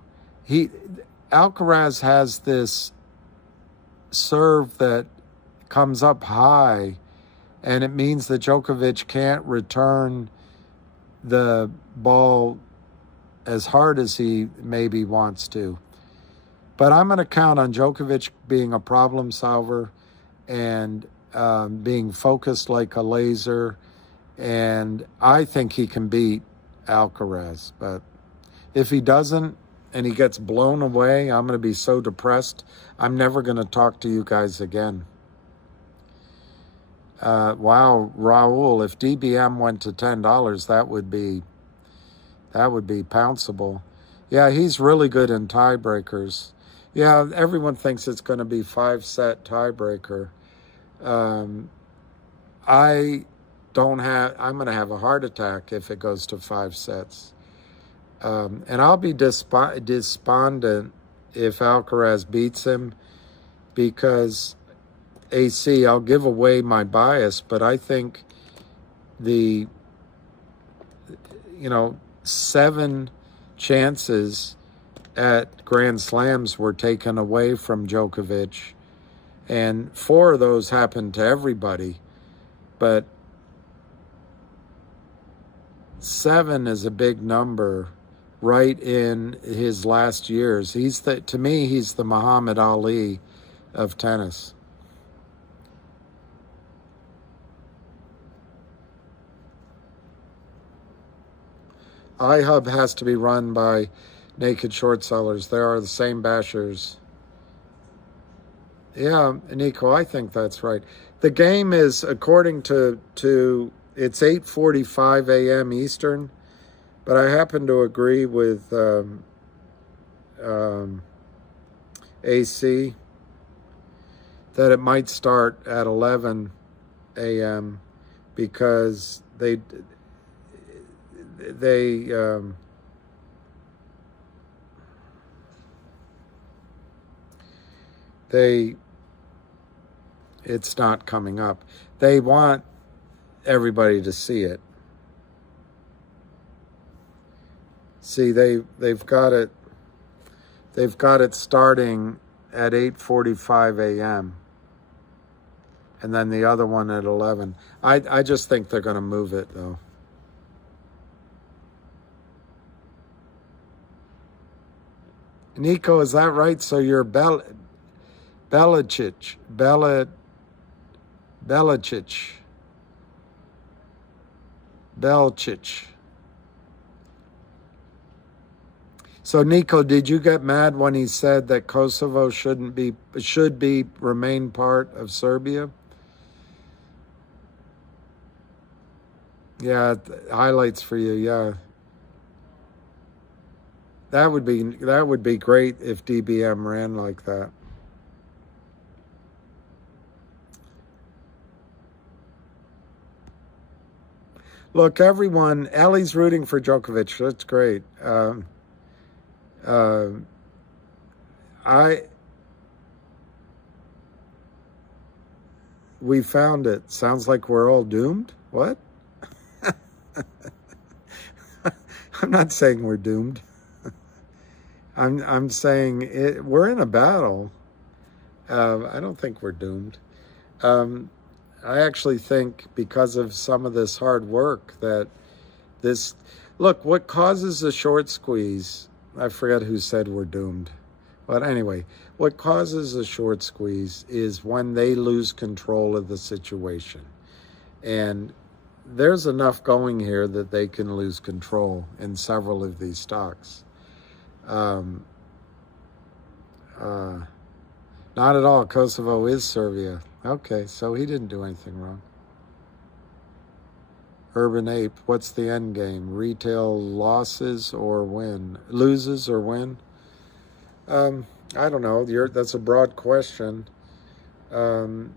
Alcaraz has this serve that comes up high, and it means that Djokovic can't return the ball as hard as he maybe wants to. But I'm going to count on Djokovic being a problem solver and being focused like a laser, and I think he can beat Alcaraz. But if he doesn't and he gets blown away, I'm going to be so depressed. I'm never going to talk to you guys again. Wow, Raul, if DBM went to $10, that would be pounceable. Yeah, he's really good in tiebreakers. Yeah, everyone thinks it's going to be 5-set tiebreaker. I'm going to have a heart attack if it goes to 5 sets. And I'll be despondent if Alcaraz beats him, because AC, I'll give away my bias, but I think 7 chances at Grand Slams were taken away from Djokovic, and 4 of those happened to everybody, but 7 is a big number right in his last years. To me, he's the Muhammad Ali of tennis. iHub has to be run by naked short sellers. They are the same bashers. Yeah, Nico, I think that's right. The game is, according to it's 8:45 a.m. Eastern, but I happen to agree with AC that it might start at 11 a.m. because it's not coming up. They want everybody to see it. See, they've got it starting at 8:45 a.m. and then the other one at 11. I just think they're going to move it, though. Nico, is that right? So you're Belichick. So Nico, did you get mad when he said that Kosovo should remain part of Serbia? Yeah, highlights for you. Yeah, that would be great if DBM ran like that. Look, everyone, Ellie's rooting for Djokovic. That's great. We found it. Sounds like we're all doomed. What? I'm not saying we're doomed. I'm saying we're in a battle. I don't think we're doomed. I actually think because of some of this hard work that this, look, what causes a short squeeze, I forget who said we're doomed. But anyway, what causes a short squeeze is when they lose control of the situation. And there's enough going here that they can lose control in several of these stocks. Not at all. Kosovo is Serbia. Okay, so he didn't do anything wrong. Urban Ape, what's the end game? Retail losses or win? Loses or win? I don't know. That's a broad question. And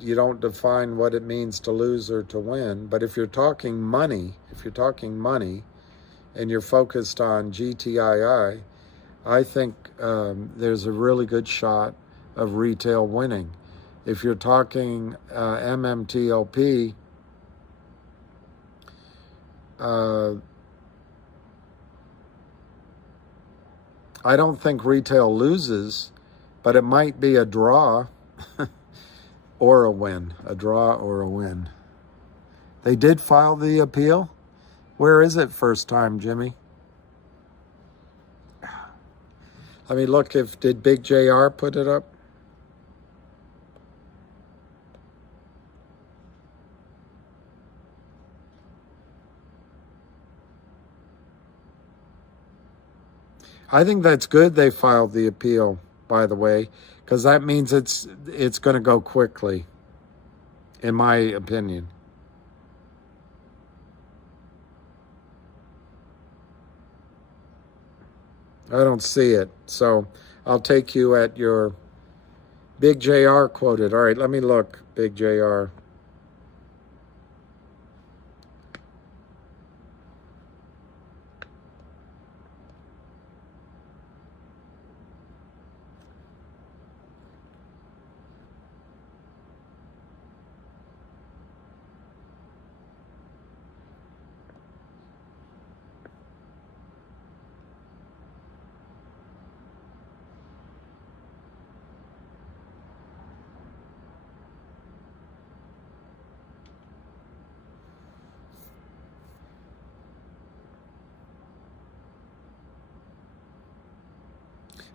you don't define what it means to lose or to win. But if you're talking money, and you're focused on GTII, I think there's a really good shot of retail winning. If you're talking MMTLP, I don't think retail loses, but it might be a draw or a win. A draw or a win. They did file the appeal? Where is it first time, Jimmy? Let me look did Big JR put it up? I think that's good they filed the appeal, by the way, because that means it's going to go quickly, in my opinion. I don't see it, so I'll take you at your Big JR quoted. All right, let me look, Big JR.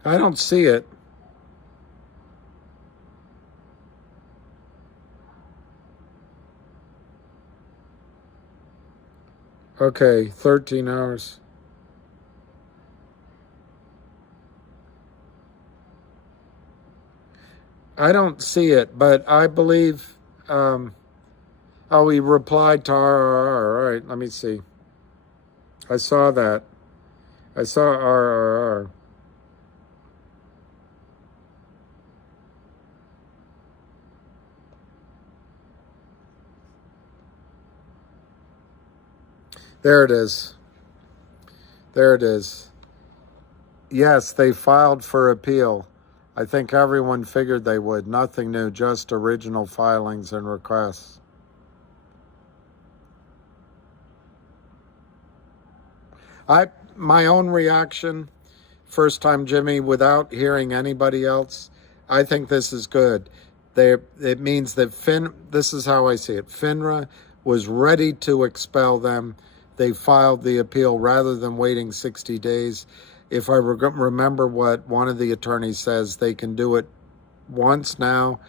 I don't see it. Okay, 13 hours. I don't see it, but I believe, oh, he replied to RRR. All right, let me see. I saw that. I saw RRR. There it is. There it is. Yes, they filed for appeal. I think everyone figured they would. Nothing new, just original filings and requests. My own reaction, first time, Jimmy, without hearing anybody else, I think this is good. It means that this is how I see it. FINRA was ready to expel them. They filed the appeal rather than waiting 60 days. If I remember what one of the attorneys says, they can do it once now,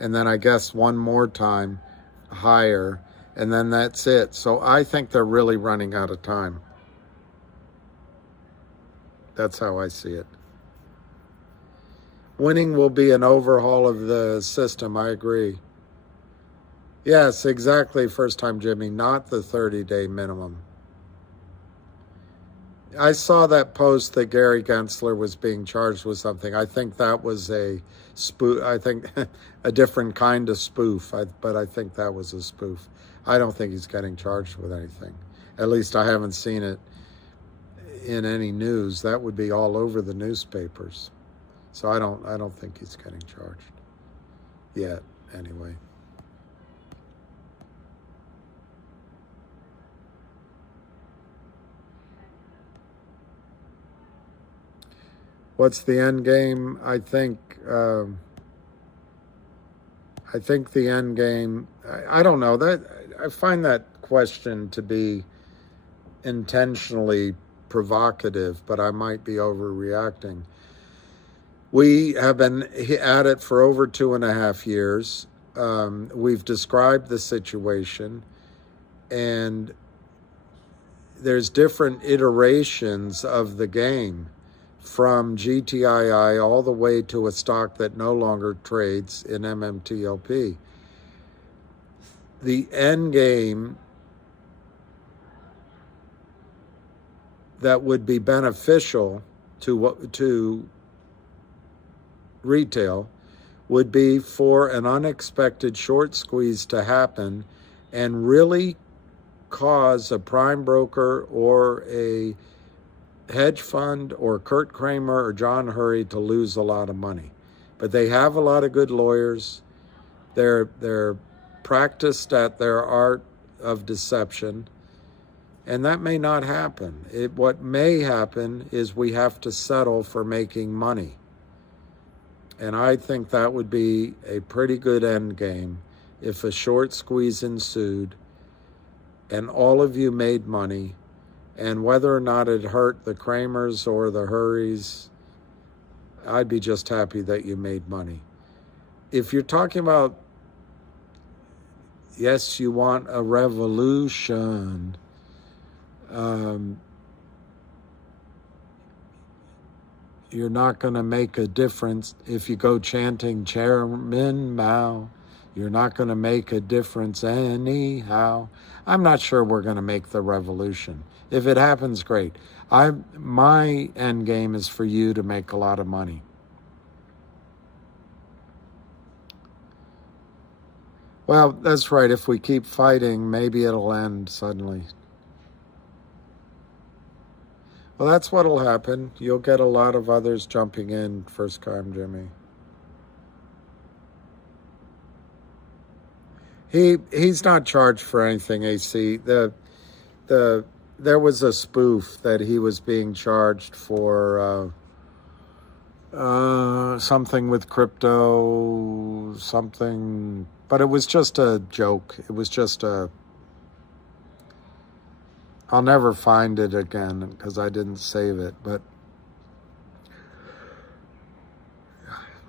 and then I guess one more time higher, and then that's it. So I think they're really running out of time. That's how I see it. Winning will be an overhaul of the system, I agree. Yes, exactly, first time, Jimmy, not the 30-day minimum. I saw that post that Gary Gensler was being charged with something. I think that was a spoof. I think a different kind of spoof, but I think that was a spoof. I don't think he's getting charged with anything. At least I haven't seen it in any news. That would be all over the newspapers. So I don't think he's getting charged yet, anyway. What's the end game? I think the end game, I don't know. I find that question to be intentionally provocative, but I might be overreacting. We have been at it for over 2.5 years. We've described the situation, and there's different iterations of the game, from GTII all the way to a stock that no longer trades in MMTLP. The end game that would be beneficial to retail would be for an unexpected short squeeze to happen and really cause a prime broker or a hedge fund or Kurt Kramer or John Hurry to lose a lot of money. But they have a lot of good lawyers. They're practiced at their art of deception, and that may not happen. What may happen is we have to settle for making money. And I think that would be a pretty good end game if a short squeeze ensued and all of you made money, and whether or not it hurt the Kramers or the Hurries, I'd be just happy that you made money. If you're talking about, yes, you want a revolution, you're not going to make a difference if you go chanting Chairman Mao. You're not going to make a difference anyhow. I'm not sure we're going to make the revolution. If it happens, great. My end game is for you to make a lot of money. Well, that's right. If we keep fighting, maybe it'll end suddenly. Well, that's what'll happen. You'll get a lot of others jumping in first time, Jimmy. He's not charged for anything, AC. There was a spoof that he was being charged for something with crypto, something, but it was just a joke. It was just I'll never find it again because I didn't save it, but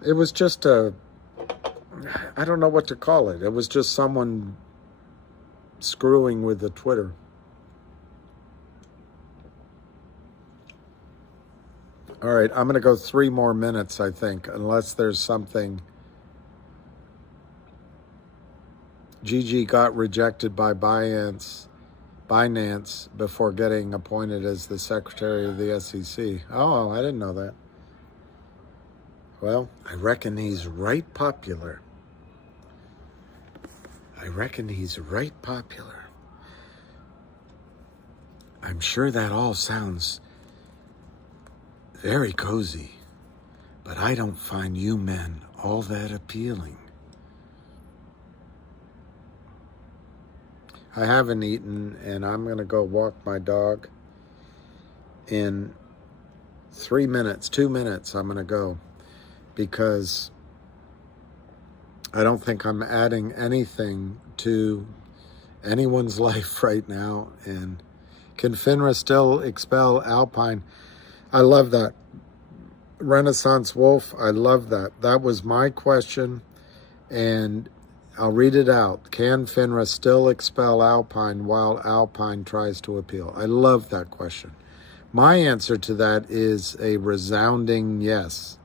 it was just I don't know what to call it. It was just someone screwing with the Twitter. All right, I'm going to go 3 more minutes, I think, unless there's something. Gigi got rejected by Binance before getting appointed as the Secretary of the SEC. Oh, I didn't know that. Well, I reckon he's right popular. I'm sure that all sounds very cozy, but I don't find you men all that appealing. I haven't eaten, and I'm going to go walk my dog. In 2 minutes, I'm going to go, because I don't think I'm adding anything to anyone's life right now. And can FINRA still expel Alpine? I love that. Renaissance Wolf, I love that. That was my question, and I'll read it out. Can FINRA still expel Alpine while Alpine tries to appeal? I love that question. My answer to that is a resounding yes.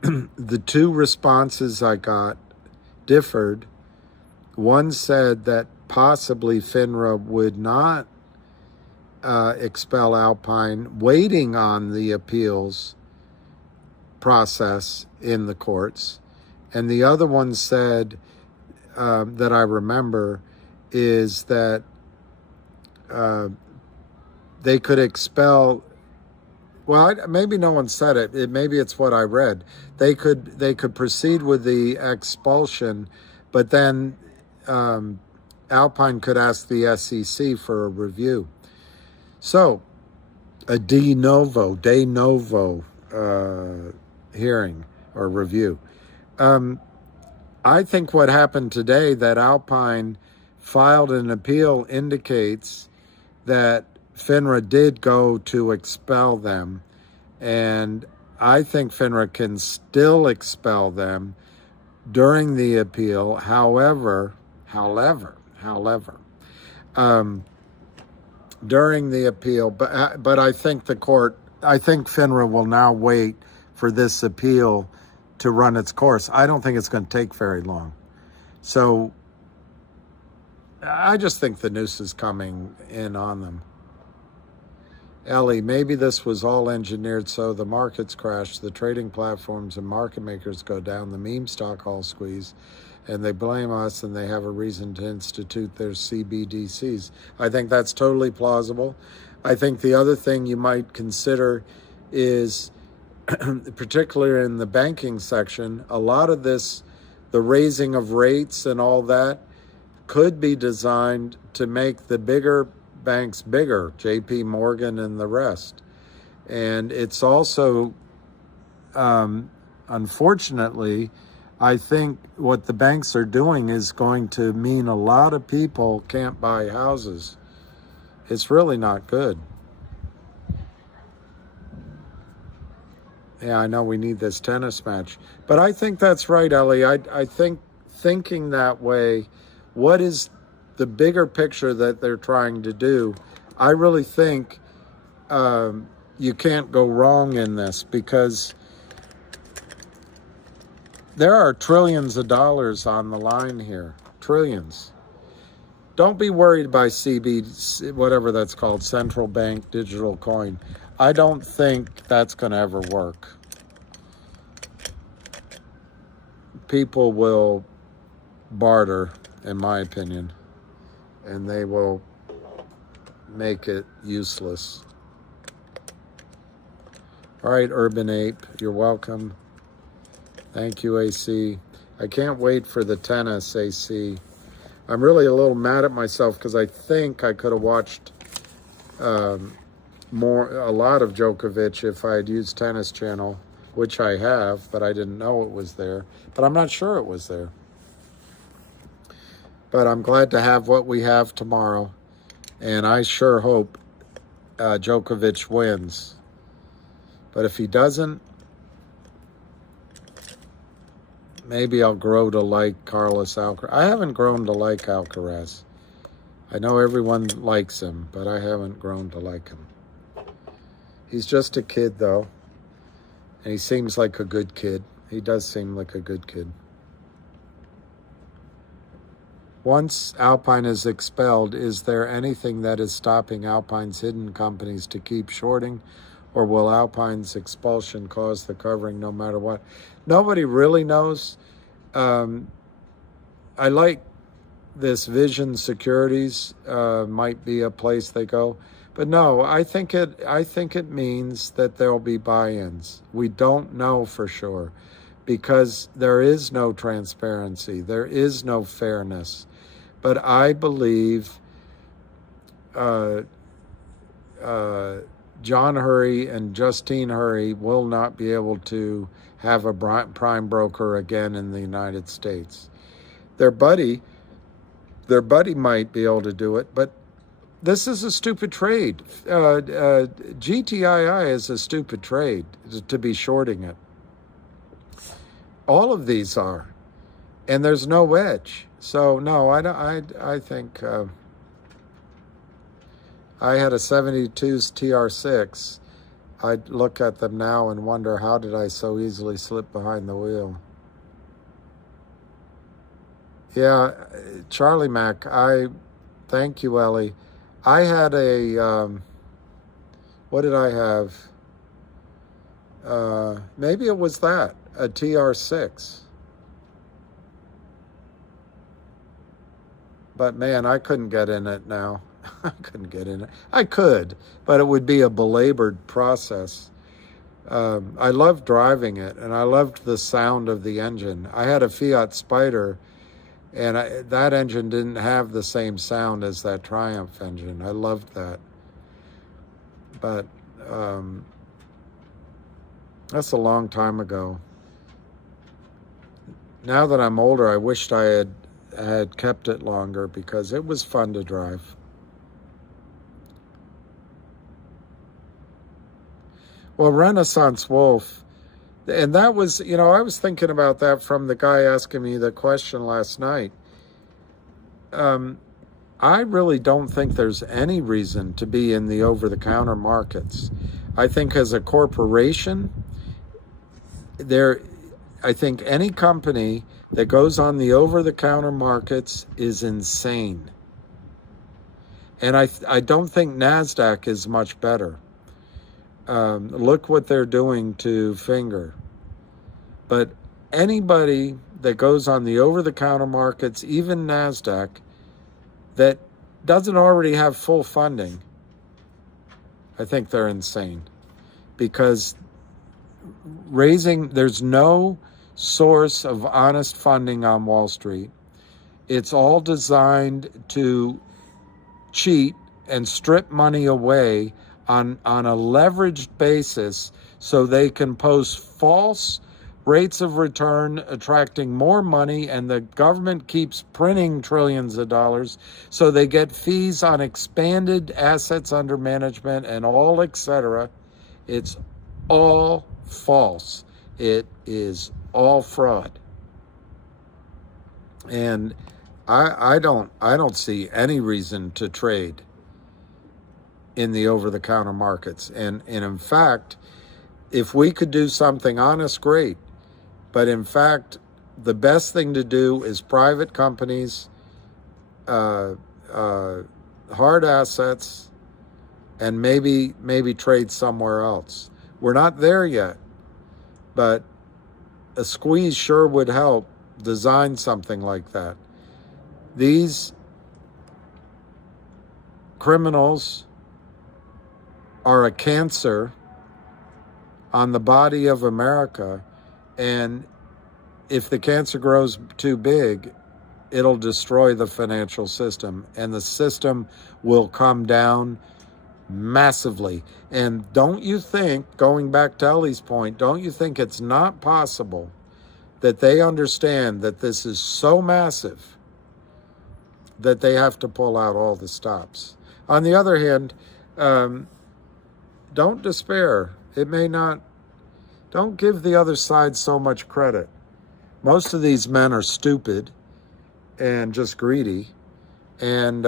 The 2 responses I got differed. One said that possibly FINRA would not expel Alpine, waiting on the appeals process in the courts. And the other one said, that I remember, is that they could expel. Well, maybe no one said it. Maybe it's what I read. They could proceed with the expulsion, but then Alpine could ask the SEC for a review. So, a de novo hearing or review. I think what happened today, that Alpine filed an appeal, indicates that FINRA did go to expel them, and I think FINRA can still expel them during the appeal. However, during the appeal, but I think FINRA will now wait for this appeal to run its course. I don't think it's going to take very long. So I just think the noose is coming in on them. Ellie, maybe this was all engineered so the markets crash, the trading platforms and market makers go down, the meme stock all squeeze, and they blame us and they have a reason to institute their CBDCs. I think that's totally plausible. I think the other thing you might consider is, particularly in the banking section, a lot of this, the raising of rates and all that, could be designed to make the bigger banks bigger, JP Morgan and the rest. And it's also, unfortunately, I think what the banks are doing is going to mean a lot of people can't buy houses. It's really not good. Yeah, I know we need this tennis match. But I think that's right, Ellie. I think thinking that way, what is the bigger picture that they're trying to do? I really think you can't go wrong in this, because there are trillions of dollars on the line here. Trillions. Don't be worried by CB, whatever that's called, central bank digital coin. I don't think that's going to ever work. People will barter, in my opinion, and they will make it useless. All right, Urban Ape, you're welcome. Thank you, AC. I can't wait for the tennis, AC. I'm really a little mad at myself because I think I could have watched a lot of Djokovic if I had used Tennis Channel, which I have, but I didn't know it was there. But I'm not sure it was there. But I'm glad to have what we have tomorrow, and I sure hope Djokovic wins. But if he doesn't, maybe I'll grow to like Carlos Alcaraz. I haven't grown to like Alcaraz. I know everyone likes him, but I haven't grown to like him. He's just a kid, though, and he seems like a good kid. He does seem like a good kid. Once Alpine is expelled, is there anything that is stopping Alpine's hidden companies to keep shorting, or will Alpine's expulsion cause the covering no matter what? Nobody really knows. I like this Vision Securities might be a place they go, but no, I think it means that there'll be buy-ins. We don't know for sure, because there is no transparency, there is no fairness. But I believe John Hurry and Justine Hurry will not be able to have a prime broker again in the United States. Their buddy might be able to do it, but this is a stupid trade. GTII is a stupid trade to be shorting it. All of these are, and there's no edge. So no, I think I had a 72's TR6. I'd look at them now and wonder, how did I so easily slip behind the wheel? Yeah, Charlie Mac, thank you, Ellie. I had a, what did I have? Maybe it was that, a TR6. But man, I couldn't get in it now. I couldn't get in it. I could, but it would be a belabored process. I loved driving it, and I loved the sound of the engine. I had a Fiat Spider, and that engine didn't have the same sound as that Triumph engine. I loved that. But That's a long time ago. Now that I'm older, I wished I had kept it longer because it was fun to drive. Well, Renaissance Wolf, and that was, I was thinking about that from the guy asking me the question last night. I really don't think there's any reason to be in the over-the-counter markets. I think as a corporation, I think any company that goes on the over-the-counter markets is insane. And I don't think NASDAQ is much better. Look what they're doing to Finger. But anybody that goes on the over-the-counter markets, even NASDAQ, that doesn't already have full funding, I think they're insane. Because there's no source of honest funding on Wall Street. It's all designed to cheat and strip money away on a leveraged basis so they can post false rates of return, attracting more money, and the government keeps printing trillions of dollars so they get fees on expanded assets under management and all, etc. It's all false. It is all fraud. And I don't see any reason to trade in the over-the-counter markets. And in fact, if we could do something honest, great. But in fact, the best thing to do is private companies, hard assets, and maybe trade somewhere else. We're not there yet, but a squeeze sure would help design something like that. These criminals are a cancer on the body of America, and if the cancer grows too big, it'll destroy the financial system, and the system will come down massively. And don't you think, going back to Ellie's point, don't you think it's not possible that they understand that this is so massive that they have to pull out all the stops? On the other hand, don't despair. It may not. Don't give the other side so much credit. Most of these men are stupid and just greedy, and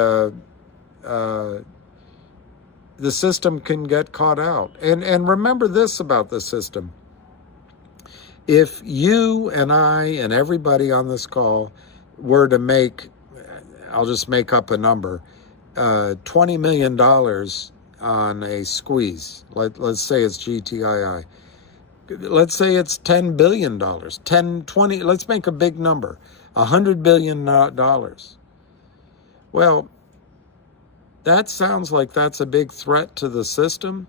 the system can get caught out. And remember this about the system. If you and I and everybody on this call were to make, I'll just make up a number, $20 million on a squeeze. Let's say it's GTII. Let's say it's $10 billion, 20, let's make a big number, $100 billion. Well, that sounds like that's a big threat to the system.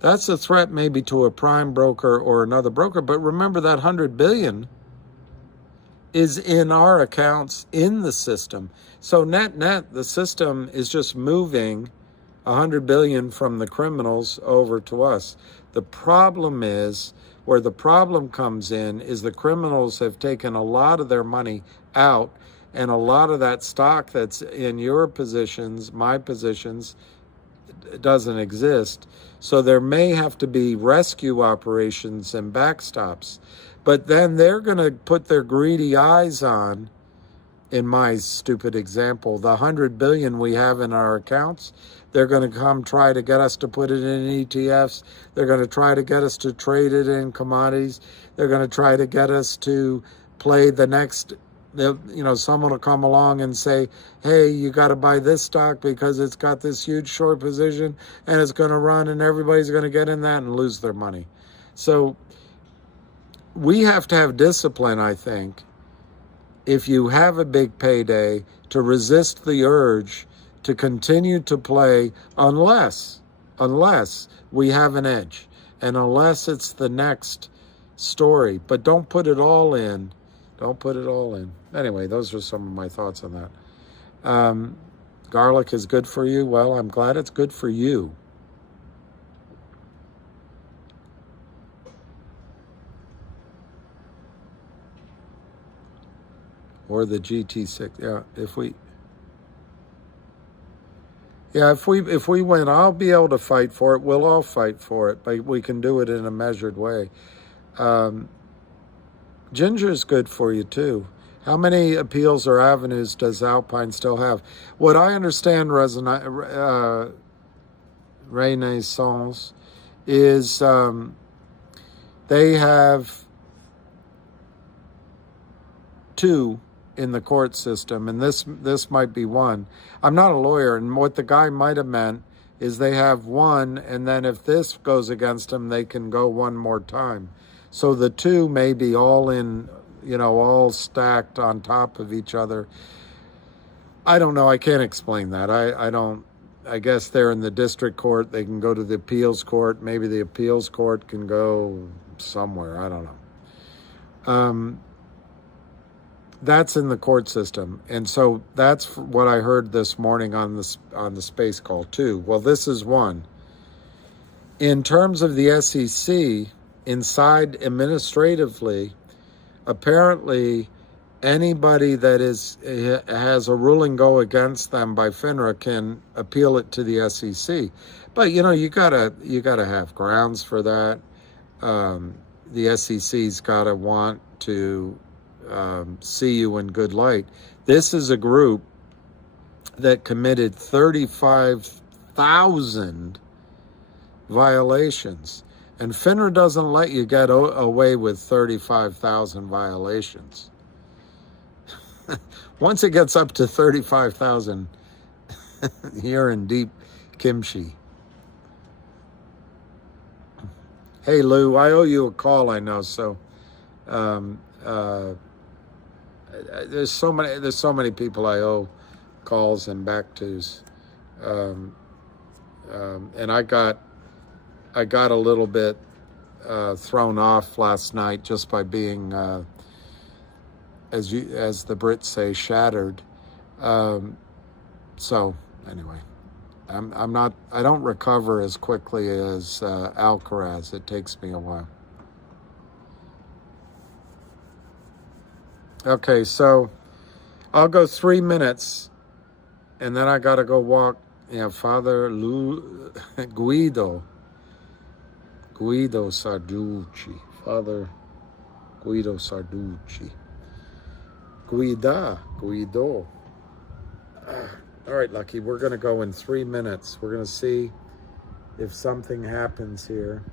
That's a threat maybe to a prime broker or another broker, but remember that $100 billion is in our accounts in the system. So net, the system is just moving $100 billion from the criminals over to us. The problem is, where the problem comes in, is the criminals have taken a lot of their money out, and a lot of that stock that's in your positions, my positions, doesn't exist. So there may have to be rescue operations and backstops. But then they're going to put their greedy eyes on, in my stupid example, the $100 billion we have in our accounts. They're going to come try to get us to put it in ETFs. They're going to try to get us to trade it in commodities. They're going to try to get us to play the next, someone will come along and say, hey, you got to buy this stock because it's got this huge short position and it's going to run, and everybody's going to get in that and lose their money. So we have to have discipline, I think, if you have a big payday, to resist the urge to continue to play unless we have an edge and unless it's the next story. But don't put it all in. Don't put it all in. Anyway, those are some of my thoughts on that. Garlic is good for you. Well, I'm glad it's good for you. or the GT6. Yeah, if we win, I'll be able to fight for it. We'll all fight for it, but we can do it in a measured way. Ginger is good for you too. How many appeals or avenues does Alpine still have? What I understand, Renaissance, is they have 2 in the court system, and this might be one. I'm not a lawyer, and what the guy might have meant is they have 1, and then if this goes against them, they can go 1 more time. So the 2 may be all in, all stacked on top of each other. I don't know. I can't explain that. I guess they're in the district court. They can go to the appeals court. Maybe the appeals court can go somewhere. I don't know. That's in the court system, and so that's what I heard this morning on the space call too. Well, this is one. In terms of the SEC, inside administratively, apparently anybody that has a ruling go against them by FINRA can appeal it to the SEC. But you gotta have grounds for that. The SEC's gotta want to see you in good light. This is a group that committed 35,000 violations, and FINRA doesn't let you get away with 35,000 violations. Once it gets up to 35,000, you're in deep kimchi. Hey Lou, I owe you a call, I know, so there's so many people I owe calls and back tos, and I got a little bit thrown off last night just by being, as the Brits say, shattered. So anyway, I don't recover as quickly as Alcaraz. It takes me a while. Okay, so I'll go 3 minutes, and then I got to go walk. Father Guido Sarducci. Father Guido Sarducci. Guido. All right, Lucky, we're going to go in 3 minutes. We're going to see if something happens here.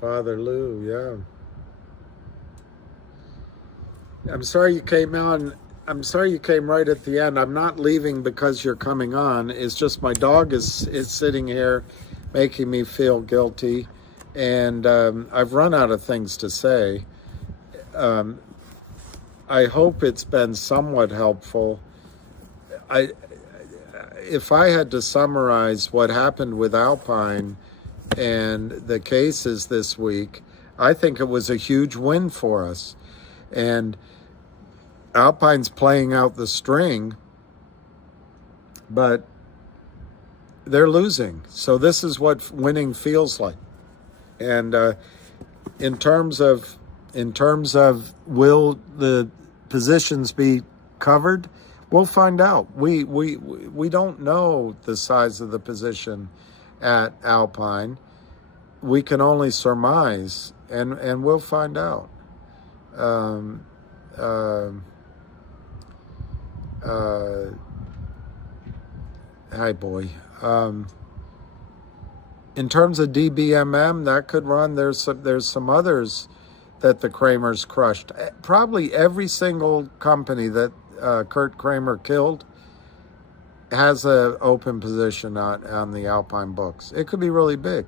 Father Lou, yeah. I'm sorry you came on. I'm sorry you came right at the end. I'm not leaving because you're coming on. It's just my dog is sitting here making me feel guilty, and I've run out of things to say. I hope it's been somewhat helpful. If I had to summarize what happened with Alpine and the cases this week, I think it was a huge win for us. And Alpine's playing out the string, but they're losing. So this is what winning feels like. And in terms of will the positions be covered, we'll find out. We don't know the size of the position at Alpine. We can only surmise, and we'll find out. Hi, boy. In terms of DBMM, that could run. There's some others that the Kramers crushed. Probably every single company that Kurt Kramer killed has an open position on the Alpine books. It could be really big.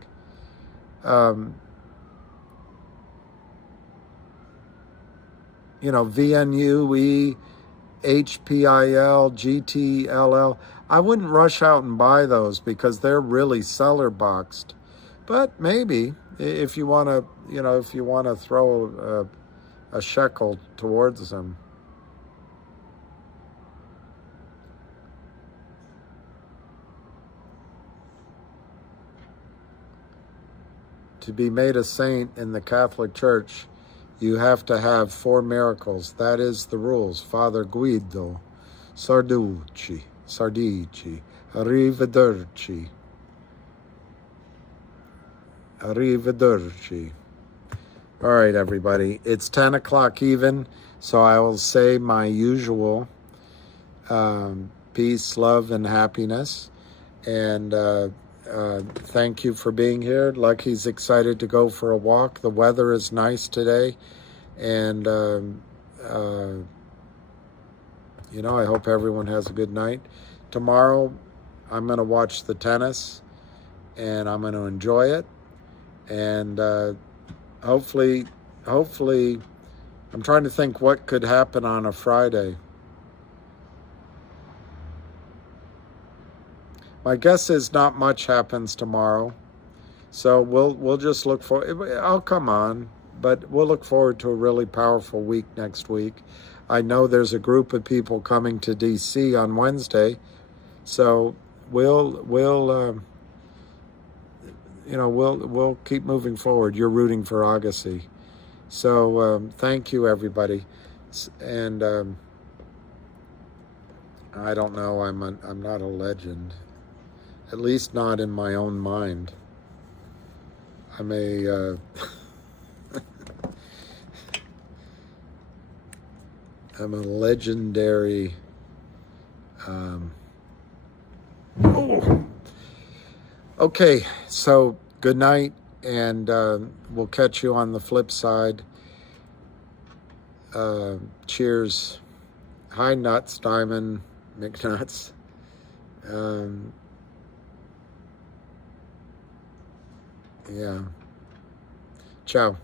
VNUE, HPIL, GTLL. I wouldn't rush out and buy those because they're really seller boxed. But maybe if you want to, throw a shekel towards them. to be made a saint in the Catholic Church, you have to have 4 miracles. That is the rules. Father Guido, Sardici, Arrivederci. Arrivederci. All right, everybody. It's 10 o'clock even, so I will say my usual peace, love, and happiness. And thank you for being here. Lucky's excited to go for a walk. The weather is nice today. And, you know, I hope everyone has a good night. Tomorrow, I'm going to watch the tennis, and I'm going to enjoy it. And hopefully, I'm trying to think what could happen on a Friday. My guess is not much happens tomorrow, so we'll just look for. I'll come on, but we'll look forward to a really powerful week next week. I know there's a group of people coming to DC on Wednesday, so we'll keep moving forward. You're rooting for Agassi, so thank you, everybody. And I don't know. I'm not a legend. At least not in my own mind. I'm a I'm a legendary Okay, so good night, and we'll catch you on the flip side. Cheers. Hi, Nuts, Diamond, McNuts. Yeah. Ciao.